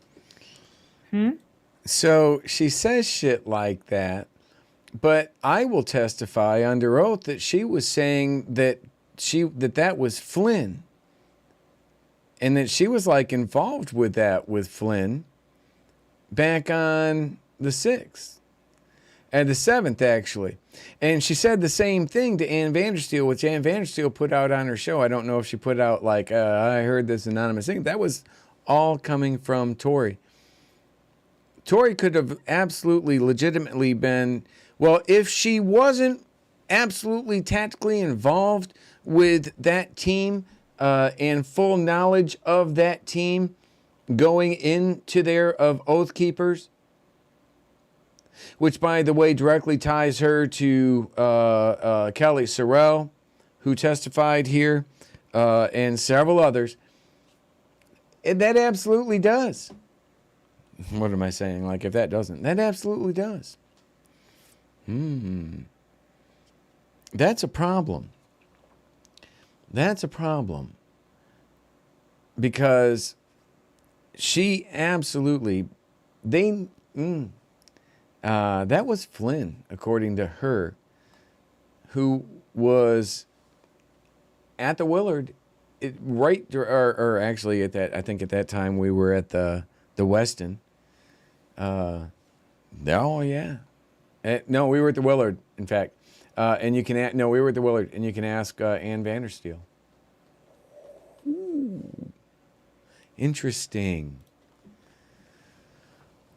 So she says shit like that, but I will testify under oath that she was saying that that was Flynn. And that she was like involved with that with Flynn back on the 6th. And the 7th, actually. And she said the same thing to Ann Vandersteel, which Ann Vandersteel put out on her show. I don't know if she put out, like, I heard this anonymous thing. That was all coming from Tori. Tori could have absolutely, legitimately been, well, if she wasn't absolutely tactically involved with that team and full knowledge of that team going into there of Oath Keepers, which, by the way, directly ties her to Kellye Sorrell, who testified here, and several others. That absolutely does. What am I saying? Like, if that doesn't, that absolutely does. That's a problem. That's a problem. Because she absolutely, that was Flynn, according to her, who was at the Willard, or actually at that, I think at that time we were at the Westin. Oh yeah, no, we were at the Willard, in fact, and you can we were at the Willard, and you can ask Ann Vandersteel. Ooh, interesting.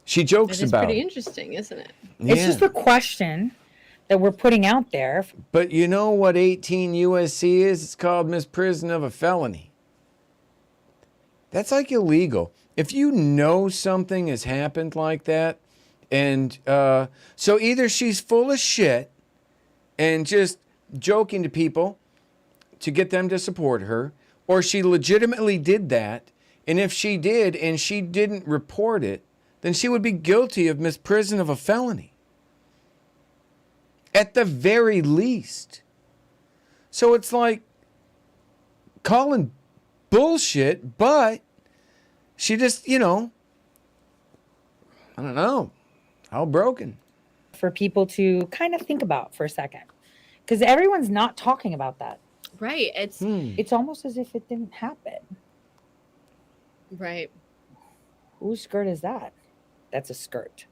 She jokes about. It's pretty interesting, isn't it? Yeah. It's just a question that we're putting out there. But you know what 18 USC is? It's called misprision of a felony. That's like illegal. If you know something has happened like that, and so either she's full of shit and just joking to people to get them to support her, or she legitimately did that, and if she did and she didn't report it, then she would be guilty of misprision of a felony. At the very least. So it's like calling bullshit, but she just, I don't know, how broken. For people to kind of think about for a second. Because everyone's not talking about that. Right. It's almost as if it didn't happen. Right. Whose skirt is that? That's a skirt.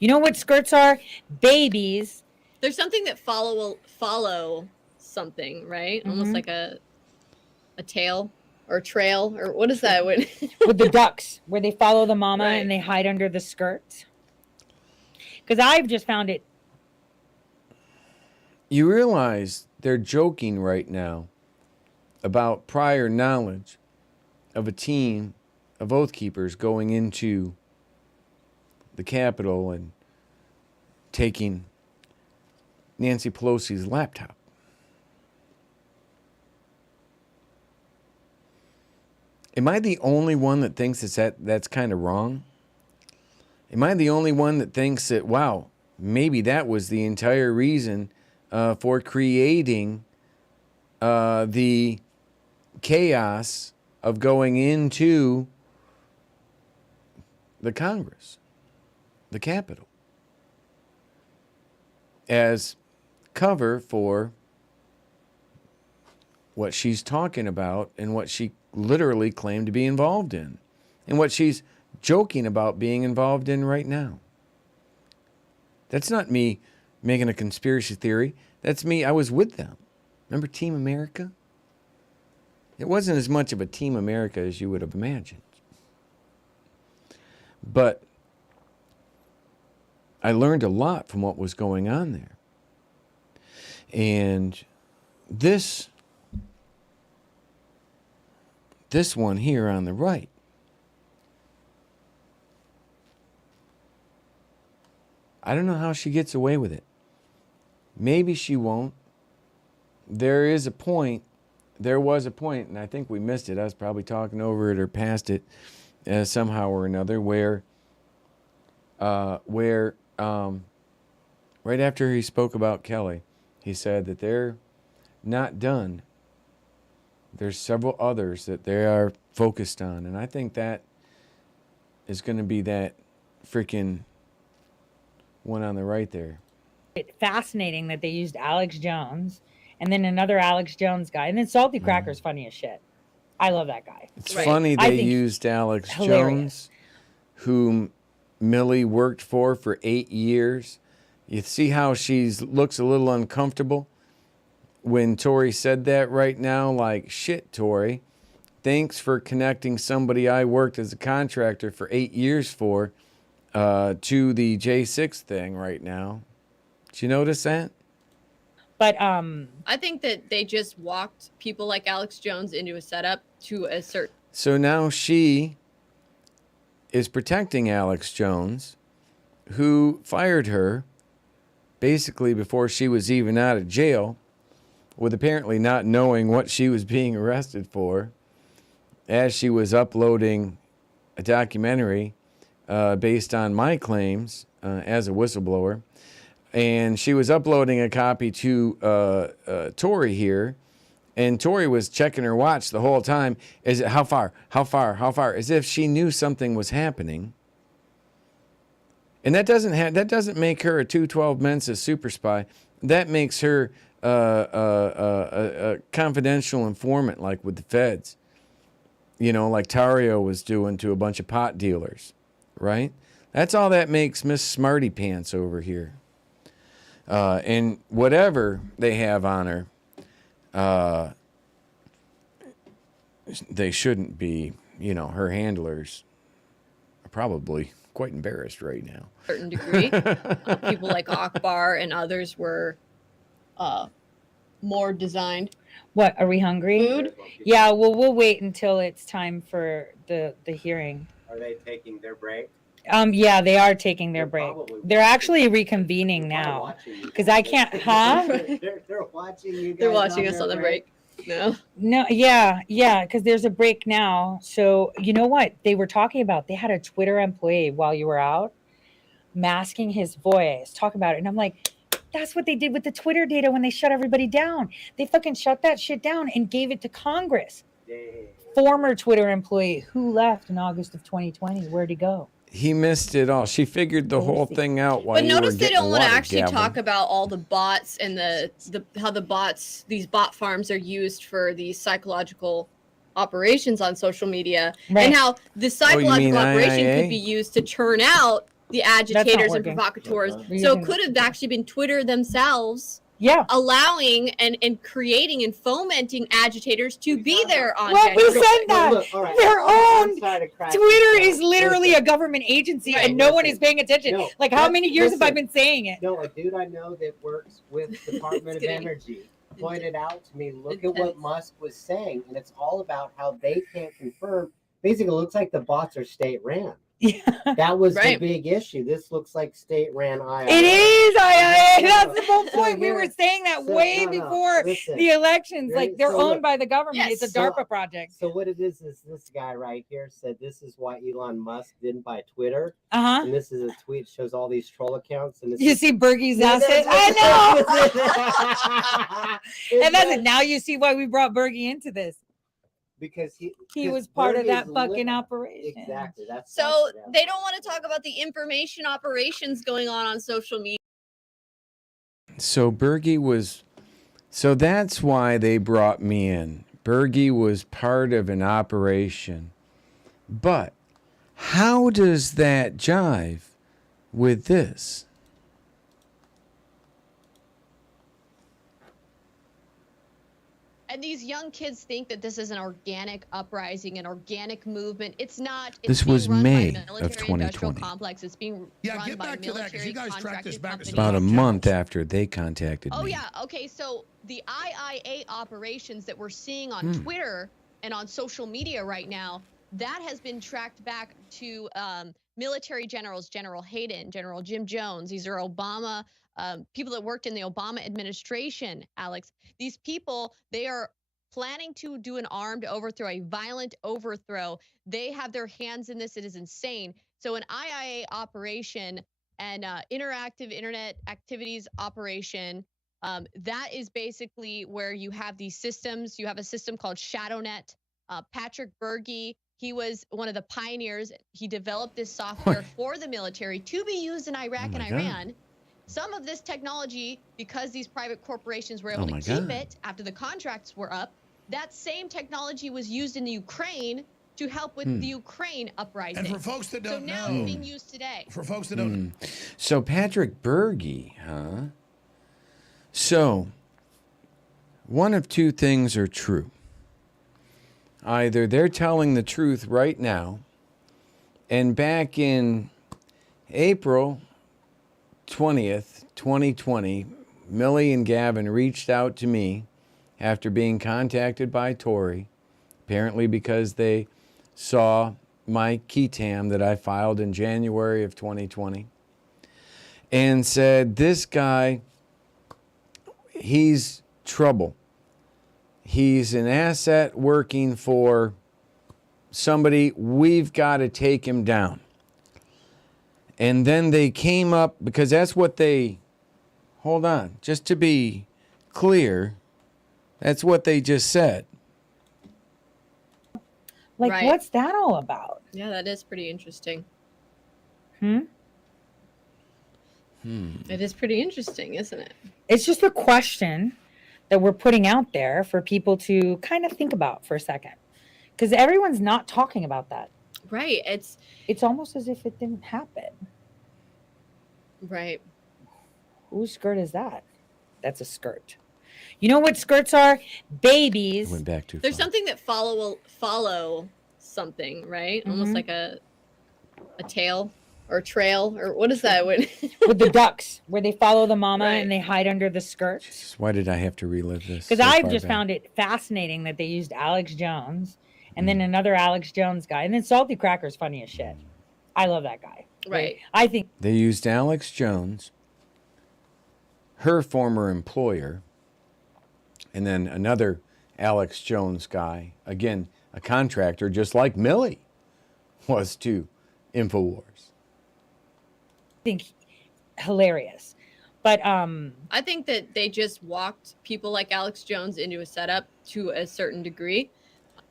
You know what skirts are? Babies. There's something that follow something, right? Almost like a tail or trail, or what is that? With the ducks, where they follow the mama Right. and they hide under the skirt. Because I've just found it. You realize they're joking right now about prior knowledge of a team of Oath Keepers going into the Capitol and taking Nancy Pelosi's laptop. Am I the only one that thinks that's kind of wrong? Am I the only one that thinks that, wow, maybe that was the entire reason for creating the chaos of going into the Congress, the Capitol, as cover for what she's talking about and what she literally claimed to be involved in, and what she's joking about being involved in right now. That's not me making a conspiracy theory. That's me. I was with them. Remember Team America? It wasn't as much of a Team America as you would have imagined. But I learned a lot from what was going on there. And this one here on the right, I don't know how she gets away with it. Maybe she won't. There was a point, and I think we missed it. I was probably talking over it or past it somehow or another, where right after he spoke about Kellye, he said that they're not done. There's several others that they are focused on, and I think that is going to be that freaking one on the right there. It's fascinating that they used Alex Jones and then another Alex Jones guy. And then Salty Cracker's funny as shit. I love that guy. It's funny they used Alex Jones, whom Millie worked for 8 years, You see how she looks a little uncomfortable when Tori said that right now? Like, shit, Tori. Thanks for connecting somebody I worked as a contractor for 8 years for to the J6 thing right now. Did you notice that? But I think that they just walked people like Alex Jones into a setup to assert. So now she is protecting Alex Jones, who fired her basically before she was even out of jail, with apparently not knowing what she was being arrested for, as she was uploading a documentary based on my claims as a whistleblower. And she was uploading a copy to Tori here, and Tori was checking her watch the whole time. Is it how far, as if she knew something was happening. And that doesn't make her a 212 Mensa super spy. That makes her a confidential informant, like with the feds. You know, like Tario was doing to a bunch of pot dealers, right? That's all that makes Miss Smarty Pants over here. And whatever they have on her, they shouldn't be, you know, her handlers are probably quite embarrassed right now. Certain degree. People like Akbar and others were more designed. What, are we hungry? Food? Yeah, well, we'll wait until it's time for the hearing. Are they taking their break? Yeah, they are taking their break. They're actually reconvening now. Because I can't, huh? They're watching you guys. They're watching us on the break. No. No, yeah, because there's a break now. So you know what they were talking about? They had a Twitter employee while you were out masking his voice, talk about it. And I'm like, that's what they did with the Twitter data when they shut everybody down. They fucking shut that shit down and gave it to Congress. Former Twitter employee who left in August of 2020. Where'd he go? He missed it all. She figured the whole thing out while But you were notice they getting don't want to water, actually Gavin. talk about all the bots and how the bots, these bot farms are used for these psychological operations on social media, Right. and how the psychological mean operation IIA? could be used to churn out the agitators and working. provocateurs. We're So using- it could have actually been Twitter themselves allowing and creating and fomenting agitators to be there on Well, we January said 6th. that. Look, all right. Their own I'm sorry to crack Twitter you, is literally a government agency and no one is paying attention. No, Like, how many years have I been saying it? No, a dude I know that works with Department of kidding. Energy pointed out to me, look at what Musk was saying, and it's all about how they can't confirm. Basically, it looks like the bots are state ran. That was the Right. big issue. This looks like state ran IRA. It is IIA. That's the whole So point. We were here- saying that so- way no, no, before listen. the elections. Like, they're So owned look- by the government. It's a So- DARPA project. So what it is this guy right here said this is why Elon Musk didn't buy Twitter. Uh-huh. And this is a tweet shows all these troll accounts. And this You is, see Bergie's Yeah, asset? that's I know. And that's it. Now you see why we brought Bergie into this. because He because was part of Bergie that is fucking lit- operation. Exactly. That's So they don't want to talk about the information operations going on social media. So Bergie was, so that's why they brought me in. Bergie was part of an operation. But how does that jive with this? And these young kids think that this is an organic uprising, an organic movement. It's not. It's This being was run by May of military-industrial 2020. complex. It's being Yeah, run get by back to that, 'cause you military guys tracked contracted this back to companies. About a month after they contacted Oh me. yeah. Okay. So the IIA operations that we're seeing on Twitter and on social media right now, that has been tracked back to military generals, General Hayden, General Jim Jones. These are Obama people that worked in the Obama administration. Alex, these people, they are planning to do an armed overthrow, a violent overthrow. They have their hands in this. It is insane. So an IIA operation and interactive internet activities operation, that is basically where you have these systems. You have a system called ShadowNet. Patrick Bergy, he was one of the pioneers. He developed this software for the military to be used in Iraq and God. Iran. Some of this technology, because these private corporations were able to my keep God. it after the contracts were up, that same technology was used in the Ukraine to help with the Ukraine uprising. And for folks that don't now know, it's being used today. For folks that don't So Patrick Bergy, huh? So one of two things are true. Either they're telling the truth right now, and back in April 20th, 2020, Millie and Gavin reached out to me after being contacted by Tory, apparently because they saw my key tam that I filed in January of 2020, and said, this guy, he's trouble. He's an asset working for somebody. We've got to take him down. And then they came up, because that's what they, hold on, just to be clear, that's what they just said. Like, Right. what's that all about? Yeah, that is pretty interesting. Hmm? It is pretty interesting, isn't it? It's just a question that we're putting out there for people to kind of think about for a second. Because everyone's not talking about that. Right. It's almost as if it didn't happen. Right. Whose skirt is that? That's a skirt. You know what skirts are? Babies. Went back too There's something that follow something, right? Almost like a tail or trail, or what is that? With the ducks, where they follow the mama Right. and they hide under the skirt. Why did I have to relive this? Because so I've far just back? found it fascinating that they used Alex Jones and then another Alex Jones guy. And then Salty Cracker's funny as shit. I love that guy. Right. I think They used Alex Jones, her former employer, and then another Alex Jones guy, again, a contractor just like Millie was to InfoWars. hilarious. But I think that they just walked people like Alex Jones into a setup to a certain degree.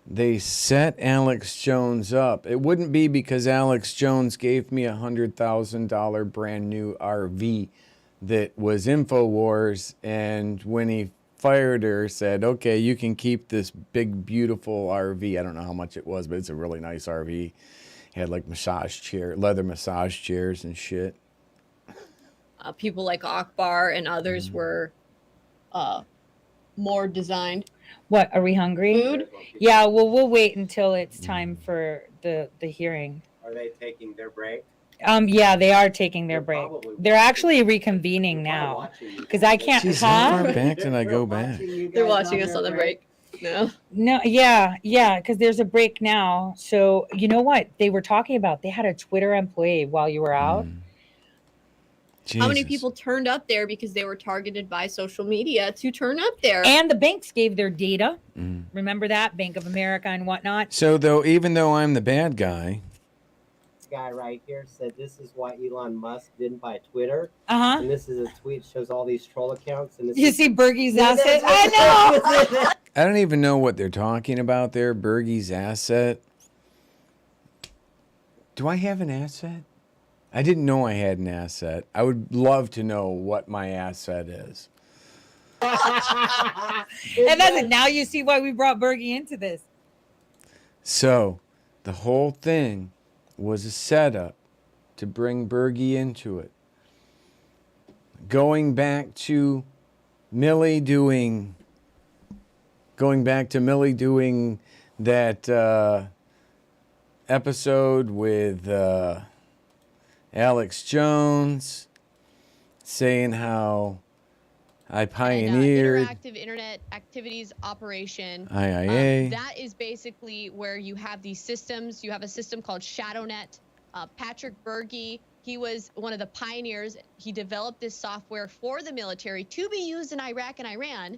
They set Alex Jones up. It wouldn't be because Alex Jones gave me a $100,000 brand new RV that was InfoWars, and when he fired her, said, okay, you can keep this big, beautiful RV. I don't know how much it was, but it's a really nice RV. Had like leather massage chairs and shit. People like Akbar and others were more designed. what, are we hungry? Food? Yeah, well, we'll wait until it's time for the hearing. Are they taking their break? Yeah, they are taking their break. They're actually reconvening now. Because I can't, Jeez, how far back did I go back? They're watching us on the break. No. No, yeah, because there's a break now. So you know what they were talking about? They had a Twitter employee while you were out. How many people turned up there because they were targeted by social media to turn up there? And the banks gave their data. Remember that? Bank of America and whatnot. So even though I'm the bad guy, This guy right here said this is why Elon Musk didn't buy Twitter. Uh-huh. And this is a tweet shows all these troll accounts. And this You is, see Bergy's Yeah, asset? that's what I know. I don't even know what they're talking about there. Bergy's asset. Do I have an asset? I didn't know I had an asset. I would love to know what my asset is. And that's it. Now you see why we brought Bergy into this. So the whole thing was a setup to bring Bergy into it. Going back to Millie doing that episode with Alex Jones, saying how I pioneered Interactive Internet Activities Operation. IIA. That is basically where you have these systems. You have a system called ShadowNet. Patrick Bergy, he was one of the pioneers. He developed this software for the military to be used in Iraq and Iran.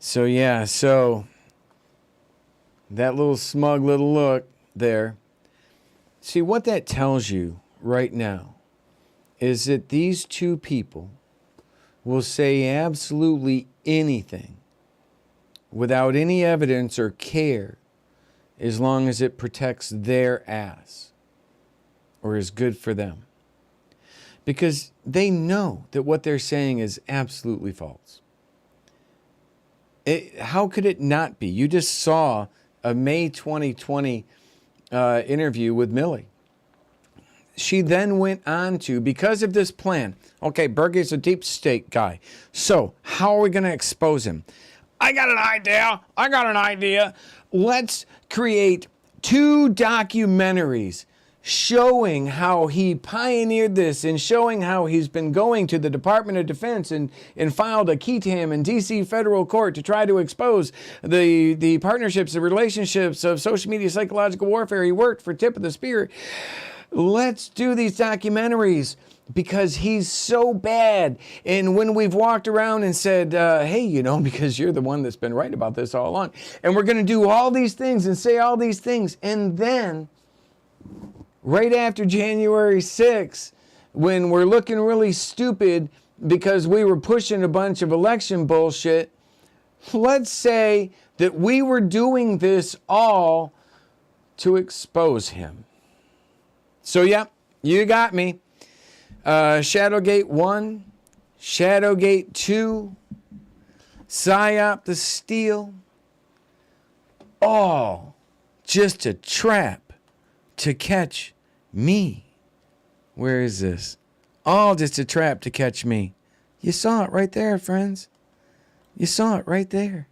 So yeah, so that little smug little look there. See, what that tells you right now is that these two people will say absolutely anything without any evidence or care as long as it protects their ass or is good for them. Because they know that what they're saying is absolutely false. How could it not be? You just saw a May 2020 interview with Millie. She then went on to, because of this plan, okay, Bergey's a deep state guy. So how are we going to expose him? I got an idea. Let's create 2 documentaries showing how he pioneered this and showing how he's been going to the Department of Defense and filed a ketam in D.C. federal court to try to expose the partnerships, the relationships of social media psychological warfare. He worked for Tip of the Spear. Let's do these documentaries because he's so bad. And when we've walked around and said, hey, you know, because you're the one that's been right about this all along, and we're going to do all these things and say all these things, and then right after January 6th, when we're looking really stupid because we were pushing a bunch of election bullshit, let's say that we were doing this all to expose him. So, yeah, you got me. Shadowgate 1, Shadowgate 2, Psyop the Steal, all just a trap to catch me. Where is this? All just a trap to catch me. You saw it right there, friends. You saw it right there.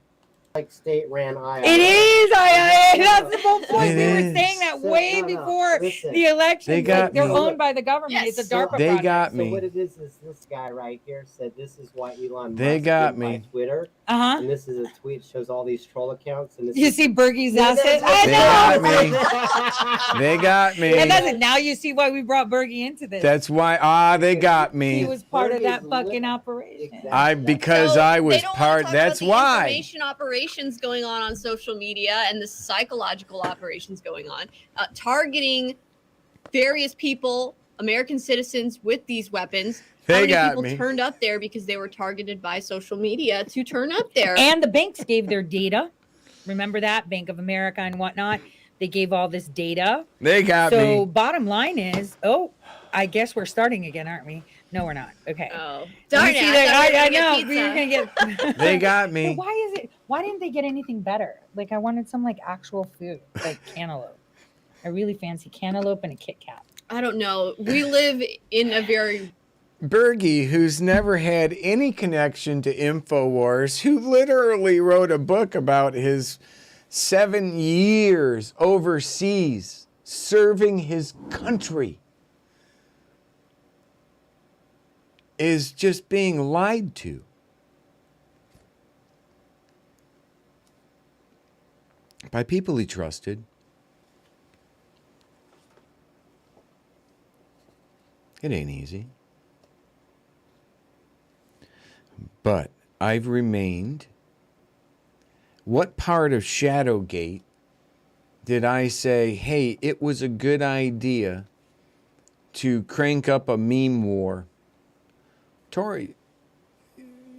Like state-ran IIA. It is IIA. That's the whole point. It We were is. saying that way before Listen. the election. They got They're me. owned by the government. It's a DARPA They project. got So me. what it is this guy right here said this is why Elon They Musk got didn't buy me. Twitter. Uh-huh. And this is a tweet shows all these troll accounts. And this You is, see Bergey's Yeah, assets? that's- They got me. They got me. And that's it. Now you see why we brought Bergey into this. That's why, they got He me. was part of that fucking operation. Because So I was they don't wanna part, talk that's about the why. information operations going on social media and the psychological operations going on, targeting various people, American citizens with these weapons. They How many got people me. turned up there because they were targeted by social media to turn up there? And the banks gave their data. Remember that? Bank of America and whatnot. They gave all this data. They got So me. bottom line is, I guess we're starting again, aren't we? No, we're not. Okay. Oh, Let darn me it. see I that. thought we were I gonna get know. pizza. We were gonna get. They got me. Why is it? Why didn't they get anything better? Like I wanted some like actual food, like cantaloupe. I really fancy cantaloupe and a Kit Kat. I don't know. We live in a very Bergy, who's never had any connection to InfoWars, who literally wrote a book about his 7 years overseas serving his country, is just being lied to. By people he trusted. It ain't easy. But I've remained. What part of Shadowgate did I say, hey, it was a good idea to crank up a meme war? Tori,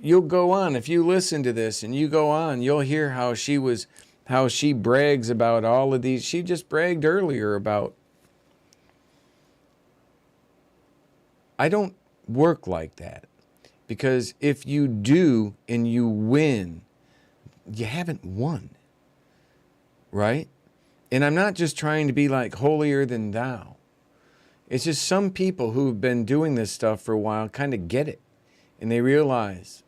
you'll go on. If you listen to this and you go on, you'll hear how she brags about all of these. She just bragged earlier about, I don't work like that. Because if you do and you win, you haven't won. Right? And I'm not just trying to be like holier than thou. It's just some people who've been doing this stuff for a while kind of get it. And they realize.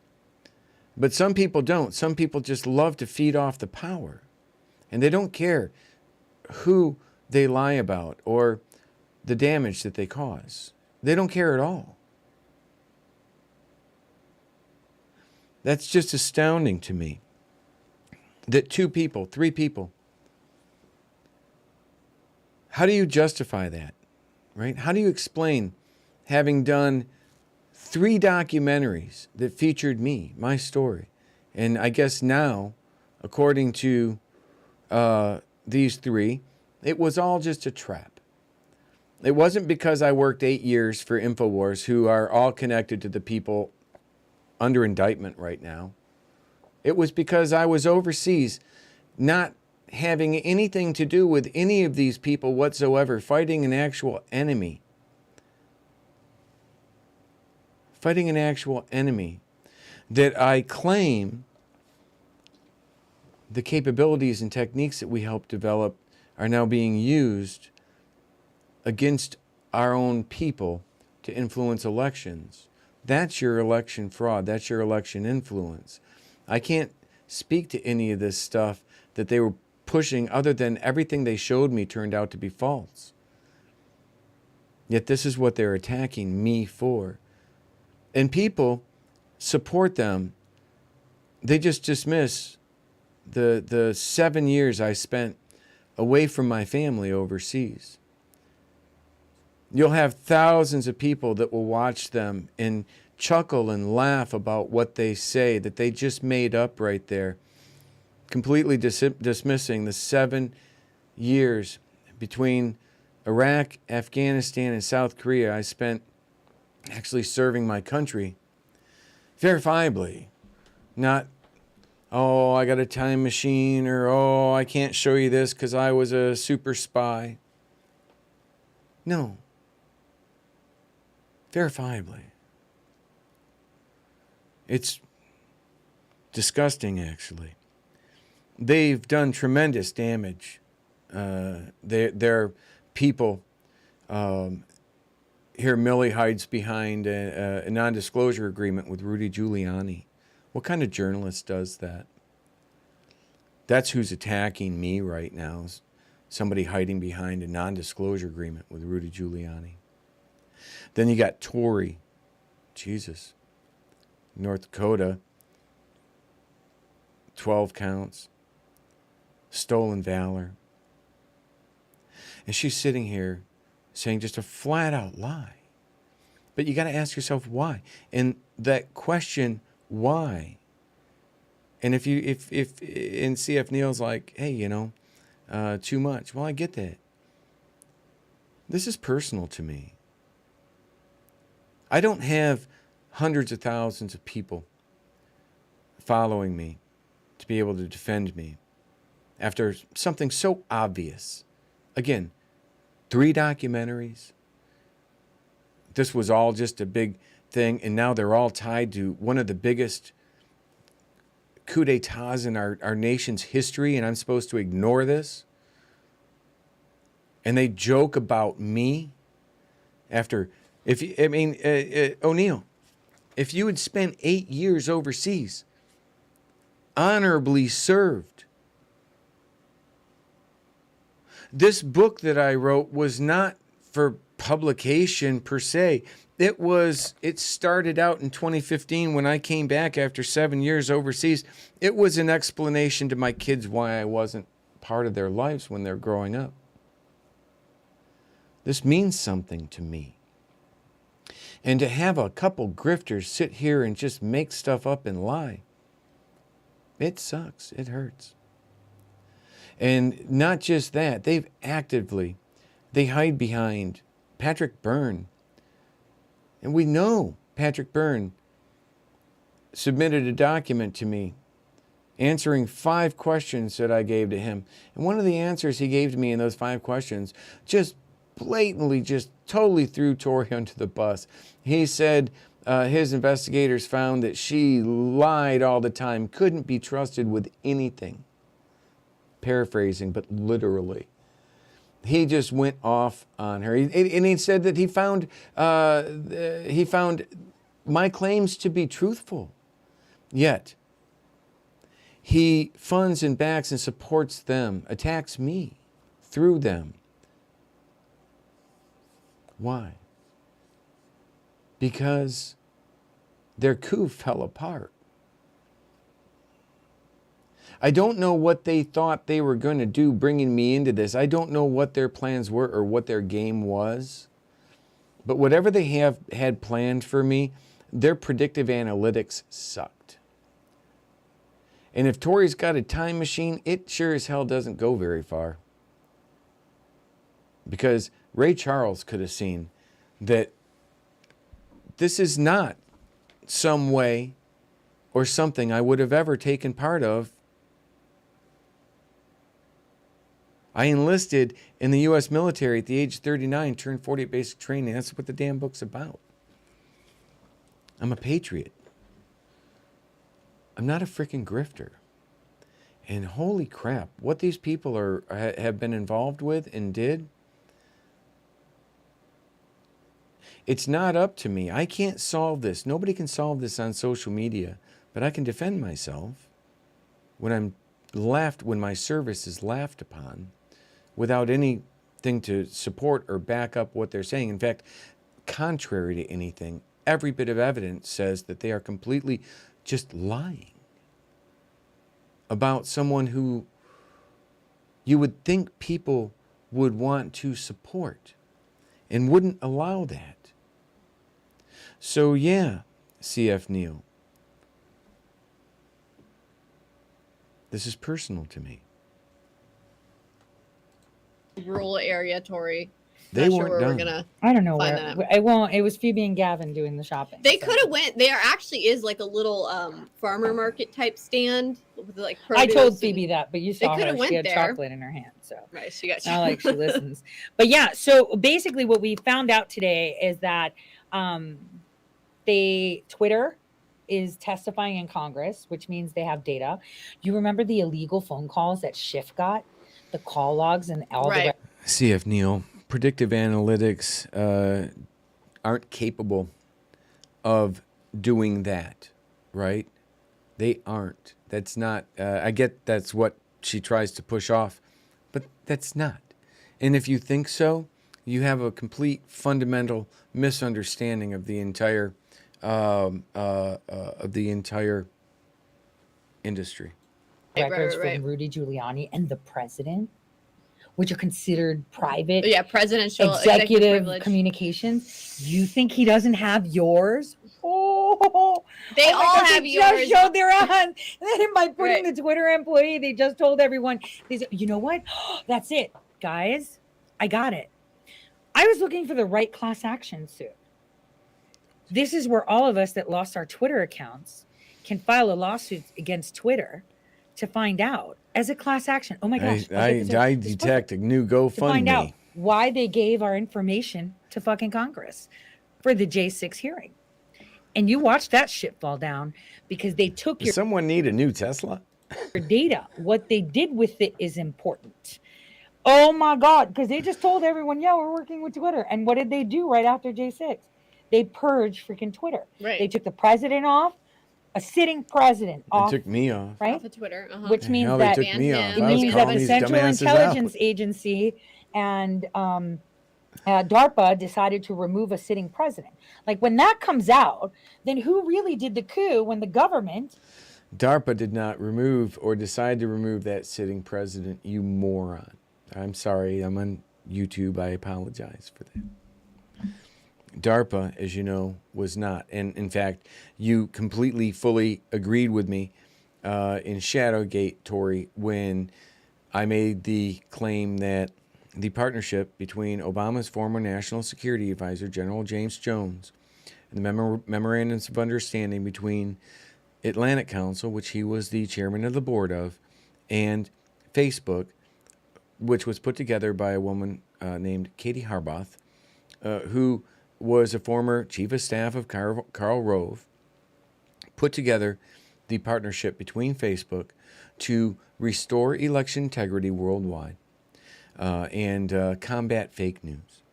But some people don't. Some people just love to feed off the power. And they don't care who they lie about or the damage that they cause. They don't care at all. That's just astounding to me. That 2 people, 3 people. How do you justify that? Right? How do you explain having done 3 documentaries that featured me, my story? And I guess now, according to these 3, it was all just a trap. It wasn't because I worked 8 years for InfoWars, who are all connected to the people under indictment right now. It was because I was overseas, not having anything to do with any of these people whatsoever, fighting an actual enemy. Fighting an actual enemy that I claim the capabilities and techniques that we helped develop are now being used against our own people to influence elections. That's your election fraud. That's your election influence. I can't speak to any of this stuff that they were pushing other than everything they showed me turned out to be false. Yet this is what they're attacking me for. And people support them. They just dismiss the 7 years I spent away from my family overseas. You'll have thousands of people that will watch them and chuckle and laugh about what they say that they just made up right there, completely dismissing the 7 years between Iraq, Afghanistan, and South Korea I spent actually serving my country verifiably. Not, oh, I got a time machine, or oh, I can't show you this because I was a super spy. No. Verifiably. It's disgusting, actually. They've done tremendous damage. Their people, here Millie hides behind a non-disclosure agreement with Rudy Giuliani. What kind of journalist does that? That's who's attacking me right now. Somebody hiding behind a non-disclosure agreement with Rudy Giuliani. Then you got Tory, Jesus, North Dakota, 12 counts, stolen valor. And she's sitting here saying just a flat out lie. But you got to ask yourself why. And that question, why? And if CF Neil's like, hey, you know, too much. Well, I get that. This is personal to me. I don't have hundreds of thousands of people following me to be able to defend me after something so obvious. Again, 3 documentaries. This was all just a big thing, and now they're all tied to one of the biggest coup d'etats in our nation's history, and I'm supposed to ignore this? And they joke about me after... O'Neill, if you had spent 8 years overseas, honorably served, this book that I wrote was not for publication per se. It started out in 2015 when I came back after 7 years overseas. It was an explanation to my kids why I wasn't part of their lives when they're growing up. This means something to me. And to have a couple grifters sit here and just make stuff up and lie, it sucks. It hurts. And not just that, they hide behind Patrick Byrne. And we know Patrick Byrne submitted a document to me answering 5 questions that I gave to him. And one of the answers he gave to me in those 5 questions just blatantly, just totally threw Tori under the bus. He said his investigators found that she lied all the time, couldn't be trusted with anything. Paraphrasing, but literally. He just went off on her. And he said that he found my claims to be truthful. Yet, he funds and backs and supports them, attacks me through them. Why? Because their coup fell apart. I don't know what they thought they were going to do bringing me into this. I don't know what their plans were or what their game was. But whatever they had planned for me, their predictive analytics sucked. And if Tori's got a time machine, it sure as hell doesn't go very far. Because Ray Charles could have seen that this is not some way or something I would have ever taken part of. I enlisted in the U.S. military at the age of 39, turned 40 at basic training. That's what the damn book's about. I'm a patriot. I'm not a freaking grifter. And holy crap, what these people have been involved with and did, it's not up to me. I can't solve this. Nobody can solve this on social media, but I can defend myself when when my service is laughed upon without anything to support or back up what they're saying. In fact, contrary to anything, every bit of evidence says that they are completely just lying about someone who you would think people would want to support and wouldn't allow that. So yeah, CF Neil, this is personal to me. Rural area, Tori. They Not sure weren't where done. we're gonna I don't know find where. that. It won't. It was Phoebe and Gavin doing the shopping. They could have went. There actually is like a little farmer market type stand with like. I told produce Phoebe that, but you saw coulda her. went She had there. chocolate in her hand, so Right, she got not like she listens. But yeah, so basically, what we found out today is that Twitter is testifying in Congress, which means they have data. You remember the illegal phone calls that Schiff got, the call logs and all the. CF Neil, predictive analytics aren't capable of doing that, right? They aren't. That's not, I get that's what she tries to push off, but that's not. And if you think so, you have a complete fundamental misunderstanding of the entire industry. Records from Rudy Giuliani and the president, which are considered private. Yeah, presidential executive privilege. communications. You think he doesn't have yours? Oh, They my all God, have they yours. just showed their on. And then by putting the Twitter employee, they just told everyone. They said, you know what? That's it, guys. I got it. I was looking for the right class action suit. This is where all of us that lost our Twitter accounts can file a lawsuit against Twitter to find out as a class action. Oh my gosh. I detect a new To find out GoFundMe. why they gave our information to fucking Congress for the J6 hearing. And you watch that shit fall down because they took Does someone need a new Tesla? your data. What they did with it is important. Oh my God. Because they just told everyone, yeah, we're working with Twitter. And what did they do right after J6? They purged freaking Twitter. Right. They took the president off, a sitting president off. They took me off. Right? Off of Twitter. Which means Hell, they that took me off. it I was means that calling the these Central dumbasses Intelligence out. Agency and DARPA decided to remove a sitting president. Like when that comes out, then who really did the coup when the government? DARPA did not remove or decide to remove that sitting president, you moron. I'm sorry, I'm on YouTube. I apologize for that. DARPA, as you know, was not. And in fact, you completely, fully agreed with me in Shadowgate, Tory, when I made the claim that the partnership between Obama's former National Security Advisor, General James Jones, and the memorandums of understanding between Atlantic Council, which he was the chairman of the board of, and Facebook, which was put together by a woman named Katie Harbath, who was a former chief of staff of Karl Rove, put together the partnership between Facebook to restore election integrity worldwide and combat fake news.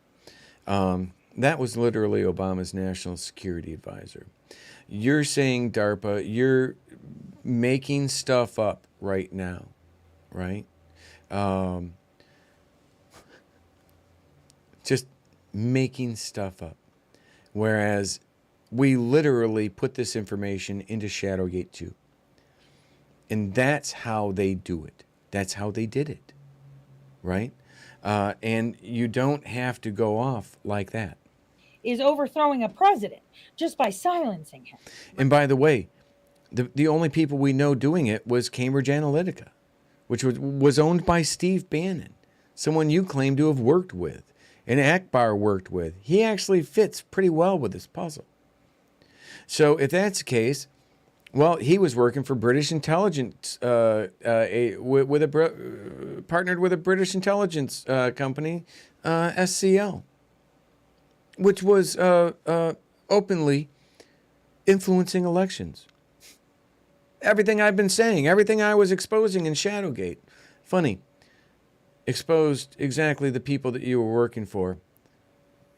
That was literally Obama's national security advisor. You're saying, DARPA, you're making stuff up right now, right? Just making stuff up. Whereas we literally put this information into Shadowgate 2. And that's how they do it. That's how they did it, right? And you don't have to go off like that. Is overthrowing a president just by silencing him. And by the way, the only people we know doing it was Cambridge Analytica, which was owned by Steve Bannon, someone you claim to have worked with, and Akbar worked with. He actually fits pretty well with this puzzle. So if that's the case, well, he was working for British intelligence, partnered with a British intelligence company, SCL, which was openly influencing elections. everything I've been saying, everything I was exposing in Shadowgate. Funny. Exposed exactly the people that you were working for.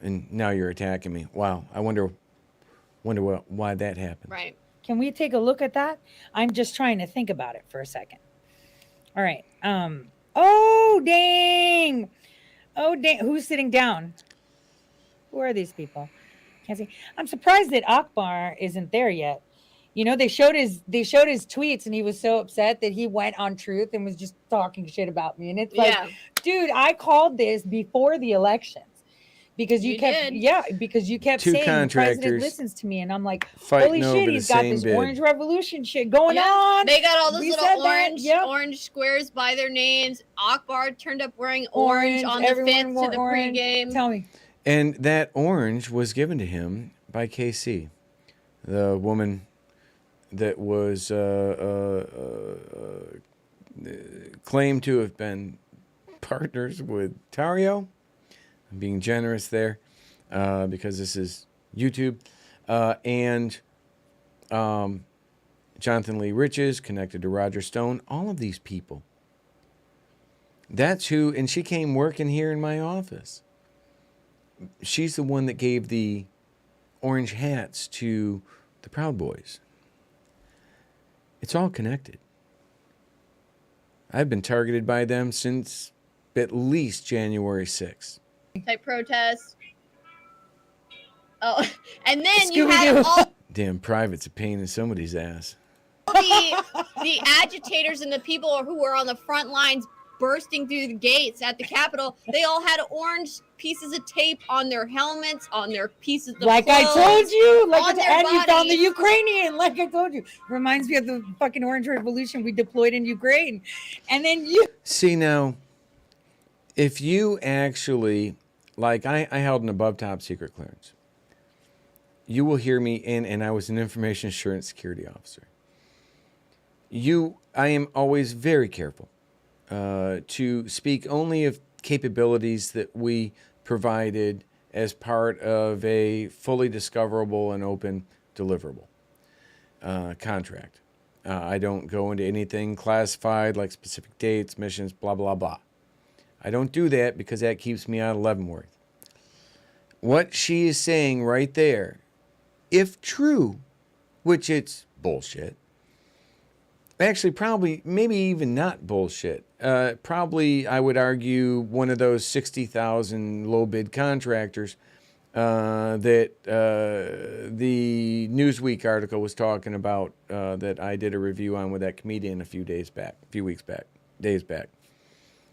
And now you're attacking me. Wow. I wonder why that happened. Right. Can we take a look at that? I'm just trying to think about it for a second. All right. Oh, dang. Oh, dang. Who's sitting down? Who are these people? Can't see. I'm surprised that Akbar isn't there yet. You know, they showed his tweets and he was so upset that he went on Truth and was just talking shit about me. And it's like, dude, I called this before the elections because you kept Two saying the president contractors listens to me. And I'm like, fighting holy over shit, the he's got same this bid. orange revolution shit going on. They got all those We little said that. orange squares by their names. Akbar turned up wearing orange on the everyone fence to wore the orange. pregame. Tell me. And that orange was given to him by KC, the woman that was claimed to have been partners with Tario. I'm being generous there because this is YouTube. And Jonathan Lee Riches, connected to Roger Stone, all of these people. That's who, and she came working here in my office. She's the one that gave the orange hats to the Proud Boys. It's all connected. I've been targeted by them since at least January 6th. Type protest. Oh, and then you had all Damn private's a pain in somebody's ass. the agitators and the people who were on the front lines bursting through the gates at the Capitol. They all had orange pieces of tape on their helmets, on their pieces of Like I clothes, told you, on their and you found the bodies. Ukrainian, like I told you. Reminds me of the fucking Orange Revolution we deployed in Ukraine. And then you See now, if you actually, like I held an above top secret clearance. You will hear me and I was an information assurance security officer. I am always very careful to speak only of capabilities that we provided as part of a fully discoverable and open deliverable contract. I don't go into anything classified like specific dates, missions, blah, blah, blah. I don't do that because that keeps me out of Leavenworth. What she is saying right there, if true, which it's bullshit, actually probably, maybe even not bullshit, probably I would argue one of those 60,000 low bid contractors that the Newsweek article was talking about that I did a review on with that comedian a few days back.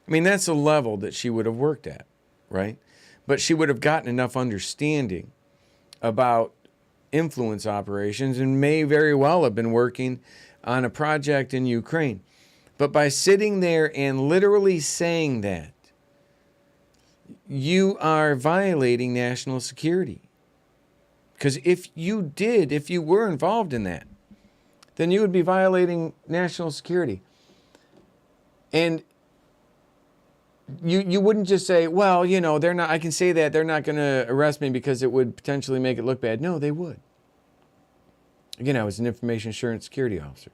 I mean, that's a level that she would have worked at, right? But she would have gotten enough understanding about influence operations and may very well have been working on a project in Ukraine. But by sitting there and literally saying that, you are violating national security. Because if you were involved in that, then you would be violating national security. And you wouldn't just say, well, you know, they're not, I can say that they're not going to arrest me because it would potentially make it look bad. No, they would. Again, I was an information assurance security officer.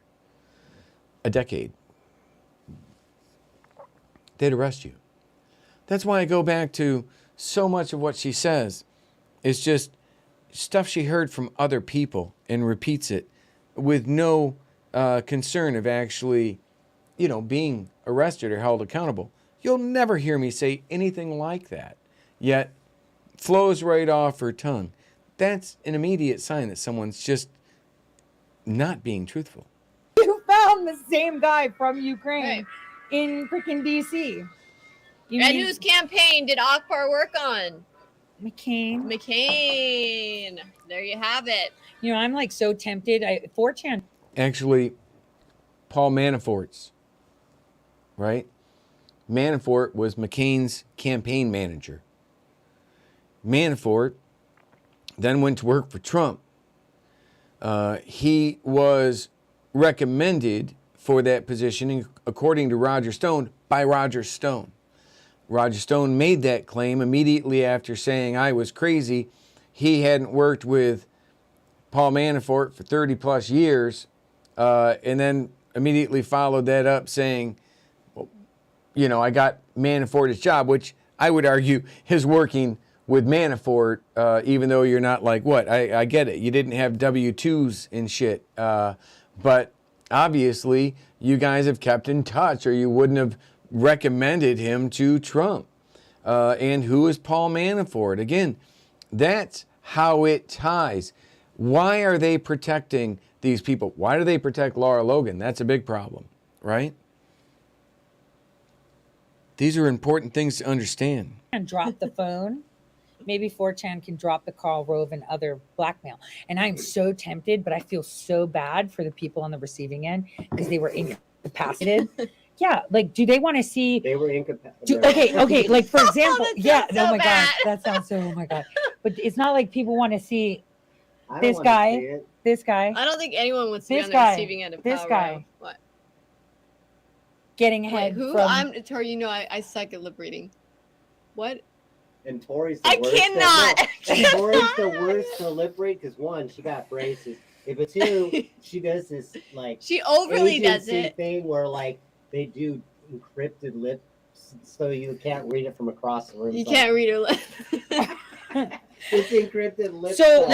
A decade. They'd arrest you. That's why I go back to so much of what she says is just stuff she heard from other people and repeats it with no concern of actually, you know, being arrested or held accountable. You'll never hear me say anything like that, yet flows right off her tongue. That's an immediate sign that someone's just not being truthful. You found the same guy from Ukraine in freaking DC. And whose campaign did Akbar work on? McCain. There you have it. You know, I'm like so tempted. 4chan. Actually, Paul Manafort's, right? Manafort was McCain's campaign manager. Manafort then went to work for Trump. He was recommended for that position, according to Roger Stone, by Roger Stone. Roger Stone made that claim immediately after saying I was crazy. He hadn't worked with Paul Manafort for 30 plus years and then immediately followed that up saying, well, you know, I got Manafort his job, which I would argue is working with Manafort, even though you're not like, what? I get it. You didn't have W-2s and shit. But obviously, you guys have kept in touch, or you wouldn't have recommended him to Trump. And who is Paul Manafort? Again, that's how it ties. Why are they protecting these people? Why do they protect Laura Logan? That's a big problem, right? These are important things to understand. And drop the phone. Maybe 4chan can drop the Karl Rove and other blackmail. And I'm so tempted, but I feel so bad for the people on the receiving end because they were incapacitated. Yeah, like, do they want to see? They were incapacitated. Okay. Like, for example, yeah. so Oh my bad. God, that sounds so. Oh my God, but it's not like people want to see I don't this wanna guy. see it. This guy. I don't think anyone wants to be This on guy. the receiving end of This power. guy. What? Getting Wait, ahead who? from. Tori, you know I suck at lip reading. What? And Tori's the I worst. cannot. And Tori's the worst to lip read because one, she got braces. But two, she does this like She overly does agency it. thing where like they do encrypted lips so you can't read it from across the room. You It's can't like, read her lip. It's encrypted lips. So stuff,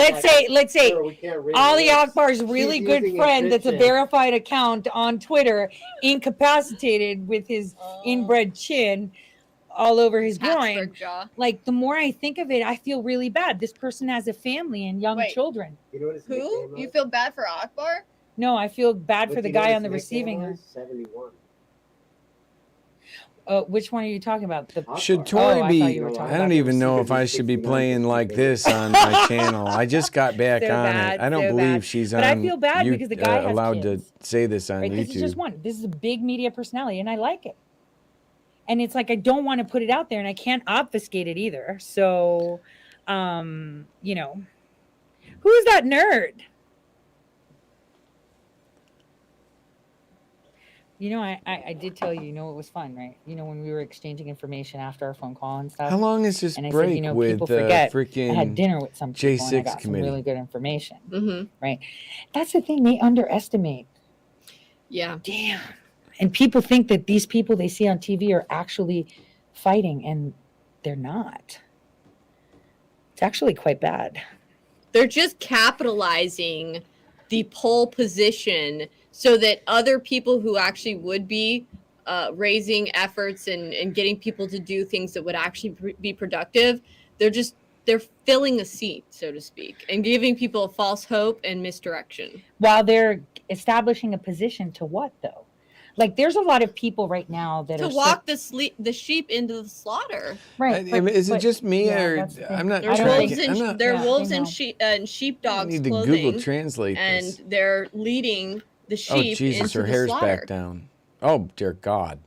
let's say sure, we can't read Ali her lips. Akbar's really She's good using friend that's a encryption. verified account on Twitter, incapacitated with his inbred chin all over his groin. Habsburg jaw. Like, the more I think of it, I feel really bad. This person has a family and young Wait. children. You know what his Who? nickname You was? feel bad for Akbar? No, I feel bad But for the you know what guy his on the nickname receiving end. was? 71. Which one are you talking about? The Should I Tori thought be? you were talking I about don't the even know receiving if I end. should be playing like this on my channel. I just got back So on bad, it. I don't so believe bad. she's But on. I feel bad because the guy has allowed kids. to say this on Right? This is just YouTube. one. This is a big media personality, and I like it. And it's like I don't want to put it out there, and I can't obfuscate it either. So, you know, who's that nerd? You know, I did tell you, you know, it was fun, right? You know, when we were exchanging information after our phone call and stuff. How long is this and I break said, you know, with people forget I freaking had dinner with some people and I J6 got some committee? really good information. Mm-hmm. Right. That's the thing, they underestimate. Yeah. Damn. And people think that these people they see on TV are actually fighting, and they're not. It's actually quite bad. They're just capitalizing the pole position so that other people who actually would be raising efforts and getting people to do things that would actually be productive, they're filling a seat, so to speak, and giving people a false hope and misdirection. While they're establishing a position to what, though? Like, there's a lot of people right now that To are walk the sheep into the slaughter. right. Is it just me, yeah, or that's the thing. I'm not They're trying wolves to? in I'm not. they're Yeah, wolves I in know. sheepdogs I need to clothing, Google translate and this. they're leading the Oh sheep Jesus, into her the hair's slaughter. back down. Oh dear God.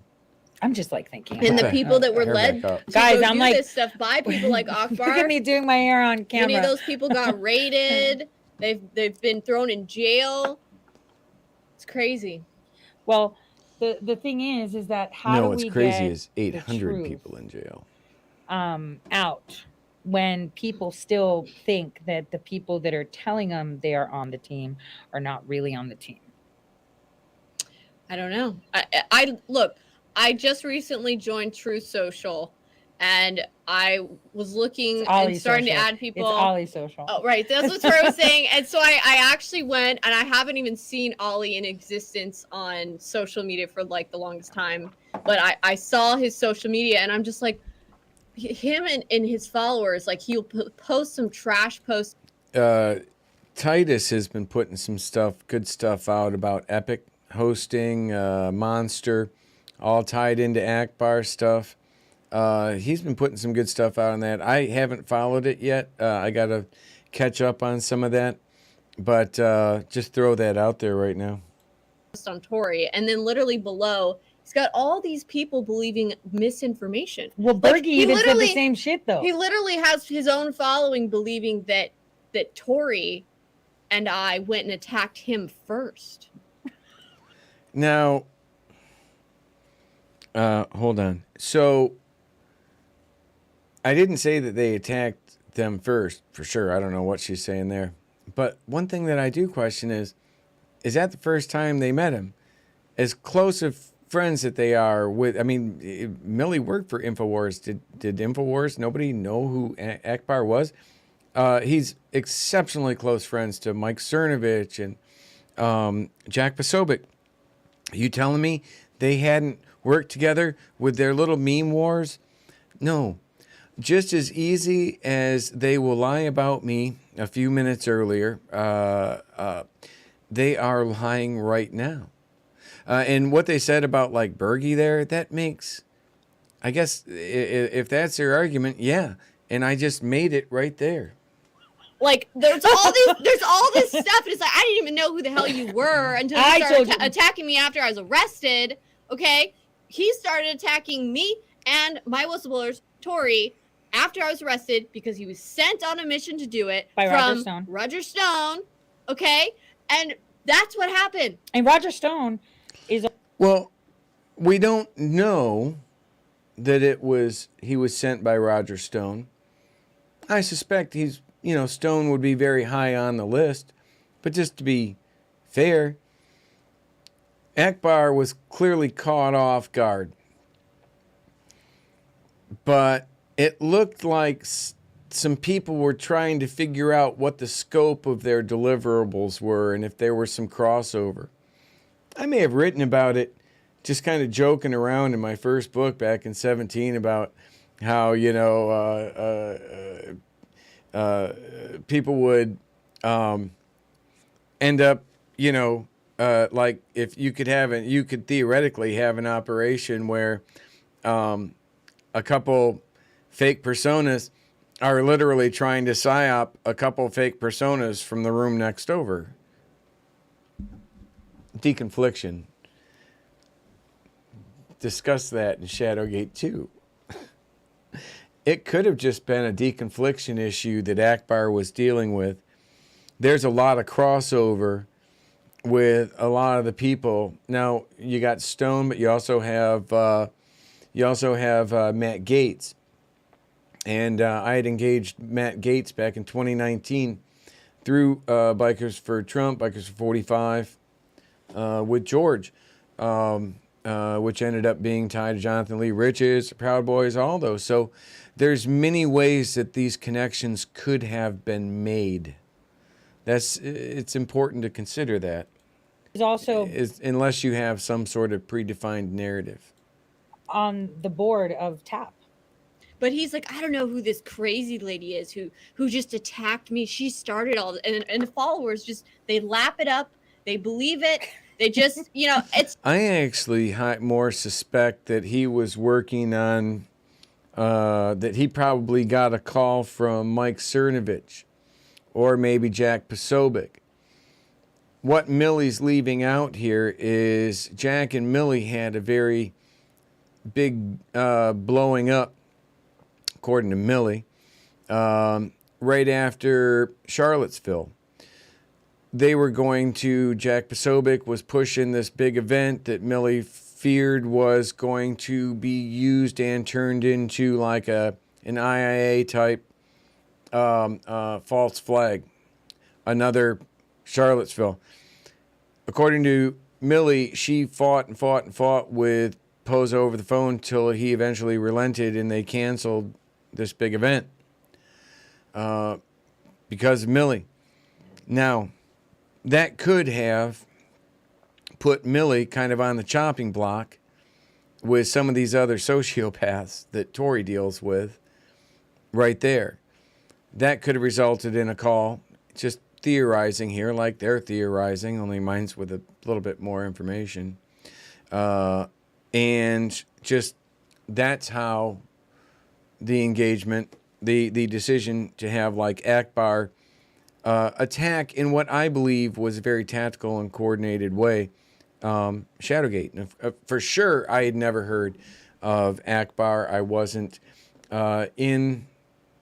I'm just like thinking. And the Okay. people that were Hair led back up. to Guys, go I'm do like- this stuff by people like Look at Akbar. me doing my hair on camera. Many of those people got raided. They've been thrown in jail. It's crazy. Well, the thing is that how No, do what's we crazy get is the 800 truth, people in jail. out when people still think that the people that are telling them they are on the team are not really on the team. I don't know. I look. I just recently joined Truth Social, and I was looking It's and Ollie starting Social. to add people. It's Ollie Social. Oh, right. That's what Tori was saying. And so I actually went, and I haven't even seen Ollie in existence on social media for like the longest time. But I saw his social media, and I'm just like, him and his followers, like he'll post some trash posts. Titus has been putting some good stuff out about Epic hosting, Monster, all tied into Akbar stuff. He's been putting some good stuff out on that. I haven't followed it yet. I got to catch up on some of that. But just throw that out there right now. On Tori, and then literally below, he's got all these people believing misinformation. Well, Like, Bergy he even said the literally- same shit though. He literally has his own following believing that Tori and I went and attacked him first. Now, hold on. So, I didn't say that they attacked them first, for sure. I don't know what she's saying there. But one thing that I do question is, is that the first time they met him? As close of friends that they are with, I mean, Millie worked for InfoWars. Did InfoWars, nobody know who Akbar was? He's exceptionally close friends to Mike Cernovich and Jack Posobiec. You telling me they hadn't worked together with their little meme wars? No. Just as easy as they will lie about me a few minutes earlier, they are lying right now. And what they said about like Bergy there, that makes, I guess, if that's their argument, yeah. And I just made it right there. Like there's all this stuff, and it's like I didn't even know who the hell you were until you started attacking me after I was arrested. Okay, he started attacking me and my whistleblowers, Tori, after I was arrested because he was sent on a mission to do it By from Roger Stone. Roger Stone. Okay, and that's what happened. And Roger Stone is. Well, we don't know that he was sent by Roger Stone. I suspect Stone would be very high on the list, but just to be fair, Akbar was clearly caught off guard. But it looked like some people were trying to figure out what the scope of their deliverables were and if there was some crossover. I may have written about it, just kind of joking around in my first book back in 2017 about how, people would end up, like if you could theoretically have an operation where a couple fake personas are literally trying to psyop a couple fake personas from the room next over. Deconfliction. Discuss that in Shadowgate 2. It could have just been a deconfliction issue that Akbar was dealing with. There's a lot of crossover with a lot of the people. Now, you got Stone, but you also have Matt Gaetz. And I had engaged Matt Gaetz back in 2019 through Bikers for Trump, Bikers for 45, with George, which ended up being tied to Jonathan Lee Riches, Proud Boys, all those. So there's many ways that these connections could have been made. It's important to consider that. There's also unless you have some sort of predefined narrative. On the board of TAP. But he's like, I don't know who this crazy lady is who just attacked me. She started all and the followers just, they lap it up. They believe it. They just, it's. I actually more suspect that he was working on, that he probably got a call from Mike Cernovich or maybe Jack Posobiec. What Millie's leaving out here is Jack and Millie had a very big blowing up, according to Millie, right after Charlottesville. They were Jack Posobiec was pushing this big event that Millie feared was going to be used and turned into like an IIA type false flag, another Charlottesville. According to Millie, she fought with Pozo over the phone till he eventually relented and they canceled this big event because of Millie. Now, that could have put Millie kind of on the chopping block with some of these other sociopaths that Tori deals with right there. That could have resulted in a call, just theorizing here like they're theorizing, only mine's with a little bit more information. And just that's how the engagement, the decision to have like Akbar attack in what I believe was a very tactical and coordinated way, Shadowgate. For sure, I had never heard of Akbar. I wasn't in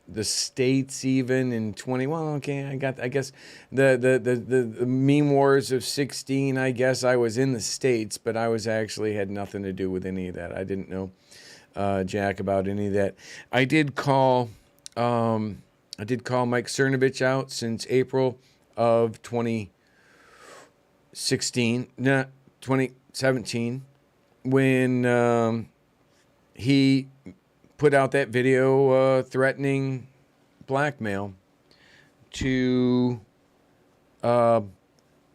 the States even in 21. Okay, I guess the meme wars of 16. I guess I was in the States, but I was actually had nothing to do with any of that. I didn't know jack about any of that. I did call Mike Cernovich out since April of 20. 2017, when he put out that video threatening blackmail to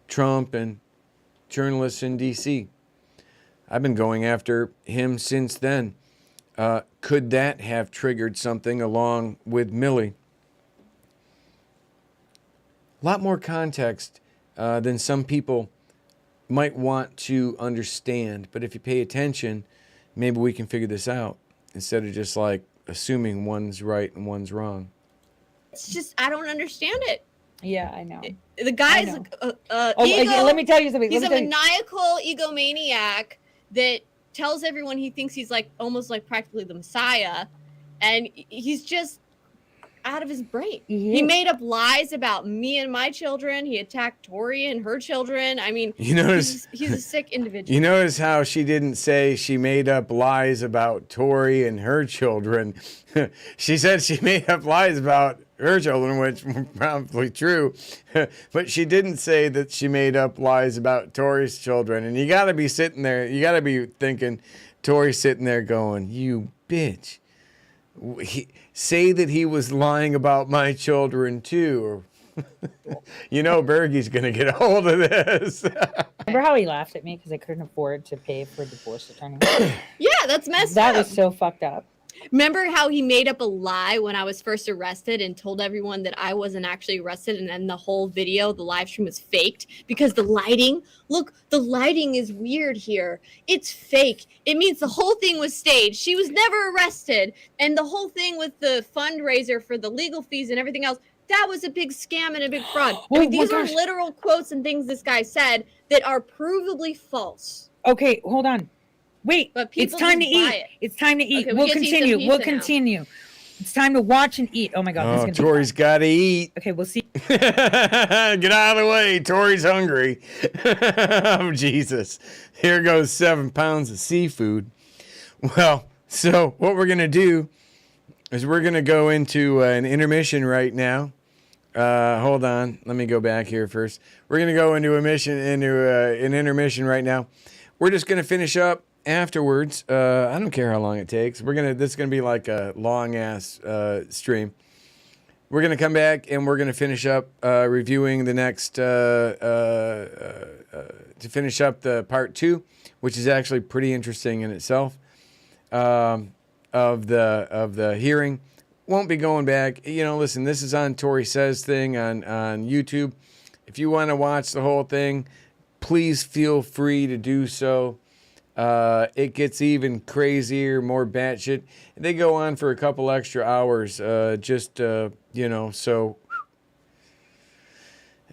Trump and journalists in D.C. I've been going after him since then. Could that have triggered something along with Millie? A lot more context than some people might want to understand. But if you pay attention, maybe we can figure this out instead of just like assuming one's right and one's wrong. It's just, I don't understand it. Yeah, I know. The guy's let me tell you something. He's a maniacal egomaniac that tells everyone he thinks he's like almost like practically the Messiah, and he's just out of his brain. He made up lies about me and my children. He attacked Tori and her children. I mean, he's a sick individual. You notice how she didn't say she made up lies about Tori and her children. She said she made up lies about her children, which were probably true, but she didn't say that she made up lies about Tori's children. And you got to be sitting there, you got to be thinking, Tori's sitting there going, you bitch. Say that he was lying about my children too. You know, Bergy's going to get a hold of this. Remember how he laughed at me because I couldn't afford to pay for a divorce attorney? Yeah, that's messed up. That was so fucked up. Remember how he made up a lie when I was first arrested and told everyone that I wasn't actually arrested, and then the whole video, the live stream was faked because the lighting, look, the lighting is weird here. It's fake. It means the whole thing was staged. She was never arrested. And the whole thing with the fundraiser for the legal fees and everything else, that was a big scam and a big fraud. I mean, these are literal quotes and things this guy said that are provably false. Okay, hold on. Wait, but it's time to eat. It's time to eat. Okay, we'll continue. We'll continue. It's time to watch and eat. Oh my God. Oh, Tori's got to eat. Okay, we'll see. Get out of the way. Tori's hungry. Oh, Jesus. Here goes 7 pounds of seafood. Well, so what we're going to do is we're going to go into an intermission right now. Hold on. Let me go back here first. We're going to go into an intermission right now. We're just going to finish up afterwards. I don't care how long it takes. This is gonna be like a long ass stream. We're gonna come back and we're gonna finish up reviewing the next to finish up the part 2, which is actually pretty interesting in itself, of the hearing. Won't be going back. You know, listen, this is on Tori Says thing on YouTube. If you want to watch the whole thing, please feel free to do so. It gets even crazier, more batshit. They go on for a couple extra hours, you know, so.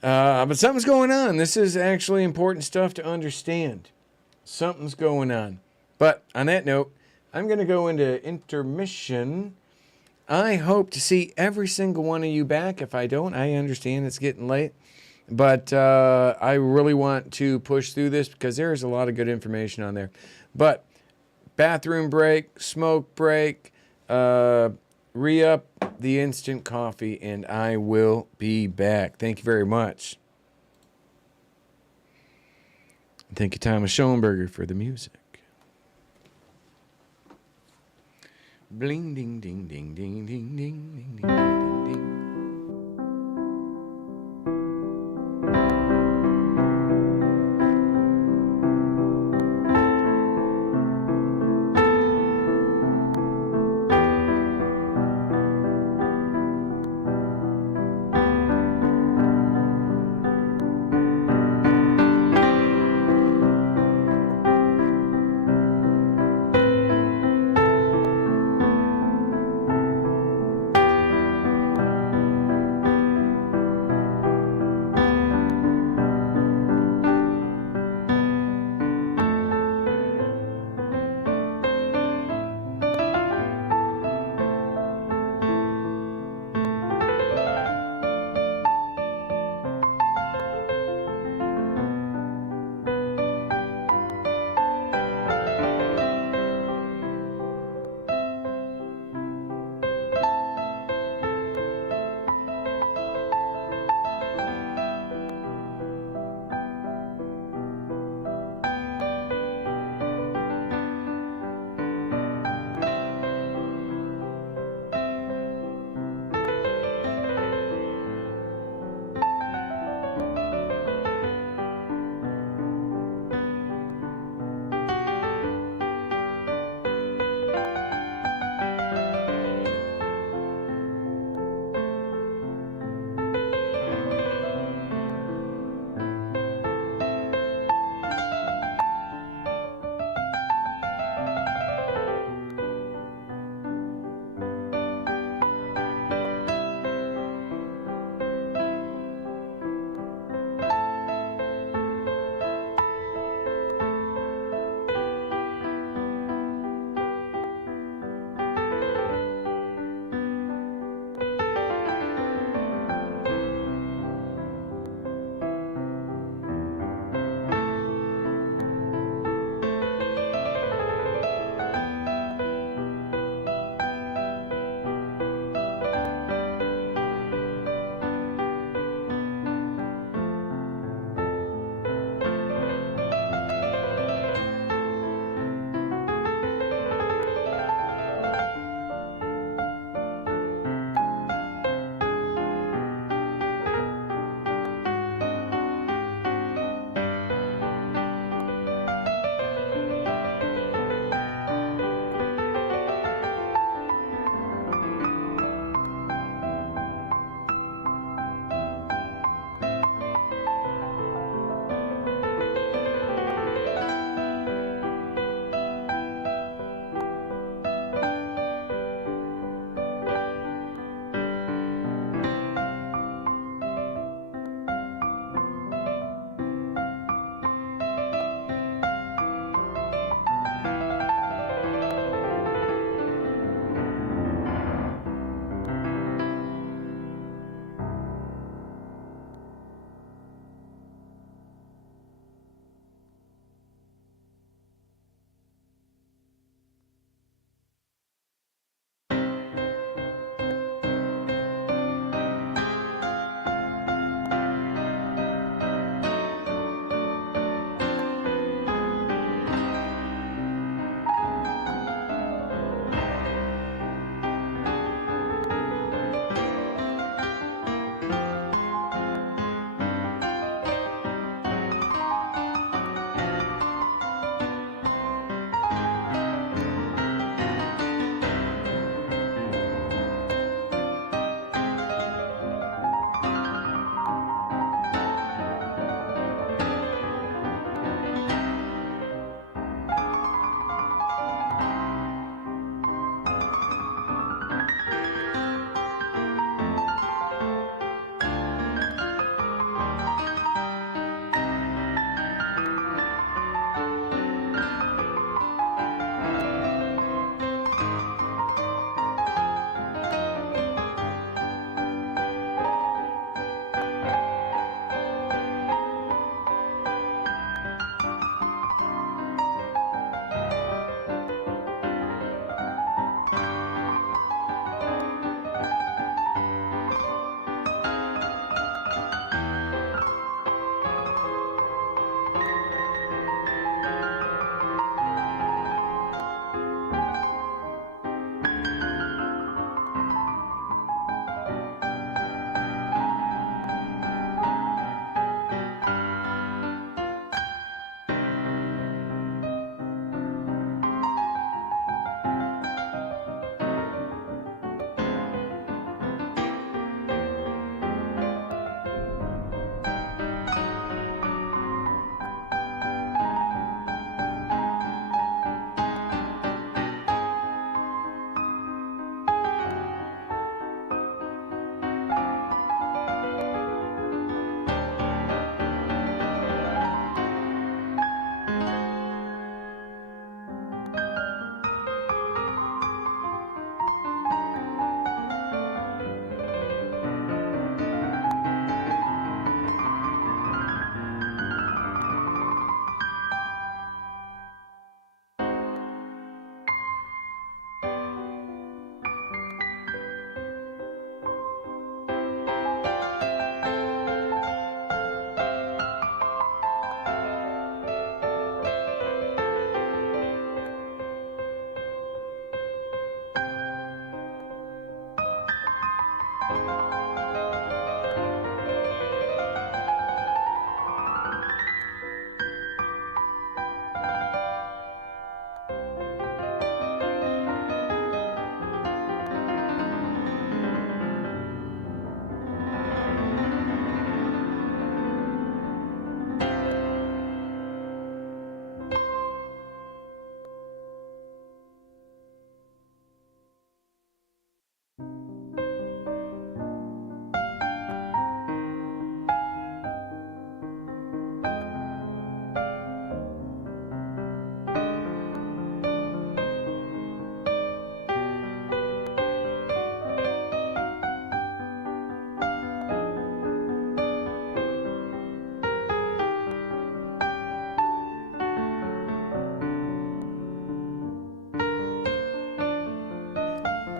But something's going on. This is actually important stuff to understand. Something's going on. But on that note, I'm going to go into intermission. I hope to see every single one of you back. If I don't, I understand it's getting late. But I really want to push through this because there is a lot of good information on there. But bathroom break, smoke break, re-up the instant coffee, and I will be back. Thank you very much. Thank you, Thomas Schoenberger, for the music. Bling, ding, ding, ding, ding, ding, ding, ding, ding, ding, ding.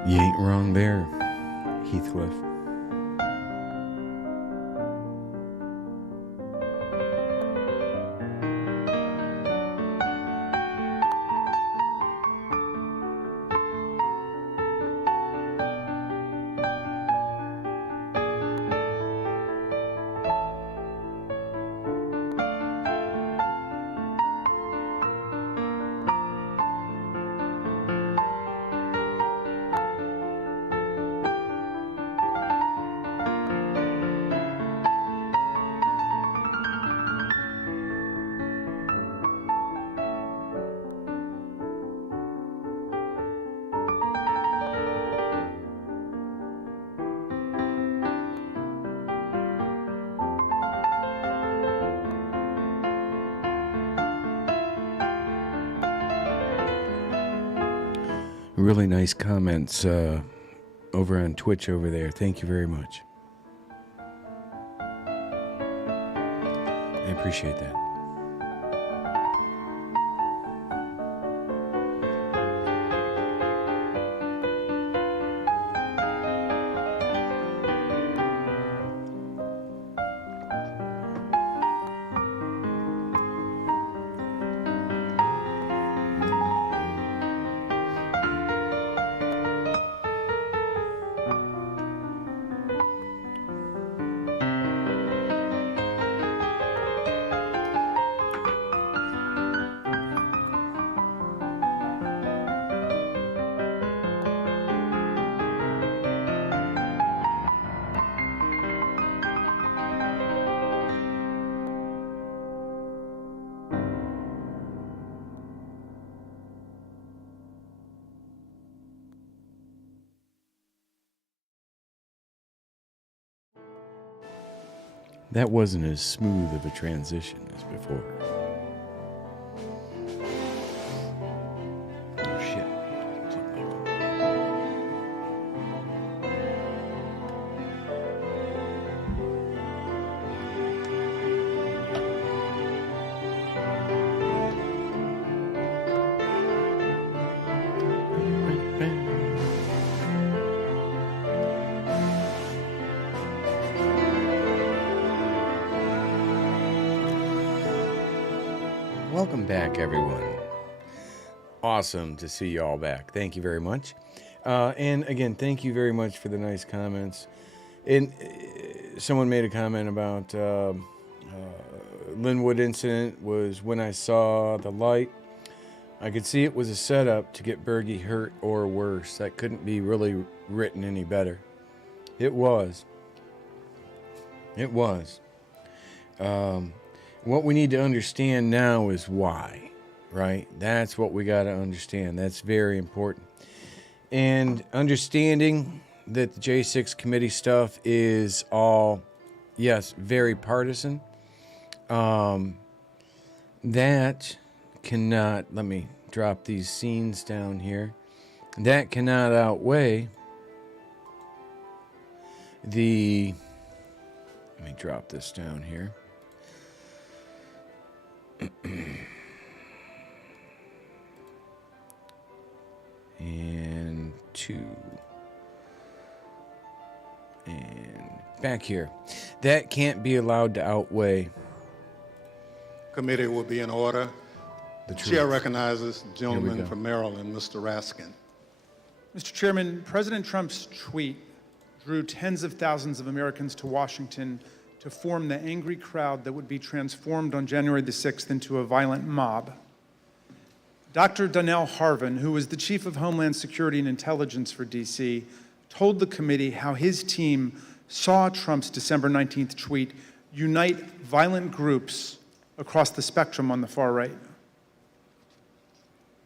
You ain't wrong there, Heathcliff. Really nice comments over on Twitch over there. Thank you very much. I appreciate that. That wasn't as smooth of a transition as before. Oh, shit. Welcome back, everyone. Awesome to see you all back. Thank you very much. And again, thank you very much for the nice comments. And someone made a comment about Linwood incident was when I saw the light. I could see it was a setup to get Bergy hurt or worse. That couldn't be really written any better. It was. It was. What we need to understand now is why, right? That's what we got to understand. That's very important. And understanding that the J6 committee stuff is all, yes, very partisan. That cannot, let me drop these scenes down here. That cannot outweigh the, let me drop this down here. And 2 and back here. That can't be allowed to outweigh. Committee will be in order. The Chair recognizes the gentleman from Maryland, Mr. Raskin. Mr. Chairman, President Trump's tweet drew tens of thousands of Americans to Washington to form the angry crowd that would be transformed on January the 6th into a violent mob. Dr. Donnell Harvin, who was the Chief of Homeland Security and Intelligence for D.C., told the committee how his team saw Trump's December 19th tweet unite violent groups across the spectrum on the far right.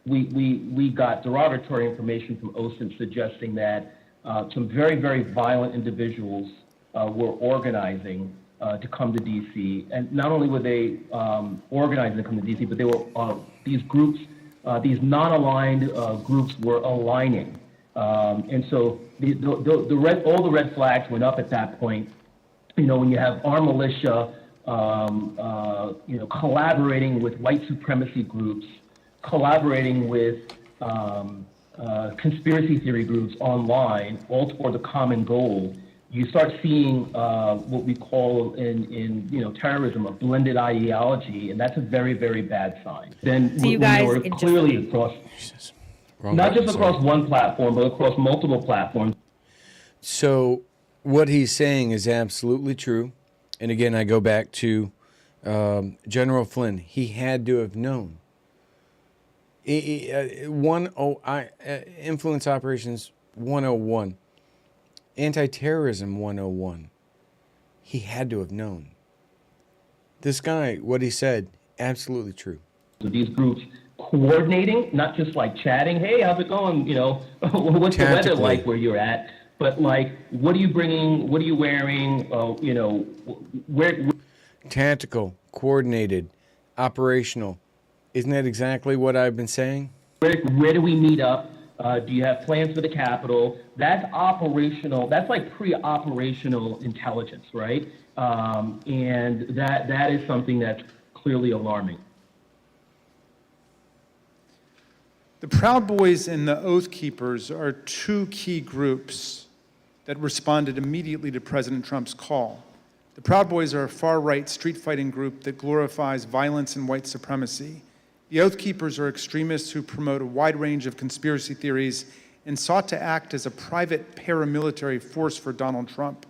We got derogatory information from OSINT suggesting that some very, very violent individuals were organizing to come to D.C. And not only were they organizing to come to D.C., but they were these groups, these non-aligned groups were aligning. And so all the red flags went up at that point. You know, when you have armed militia, collaborating with white supremacy groups, collaborating with conspiracy theory groups online, all toward the common goal, you start seeing what we call in terrorism a blended ideology, and that's a very, very bad sign. Then See you when guys you're in clearly across, not just across one platform, but across multiple platforms. So what he's saying is absolutely true. And again, I go back to General Flynn. He had to have known. Influence Operations 101. Anti-terrorism 101. He had to have known. This guy, what he said, absolutely true. So these groups coordinating, not just like chatting, hey, how's it going? What's the weather like where you're at? But like, what are you bringing? What are you wearing? Where? Tactical, coordinated, operational. Isn't that exactly what I've been saying? Where do we meet up? Do you have plans for the Capitol? That's operational. That's like pre-operational intelligence, right? And that is something that's clearly alarming. The Proud Boys and the Oath Keepers are two key groups that responded immediately to President Trump's call. The Proud Boys are a far-right street-fighting group that glorifies violence and white supremacy. The Oath Keepers are extremists who promote a wide range of conspiracy theories and sought to act as a private paramilitary force for Donald Trump.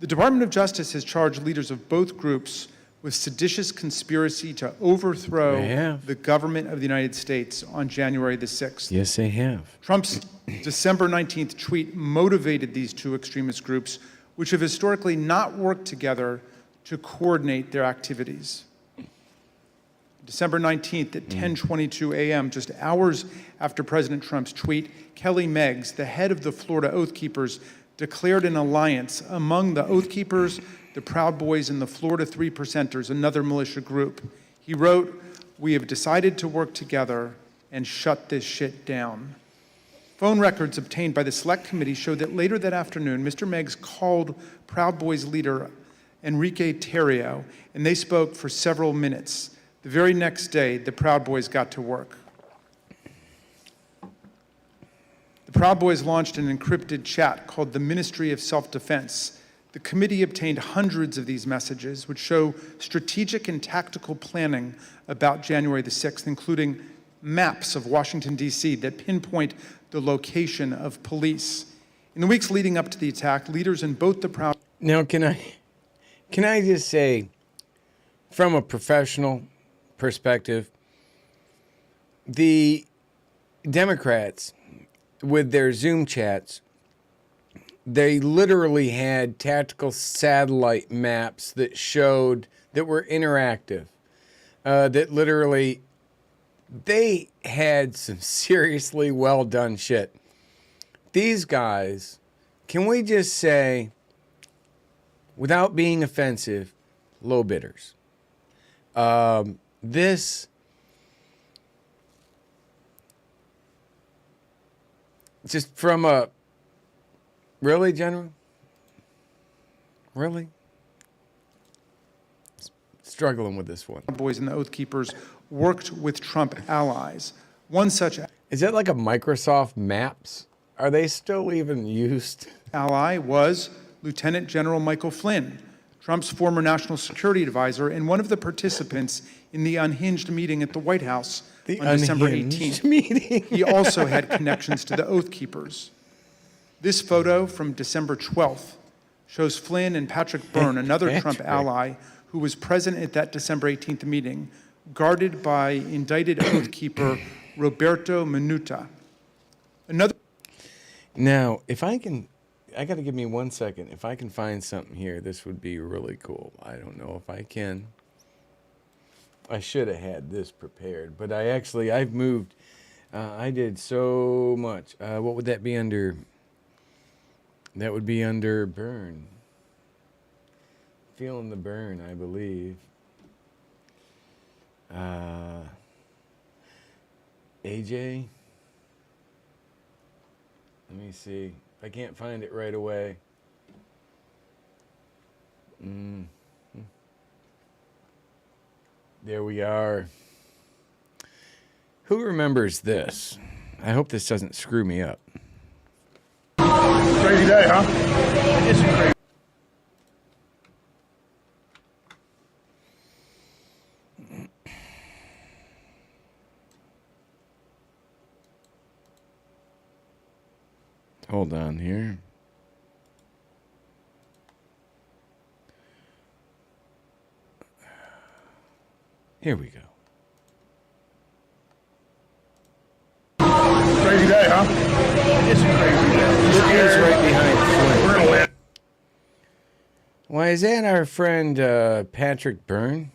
The Department of Justice has charged leaders of both groups with seditious conspiracy to overthrow the government of the United States on January the 6th. Yes, they have. Trump's December 19th tweet motivated these two extremist groups, which have historically not worked together to coordinate their activities. December 19th at 10:22 a.m., just hours after President Trump's tweet, Kelly Meggs, the head of the Florida Oath Keepers, declared an alliance among the Oath Keepers, the Proud Boys, and the Florida Three Percenters, another militia group. He wrote, "We have decided to work together and shut this shit down." Phone records obtained by the Select Committee show that later that afternoon, Mr. Meggs called Proud Boys leader Enrique Tarrio, and they spoke for several minutes. The very next day, the Proud Boys got to work. The Proud Boys launched an encrypted chat called the Ministry of Self-Defense. The committee obtained hundreds of these messages, which show strategic and tactical planning about January the 6th, including maps of Washington, D.C. that pinpoint the location of police. In the weeks leading up to the attack, leaders in both the Proud... Now, can I just say, from a professional perspective, the Democrats, with their Zoom chats, they literally had tactical satellite maps that showed, that were interactive, that literally, they had some seriously well done shit. These guys, can we just say, without being offensive, low bidders. This, just from a, really, General? Really? Struggling with this one. Boys and the Oath Keepers worked with Trump allies. One such... Is that like a Microsoft Maps? Are they still even used? Ally was Lieutenant General Michael Flynn, Trump's former national security advisor and one of the participants in the unhinged meeting at the White House on December 18th. He also had connections to the Oath Keepers. This photo from December 12th shows Flynn and Patrick Byrne, another Trump ally, who was present at that December 18th meeting, guarded by indicted Oath Keeper Roberto Minuta. Now, if I can, I got to give me 1 second. If I can find something here, this would be really cool. I don't know if I can. I should have had this prepared, but I've moved. I did so much. What would that be under? That would be under burn. Feeling the burn, I believe. AJ? Let me see. If I can't find it right away. There we are. Who remembers this? I hope this doesn't screw me up. Crazy day, huh? It's crazy. Hold on here. Here we go. Crazy day, huh? It's a crazy day. Look who's right behind Flynn. We're gonna win. Why is that our friend Patrick Byrne?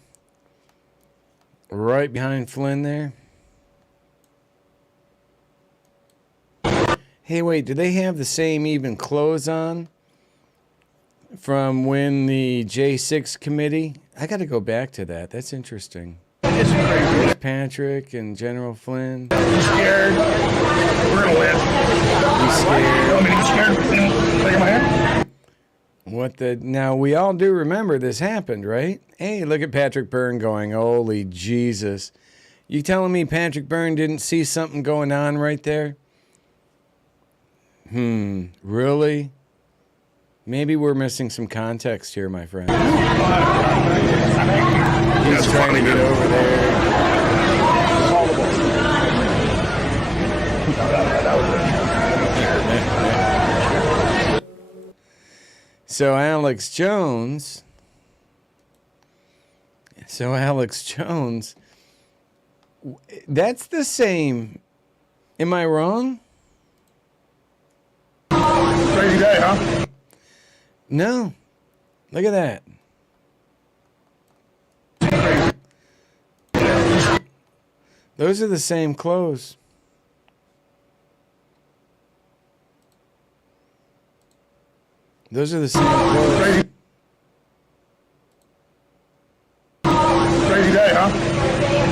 Right behind Flynn there? Hey, wait, do they have the same even clothes on from when the J6 committee? I got to go back to that. That's interesting. There's Patrick and General Flynn. Scared. We're gonna win. You scared? You want me to get scared? Take my hand? What the? Now, we all do remember this happened, right? Hey, look at Patrick Byrne going, holy Jesus. You telling me Patrick Byrne didn't see something going on right there? Really? Maybe we're missing some context here, my friend. He's trying to get over there. So Alex Jones, that's the same. Am I wrong? Crazy day, huh? No. Look at that. Those are the same clothes. Those are the same clothes. Crazy day, huh?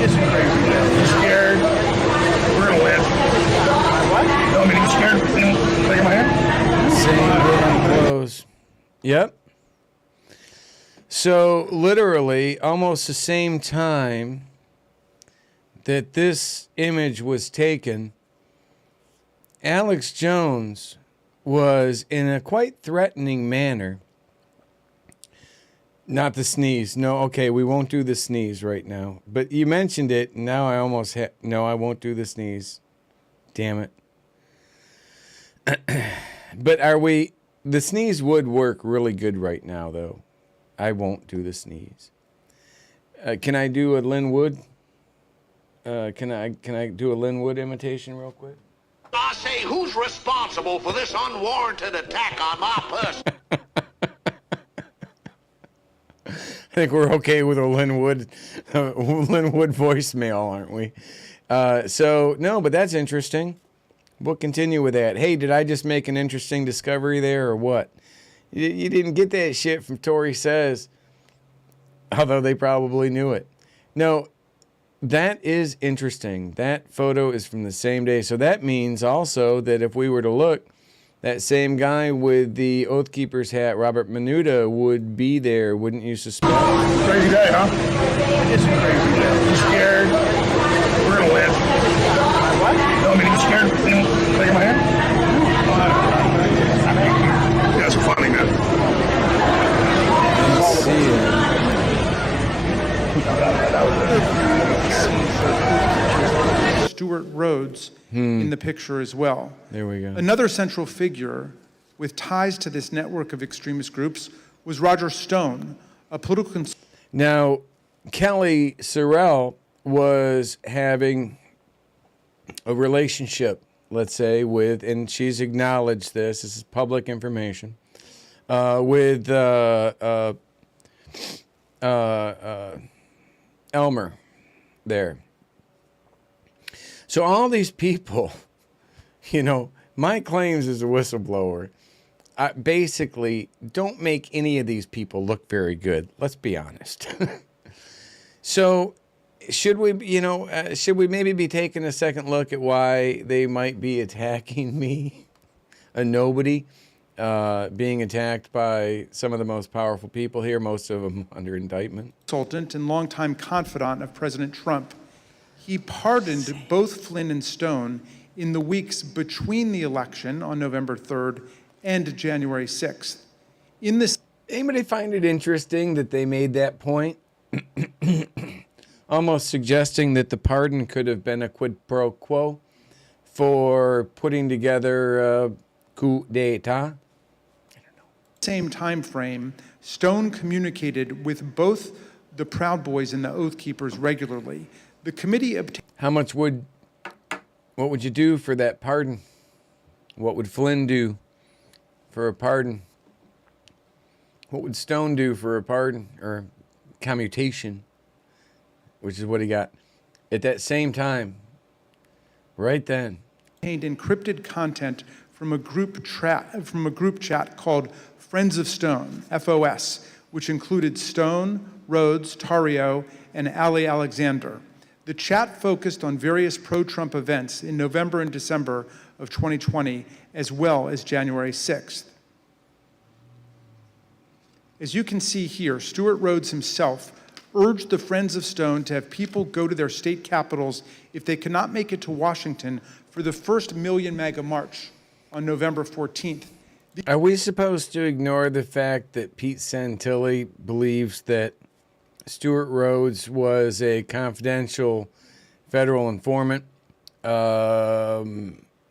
It's a crazy day. Scared. We're gonna win. What? You want me to get scared? Take my hand? Same damn clothes. Yep. So literally almost the same time that this image was taken, Alex Jones was in a quite threatening manner. Not the sneeze. No, okay, we won't do the sneeze right now. But you mentioned it, and now I almost no, I won't do the sneeze. Damn it. But are we... The sneeze would work really good right now, though. I won't do the sneeze. Can I do a Lynn Wood? Can I do a Lynn Wood imitation real quick? I say, who's responsible for this unwarranted attack on my person? I think we're okay with a Lynn Wood voicemail, aren't we? So, no, but that's interesting. We'll continue with that. Hey, did I just make an interesting discovery there or what? You didn't get that shit from Tory Says, although they probably knew it. No, that is interesting. That photo is from the same day. So that means also that if we were to look, that same guy with the Oath Keeper's hat, Robert Menuda, would be there, wouldn't you suspect? Crazy day, huh? It's a crazy day. Scared. We're gonna win. What? You want me to get scared? Take my hand? That's funny, man. Let's see it. Stuart Rhodes in the picture as well. There we go. Another central figure with ties to this network of extremist groups was Roger Stone, a political... Now, Kellye Sorrell was having a relationship, let's say, with, and she's acknowledged this is public information, with Elmer there. So all these people, you know, my claims as a whistleblower, basically don't make any of these people look very good. Let's be honest. So should we, should we maybe be taking a second look at why they might be attacking me? A nobody being attacked by some of the most powerful people here, most of them under indictment. Consultant and longtime confidant of President Trump. He pardoned both Flynn and Stone in the weeks between the election on November 3rd and January 6th. In this, anybody find it interesting that they made that point? Almost suggesting that the pardon could have been a quid pro quo for putting together a coup d'etat. Same time frame, Stone communicated with both the Proud Boys and the Oath Keepers regularly. The committee obtained... What would you do for that pardon? What would Flynn do for a pardon? What would Stone do for a pardon or commutation, which is what he got at that same time, right then? Encrypted content from a group chat called Friends of Stone, FOS, which included Stone, Rhodes, Tarrio, and Ali Alexander. The chat focused on various pro-Trump events in November and December of 2020, as well as January 6th. As you can see here, Stuart Rhodes himself urged the Friends of Stone to have people go to their state capitals if they cannot make it to Washington for the first Million MAGA March on November 14th. Are we supposed to ignore the fact that Pete Santilli believes that Stuart Rhodes was a confidential federal informant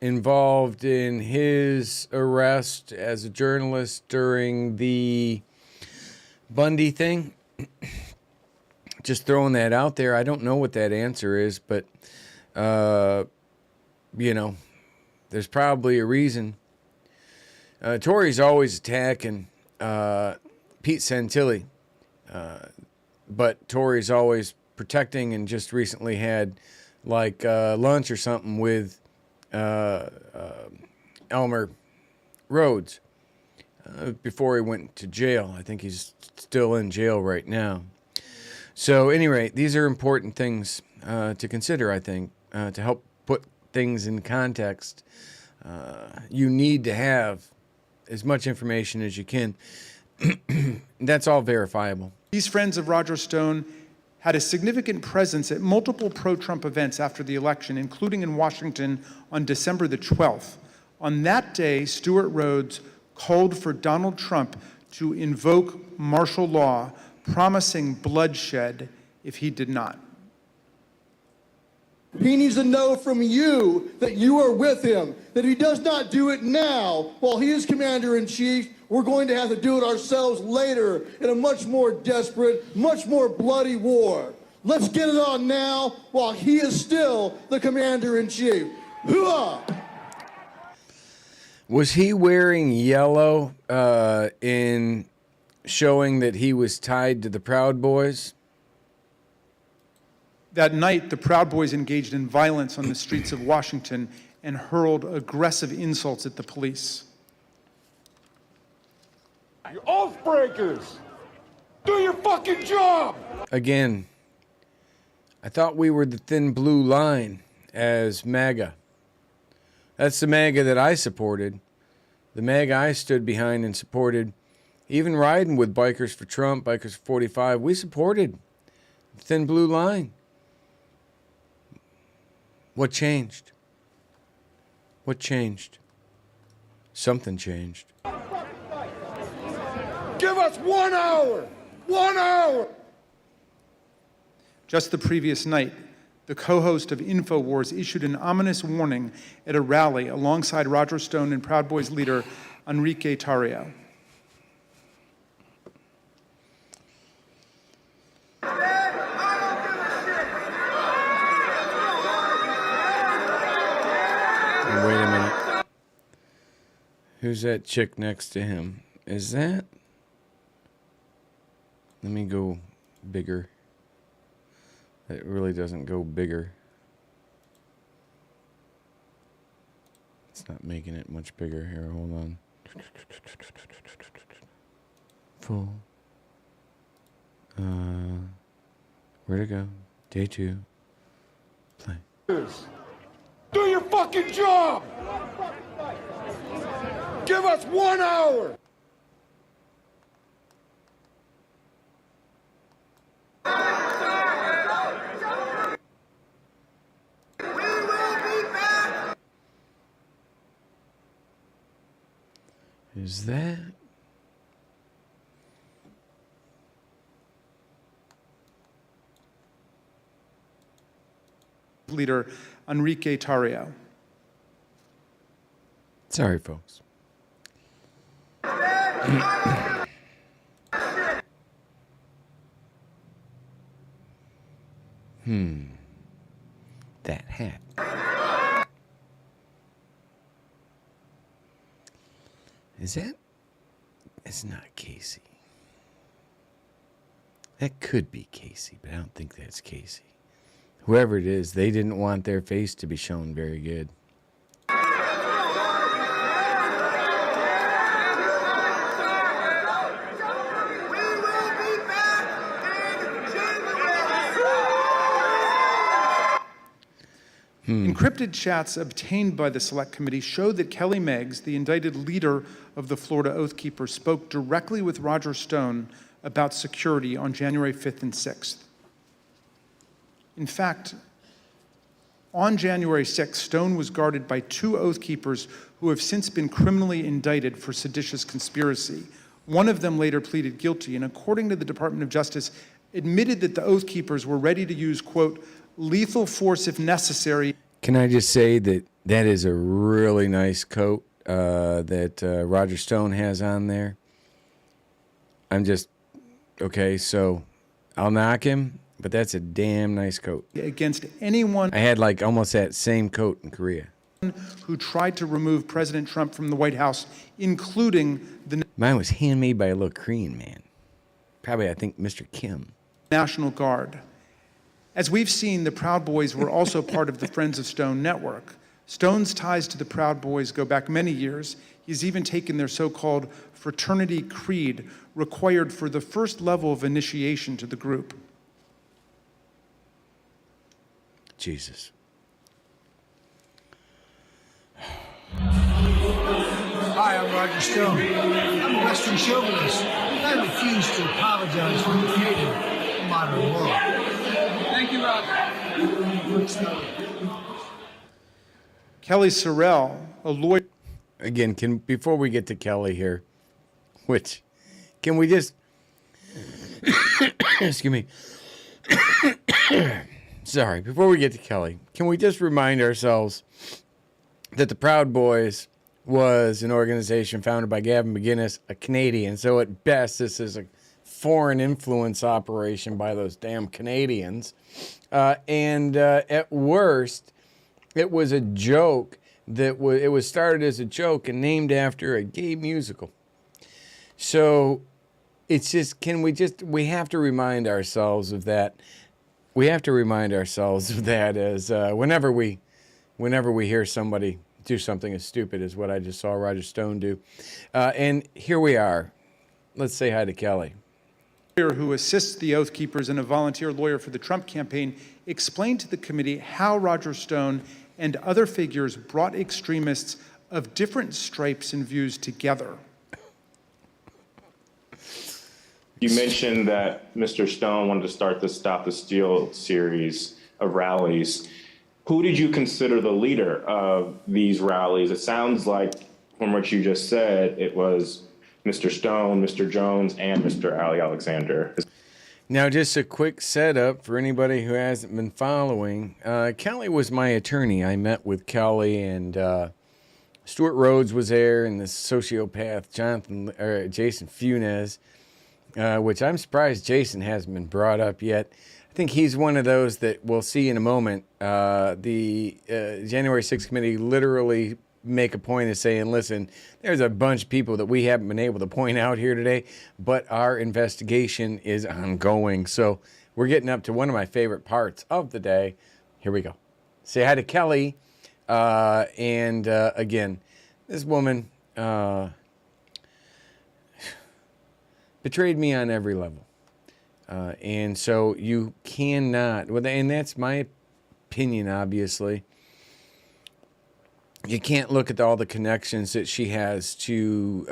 involved in his arrest as a journalist during the Bundy thing? Just throwing that out there. I don't know what that answer is, but, you know, there's probably a reason. Tory's always attacking Pete Santilli, but Tory's always protecting, and just recently had like lunch or something with Elmer Rhodes before he went to jail. I think he's still in jail right now. So anyway, these are important things to consider, I think, to help put things in context. You need to have as much information as you can. That's all verifiable. These Friends of Roger Stone had a significant presence at multiple pro-Trump events after the election, including in Washington on December the 12th. On that day, Stuart Rhodes called for Donald Trump to invoke martial law, promising bloodshed if he did not. He needs to know from you that you are with him, that he does not do it now while he is commander-in-chief. We're going to have to do it ourselves later in a much more desperate, much more bloody war. Let's get it on now while he is still the commander-in-chief. Hooah! Was he wearing yellow in showing that he was tied to the Proud Boys? That night, the Proud Boys engaged in violence on the streets of Washington and hurled aggressive insults at the police. You oath breakers! Do your fucking job! Again, I thought we were the thin blue line as MAGA. That's the MAGA that I supported. The MAGA I stood behind and supported. Even riding with Bikers for Trump, Bikers for 45, we supported the thin blue line. What changed? What changed? Something changed. Give us 1 hour! 1 hour! Just the previous night, the co-host of InfoWars issued an ominous warning at a rally alongside Roger Stone and Proud Boys leader Enrique Tarrio. Wait a minute. Who's that chick next to him? Is that? Let me go bigger. It really doesn't go bigger. It's not making it much bigger here. Hold on. Full. Where'd it go? Day 2. Play. Do your fucking job! Give us 1 hour! Is that? Leader Enrique Tarrio. Sorry, folks. That hat. Is that? It's not Casey. That could be Casey, but I don't think that's Casey. Whoever it is, they didn't want their face to be shown very good. Encrypted chats obtained by the Select Committee showed that Kelly Meggs, the indicted leader of the Florida Oath Keepers, spoke directly with Roger Stone about security on January 5th and 6th. In fact, on January 6th, Stone was guarded by 2 Oath Keepers who have since been criminally indicted for seditious conspiracy. One of them later pleaded guilty, and according to the Department of Justice, admitted that the Oath Keepers were ready to use, quote, lethal force if necessary. Can I just say that that is a really nice coat that Roger Stone has on there? I'm just, okay, so I'll knock him, but that's a damn nice coat. Against anyone I had like almost that same coat in Korea. who tried to remove President Trump from the White House, including the Mine was handmade by a little Korean man. Probably, I think, Mr. Kim. National Guard. As we've seen, the Proud Boys were also part of the Friends of Stone network. Stone's ties to the Proud Boys go back many years. He's even taken their so-called fraternity creed, required for the first level of initiation to the group. Jesus. Hi, I'm Roger Stone. I'm a Western chauvinist. I refuse to apologize for the creating of modern law. Thank you, Roger. Kellye Sorrell, a lawyer. Again, before we get to Kellye here, which, can we just, excuse me, sorry, before we get to Kellye, can we just remind ourselves that the Proud Boys was an organization founded by Gavin McInnes, a Canadian, so at best this is a foreign influence operation by those damn Canadians, and at worst, it was a joke that it was started as a joke and named after a gay musical. So it's just, we have to remind ourselves of that. We have to remind ourselves of that as whenever we hear somebody do something as stupid as what I just saw Roger Stone do. And here we are. Let's say hi to Kellye. Who assists the Oath Keepers and a volunteer lawyer for the Trump campaign, explained to the committee how Roger Stone and other figures brought extremists of different stripes and views together. You mentioned that Mr. Stone wanted to start the Stop the Steal series of rallies. Who did you consider the leader of these rallies? It sounds like, from what you just said, it was Mr. Stone, Mr. Jones, and Mr. Ali Alexander. Now, just a quick setup for anybody who hasn't been following. Kellye was my attorney. I met with Kellye, and Stuart Rhodes was there, and the sociopath Jason Funes, which I'm surprised Jason hasn't been brought up yet. I think he's one of those that we'll see in a moment. The January 6th committee literally make a point of saying, listen, there's a bunch of people that we haven't been able to point out here today, but our investigation is ongoing. So we're getting up to one of my favorite parts of the day. Here we go. Say hi to Kellye. And again, this woman betrayed me on every level. And so you cannot, and that's my opinion, obviously. You can't look at all the connections that she has to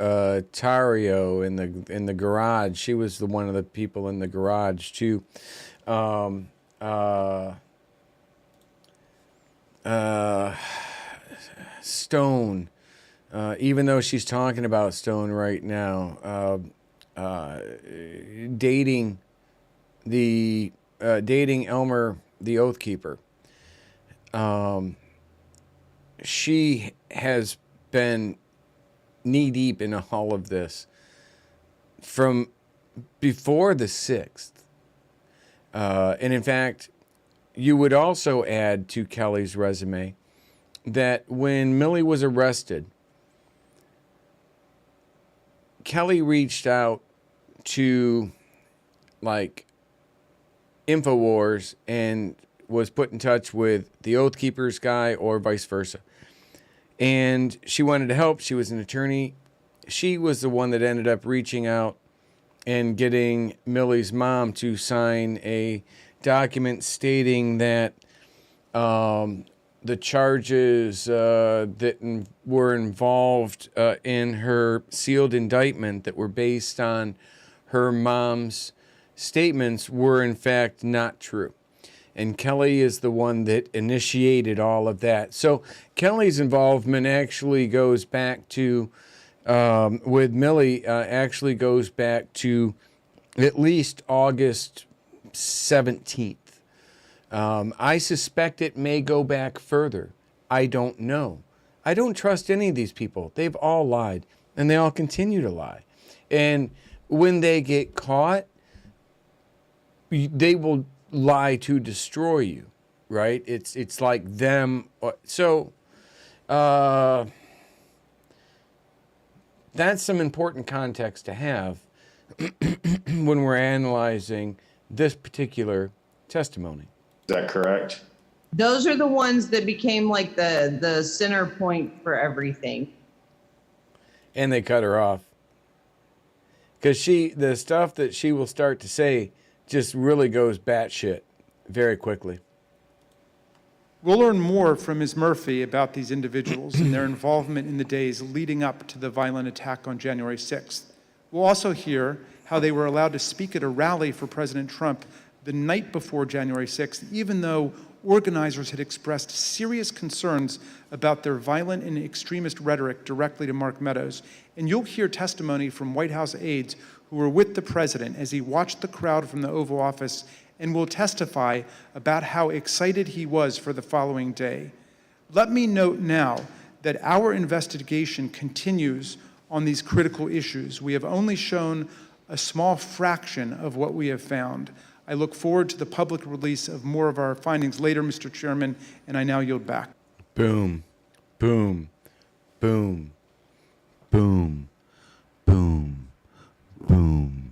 Tarrio in the garage. She was one of the people in the garage too. Stone, even though she's talking about Stone right now, dating Elmer, the Oath Keeper. She has been knee deep in all of this from before the 6th. And in fact, you would also add to Kellye's resume that when Millie was arrested, Kellye reached out to like InfoWars and was put in touch with the Oath Keepers guy or vice versa. And she wanted to help. She was an attorney. She was the one that ended up reaching out and getting Millie's mom to sign a document stating that the charges that were involved in her sealed indictment that were based on her mom's statements were in fact not true. And Kellye is the one that initiated all of that. So Kellye's involvement actually goes back to, with Millie, actually goes back to at least August 17th. I suspect it may go back further. I don't know. I don't trust any of these people. They've all lied, and they all continue to lie. And when they get caught, they will lie to destroy you, right? It's like them. So that's some important context to have when we're analyzing this particular testimony. Is that correct? Those are the ones that became like the center point for everything. And they cut her off. Because the stuff that she will start to say just really goes batshit very quickly. We'll learn more from Ms. Murphy about these individuals and their involvement in the days leading up to the violent attack on January 6th. We'll also hear how they were allowed to speak at a rally for President Trump the night before January 6th, even though organizers had expressed serious concerns about their violent and extremist rhetoric directly to Mark Meadows. And you'll hear testimony from White House aides who were with the president as he watched the crowd from the Oval Office and will testify about how excited he was for the following day. Let me note now that our investigation continues on these critical issues. We have only shown a small fraction of what we have found. I look forward to the public release of more of our findings later, Mr. Chairman, and I now yield back. Boom, boom, boom, boom, boom, boom,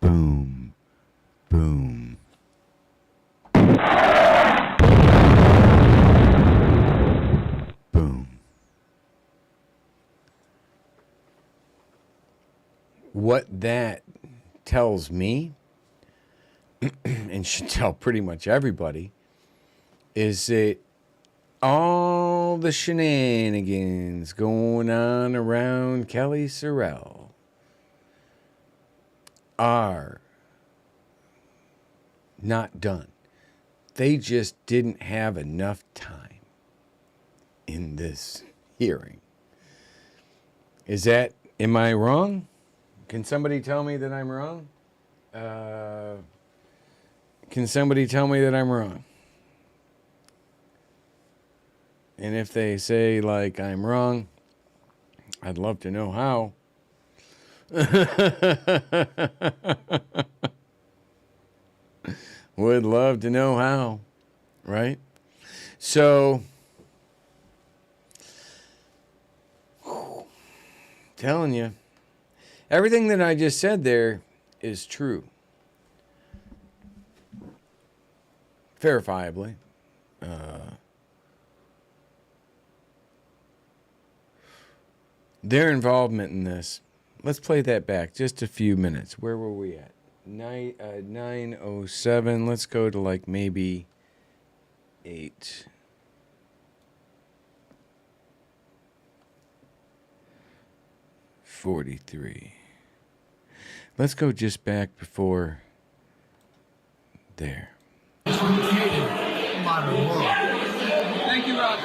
boom, boom. Boom. What that tells me, and should tell pretty much everybody, is that all the shenanigans going on around Kellye Sorrell are not done. They just didn't have enough time in this hearing. Am I wrong? Can somebody tell me that I'm wrong? Can somebody tell me that I'm wrong? And if they say, like, I'm wrong, I'd love to know how. Would love to know how, right? So, telling you, everything that I just said there is true. Verifiably. Their involvement in this, let's play that back just a few minutes. Where were we at? 9:07. Let's go to like maybe 8:43. Let's go just back before there. Modern world. Thank you, Rob.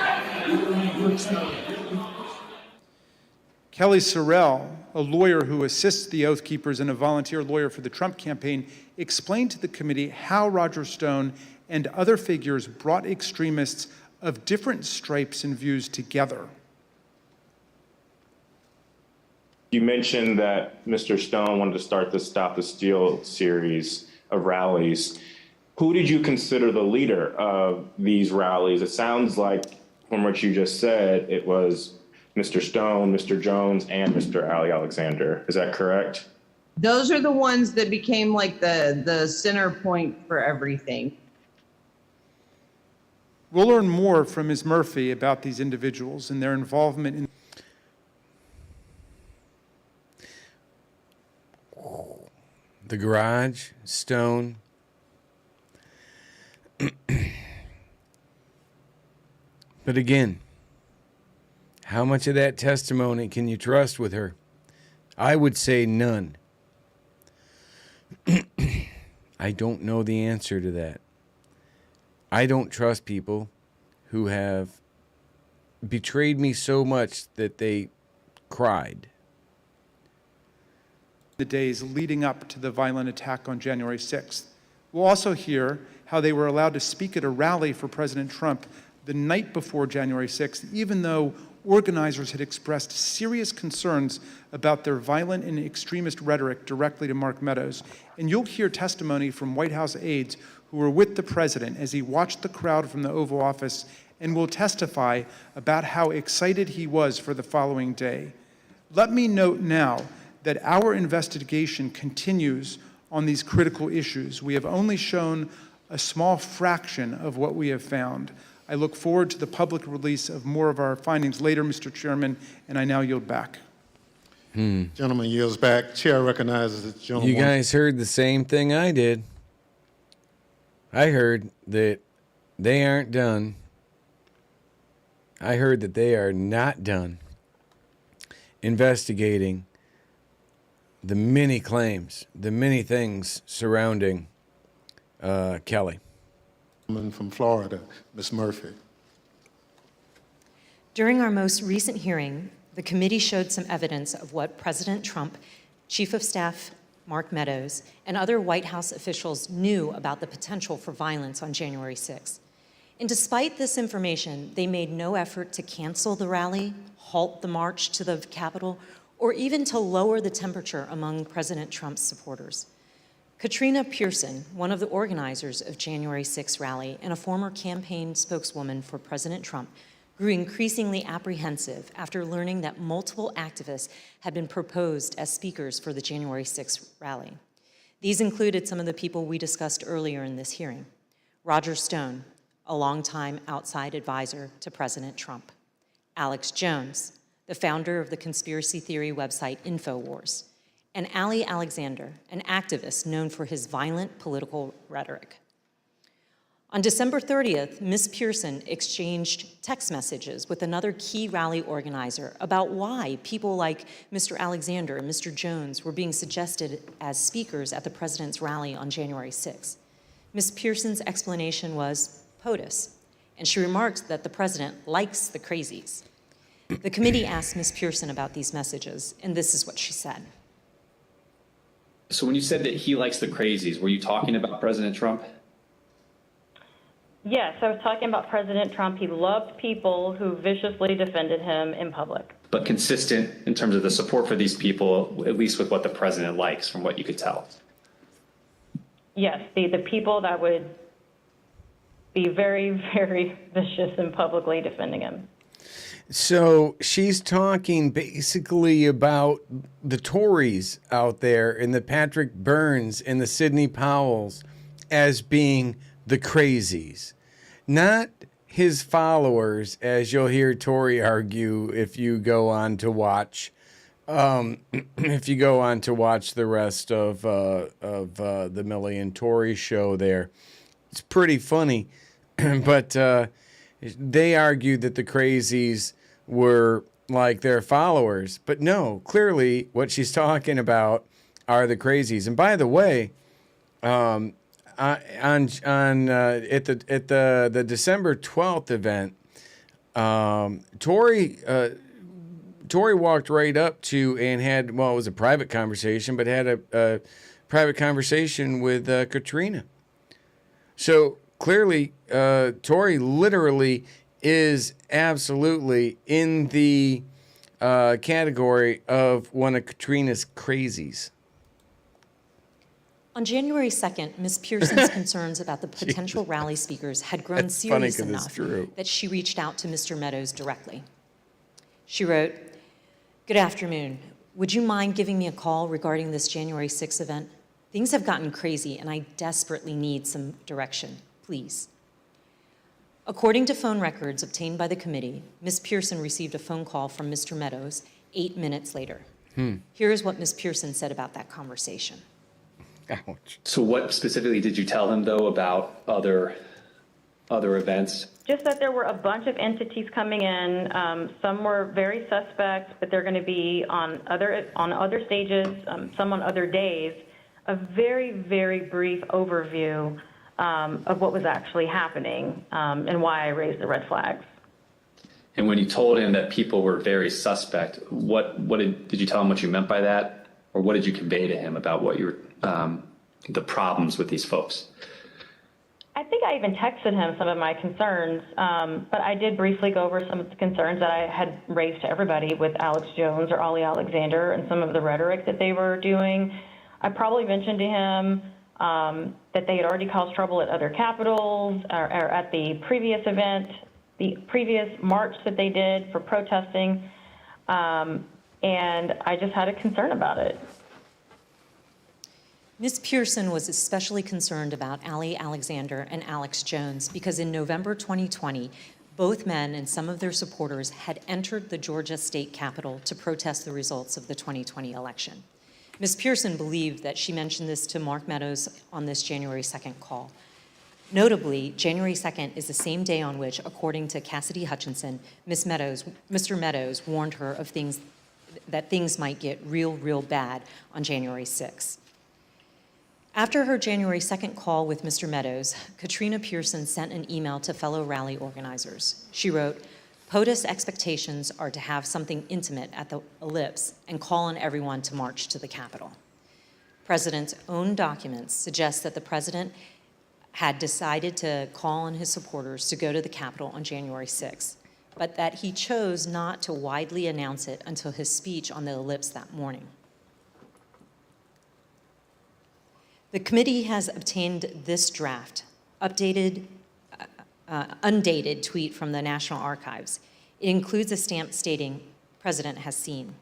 Kellye Sorrell, a lawyer who assists the Oath Keepers and a volunteer lawyer for the Trump campaign, explained to the committee how Roger Stone and other figures brought extremists of different stripes and views together. You mentioned that Mr. Stone wanted to start the Stop the Steal series of rallies. Who did you consider the leader of these rallies? It sounds like, from what you just said, it was Mr. Stone, Mr. Jones, and Mr. Ali Alexander. Is that correct? Those are the ones that became like the center point for everything. We'll learn more from Ms. Murphy about these individuals and their involvement in the garage, Stone. But again, how much of that testimony can you trust with her? I would say none. I don't know the answer to that. I don't trust people who have betrayed me so much that they cried. the days leading up to the violent attack on January 6th. We'll also hear how they were allowed to speak at a rally for President Trump the night before January 6th, even though organizers had expressed serious concerns about their violent and extremist rhetoric directly to Mark Meadows. And you'll hear testimony from White House aides who were with the president as he watched the crowd from the Oval Office and will testify about how excited he was for the following day. Let me note now that our investigation continues on these critical issues. We have only shown a small fraction of what we have found. I look forward to the public release of more of our findings later, Mr. Chairman, and I now yield back. Gentleman yields back. Chair recognizes the gentleman. You guys heard the same thing I did. I heard that they aren't done. I heard that they are not done investigating the many claims, the many things surrounding Kellye. From Florida, Ms. Murphy. During our most recent hearing, the committee showed some evidence of what President Trump, Chief of Staff Mark Meadows, and other White House officials knew about the potential for violence on January 6th. And despite this information, they made no effort to cancel the rally, halt the march to the Capitol, or even to lower the temperature among President Trump's supporters. Katrina Pearson, one of the organizers of January 6th rally and a former campaign spokeswoman for President Trump, grew increasingly apprehensive after learning that multiple activists had been proposed as speakers for the January 6th rally. These included some of the people we discussed earlier in this hearing. Roger Stone, a longtime outside advisor to President Trump. Alex Jones, the founder of the conspiracy theory website InfoWars. And Ali Alexander, an activist known for his violent political rhetoric. On December 30th, Ms. Pearson exchanged text messages with another key rally organizer about why people like Mr. Alexander and Mr. Jones were being suggested as speakers at the president's rally on January 6th. Ms. Pearson's explanation was POTUS, and she remarked that the president likes the crazies. The committee asked Ms. Pearson about these messages, and this is what she said. So when you said that he likes the crazies, were you talking about President Trump? Yes, I was talking about President Trump. He loved people who viciously defended him in public. But consistent in terms of the support for these people, at least with what the president likes, from what you could tell. Yes, the people that would be very, very vicious and publicly defending him. So she's talking basically about the Tories out there and the Patrick Burns and the Sidney Powells as being the crazies, not his followers, as you'll hear Tory argue if you go on to watch, the rest of the Millie and Tory show there. It's pretty funny, but they argued that the crazies were like their followers. But no, clearly what she's talking about are the crazies. And by the way, at the December 12th event, Tory Tory walked right up to and had, well, it was a private conversation, but had a private conversation with Katrina. So clearly, Tory literally is absolutely in the category of one of Katrina's crazies. On January 2nd, Ms. Pearson's concerns about the potential rally speakers had grown That's funny serious 'cause it's enough true. that she reached out to Mr. Meadows directly. She wrote, "Good afternoon. Would you mind giving me a call regarding this January 6th event? Things have gotten crazy and I desperately need some direction, please." According to phone records obtained by the committee, Ms. Pearson received a phone call from Mr. Meadows 8 minutes later. Here is what Ms. Pearson said about that conversation. Ouch. So what specifically did you tell him, though, about other events? Just that there were a bunch of entities coming in. Some were very suspect, but they're going to be on other stages, some on other days. A very, very brief overview of what was actually happening and why I raised the red flags. And when you told him that people were very suspect, what did you tell him what you meant by that? Or what did you convey to him about what you were, the problems with these folks? I think I even texted him some of my concerns, but I did briefly go over some of the concerns that I had raised to everybody with Alex Jones or Ollie Alexander and some of the rhetoric that they were doing. I probably mentioned to him that they had already caused trouble at other capitals or at the previous event, the previous march that they did for protesting, and I just had a concern about it. Ms. Pearson was especially concerned about Ollie Alexander and Alex Jones because in November 2020, both men and some of their supporters had entered the Georgia state capitol to protest the results of the 2020 election. Ms. Pearson believed that she mentioned this to Mark Meadows on this January 2nd call. Notably, January 2nd is the same day on which, according to Cassidy Hutchinson, Mr. Meadows warned her of that things might get real bad on January 6th. After her January 2nd call with Mr. Meadows, Katrina Pearson sent an email to fellow rally organizers. She wrote, "POTUS expectations are to have something intimate at the Ellipse and call on everyone to march to the Capitol." President's own documents suggest that the president had decided to call on his supporters to go to the Capitol on January 6th, but that he chose not to widely announce it until his speech on the Ellipse that morning. The committee has obtained this draft, undated tweet from the National Archives. It includes a stamp stating, "President has seen."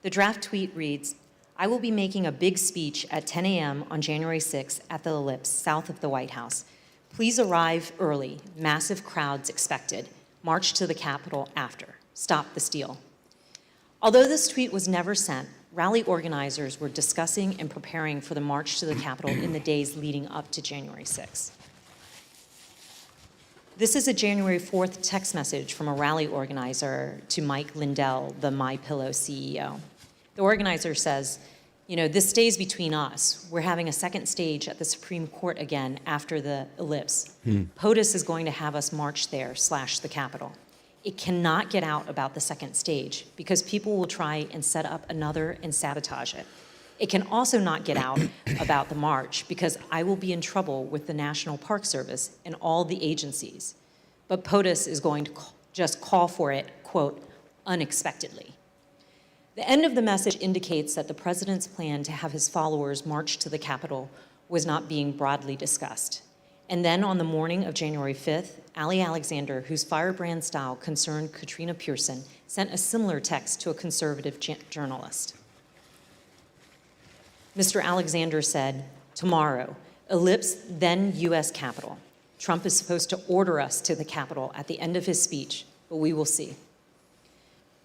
The draft tweet reads, "I will be making a big speech at 10 a.m. on January 6th at the Ellipse, south of the White House. Please arrive early. Massive crowds expected. March to the Capitol after. Stop the steal." Although this tweet was never sent, rally organizers were discussing and preparing for the march to the Capitol in the days leading up to January 6th. This is a January 4th text message from a rally organizer to Mike Lindell, the MyPillow CEO. The organizer says, "This stays between us. We're having a second stage at the Supreme Court again after the Ellipse. POTUS is going to have us march there / the Capitol. It cannot get out about the second stage because people will try and set up another and sabotage it. It can also not get out about the march because I will be in trouble with the National Park Service and all the agencies. But POTUS is going to just call for it, quote, unexpectedly." The end of the message indicates that the president's plan to have his followers march to the Capitol was not being broadly discussed. And then on the morning of January 5th, Ollie Alexander, whose firebrand style concerned Katrina Pearson, sent a similar text to a conservative journalist. Mr. Alexander said, "Tomorrow, Ellipse, then U.S. Capitol. Trump is supposed to order us to the Capitol at the end of his speech, but we will see."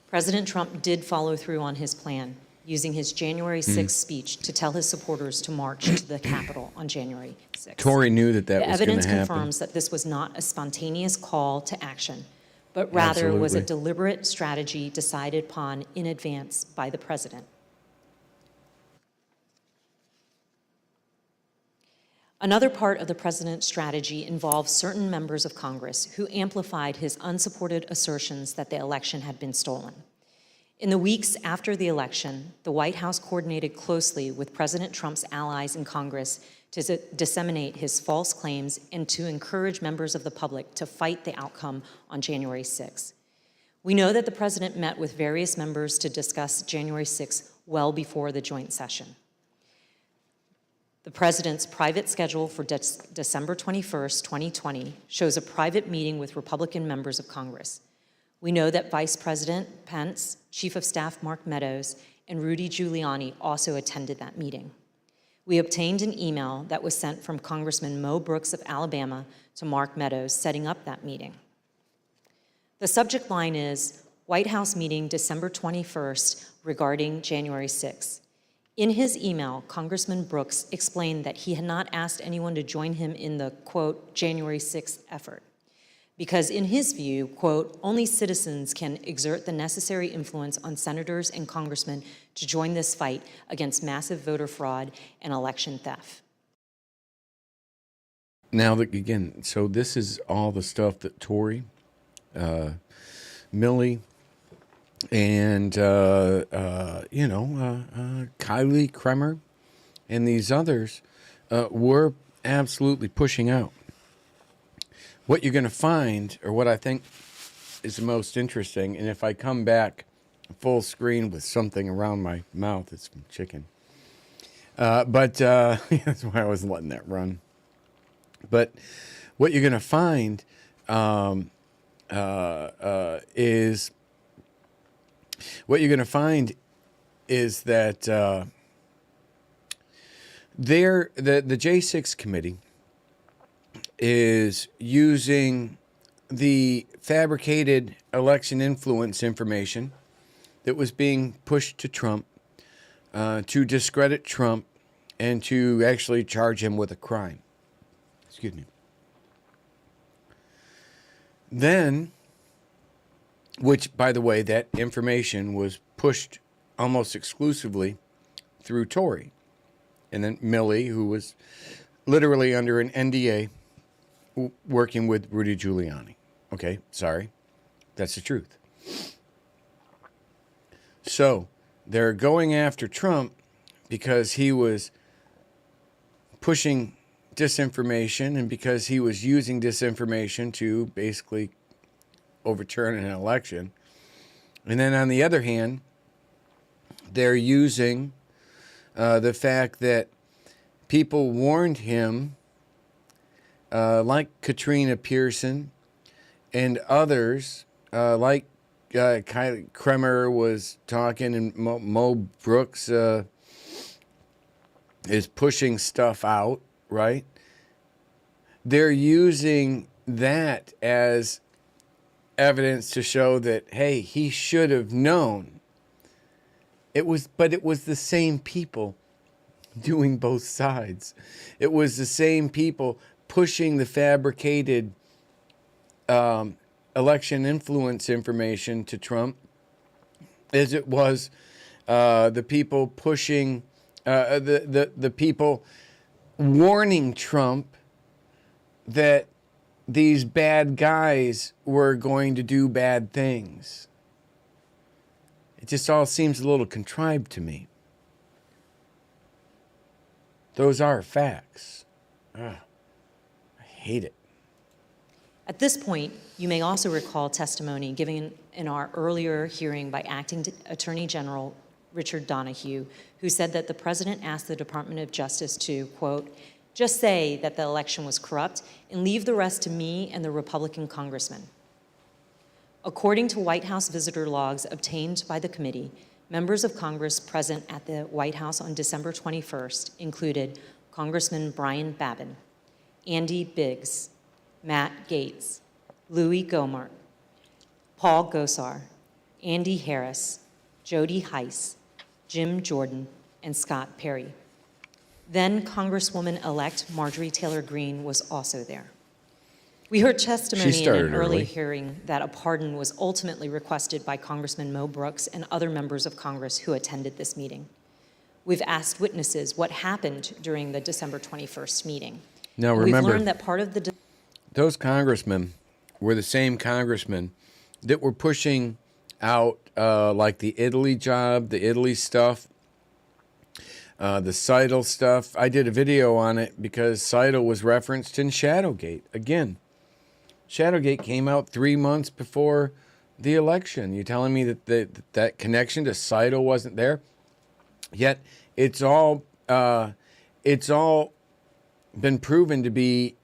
President Trump did follow through on his plan, using his January 6th speech to tell his supporters to march to the Capitol on January 6th. Tory knew that The was going to evidence happen. confirms that this was not a spontaneous call to action, but rather was a Absolutely. deliberate strategy decided upon in advance by the president. Another part of the president's strategy involves certain members of Congress who amplified his unsupported assertions that the election had been stolen. In the weeks after the election, the White House coordinated closely with President Trump's allies in Congress to disseminate his false claims and to encourage members of the public to fight the outcome on January 6. We know that the president met with various members to discuss January 6 well before the joint session. The president's private schedule for December 21st, 2020 shows a private meeting with Republican members of Congress. We know that Vice President Pence, Chief of Staff Mark Meadows, and Rudy Giuliani also attended that meeting. We obtained an email that was sent from Congressman Mo Brooks of Alabama to Mark Meadows setting up that meeting. The subject line is White House meeting December 21st regarding January 6th. In his email, Congressman Brooks explained that he had not asked anyone to join him in the, quote, January 6th effort, because in his view, quote, only citizens can exert the necessary influence on senators and congressmen to join this fight against massive voter fraud and election theft. Now, again, so this is all the stuff that Tory, Millie, and, Kylie Kremer and these others were absolutely pushing out. What you're going to find, or what I think is the most interesting, and if I come back full screen with something around my mouth, it's from chicken. But that's why I was letting that run. But what you're going to find is that the J6 committee is using the fabricated election influence information that was being pushed to Trump to discredit Trump and to actually charge him with a crime. Excuse me. Then, which, by the way, that information was pushed almost exclusively through Tory. And then Millie, who was literally under an NDA working with Rudy Giuliani. Okay, sorry. That's the truth. So they're going after Trump because he was pushing disinformation and because he was using disinformation to basically overturn an election. And then on the other hand, they're using the fact that people warned him, like Katrina Pearson and others, like Kylie Kremer was talking, and Mo Brooks is pushing stuff out, right? They're using that as evidence to show that, hey, he should have known. But it was the same people doing both sides. It was the same people pushing the fabricated election influence information to Trump as it was the people pushing, the people warning Trump that these bad guys were going to do bad things. It just all seems a little contrived to me. Those are facts. I hate it. At this point, you may also recall testimony given in our earlier hearing by Acting Attorney General Richard Donahue, who said that the president asked the Department of Justice to, quote, just say that the election was corrupt and leave the rest to me and the Republican congressman. According to White House visitor logs obtained by the committee, members of Congress present at the White House on December 21st included Congressman Brian Babin, Andy Biggs, Matt Gaetz, Louis Gohmert, Paul Gosar, Andy Harris, Jody Heiss, Jim Jordan, and Scott Perry. Then Congresswoman-elect Marjorie Taylor Greene was also there. We heard testimony in an early hearing that a pardon was ultimately requested by Congressman Mo Brooks and other members of Congress who attended this meeting. We've asked witnesses what happened during the December 21st meeting. Now remember, we've learned that part of the those congressmen were the same congressmen that were pushing out, like the Italy job, the Italy stuff, the Cipollone stuff. I did a video on it because Cipollone was referenced in Shadowgate. Again, Shadowgate came out 3 months before the election. You're telling me that that connection to Cipollone wasn't there? Yet it's all been proven to be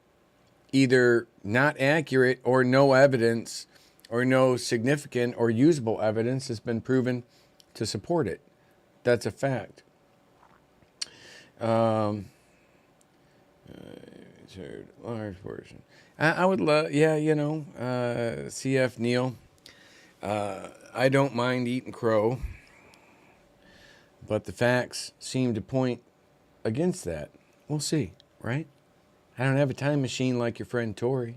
either not accurate or no evidence or no significant or usable evidence has been proven to support it. That's a fact. Large portion. I would love, CF Neil. I don't mind eating crow, but the facts seem to point against that. We'll see, right? I don't have a time machine like your friend Tori.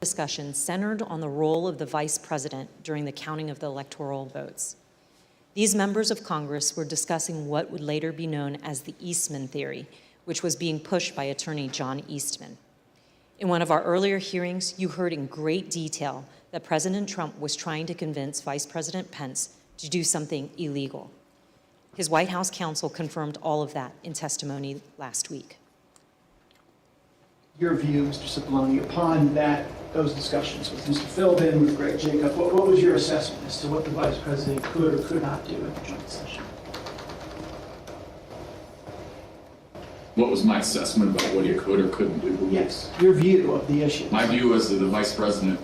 Discussion centered on the role of the vice president during the counting of the electoral votes. These members of Congress were discussing what would later be known as the Eastman theory, which was being pushed by attorney John Eastman. In one of our earlier hearings, you heard in great detail that President Trump was trying to convince Vice President Pence to do something illegal. His White House counsel confirmed all of that in testimony last week. Your view, Mr. Cipollone, upon those discussions with Mr. Philbin, with Greg Jacob, what was your assessment as to what the Vice President could or could not do at the joint session? What was my assessment about what he could or couldn't do? Yes, your view of the issue. My view was that the Vice President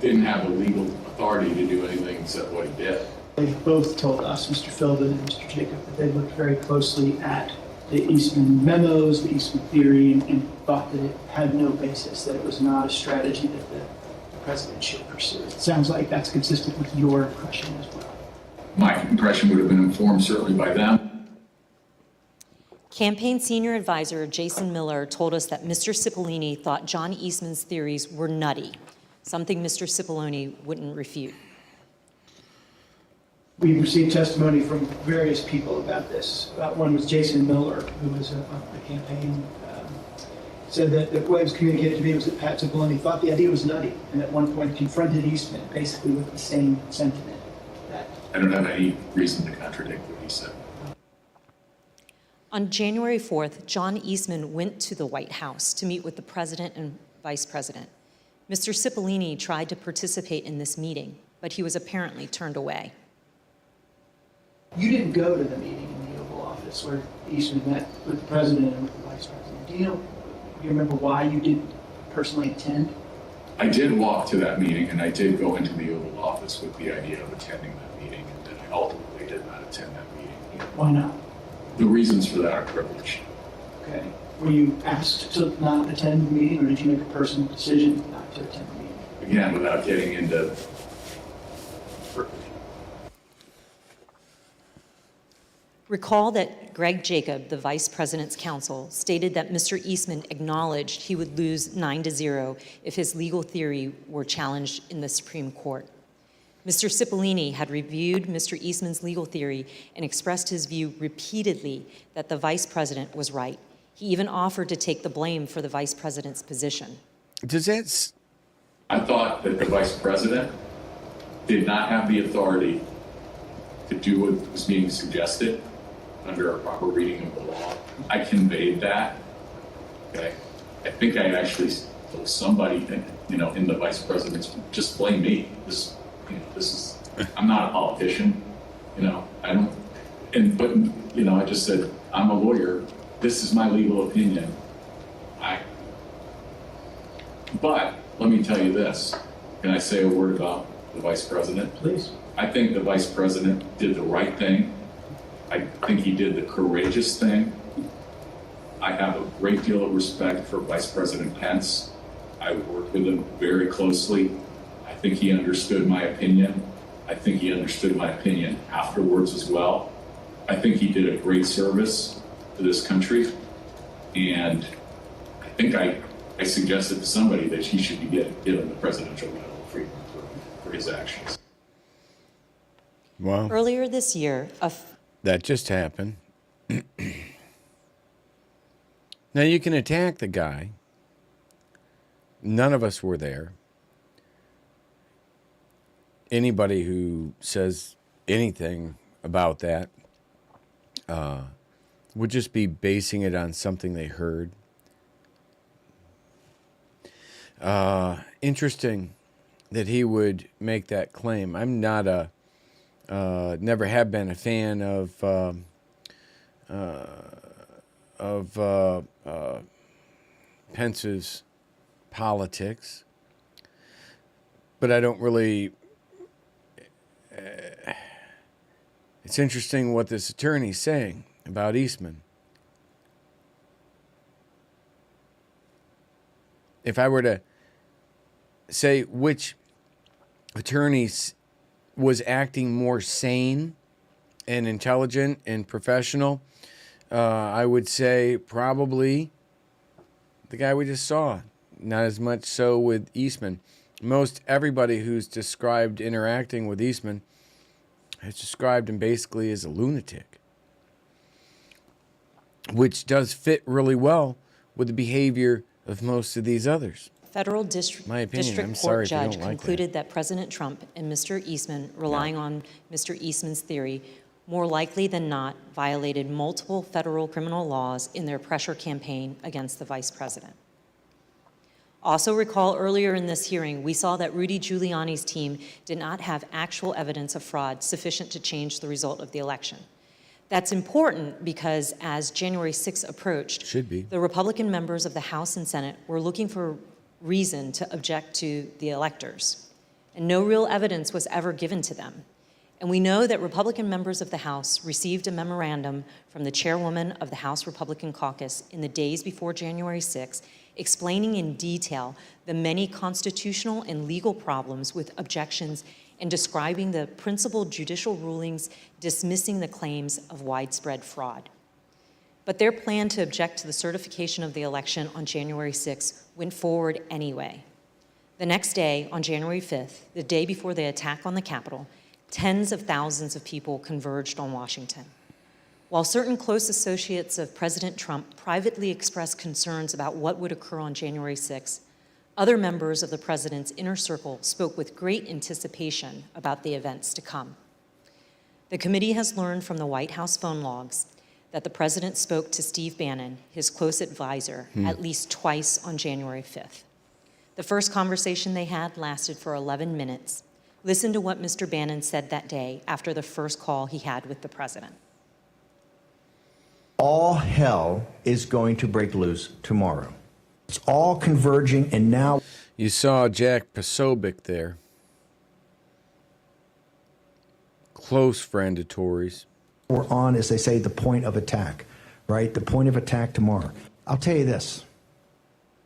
didn't have the legal authority to do anything except what he did. They've both told us, Mr. Philbin and Mr. Jacob, that they looked very closely at the Eastman memos, the Eastman theory, and thought that it had no basis, that it was not a strategy that the president should pursue. It sounds like that's consistent with your impression as well. My impression would have been informed certainly by them. Campaign senior advisor Jason Miller told us that Mr. Cipollone thought John Eastman's theories were nutty, something Mr. Cipollone wouldn't refute. We've received testimony from various people about this. One was Jason Miller, who was on the campaign, said that what was communicated to me was that Pat Cipollone thought the idea was nutty, and at one point confronted Eastman basically with the same sentiment. I don't have any reason to contradict what he said. On January 4th, John Eastman went to the White House to meet with the president and vice president. Mr. Cipollone tried to participate in this meeting, but he was apparently turned away. You didn't go to the meeting in the Oval Office where Eastman met with the president and with the vice president. Do you remember why you didn't personally attend? I did walk to that meeting, and I did go into the Oval Office with the idea of attending that meeting, and then I ultimately did not attend that meeting. Why not? The reasons for that are privilege. Okay. Were you asked to not attend the meeting, or did you make a personal decision not to attend the meeting? Again, without getting into privilege. Recall that Greg Jacob, the vice president's counsel, stated that Mr. Eastman acknowledged he would lose 9-0 if his legal theory were challenged in the Supreme Court. Mr. Cipollone had reviewed Mr. Eastman's legal theory and expressed his view repeatedly that the vice president was right. He even offered to take the blame for the vice president's position. I thought that the vice president did not have the authority to do what was being suggested under a proper reading of the law. I conveyed that. Okay. I think I actually told somebody that, in the vice president's, just blame me. This is, I'm not a politician, I don't, but I just said, I'm a lawyer. This is my legal opinion. But let me tell you this. Can I say a word about the vice president? Please. I think the vice president did the right thing. I think he did the courageous thing. I have a great deal of respect for Vice President Pence. I worked with him very closely. I think he understood my opinion. I think he understood my opinion afterwards as well. I think he did a great service to this country. And I think I suggested to somebody that he should be given the Presidential Medal of Freedom for his actions. Wow. Earlier this year, that just happened. Now you can attack the guy. None of us were there. anybody who says anything about that would just be basing it on something they heard. Interesting that he would make that claim. I'm not never have been a fan of Pence's politics, but I don't really. It's interesting what this attorney's saying about Eastman. If I were to say which attorney was acting more sane and intelligent and professional, I would say probably the guy we just saw. Not as much so with Eastman. Most everybody who's described interacting with Eastman has described him basically as a lunatic, which does fit really well with the behavior of most of these others. Federal district court judge concluded that President Trump and Mr. Eastman, relying on Mr. Eastman's theory, more likely than not violated multiple federal criminal laws in their pressure campaign against the vice president. Also recall earlier in this hearing, we saw that Rudy Giuliani's team did not have actual evidence of fraud sufficient to change the result of the election. That's important because as January 6th approached, the Republican members of the House and Senate were looking for reason to object to the electors, and no real evidence was ever given to them. And we know that Republican members of the House received a memorandum from the chairwoman of the House Republican Caucus in the days before January 6th, explaining in detail the many constitutional and legal problems with objections and describing the principal judicial rulings dismissing the claims of widespread fraud. But their plan to object to the certification of the election on January 6th went forward anyway. The next day, on January 5th, the day before the attack on the Capitol, tens of thousands of people converged on Washington. While certain close associates of President Trump privately expressed concerns about what would occur on January 6th, other members of the president's inner circle spoke with great anticipation about the events to come. The committee has learned from the White House phone logs that the president spoke to Steve Bannon, his close advisor, at least twice on January 5th. The first conversation they had lasted for 11 minutes. Listen to what Mr. Bannon said that day after the first call he had with the president. All hell is going to break loose tomorrow. It's all converging, and now... You saw Jack Posobiec there. Close friend of Tories. We're on, as they say, the point of attack, right? The point of attack tomorrow. I'll tell you this.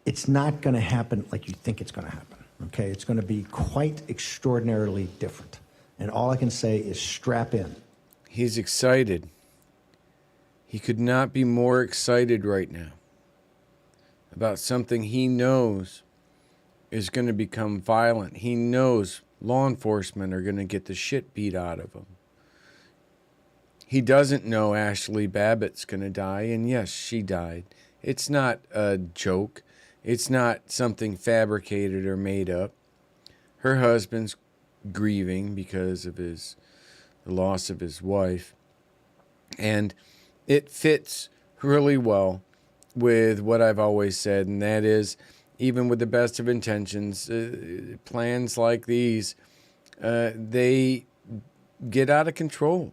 It's not going to happen like you think it's going to happen, okay? It's going to be quite extraordinarily different. And all I can say is strap in. He's excited. He could not be more excited right now about something he knows is going to become violent. He knows law enforcement are going to get the shit beat out of him. He doesn't know Ashley Babbitt's going to die, and yes, she died. It's not a joke. It's not something fabricated or made up. Her husband's grieving because of the loss of his wife. And it fits really well with what I've always said, and that is, even with the best of intentions, plans like these, they get out of control.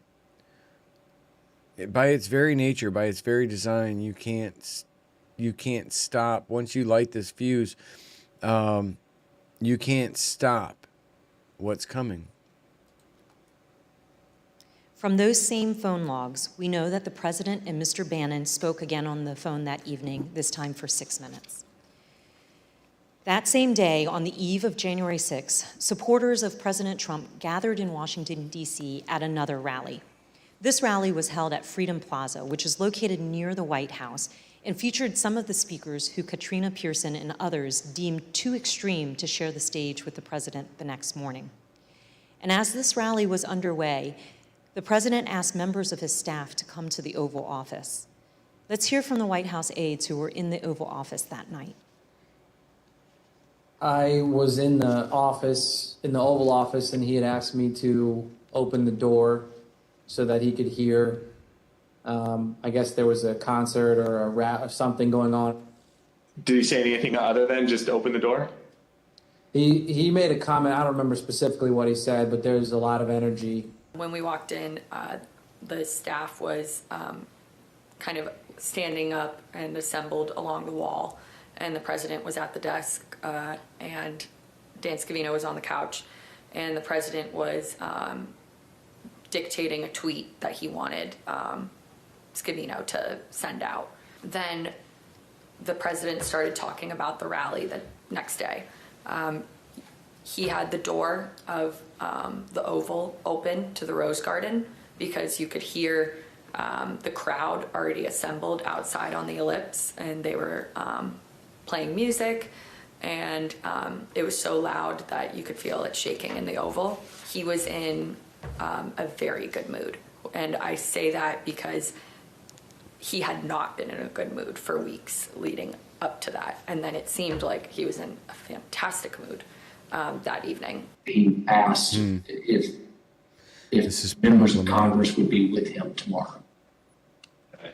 By its very nature, by its very design, you can't stop. Once you light this fuse, you can't stop what's coming. From those same phone logs, we know that the president and Mr. Bannon spoke again on the phone that evening, this time for 6 minutes. That same day, on the eve of January 6th, supporters of President Trump gathered in Washington, D.C. at another rally. This rally was held at Freedom Plaza, which is located near the White House, and featured some of the speakers who Katrina Pearson and others deemed too extreme to share the stage with the president the next morning. And as this rally was underway, the president asked members of his staff to come to the Oval Office. Let's hear from the White House aides who were in the Oval Office that night. I was in the office, in the Oval Office, and he had asked me to open the door so that he could hear. I guess there was a concert or a rap or something going on. Did he say anything other than just open the door? He made a comment. I don't remember specifically what he said, but there's a lot of energy. When we walked in, the staff was kind of standing up and assembled along the wall, and the president was at the desk, and Dan Scavino was on the couch, and the president was dictating a tweet that he wanted Scavino to send out. Then the president started talking about the rally the next day. He had the door of the Oval open to the Rose Garden because you could hear the crowd already assembled outside on the ellipse, and they were playing music, and it was so loud that you could feel it shaking in the Oval. He was in a very good mood, and I say that because he had not been in a good mood for weeks leading up to that, and then it seemed like he was in a fantastic mood that evening. He asked if members of Congress would be with him tomorrow.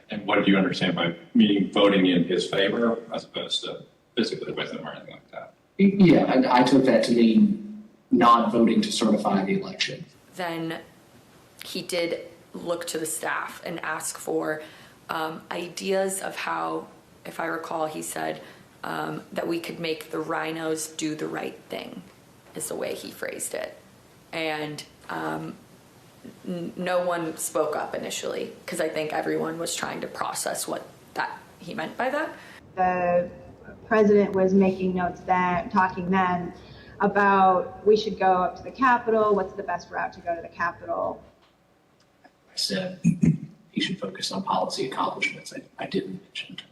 And what do you understand by meaning voting in his favor as opposed to physically with him or anything like that? Yeah, I took that to mean not voting to certify the election. Then he did look to the staff and ask for ideas of how, if I recall, he said that we could make the rhinos do the right thing, is the way he phrased it. And no one spoke up initially because I think everyone was trying to process what that he meant by that. The president was making notes then, talking then about we should go up to the Capitol. What's the best route to go to the Capitol? I said he should focus on policy accomplishments. I didn't mention it.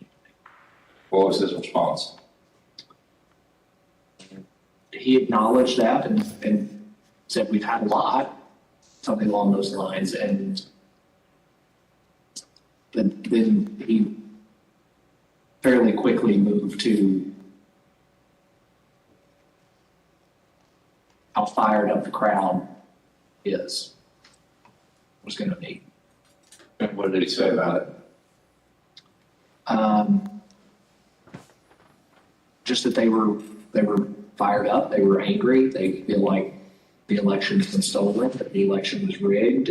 What was his response? He acknowledged that and said we've had a lot, something along those lines, and then he fairly quickly moved to how fired up the crowd was going to be. And what did he say about it? Just that they were fired up, they were angry, they feel like the election has been stolen, that the election was rigged.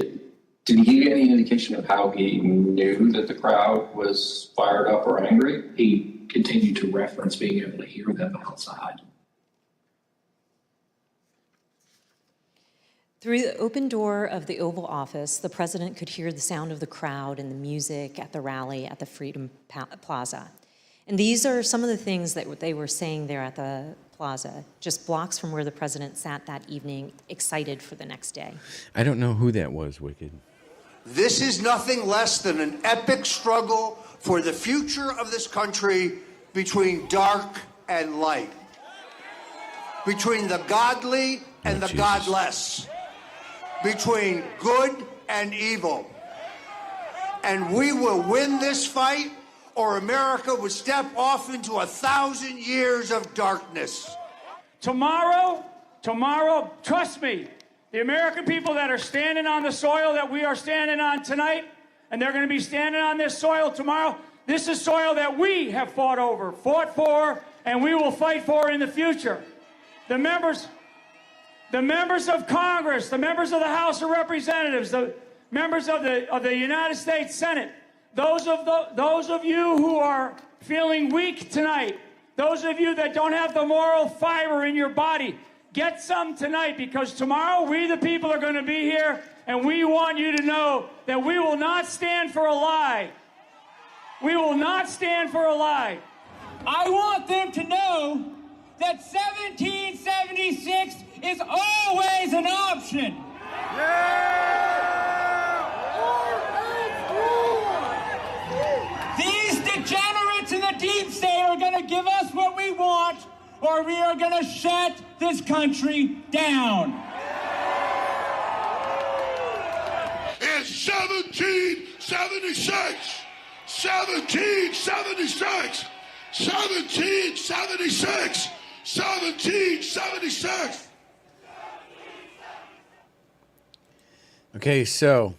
Did he give any indication of how he knew that the crowd was fired up or angry? He continued to reference being able to hear them outside. Through the open door of the Oval Office, the president could hear the sound of the crowd and the music at the rally at the Freedom Plaza. And these are some of the things that they were saying there at the plaza, just blocks from where the president sat that evening, excited for the next day. I don't know who that was, Wicked. This is nothing less than an epic struggle for the future of this country between dark and light, between the godly and the godless, between good and evil. And we will win this fight, or America would step off into 1,000 years of darkness. Tomorrow, trust me, the American people that are standing on the soil that we are standing on tonight, and they're going to be standing on this soil tomorrow, this is soil that we have fought for, and we will fight for in the future. The members of Congress, the members of the House of Representatives, the members of the United States Senate, those of you who are feeling weak tonight, those of you that don't have the moral fiber in your body, get some tonight, because tomorrow we the people are going to be here, and we want you to know that we will not stand for a lie. We will not stand for a lie. I want them to know that 1776 is always an option. These degenerates in the deep state are going to give us what we want, or we are going to shut this country down. It's 1776. 1776. 1776. 1776. Okay, so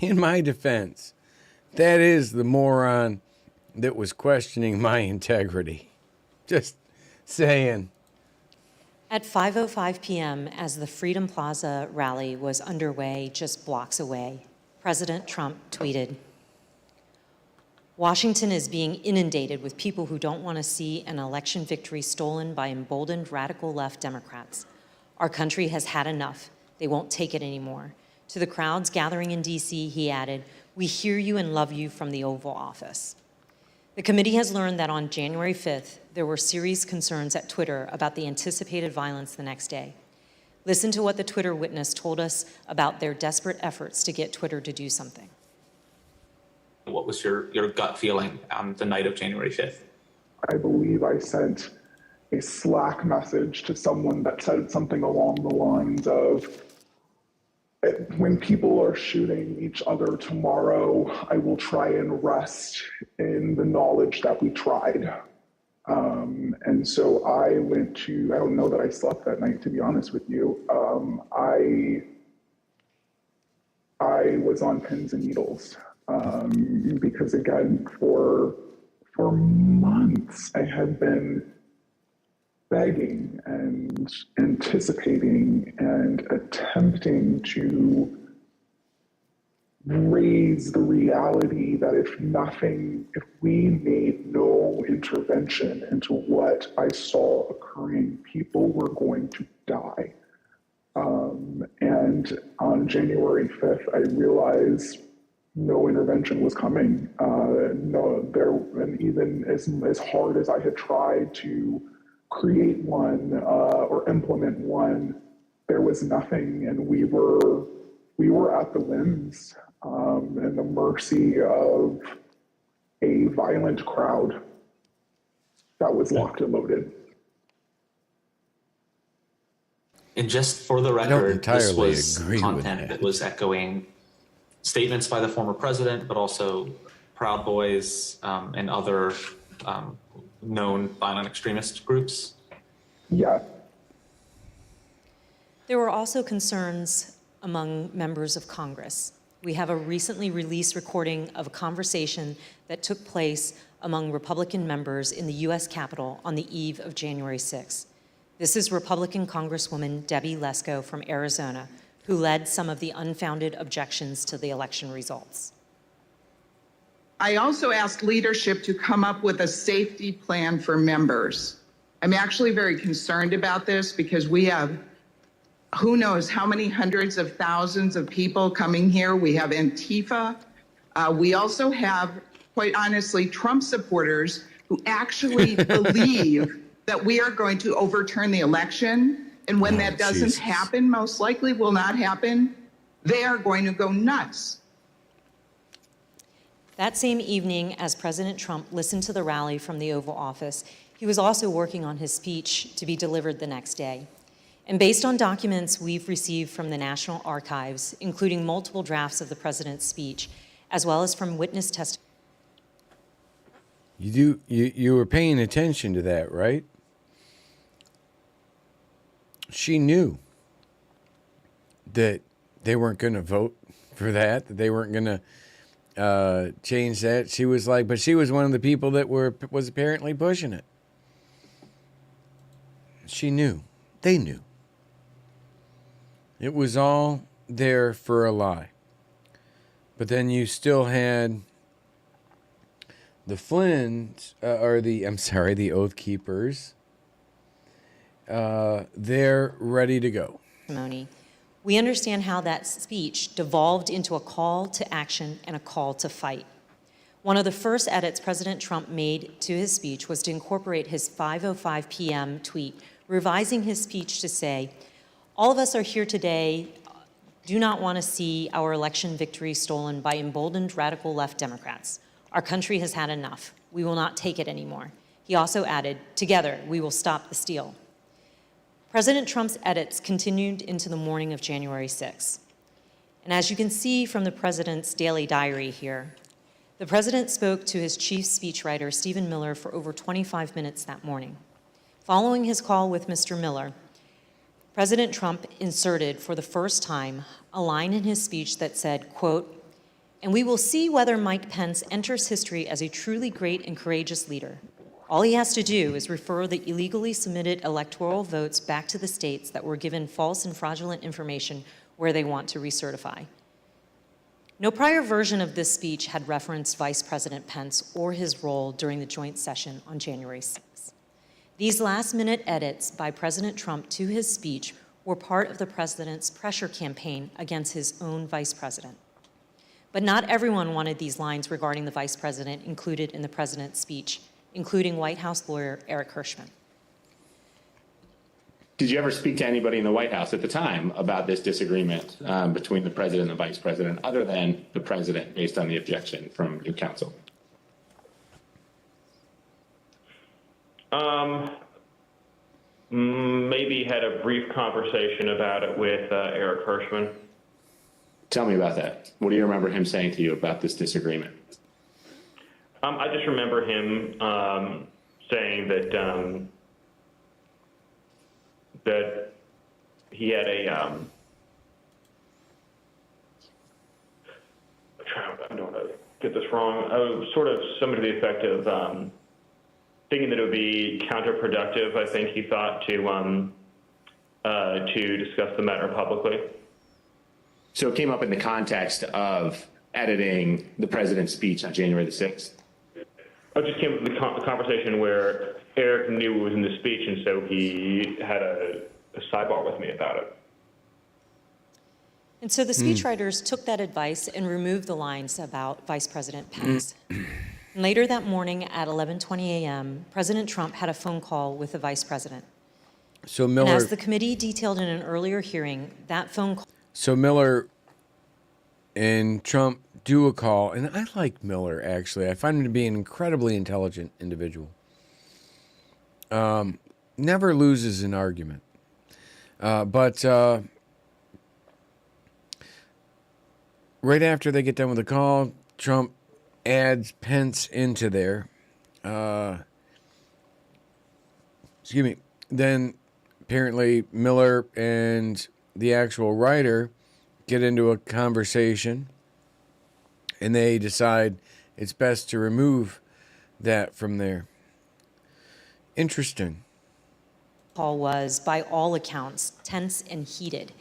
in my defense, that is the moron that was questioning my integrity. Just saying. At 5:05 p.m., as the Freedom Plaza rally was underway just blocks away, President Trump tweeted, "Washington is being inundated with people who don't want to see an election victory stolen by emboldened radical left Democrats. Our country has had enough. They won't take it anymore." To the crowds gathering in D.C., he added, "We hear you and love you from the Oval Office." The committee has learned that on January 5th, there were serious concerns at Twitter about the anticipated violence the next day. Listen to what the Twitter witness told us about their desperate efforts to get Twitter to do something. What was your gut feeling on the night of January 5th? I believe I sent a Slack message to someone that said something along the lines of, when people are shooting each other tomorrow, I will try and rest in the knowledge that we tried. And so I went to, I don't know that I slept that night, to be honest with you. I was on pins and needles because, again, for months I had been begging and anticipating and attempting to raise the reality that if we made no intervention into what I saw occurring, people were going to die. And on January 5th, I realized no intervention was coming. And even as hard as I had tried to create one or implement one, there was nothing, and we were at the whims and the mercy of a violent crowd that was locked and loaded. And just for the record, this was content that was echoing statements by the former president, but also Proud Boys and other known violent extremist groups? Yeah. There were also concerns among members of Congress. We have a recently released recording of a conversation that took place among Republican members in the U.S. Capitol on the eve of January 6th. This is Republican Congresswoman Debbie Lesko from Arizona, who led some of the unfounded objections to the election results. I also asked leadership to come up with a safety plan for members. I'm actually very concerned about this because we have who knows how many hundreds of thousands of people coming here. We have Antifa. We also have, quite honestly, Trump supporters who actually believe that we are going to overturn the election. And when that doesn't happen, most likely will not happen, they are going to go nuts. That same evening, as President Trump listened to the rally from the Oval Office, he was also working on his speech to be delivered the next day. And based on documents we've received from the National Archives, including multiple drafts of the president's speech, as well as from witness testimony. You were paying attention to that, right? She knew that they weren't going to vote for that they weren't going to change that. She was like, but she was one of the people that was apparently pushing it. She knew. They knew. It was all there for a lie. But then you still had the Flynn's, the Oath Keepers, they're ready to go. We understand how that speech devolved into a call to action and a call to fight. One of the first edits President Trump made to his speech was to incorporate his 5:05 p.m. tweet, revising his speech to say, "All of us are here today, do not want to see our election victory stolen by emboldened radical left Democrats. Our country has had enough. We will not take it anymore." He also added, "Together, we will stop the steal." President Trump's edits continued into the morning of January 6th. And as you can see from the president's daily diary here, the president spoke to his chief speechwriter, Stephen Miller, for over 25 minutes that morning. Following his call with Mr. Miller, President Trump inserted for the first time a line in his speech that said, quote, "And we will see whether Mike Pence enters history as a truly great and courageous leader. All he has to do is refer the illegally submitted electoral votes back to the states that were given false and fraudulent information where they want to recertify." No prior version of this speech had referenced Vice President Pence or his role during the joint session on January 6th. These last-minute edits by President Trump to his speech were part of the president's pressure campaign against his own vice president. But not everyone wanted these lines regarding the vice president included in the president's speech, including White House lawyer Eric Hirschman. Did you ever speak to anybody in the White House at the time about this disagreement between the president and the vice president, other than the president, based on the objection from your counsel? Maybe had a brief conversation about it with Eric Hirschman. Tell me about that. What do you remember him saying to you about this disagreement? I just remember him saying that that he had a I don't want to get this wrong. Sort of something to the effect of thinking that it would be counterproductive. I think he thought to discuss the matter publicly. So it came up in the context of editing the president's speech on January the 6th? It just came up with the conversation where Eric knew it was in the speech, and so he had a sidebar with me about it. And so the speechwriters took that advice and removed the lines about Vice President Pence. And later that morning at 11:20 a.m., President Trump had a phone call with the vice president. So Miller, and as the committee detailed in an earlier hearing, that phone call... So Miller and Trump do a call, and I like Miller, actually. I find him to be an incredibly intelligent individual. Never loses an argument. But right after they get done with the call, Trump adds Pence into there. Excuse me. Then apparently Miller and the actual writer get into a conversation, and they decide it's best to remove that from there. Interesting. Call was, by all accounts, tense and heated.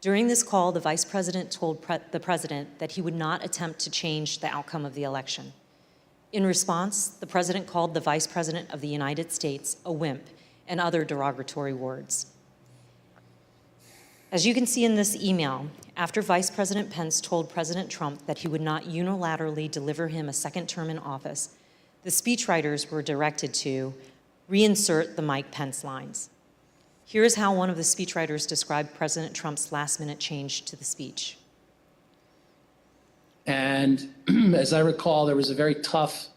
During this call, the vice president told the president that he would not attempt to change the outcome of the election. In response, the president called the vice president of the United States a wimp and other derogatory words. As you can see in this email, after Vice President Pence told President Trump that he would not unilaterally deliver him a second term in office, the speechwriters were directed to reinsert the Mike Pence lines. Here is how one of the speechwriters described President Trump's last-minute change to the speech. And as I recall, there was a very tough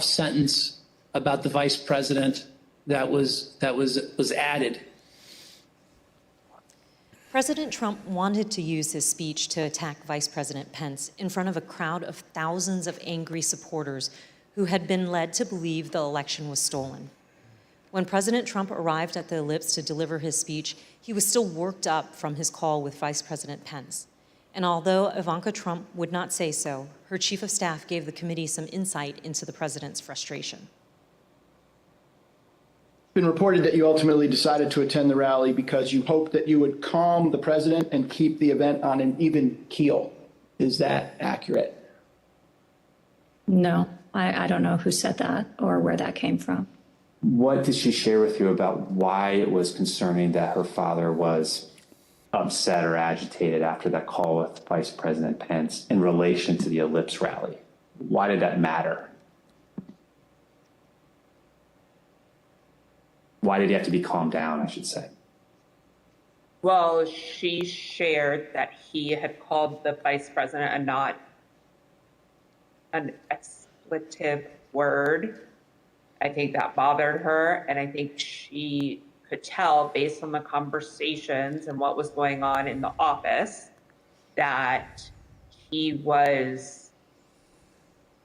sentence about the vice president that was added. President Trump wanted to use his speech to attack Vice President Pence in front of a crowd of thousands of angry supporters who had been led to believe the election was stolen. When President Trump arrived at the Ellipse to deliver his speech, he was still worked up from his call with Vice President Pence. And although Ivanka Trump would not say so, her chief of staff gave the committee some insight into the president's frustration. It's been reported that you ultimately decided to attend the rally because you hoped that you would calm the president and keep the event on an even keel. Is that accurate? No, I don't know who said that or where that came from. What did she share with you about why it was concerning that her father was upset or agitated after that call with Vice President Pence in relation to the Ellipse rally? Why did that matter? Why did he have to be calmed down, I should say? Well, she shared that he had called the vice president a not an expletive word. I think that bothered her, and I think she could tell based on the conversations and what was going on in the office that he was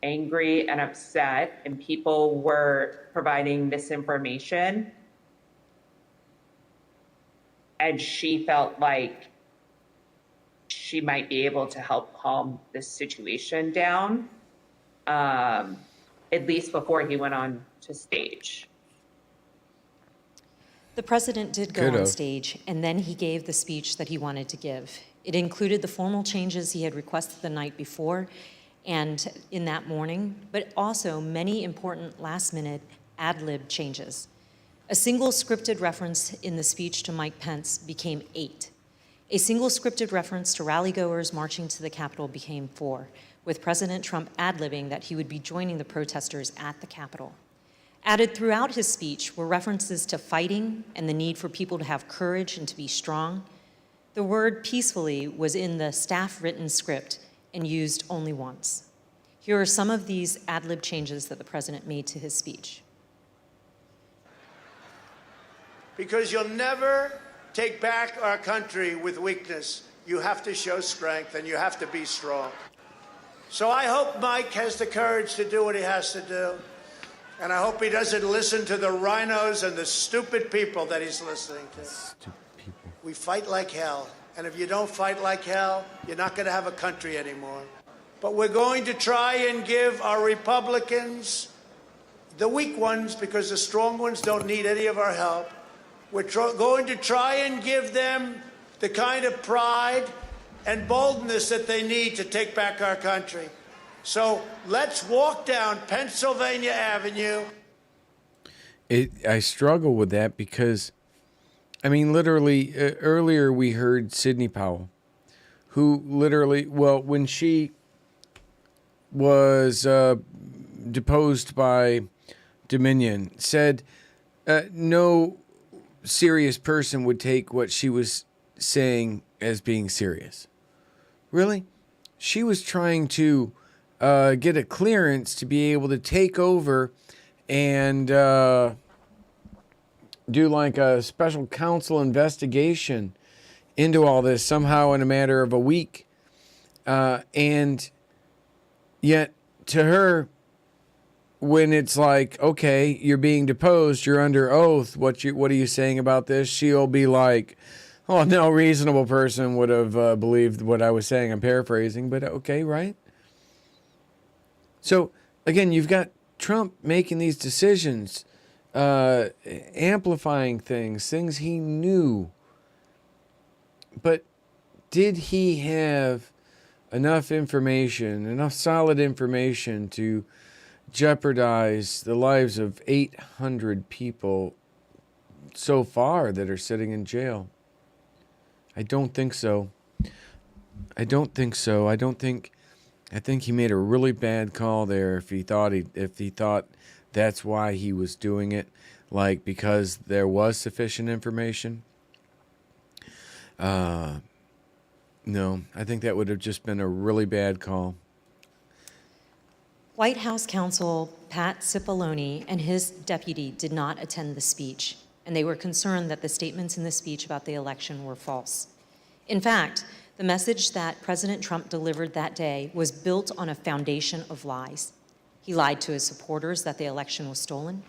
angry and upset, and people were providing misinformation. And she felt like she might be able to help calm the situation down, at least before he went on to stage. The president did go on stage, and then he gave the speech that he wanted to give. It included the formal changes he had requested the night before and in that morning, but also many important last-minute ad-lib changes. A single scripted reference in the speech to Mike Pence became 8. A single scripted reference to rally-goers marching to the Capitol became 4, with President Trump ad-libbing that he would be joining the protesters at the Capitol. Added throughout his speech were references to fighting and the need for people to have courage and to be strong. The word peacefully was in the staff-written script and used only once. Here are some of these ad-lib changes that the president made to his speech. Because you'll never take back our country with weakness. You have to show strength and you have to be strong. So I hope Mike has the courage to do what he has to do. And I hope he doesn't listen to the rhinos and the stupid people that he's listening to. Stupid people. We fight like hell. And if you don't fight like hell, you're not going to have a country anymore. But we're going to try and give our Republicans, the weak ones, because the strong ones don't need any of our help, we're going to try and give them the kind of pride and boldness that they need to take back our country. So let's walk down Pennsylvania Avenue. I struggle with that because, I mean, literally, earlier we heard Sidney Powell, who literally, well, when she was deposed by Dominion, said no serious person would take what she was saying as being serious. Really? She was trying to get a clearance to be able to take over and do like a special counsel investigation into all this somehow in a matter of a week. And yet to her, when it's like, okay, you're being deposed, you're under oath, what are you saying about this? She'll be like, oh, no reasonable person would have believed what I was saying. I'm paraphrasing, but okay, right? So, again, you've got Trump making these decisions, amplifying things he knew. But did he have enough information, enough solid information to jeopardize the lives of 800 people so far that are sitting in jail? I don't think so. I think he made a really bad call there if he thought that's why he was doing it, like because there was sufficient information. No, I think that would have just been a really bad call. White House counsel Pat Cipollone and his deputy did not attend the speech, and they were concerned that the statements in the speech about the election were false. In fact, the message that President Trump delivered that day was built on a foundation of lies. He lied to his supporters that the election was stolen.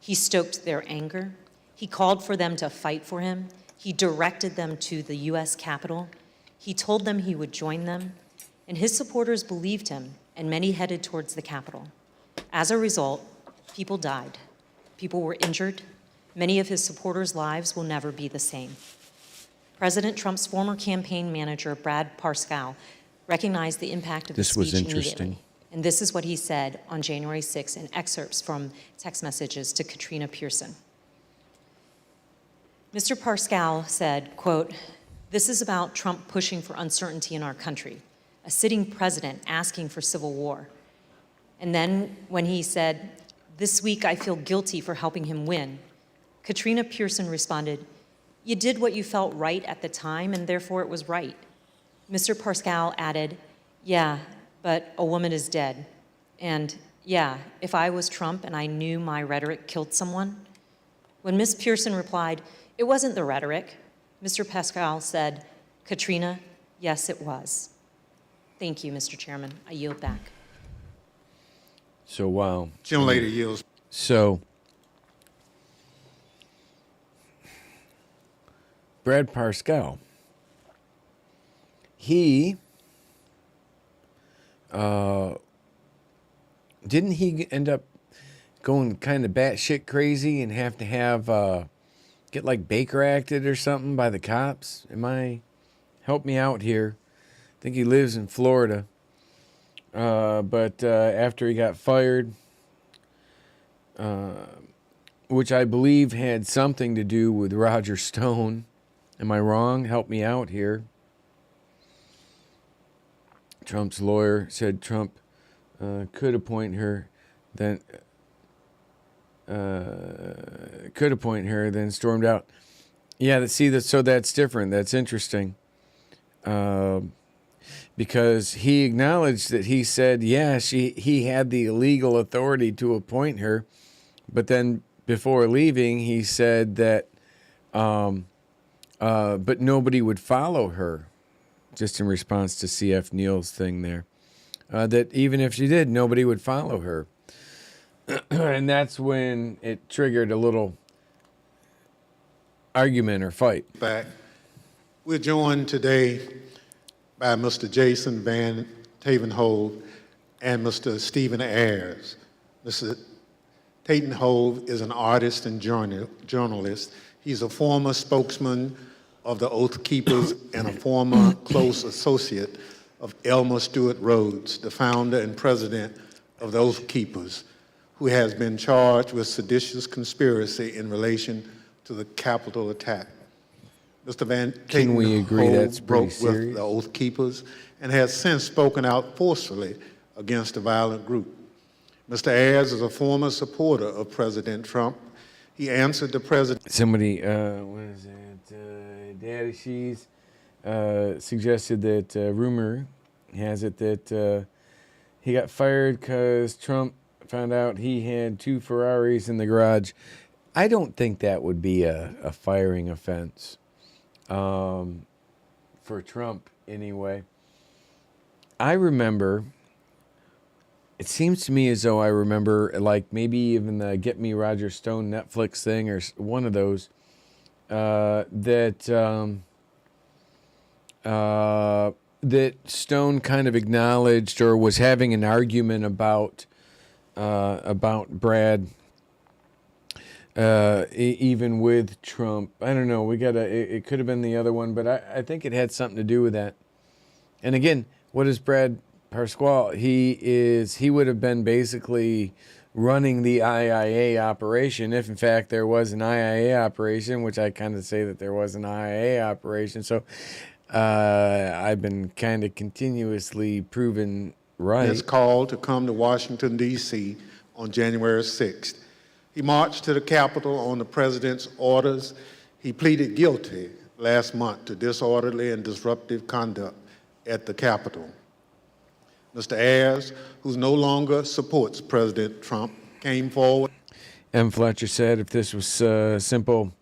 He stoked their anger. He called for them to fight for him. He directed them to the U.S. Capitol. He told them he would join them, and his supporters believed him, and many headed towards the Capitol. As a result, people died. People were injured. Many of his supporters' lives will never be the same. President Trump's former campaign manager, Brad Parscale, recognized the impact of the speech immediately. And this is what he said on January 6 in excerpts from text messages to Katrina Pearson. Mr. Parscale said, quote, "This is about Trump pushing for uncertainty in our country, a sitting president asking for civil war." And then when he said, "This week I feel guilty for helping him win," Katrina Pearson responded, "You did what you felt right at the time, and therefore it was right." Mr. Parscale added, "Yeah, but a woman is dead. And yeah, if I was Trump and I knew my rhetoric killed someone." When Ms. Pearson replied, "It wasn't the rhetoric," Mr. Parscale said, "Katrina, yes, it was." Thank you, Mr. Chairman. I yield back. So wow. Gentlelady yields. So Brad Parscale, he didn't he end up going kind of batshit crazy and have to get like Baker acted or something by the cops? Help me out here. I think he lives in Florida. But after he got fired, which I believe had something to do with Roger Stone. Am I wrong? Help me out here. Trump's lawyer said Trump could appoint her, then stormed out. Yeah, so that's different. That's interesting. Because he acknowledged that he said, yeah, he had the legal authority to appoint her, but then before leaving, he said that, but nobody would follow her, just in response to C.F. Neal's thing there, that even if she did, nobody would follow her. And that's when it triggered a little argument or fight. Back. We're joined today by Mr. Jason Van Tavenhove and Mr. Stephen Ayers. Mr. Tavenhove is an artist and journalist. He's a former spokesman of the Oath Keepers and a former close associate of Elmer Stewart Rhodes, the founder and president of the Oath Keepers, who has been charged with seditious conspiracy in relation to the Capitol attack. Mr. Van Can we agree that's pretty broke serious? with the Oath Keepers and has since spoken out forcefully against the violent group. Mr. Ayers is a former supporter of President Trump. He answered the president. Somebody, what is it? Daddy She's suggested that rumor has it that he got fired because Trump found out he had 2 Ferraris in the garage. I don't think that would be a firing offense. For Trump, anyway. I remember, it seems to me as though I remember, like maybe even the Get Me Roger Stone Netflix thing or one of those, that Stone kind of acknowledged or was having an argument about Brad. Even with Trump, I don't know. It could have been the other one, but I think it had something to do with that. And again, what is Brad Parscale? He would have been basically running the IIA operation, if in fact there was an IIA operation, which I kind of say that there was an IIA operation. So I've been kind of continuously proven right. Is called to come to Washington, D.C. on January 6th. He marched to the Capitol on the president's orders. He pleaded guilty last month to disorderly and disruptive conduct at the Capitol. Mr. Ayers, who no longer supports President Trump, came forward. M. Fletcher said, if this was a simple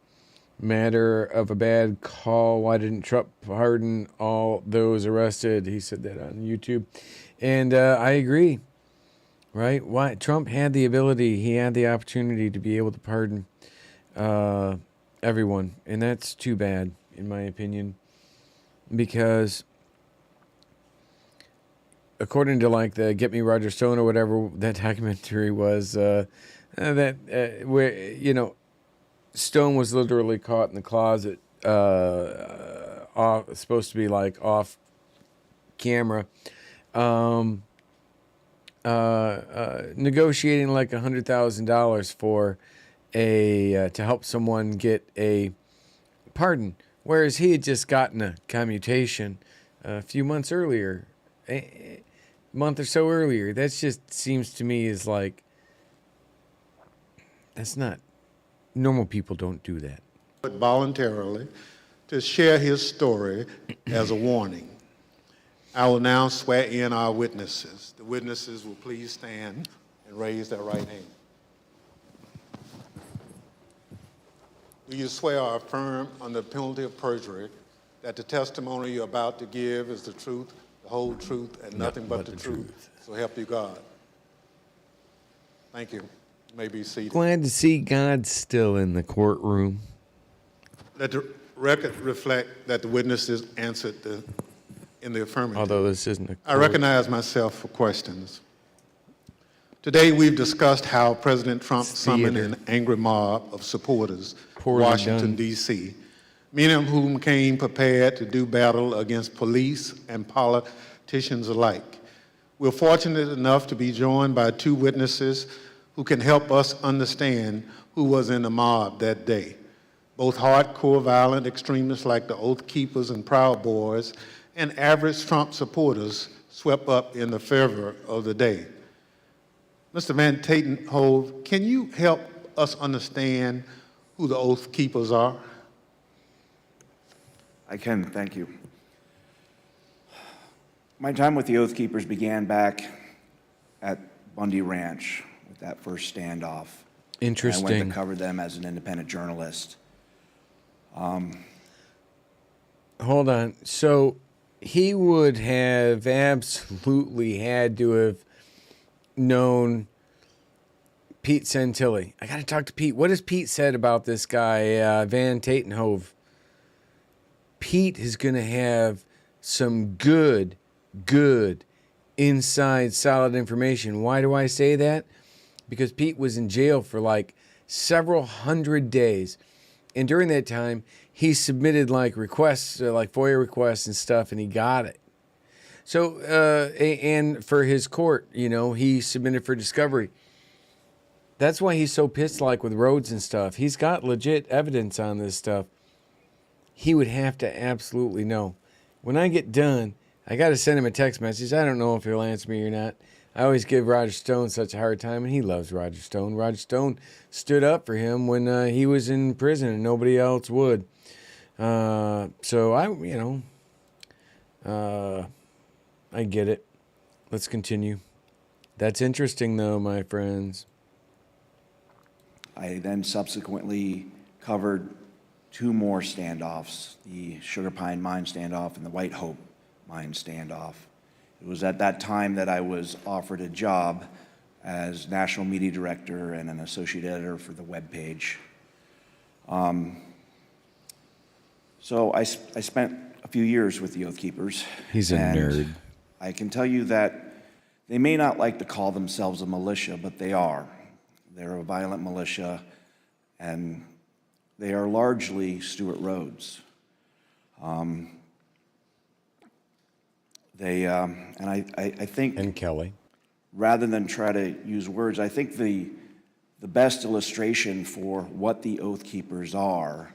matter of a bad call, why didn't Trump pardon all those arrested? He said that on YouTube. And I agree. Right? Why Trump had the ability, he had the opportunity to be able to pardon everyone, and that's too bad, in my opinion, because according to like the Get Me Roger Stone or whatever that documentary was, where Stone was literally caught in the closet, supposed to be like off camera. Negotiating like $100,000 for to help someone get a pardon, whereas he had just gotten a commutation a few months earlier, a month or so earlier. That just seems to me is like, that's not, normal people don't do that. Voluntarily to share his story as a warning. I will now swear in our witnesses. The witnesses will please stand and raise their right hand. Do you swear or affirm under the penalty of perjury that the testimony you're about to give is the truth, the whole truth, and nothing but the truth? So help you God. Thank you. You may be seated. Glad to see God still in the courtroom. Let the record reflect that the witnesses answered in the affirmative. Although this isn't a court. I recognize myself for questions. Today, we've discussed how President Trump summoned an angry mob of supporters to Washington, D.C., many of whom came prepared to do battle against police and politicians alike. We're fortunate enough to be joined by two witnesses who can help us understand who was in the mob that day. Both hardcore violent extremists like the Oath Keepers and Proud Boys and average Trump supporters swept up in the fervor of the day. Mr. Van Tatenhove, can you help us understand who the Oath Keepers are? I can, thank you. My time with the Oath Keepers began back at Bundy Ranch with that first standoff. Interesting. And I went to cover them as an independent journalist. Hold on. So he would have absolutely had to have known Pete Santilli. I got to talk to Pete. What has Pete said about this guy, Van Tatenhove? Pete is going to have some good inside solid information. Why do I say that? Because Pete was in jail for like several hundred days. And during that time, he submitted like requests, like FOIA requests and stuff, and he got it. So, and for his court, you know, he submitted for discovery. That's why he's so pissed, like with Rhodes and stuff. He's got legit evidence on this stuff. He would have to absolutely know. When I get done, I got to send him a text message. I don't know if he'll answer me or not. I always give Roger Stone such a hard time, and he loves Roger Stone. Roger Stone stood up for him when he was in prison, and nobody else would. So I get it. Let's continue. That's interesting, though, my friends. I then subsequently covered two more standoffs, the Sugar Pine Mine standoff and the White Hope Mine standoff. It was at that time that I was offered a job as national media director and an associate editor for the webpage. So I spent a few years with the Oath Keepers. He's a nerd. I can tell you that they may not like to call themselves a militia, but they are. They're a violent militia, and they are largely Stuart Rhodes. I think, and Kelley, rather than try to use words, I think the best illustration for what the Oath Keepers are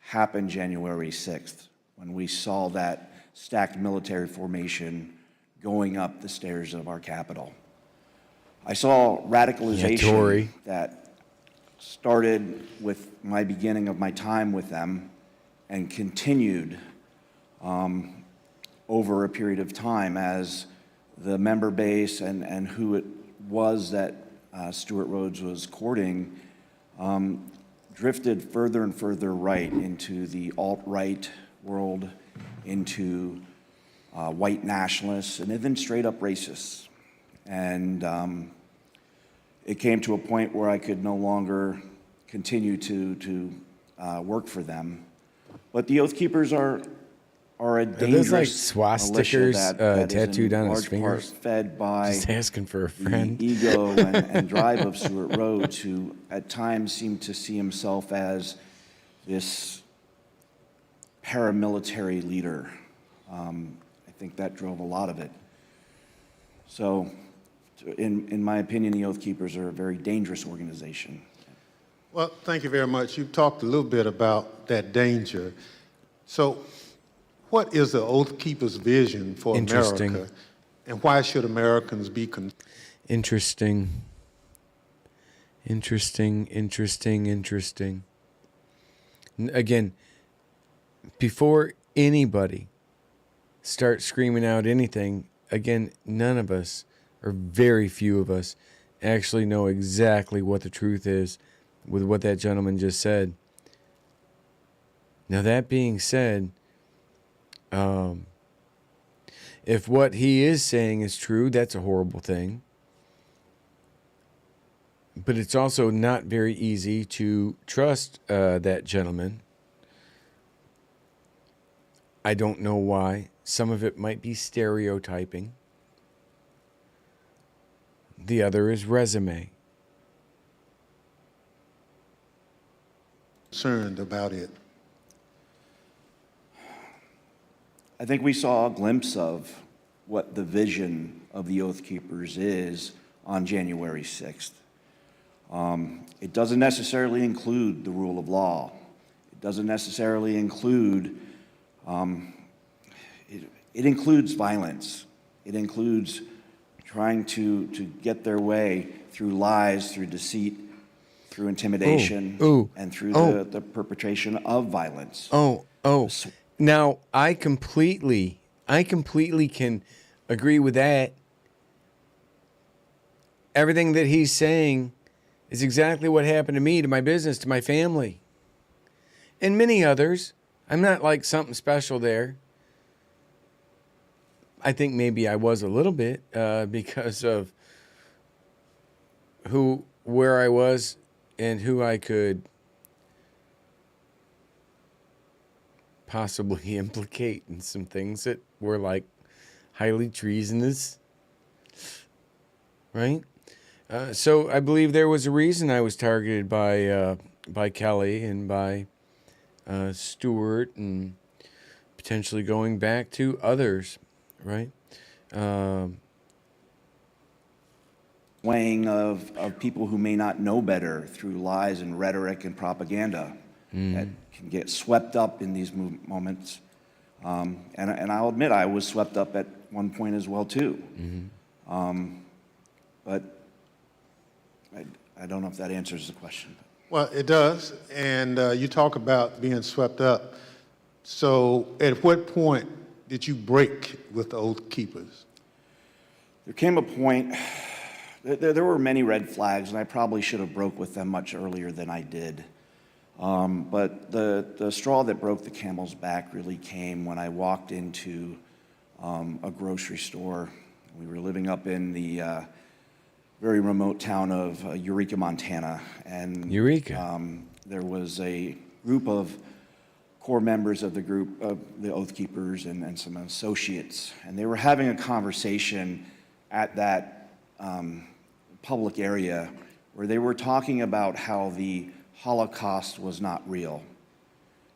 happened January 6th, when we saw that stacked military formation going up the stairs of our Capitol. I saw radicalization that started with my beginning of my time with them and continued over a period of time as the member base and who it was that Stuart Rhodes was courting drifted further and further right into the alt-right world, into white nationalists, and even straight up racists. And it came to a point where I could no longer continue to work for them. But the Oath Keepers are a dangerous like swastikas that tattooed on his large fingers? part fed by Just asking for a friend. the ego and drive of Stuart Rhodes, who at times seemed to see himself as this paramilitary leader. I think that drove a lot of it. So, in my opinion, the Oath Keepers are a very dangerous organization. Well, thank you very much. You've talked a little bit about that danger. So, what is the Oath Keepers' vision for America, and why should Americans be Interesting. Again, before anybody starts screaming out anything, again, none of us, or very few of us, actually know exactly what the truth is with what that gentleman just said. Now, that being said, if what he is saying is true, that's a horrible thing. But it's also not very easy to trust that gentleman. I don't know why. Some of it might be stereotyping. The other is resume. Concerned about it. I think we saw a glimpse of what the vision of the Oath Keepers is on January 6th. It doesn't necessarily include the rule of law. It doesn't necessarily include, it includes violence. It includes trying to get their way through lies, through deceit, through intimidation, and through the perpetration of violence. Now, I completely can agree with that. Everything that he's saying is exactly what happened to me, to my business, to my family, and many others. I'm not like something special there. I think maybe I was a little bit because of where I was and who I could possibly implicate in some things that were like highly treasonous, right? So I believe there was a reason I was targeted by Kellye and by Stewart, and potentially going back to others, right? Weighing of people who may not know better through lies and rhetoric and propaganda that can get swept up in these moments. And I'll admit I was swept up at one point as well too. But I don't know if that answers the question. Well, it does. And you talk about being swept up. So at what point did you break with the Oath Keepers? There came a point, there were many red flags, and I probably should have broke with them much earlier than I did. But the straw that broke the camel's back really came when I walked into a grocery store. We were living up in the very remote town of Eureka, Montana. And there was a group of core members of the group of the Oath Keepers and some associates. And they were having a conversation at that public area where they were talking about how the Holocaust was not real.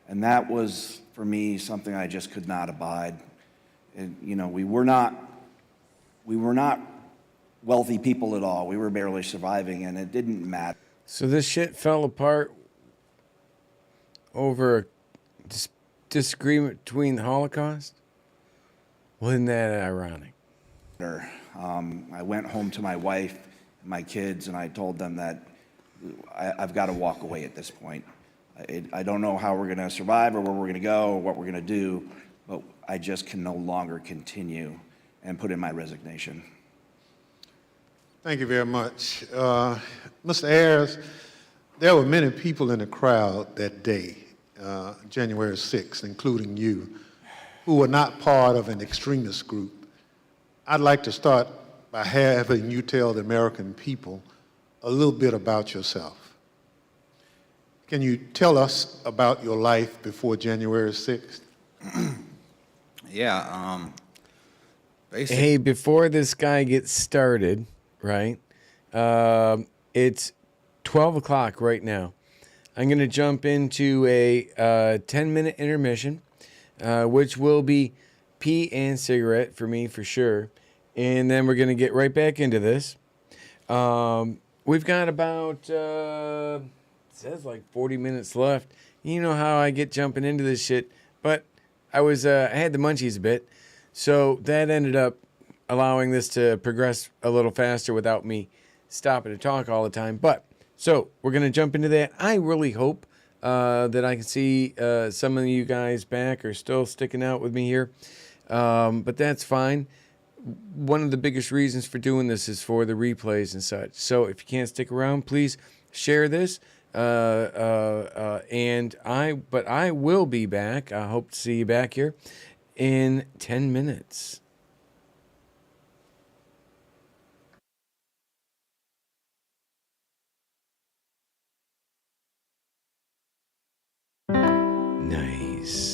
And that was, for me, something I just could not abide. And, you know, we were not wealthy people at all. We were barely surviving, and it didn't matter. So this shit fell apart over a disagreement between the Holocaust? Well, isn't that ironic? I went home to my wife and my kids, and I told them that I've got to walk away at this point. I don't know how we're going to survive or where we're going to go or what we're going to do, but I just can no longer continue, and put in my resignation. Thank you very much. Mr. Ayers, there were many people in the crowd that day, January 6th, including you, who were not part of an extremist group. I'd like to start by having you tell the American people a little bit about yourself. Can you tell us about your life before January 6th? Yeah. Hey, before this guy gets started, right? It's 12 o'clock right now. I'm going to jump into a 10-minute intermission, which will be pee and cigarette for me for sure. And then we're going to get right back into this. We've got about, it says like 40 minutes left. You know how I get jumping into this shit. But I had the munchies a bit. So that ended up allowing this to progress a little faster without me stopping to talk all the time. But so we're going to jump into that. I really hope that I can see some of you guys back or still sticking out with me here. But that's fine. One of the biggest reasons for doing this is for the replays and such. So if you can't stick around, please share this. But I will be back. I hope to see you back here in 10 minutes. Nice.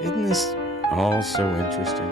Isn't this all so interesting?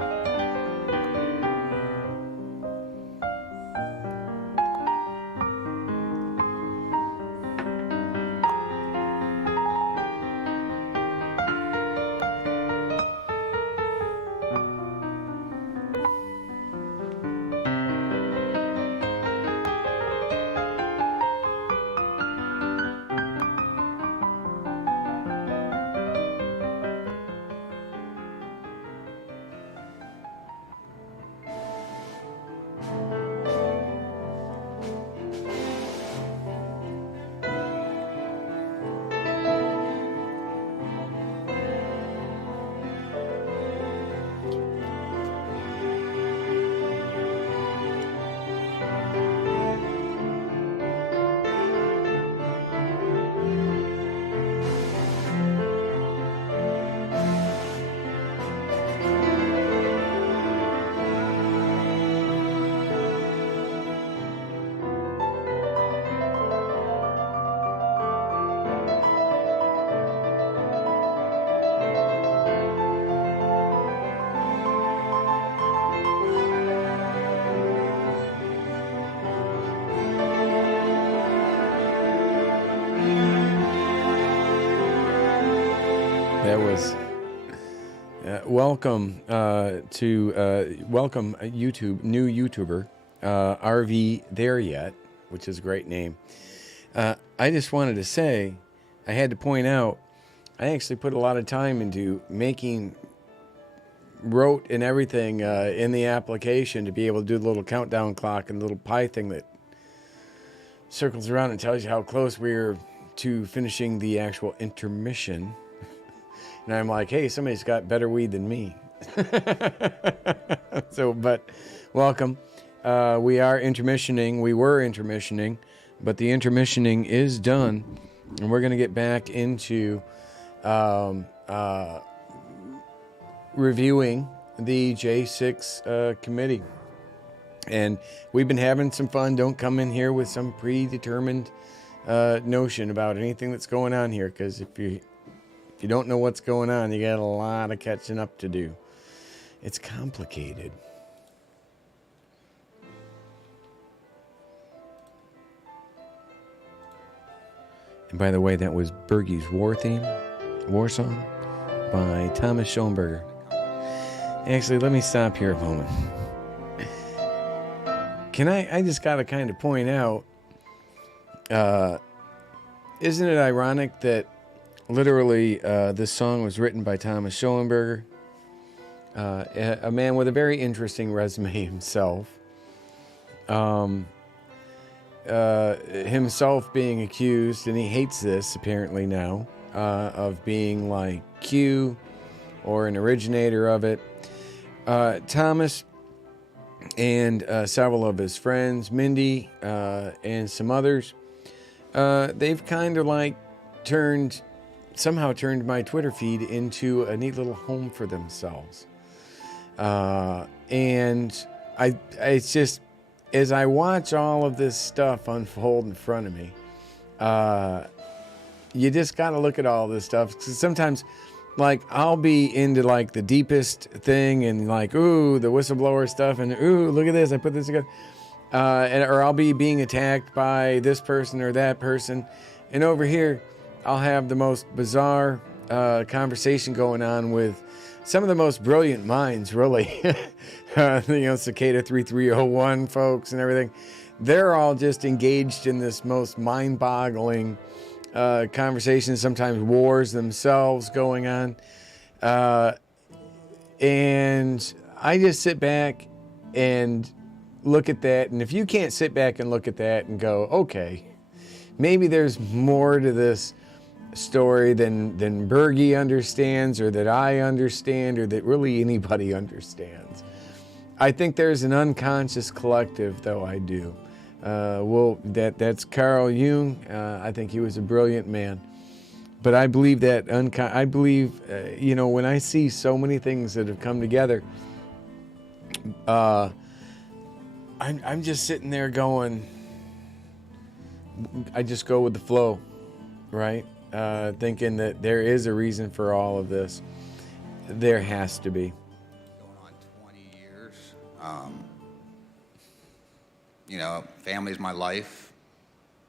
That was welcome to welcome a new YouTuber, RV There Yet, which is a great name. I just wanted to say, I had to point out, I actually put a lot of time into wrote and everything in the application to be able to do the little countdown clock and the little pie thing that circles around and tells you how close we're to finishing the actual intermission. And I'm like, hey, somebody's got better weed than me. But welcome. We are intermissioning. We were intermissioning, but the intermissioning is done. And we're going to get back into reviewing the J6 committee. And we've been having some fun. Don't come in here with some predetermined notion about anything that's going on here, because if you don't know what's going on, you got a lot of catching up to do. It's complicated. And by the way, that was Bergy's war song by Thomas Schoenberger. Actually, let me stop here a moment. I just got to kind of point out, isn't it ironic that literally this song was written by Thomas Schoenberger, a man with a very interesting resume himself. Himself being accused, and he hates this apparently now, of being like Q or an originator of it. Thomas and several of his friends, Mindy and some others, they've kind of like somehow turned my Twitter feed into a neat little home for themselves. And it's just, as I watch all of this stuff unfold in front of me, you just got to look at all this stuff. 'Cause sometimes, like, I'll be into like the deepest thing and like, ooh, the whistleblower stuff, and ooh, look at this, I put this together. Or I'll be being attacked by this person or that person. And over here, I'll have the most bizarre conversation going on with some of the most brilliant minds, really. Cicada 3301 folks and everything. They're all just engaged in this most mind-boggling conversations, sometimes wars themselves going on. And I just sit back and look at that. And if you can't sit back and look at that and go, okay, maybe there's more to this story than Bergy understands, or that I understand, or that really anybody understands. I think there's an unconscious collective, though I do. That's Carl Jung. I think he was a brilliant man. But I believe that when I see so many things that have come together, I'm just sitting there going, I just go with the flow, right? Thinking that there is a reason for all of this. There has to be. You know, family's my life.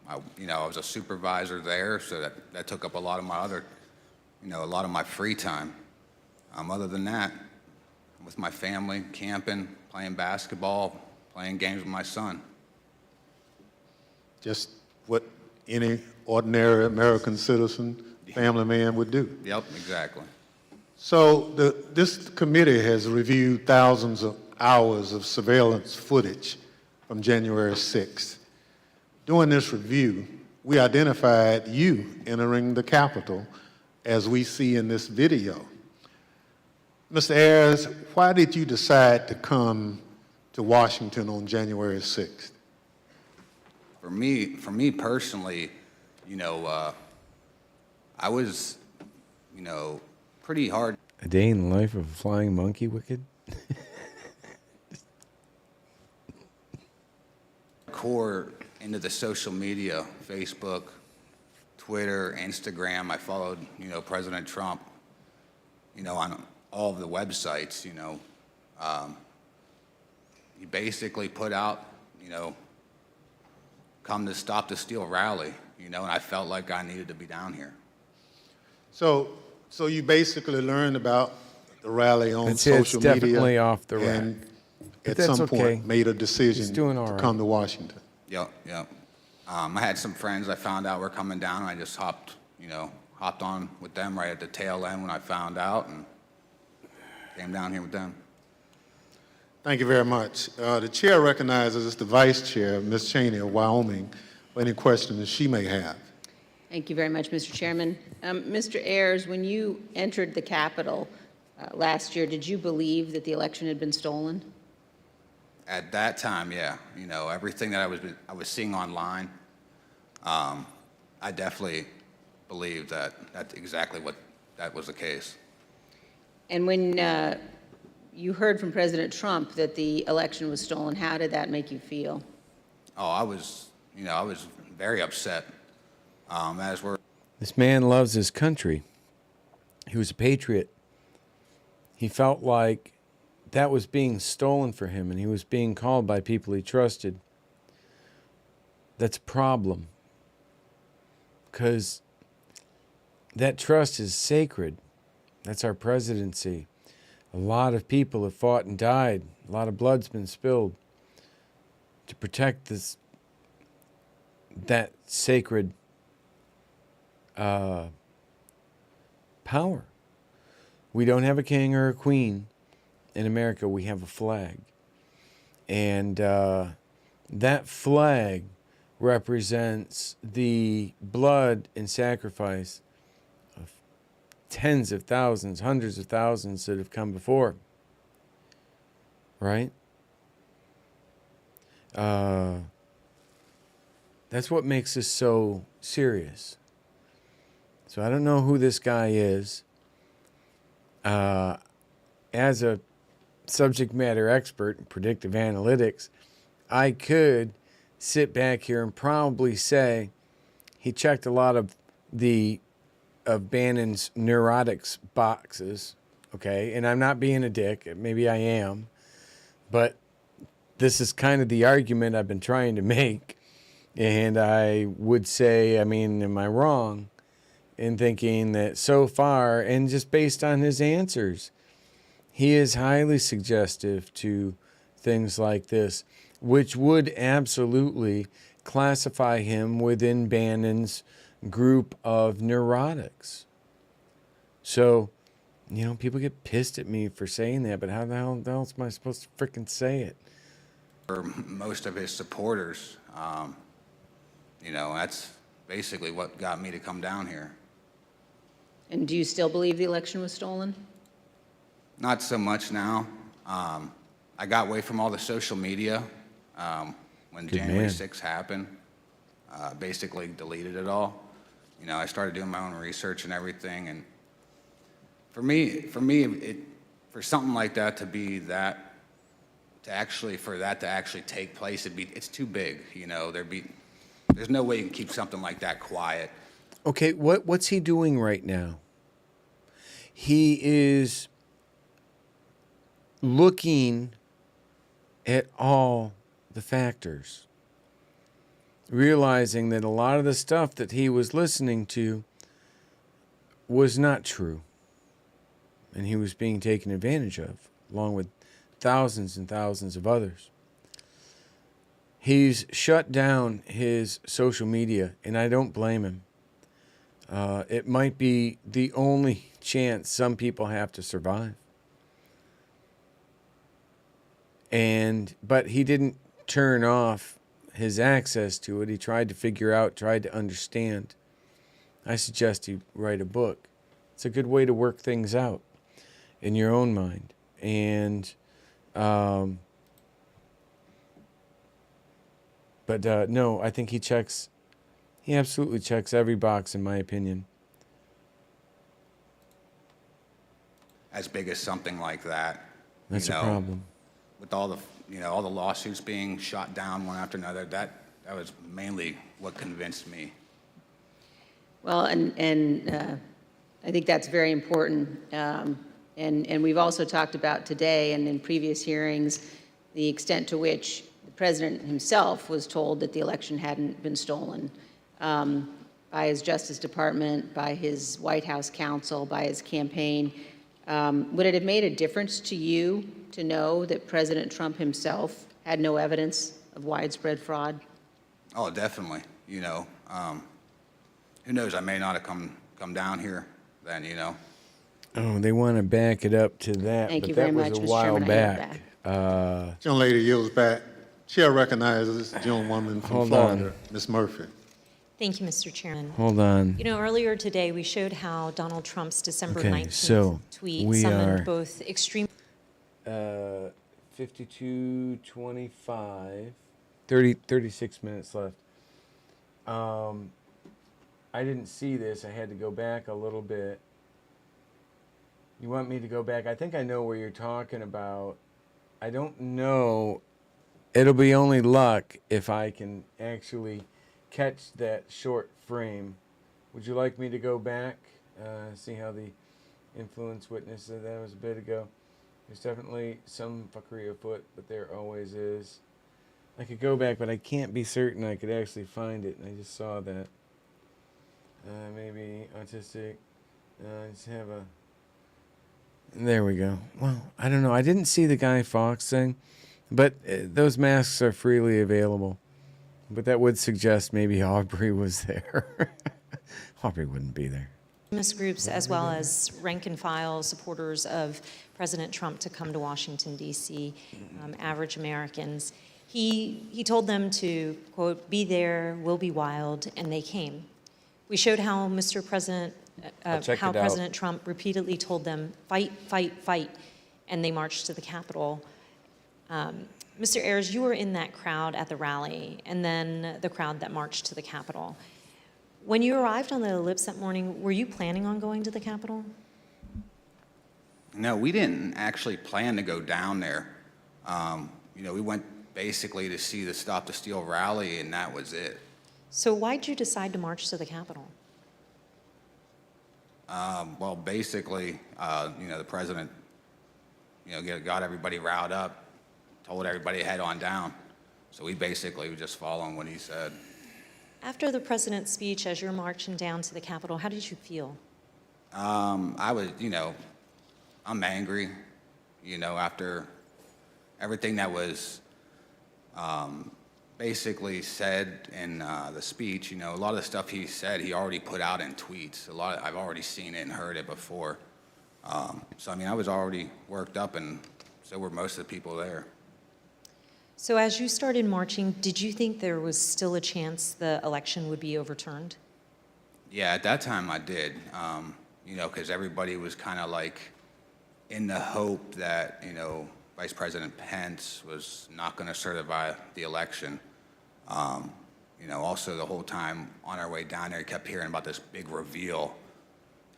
I was a supervisor there, so that took up a lot of my other, a lot of my free time. Other than that, I'm with my family, camping, playing basketball, playing games with my son. Just what any ordinary American citizen, family man would do. Yep, exactly. So this committee has reviewed thousands of hours of surveillance footage from January 6th. During this review, we identified you entering the Capitol as we see in this video. Mr. Ayers, why did you decide to come to Washington on January 6th? For me personally, I was, pretty hard. A day in the life of a flying monkey, Wicked? Core into the social media, Facebook, Twitter, Instagram. I followed, President Trump, on all of the websites, he basically put out, come to Stop the Steal rally, and I felt like I needed to be down here. So you basically learned about the rally on social media. It's definitely off the rack. At some point made a decision to come to Washington. Yep. I had some friends I found out were coming down, and I just hopped on with them right at the tail end when I found out, and came down here with them. Thank you very much. The chair recognizes the vice chair, Ms. Cheney of Wyoming, for any questions she may have. Thank you very much, Mr. Chairman. Mr. Ayers, when you entered the Capitol last year, did you believe that the election had been stolen? At that time, yeah. Everything that I was seeing online, I definitely believed that that's exactly what that was the case. And when you heard from President Trump that the election was stolen, how did that make you feel? Oh, I was very upset. This man loves his country. He was a patriot. He felt like that was being stolen for him, and he was being called by people he trusted. That's a problem, because that trust is sacred. That's our presidency. A lot of people have fought and died. A lot of blood's been spilled to protect that sacred power. We don't have a king or a queen. In America, we have a flag. And that flag represents the blood and sacrifice of tens of thousands, hundreds of thousands that have come before. Right? That's what makes this so serious. So I don't know who this guy is. As a subject matter expert in predictive analytics, I could sit back here and probably say he checked a lot of Bannon's neurotics boxes, okay? And I'm not being a dick. Maybe I am. But this is kind of the argument I've been trying to make. And I would say, am I wrong in thinking that so far, and just based on his answers, he is highly suggestive to things like this, which would absolutely classify him within Bannon's group of neurotics. So, people get pissed at me for saying that, but how the hell else am I supposed to frickin' say it? For most of his supporters, that's basically what got me to come down here. And do you still believe the election was stolen? Not so much now. I got away from all the social media when January 6th happened. Basically deleted it all. I started doing my own research and everything. And for me, for something like that for that to actually take place, it's too big. There's no way you can keep something like that quiet. Okay, what's he doing right now? He is looking at all the factors, realizing that a lot of the stuff that he was listening to was not true, and he was being taken advantage of, along with thousands and thousands of others. He's shut down his social media, and I don't blame him. It might be the only chance some people have to survive. But he didn't turn off his access to it. He tried to figure out, tried to understand. I suggest you write a book. It's a good way to work things out in your own mind. And, no, I think he absolutely checks every box, in my opinion. As big as something like that. That's a problem. With all the, all the lawsuits being shot down one after another, that was mainly what convinced me. Well, and I think that's very important. And we've also talked about today and in previous hearings the extent to which the president himself was told that the election hadn't been stolen by his Justice Department, by his White House counsel, by his campaign. Would it have made a difference to you to know that President Trump himself had no evidence of widespread fraud? Oh, definitely. Who knows? I may not have come down here then, Oh, they want to back it up to that. Thank but you that very was much, a Mr. while Chairman. I yield back. Young lady yields back. Chair recognizes the young woman from Hold Florida, on. Ms. Murphy. Thank you, Mr. Chairman. Hold on. You know, earlier today we showed how Donald Trump's December Okay, 19th so tweet we summoned are- both extreme 52:25. 36 minutes left. I didn't see this. I had to go back a little bit. You want me to go back? I think I know where you're talking about. I don't know. It'll be only luck if I can actually catch that short frame. Would you like me to go back? See how the influence witness that was a bit ago. There's definitely some fuckery afoot, but there always is. I could go back, but I can't be certain I could actually find it, and I just saw that. Maybe autistic. Just have a... There we go. Well, I don't know. I didn't see the Guy Fawkes thing, but those masks are freely available. But that would suggest maybe Aubrey was there. Aubrey wouldn't be there. extremist groups as well as rank and file supporters of President Trump to come to Washington, D.C., average Americans. He told them to, quote, be there, we'll be wild, and they came. We showed how President Trump repeatedly told them, fight, fight, fight, and they marched to the Capitol. Mr. Ayers, you were in that crowd at the rally, and then the crowd that marched to the Capitol. When you arrived on the ellipse that morning, were you planning on going to the Capitol? No, we didn't actually plan to go down there. We went basically to see the Stop the Steal rally, and that was it. So why'd you decide to march to the Capitol? Well, basically, the president, got everybody riled up, told everybody to head on down. So we basically were just following what he said. After the president's speech, as you're marching down to the Capitol, how did you feel? I was, I'm angry, after everything that was basically said in the speech. A lot of the stuff he said, he already put out in tweets. I've already seen it and heard it before. So, I was already worked up, and so were most of the people there. So as you started marching, did you think there was still a chance the election would be overturned? Yeah, at that time I did, because everybody was kind of like in the hope that, Vice President Pence was not going to certify the election. Also the whole time on our way down there, we kept hearing about this big reveal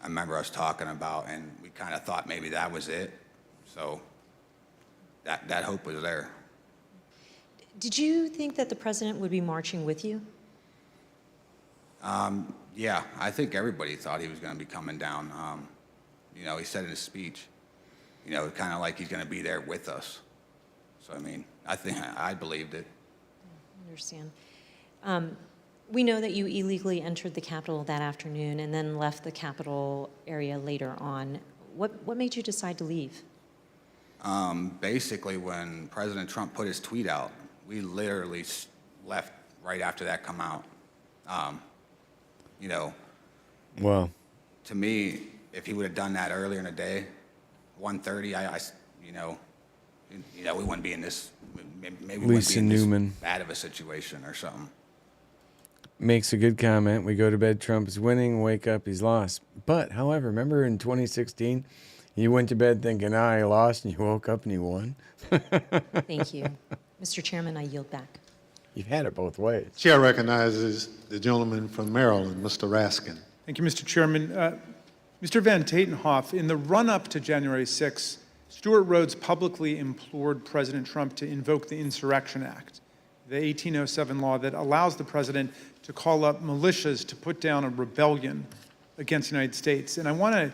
I remember us talking about, and we kind of thought maybe that was it. So that hope was there. Did you think that the president would be marching with you? Yeah, I think everybody thought he was going to be coming down. He said in his speech. you know, kind of like he's going to be there with us. So, I mean, I believed it. I understand. We know that you illegally entered the Capitol that afternoon and then left the Capitol area later on. What made you decide to leave? Basically, when President Trump put his tweet out, we literally left right after that come out. You know, well, to me, if he would have done that earlier in the day, 1:30, you know, we wouldn't be in this. Maybe we wouldn't be in this bad of a situation or something. Makes a good comment. We go to bed, Trump is winning. Wake up, he's lost. But, however, remember in 2016, you went to bed thinking, I lost, and you woke up and you won? Thank you. Mr. Chairman, I yield back. You've had it both ways. Chair recognizes the gentleman from Maryland, Mr. Raskin. Thank you, Mr. Chairman. Mr. Van Tatenhoff, in the run-up to January 6th, Stuart Rhodes publicly implored President Trump to invoke the Insurrection Act, the 1807 law that allows the president to call up militias to put down a rebellion against the United States. And I want to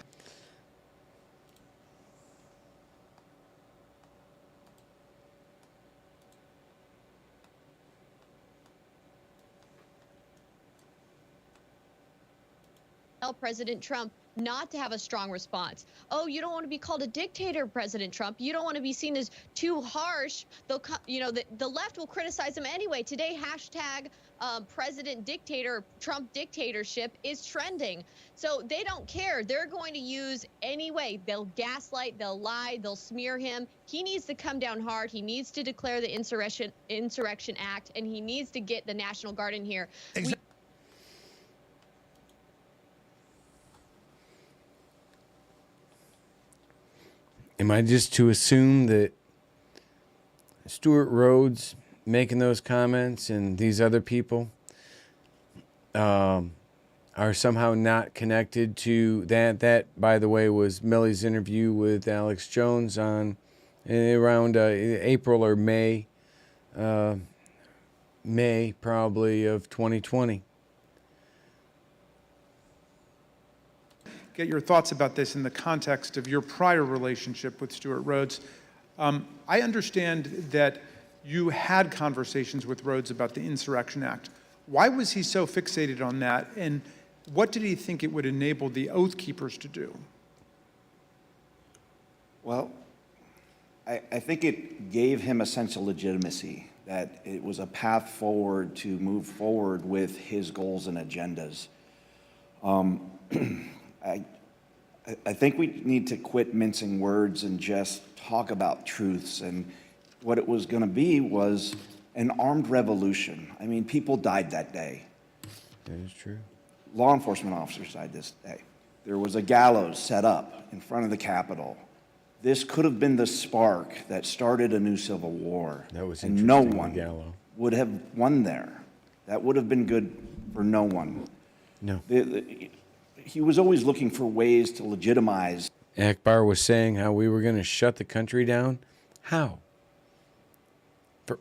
tell President Trump not to have a strong response. Oh, you don't want to be called a dictator, President Trump. You don't want to be seen as too harsh. They'll, you know, the left will criticize him anyway. Today, hashtag President Dictator, Trump dictatorship is trending. So they don't care. They're going to use any way. They'll gaslight, they'll lie, they'll smear him. He needs to come down hard. He needs to declare the Insurrection Act, and he needs to get the National Guard in here. Exactly. Am I just to assume that Stuart Rhodes making those comments and these other people are somehow not connected to that? That, by the way, was Millie's interview with Alex Jones on around April or May probably of 2020. get your thoughts about this in the context of your prior relationship with Stuart Rhodes. I understand that you had conversations with Rhodes about the Insurrection Act. Why was he so fixated on that, and what did he think it would enable the Oath Keepers to do? Well, I think it gave him a sense of legitimacy, that it was a path forward to move forward with his goals and agendas. I think we need to quit mincing words and just talk about truths. And what it was going to be was an armed revolution. I mean, people died that day. That is true. Law enforcement officers died this day. There was a gallows set up in front of the Capitol. This could have been the spark that started a new civil war. That was and no one would have won there. That would have been good for no one. No. He was always looking for ways to legitimize. Akbar was saying how we were going to shut the country down. How? For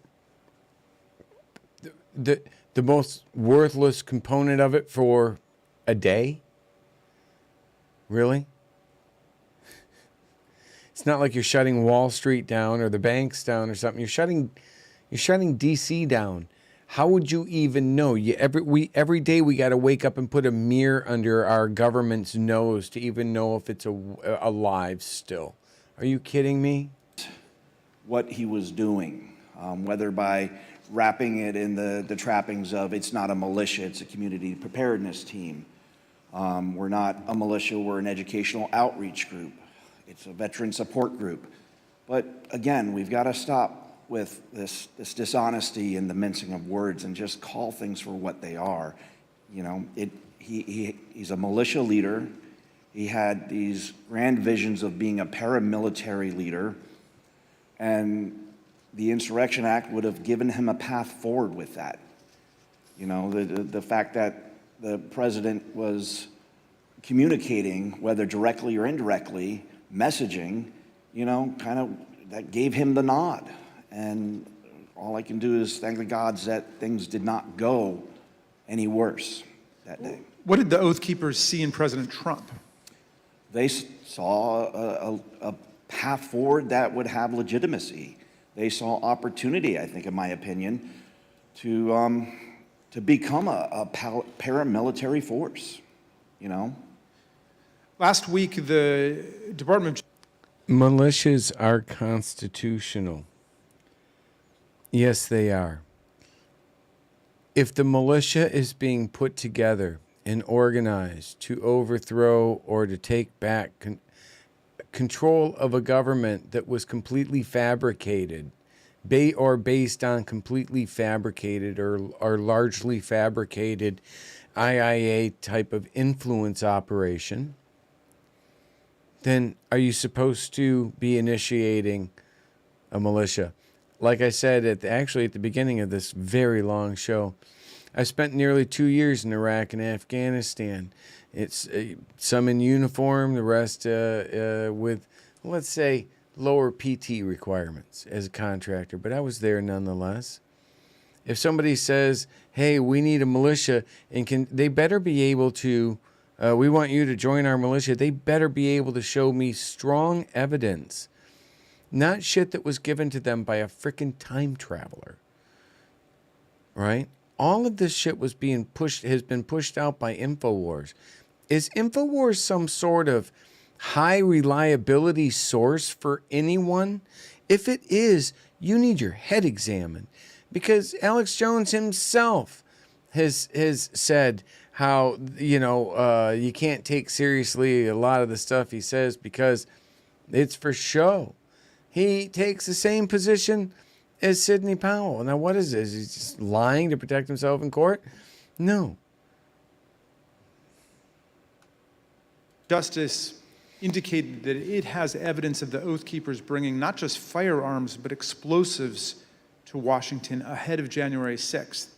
the most worthless component of it for a day? Really? It's not like you're shutting Wall Street down or the banks down or something. You're shutting D.C. down. How would you even know? Every day we got to wake up and put a mirror under our government's nose to even know if it's alive still. Are you kidding me? What he was doing, whether by wrapping it in the trappings of it's not a militia, it's a community preparedness team. We're not a militia, we're an educational outreach group. It's a veteran support group. But again, we've got to stop with this dishonesty and the mincing of words and just call things for what they are. You know, he's a militia leader. He had these grand visions of being a paramilitary leader, and the Insurrection Act would have given him a path forward with that. You know, the fact that the president was communicating, whether directly or indirectly, messaging, you know, kind of that gave him the nod. And all I can do is thank the gods that things did not go any worse that day. What did the Oath Keepers see in President Trump? They saw a path forward that would have legitimacy. They saw opportunity, I think, in my opinion, to become a paramilitary force, you know? Last week, the Department of Militias are constitutional. Yes, they are. If the militia is being put together and organized to overthrow or to take back control of a government that was completely fabricated, or based on completely fabricated or largely fabricated IIA type of influence operation, then are you supposed to be initiating a militia? Like I said, actually at the beginning of this very long show, I spent nearly 2 years in Iraq and Afghanistan. It's some in uniform, the rest with, let's say, lower PT requirements as a contractor, but I was there nonetheless. If somebody says, hey, we need a militia, and they better be able to, we want you to join our militia, they better be able to show me strong evidence, not shit that was given to them by a frickin' time traveler, right? All of this shit has been pushed out by InfoWars. Is InfoWars some sort of high reliability source for anyone? If it is, you need your head examined, because Alex Jones himself has said how, you can't take seriously a lot of the stuff he says because it's for show. He takes the same position as Sidney Powell. Now, what is this? He's just lying to protect himself in court? No. Justice indicated that it has evidence of the Oath Keepers bringing not just firearms, but explosives to Washington ahead of January 6th.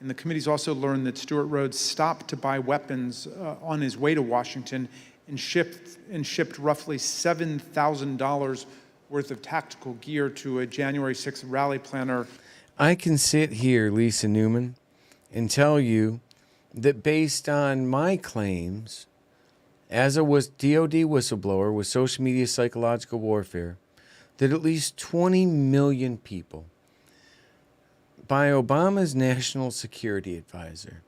And the committee's also learned that Stuart Rhodes stopped to buy weapons on his way to Washington and shipped roughly $7,000 worth of tactical gear to a January 6th rally planner. I can sit here, Lisa Newman, and tell you that based on my claims as a DOD whistleblower with social media psychological warfare, that at least 20 million people, by Obama's national security advisor,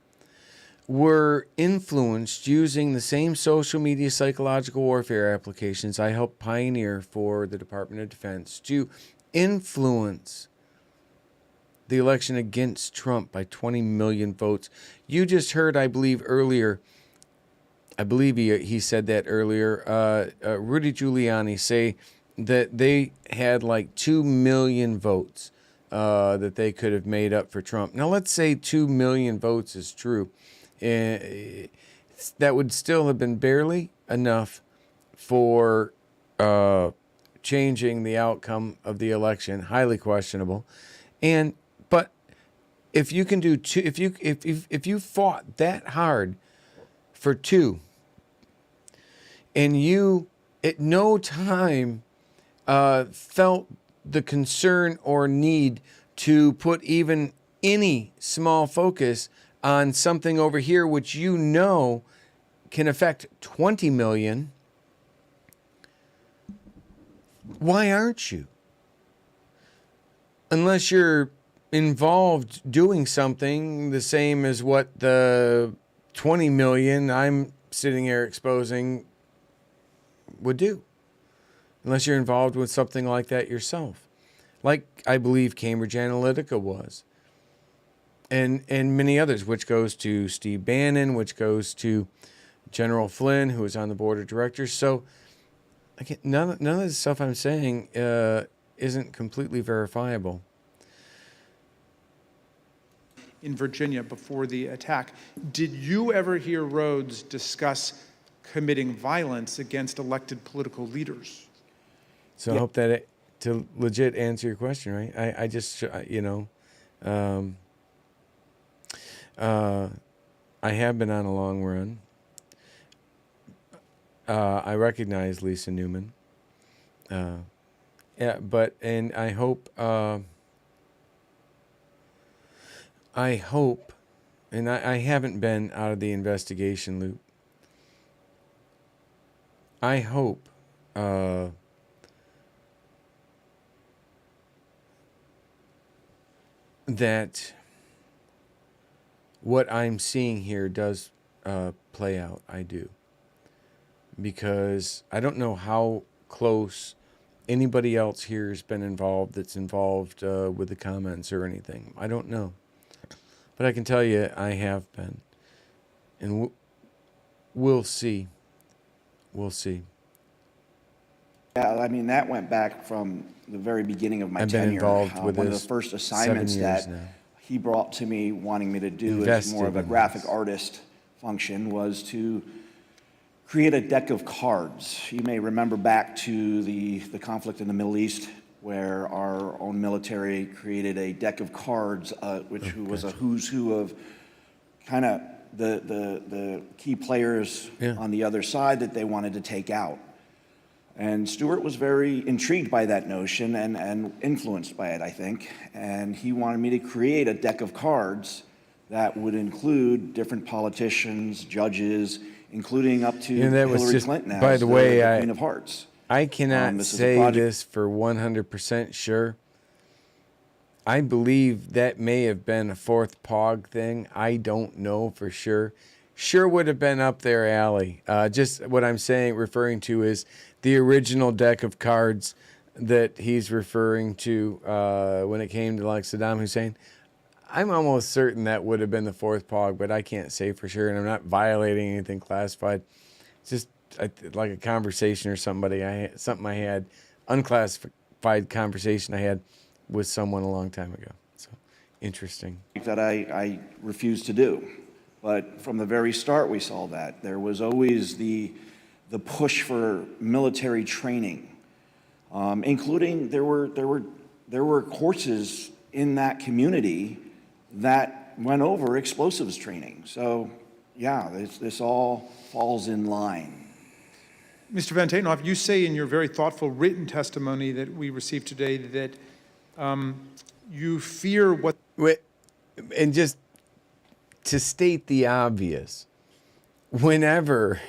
were influenced using the same social media psychological warfare applications I helped pioneer for the Department of Defense to influence the election against Trump by 20 million votes. You just heard, I believe he said that earlier, Rudy Giuliani say that they had like 2 million votes that they could have made up for Trump. Now, let's say 2 million votes is true. That would still have been barely enough for changing the outcome of the election. Highly questionable. But if you can do two, if you fought that hard for 2, and you at no time felt the concern or need to put even any small focus on something over here which can affect 20 million, why aren't you? Unless you're involved doing something the same as what the 20 million I'm sitting here exposing would do. Unless you're involved with something like that yourself. Like I believe Cambridge Analytica was. And many others, which goes to Steve Bannon, which goes to General Flynn, who was on the board of directors. So again, none of the stuff I'm saying isn't completely verifiable. In Virginia before the attack, did you ever hear Rhodes discuss committing violence against elected political leaders? So I hope that to legit answer your question, right? I just, I have been on a long run. I recognize Lisa Newman. And I hope, and I haven't been out of the investigation loop. I hope that what I'm seeing here does play out. I do. Because I don't know how close anybody else here has been involved that's involved with the comments or anything. I don't know. But I can tell you I have been. And we'll see. We'll see. Yeah, I mean, that went back from the very beginning of my I've tenure. been involved with one of this the first assignments 7 years that now. he brought to me wanting me to do as Invested more of a in graphic this. artist function was to create a deck of cards. You may remember back to the conflict in the Middle East where our own military created a deck of cards, which was a who's who of kind of the key players on the other side that they wanted to take out. And Stuart was very intrigued by that notion and influenced by it, I think. And he wanted me to create a deck of cards that would include different politicians, judges, including up to Hillary Clinton as the Queen of Hearts. I cannot say this for 100% sure. I believe that may have been a fourth POG thing. I don't know for sure. Sure would have been up their alley. Just what I'm saying, referring to is the original deck of cards that he's referring to when it came to like Saddam Hussein. I'm almost certain that would have been the fourth POG, but I can't say for sure, and I'm not violating anything classified. It's just like a conversation or something I had, unclassified conversation I had with someone a long time ago. So interesting. That I refused to do. But from the very start, we saw that. There was always the push for military training, including there were courses in that community that went over explosives training. So, yeah, this all falls in line. Mr. Van Tatenhoff, you say in your very thoughtful written testimony that we received today that you fear what... And just to state the obvious, whenever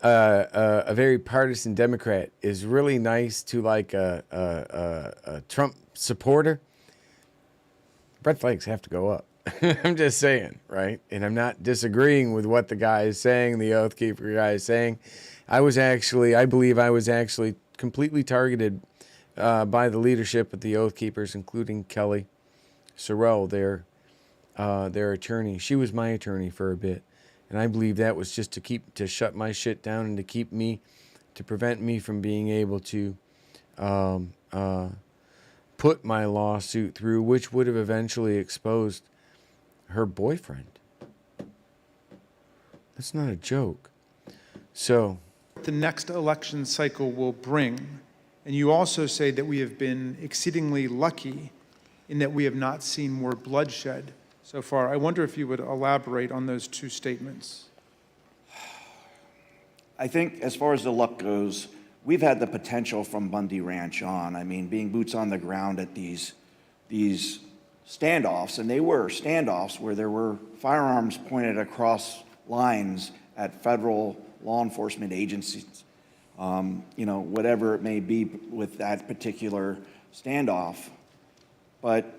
a very partisan Democrat is really nice to like a Trump supporter, red flags have to go up. I'm just saying, right? And I'm not disagreeing with what the guy is saying, the Oath Keeper guy is saying. I believe I was actually completely targeted by the leadership of the Oath Keepers, including Kellye Sorrell, their attorney. She was my attorney for a bit. And I believe that was just to shut my shit down and to prevent me from being able to put my lawsuit through, which would have eventually exposed her boyfriend. That's not a joke. So the next election cycle will bring. And you also say that we have been exceedingly lucky in that we have not seen more bloodshed so far. I wonder if you would elaborate on those two statements. I think as far as the luck goes, we've had the potential from Bundy Ranch on. I mean, being boots on the ground at these standoffs, and they were standoffs where there were firearms pointed across lines at federal law enforcement agencies, whatever it may be with that particular standoff. But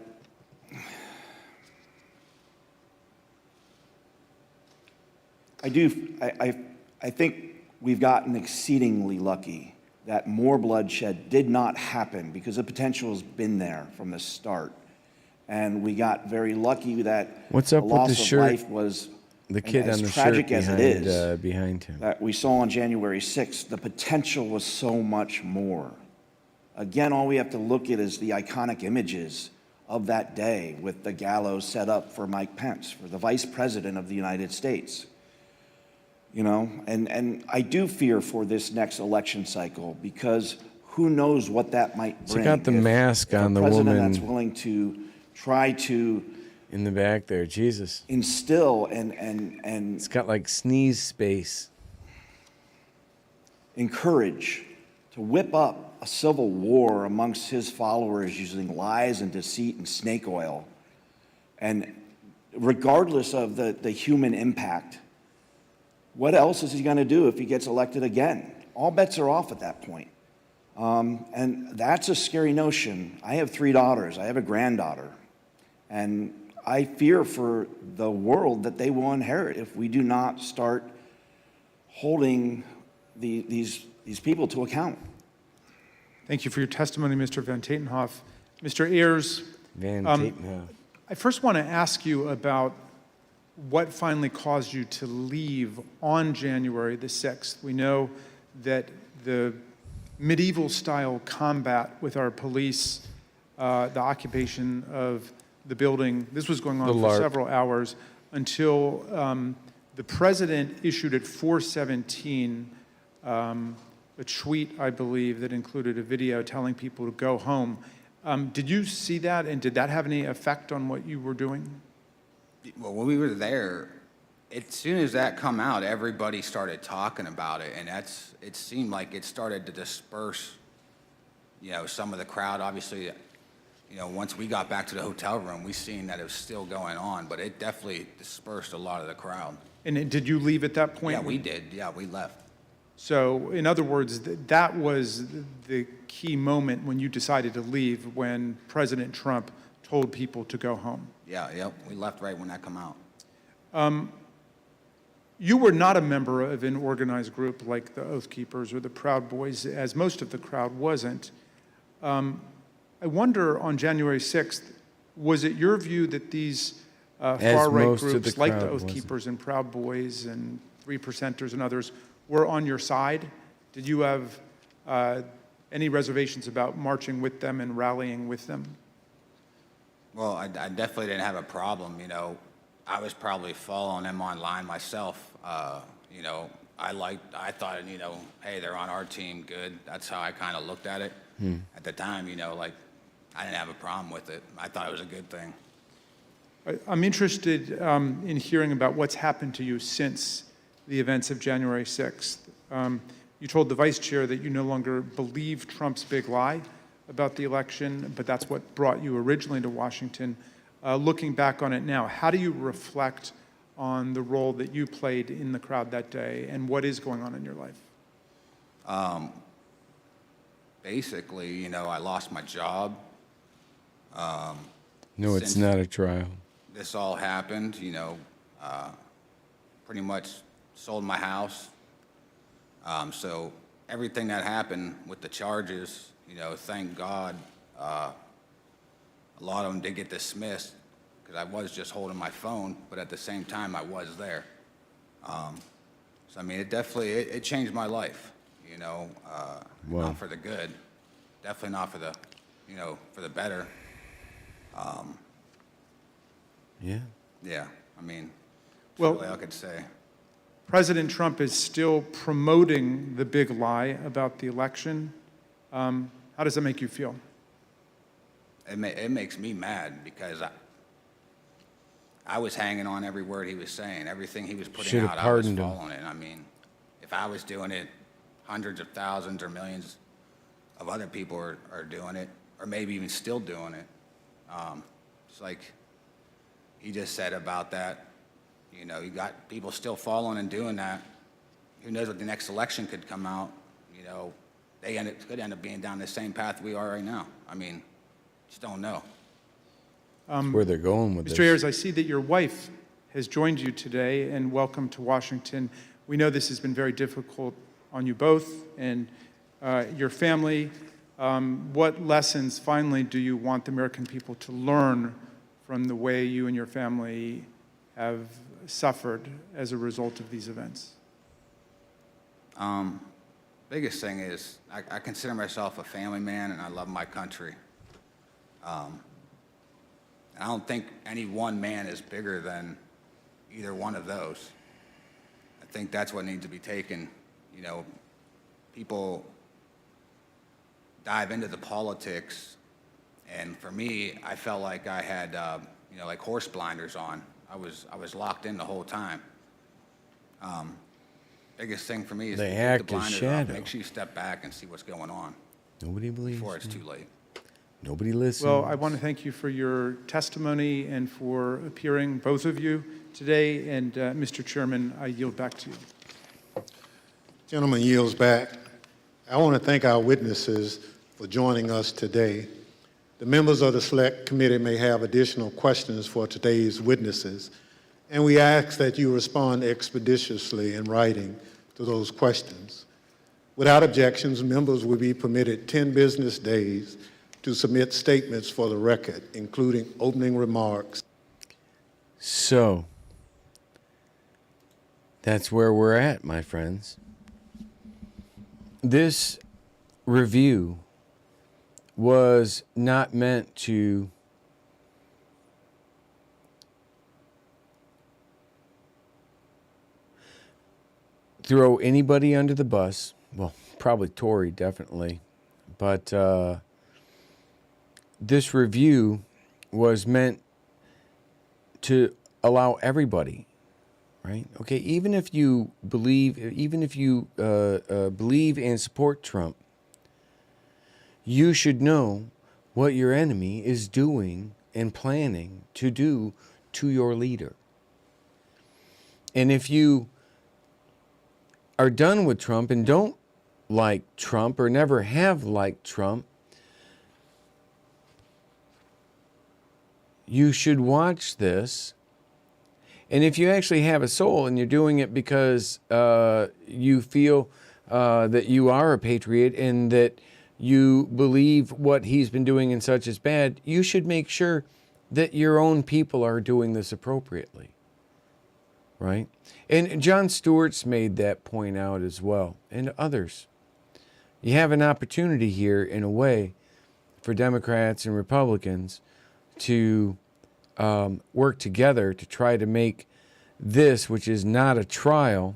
I think we've gotten exceedingly lucky that more bloodshed did not happen because the potential has been there from the start. And we got very lucky that what's up the loss with the of shirt? life was The kid as on the tragic shirt as behind, it is, behind him. that we saw on January 6th, the potential was so much more. Again, all we have to look at is the iconic images of that day with the gallows set up for Mike Pence, for the Vice President of the United States. And I do fear for this next election cycle because who knows what that might bring. Check out the mask on the woman. A president that's willing to try to in the back there, Jesus. Instill and it's got like sneeze space. Encourage to whip up a civil war amongst his followers using lies and deceit and snake oil. And regardless of the human impact, what else is he going to do if he gets elected again? All bets are off at that point. And that's a scary notion. I have 3 daughters. I have a granddaughter. And I fear for the world that they will inherit if we do not start holding these people to account. Thank you for your testimony, Mr. Van Tatenhoff. Mr. Ayers, Van Tatenhoff. I first want to ask you about what finally caused you to leave on January the 6th. We know that the medieval-style combat with our police, the occupation of the building, this was going on for several hours until the president issued at 4:17 a tweet, I believe, that included a video telling people to go home. Did you see that, and did that have any effect on what you were doing? Well, when we were there, as soon as that come out, everybody started talking about it, and it seemed like it started to disperse, some of the crowd. Obviously, once we got back to the hotel room, we seen that it was still going on, but it definitely dispersed a lot of the crowd. And did you leave at that point? Yeah, we did. Yeah, we left. So, in other words, that was the key moment when you decided to leave, when President Trump told people to go home. Yeah, we left right when that come out. You were not a member of an organized group like the Oath Keepers or the Proud Boys, as most of the crowd wasn't. I wonder, on January 6th, was it your view that these far-right groups like the Oath Keepers and Proud Boys and 3%ers and others were on your side? Did you have any reservations about marching with them and rallying with them? Well, I definitely didn't have a problem. I was probably following them online myself. I thought, hey, they're on our team, good. That's how I kind of looked at it at the time. I didn't have a problem with it. I thought it was a good thing. I'm interested in hearing about what's happened to you since the events of January 6th. You told the vice chair that you no longer believe Trump's big lie about the election, but that's what brought you originally to Washington. Looking back on it now, how do you reflect on the role that you played in the crowd that day, and what is going on in your life? Basically, I lost my job. No, it's not a trial. This all happened, pretty much sold my house. So everything that happened with the charges, thank God, a lot of them did get dismissed because I was just holding my phone, but at the same time I was there. So I mean, it definitely, it changed my life, not for the good, definitely not for the, for the better. Yeah, I mean, that's all I could say. President Trump is still promoting the big lie about the election. How does that make you feel? It makes me mad because I was hanging on every word he was saying. Everything he was putting out, I was following it. I mean, if I was doing it, hundreds of thousands or millions of other people are doing it, or maybe even still doing it. It's like he just said about that. You got people still following and doing that. Who knows what the next election could come out? They could end up being down the same path we are right now. I mean, just don't know. Where they're going with this. Mr. Ayers, I see that your wife has joined you today, and welcome to Washington. We know this has been very difficult on you both and your family. What lessons, finally, do you want the American people to learn from the way you and your family have suffered as a result of these events? Biggest thing is I consider myself a family man, and I love my country. And I don't think any one man is bigger than either one of those. I think that's what needs to be taken. People dive into the politics, and for me, I felt like I had, like horse blinders on. I was locked in the whole time. Biggest thing for me is to take the blinders off, make sure you step back and see what's going on. Nobody believes before it's too late. Nobody listens. Well, I want to thank you for your testimony and for appearing, both of you, today. And Mr. Chairman, I yield back to you. Gentleman yields back. I want to thank our witnesses for joining us today. The members of the Select Committee may have additional questions for today's witnesses, and we ask that you respond expeditiously in writing to those questions. Without objections, members will be permitted 10 business days to submit statements for the record, including opening remarks. So, that's where we're at, my friends. This review was not meant to throw anybody under the bus. Well, probably Tory, definitely. But this review was meant to allow everybody, right? Okay, even if you believe and support Trump, you should know what your enemy is doing and planning to do to your leader. And if you are done with Trump and don't like Trump or never have liked Trump, you should watch this. And if you actually have a soul and you're doing it because you feel that you are a patriot and that you believe what he's been doing and such is bad, you should make sure that your own people are doing this appropriately, right? And Jon Stewart's made that point out as well, and others. You have an opportunity here, in a way, for Democrats and Republicans to work together to try to make this, which is not a trial,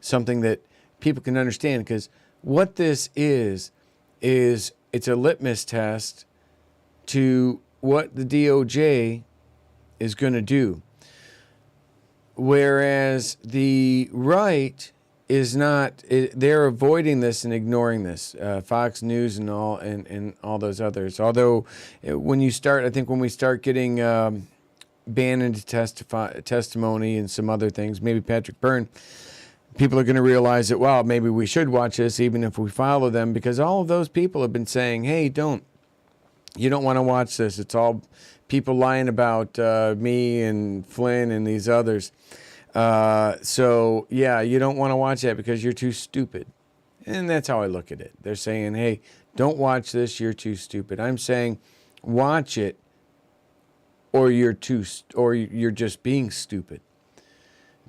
something that people can understand. Because what this is it's a litmus test to what the DOJ is going to do. Whereas the right is not, they're avoiding this and ignoring this. Fox News and all those others. Although when we start getting Bannon's testimony and some other things, maybe Patrick Byrne, people are going to realize that, well, maybe we should watch this even if we follow them, because all of those people have been saying, hey, you don't want to watch this. It's all people lying about me and Flynn and these others. So, yeah, you don't want to watch that because you're too stupid. And that's how I look at it. They're saying, hey, don't watch this, you're too stupid. I'm saying watch it or you're just being stupid.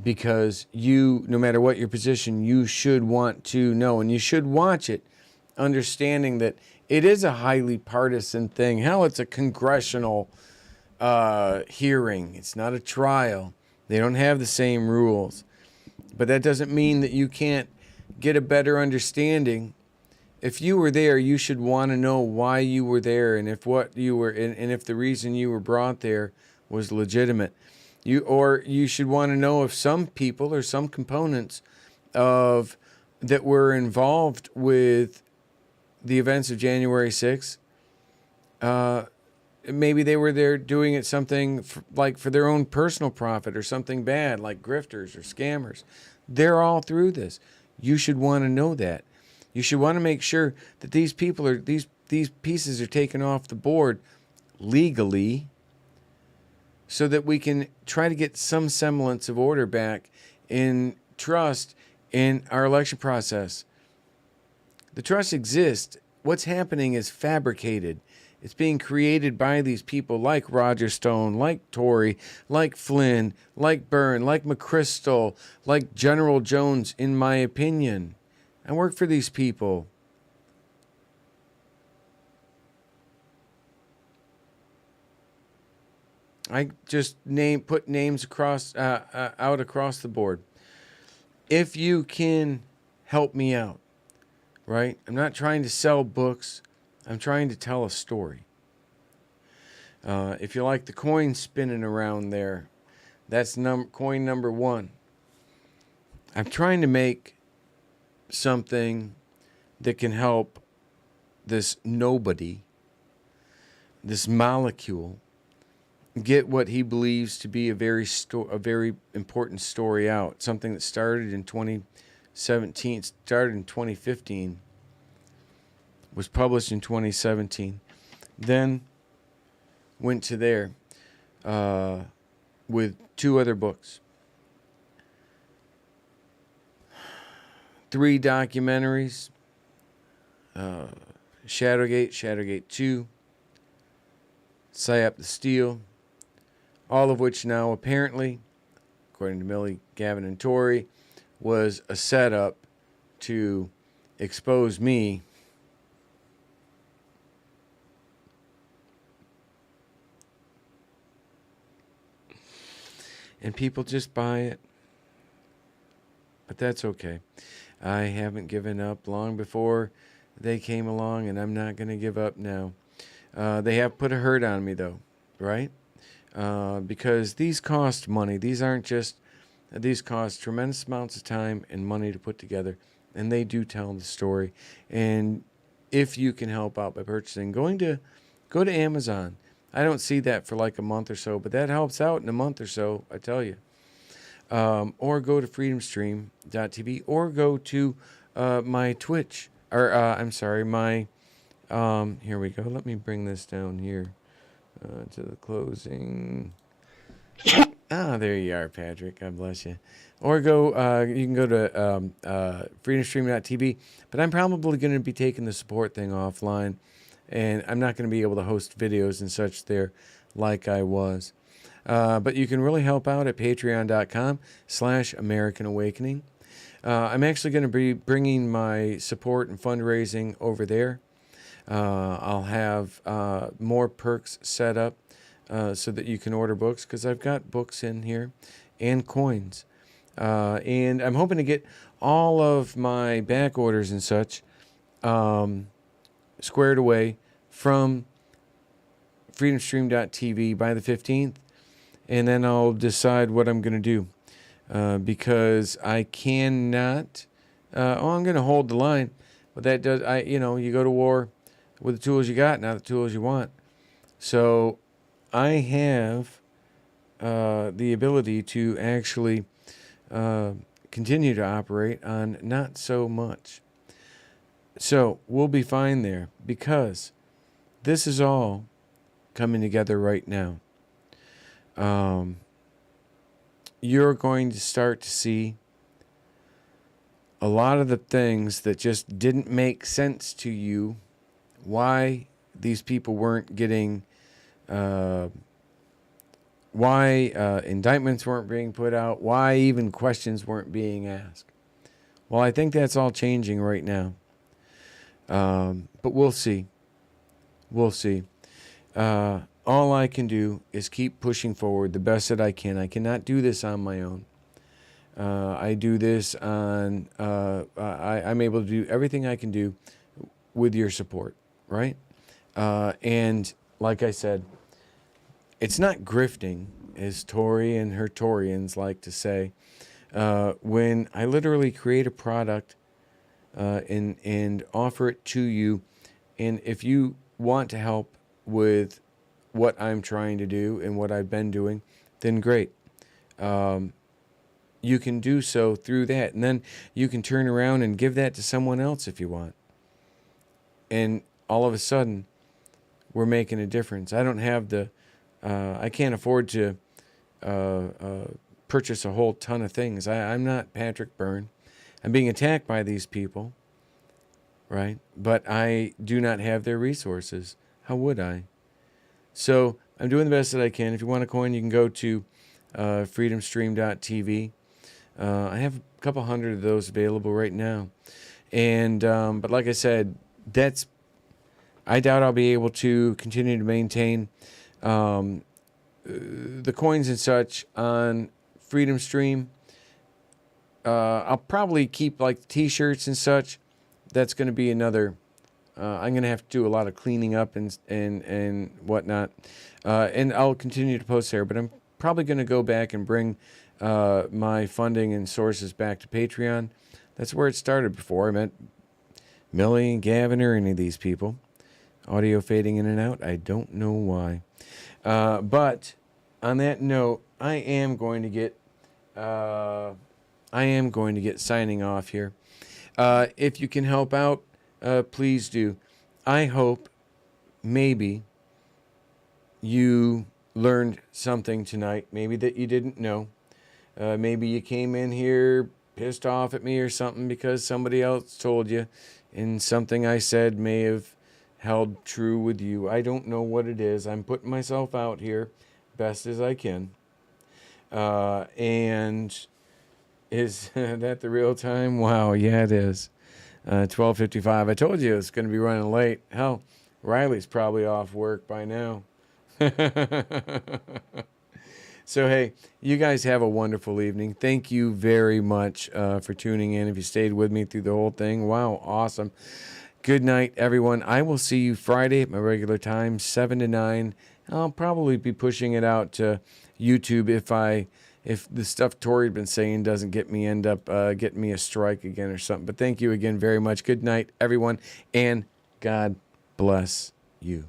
Because no matter what your position, you should want to know. And you should watch it understanding that it is a highly partisan thing. Hell, it's a congressional hearing. It's not a trial. They don't have the same rules. But that doesn't mean that you can't get a better understanding. If you were there, you should want to know why you were there and if the reason you were brought there was legitimate. You should want to know if some people or some components that were involved with the events of January 6th, maybe they were there doing it something for their own personal profit or something bad, like grifters or scammers. They're all through this. You should want to know that. You should want to make sure that these pieces are taken off the board legally, so that we can try to get some semblance of order back in trust in our election process. The trust exists. What's happening is fabricated. It's being created by these people like Roger Stone, like Tory, like Flynn, like Byrne, like McChrystal, like General Jones, in my opinion. I work for these people. I just put names out across the board. If you can help me out, right? I'm not trying to sell books. I'm trying to tell a story. If you like the coin spinning around there, that's coin number 1. I'm trying to make something that can help this nobody, this molecule, get what he believes to be a very important story out. Something that started in 2017, started in 2015, was published in 2017. then went to there with 2 other books. 3 documentaries, Shadowgate, Shadowgate 2, Psyops the Steal, all of which now apparently, according to Millie, Gavin, and Tory, was a setup to expose me and people just buy it. But that's okay. I haven't given up long before they came along, and I'm not going to give up now. They have put a hurt on me, though, right? Because these cost money. These aren't just... These cost tremendous amounts of time and money to put together, and they do tell the story. And if you can help out by purchasing, go to Amazon. I don't see that for like a month or so, but that helps out in a month or so, I tell you. Or go to freedomstream.tv, or go to my Twitch, or I'm sorry, my, here we go. Let me bring this down here to the closing. There you are, Patrick. God bless you. Or go, you can go to freedomstream.tv, but I'm probably going to be taking the support thing offline, and I'm not going to be able to host videos and such there like I was. But you can really help out at patreon.com/American Awakening. I'm actually going to be bringing my support and fundraising over there. I'll have more perks set up so that you can order books, because I've got books in here and coins. And I'm hoping to get all of my back orders and such squared away from freedomstream.tv by the 15th. And then I'll decide what I'm going to do. Because I cannot... I'm going to hold the line. But that does... you go to war with the tools you got, not the tools you want. So I have the ability to actually continue to operate on not so much. So we'll be fine there, because this is all coming together right now. You're going to start to see a lot of the things that just didn't make sense to you, why these people weren't getting, why indictments weren't being put out, why even questions weren't being asked. Well, I think that's all changing right now. But we'll see. We'll see. All I can do is keep pushing forward the best that I can. I cannot do this on my own. I do this on, I'm able to do everything I can do with your support, right? And like I said, it's not grifting, as Tory and her Torians like to say, when I literally create a product and offer it to you, and if you want to help with what I'm trying to do and what I've been doing, then great. You can do so through that, and then you can turn around and give that to someone else if you want. And all of a sudden, we're making a difference. I don't have the, I can't afford to purchase a whole ton of things. I'm not Patrick Byrne. I'm being attacked by these people, right? But I do not have their resources. How would I? So I'm doing the best that I can. If you want a coin, you can go to freedomstream.tv. I have a couple hundred of those available right now. And but like I said, I doubt I'll be able to continue to maintain the coins and such on Freedom Stream. I'll probably keep like the t-shirts and such. That's going to be another... I'm going to have to do a lot of cleaning up and whatnot. And I'll continue to post there, but I'm probably going to go back and bring my funding and sources back to Patreon. That's where it started before. I met Millie and Gavin or any of these people. Audio fading in and out. I don't know why. But on that note, I am going to get signing off here. If you can help out, please do. I hope maybe you learned something tonight, maybe that you didn't know. Maybe you came in here pissed off at me or something because somebody else told you, and something I said may have held true with you. I don't know what it is. I'm putting myself out here best as I can. And is that the real time? Wow, yeah, it is. 12:55. I told you it's going to be running late. Hell, Riley's probably off work by now. So, hey, you guys have a wonderful evening. Thank you very much for tuning in. If you stayed with me through the whole thing, wow, awesome. Good night, everyone. I will see you Friday at my regular time, 7 to 9. I'll probably be pushing it out to YouTube if the stuff Tori had been saying doesn't end up getting me a strike again or something. But thank you again very much. Good night, everyone, and God bless you.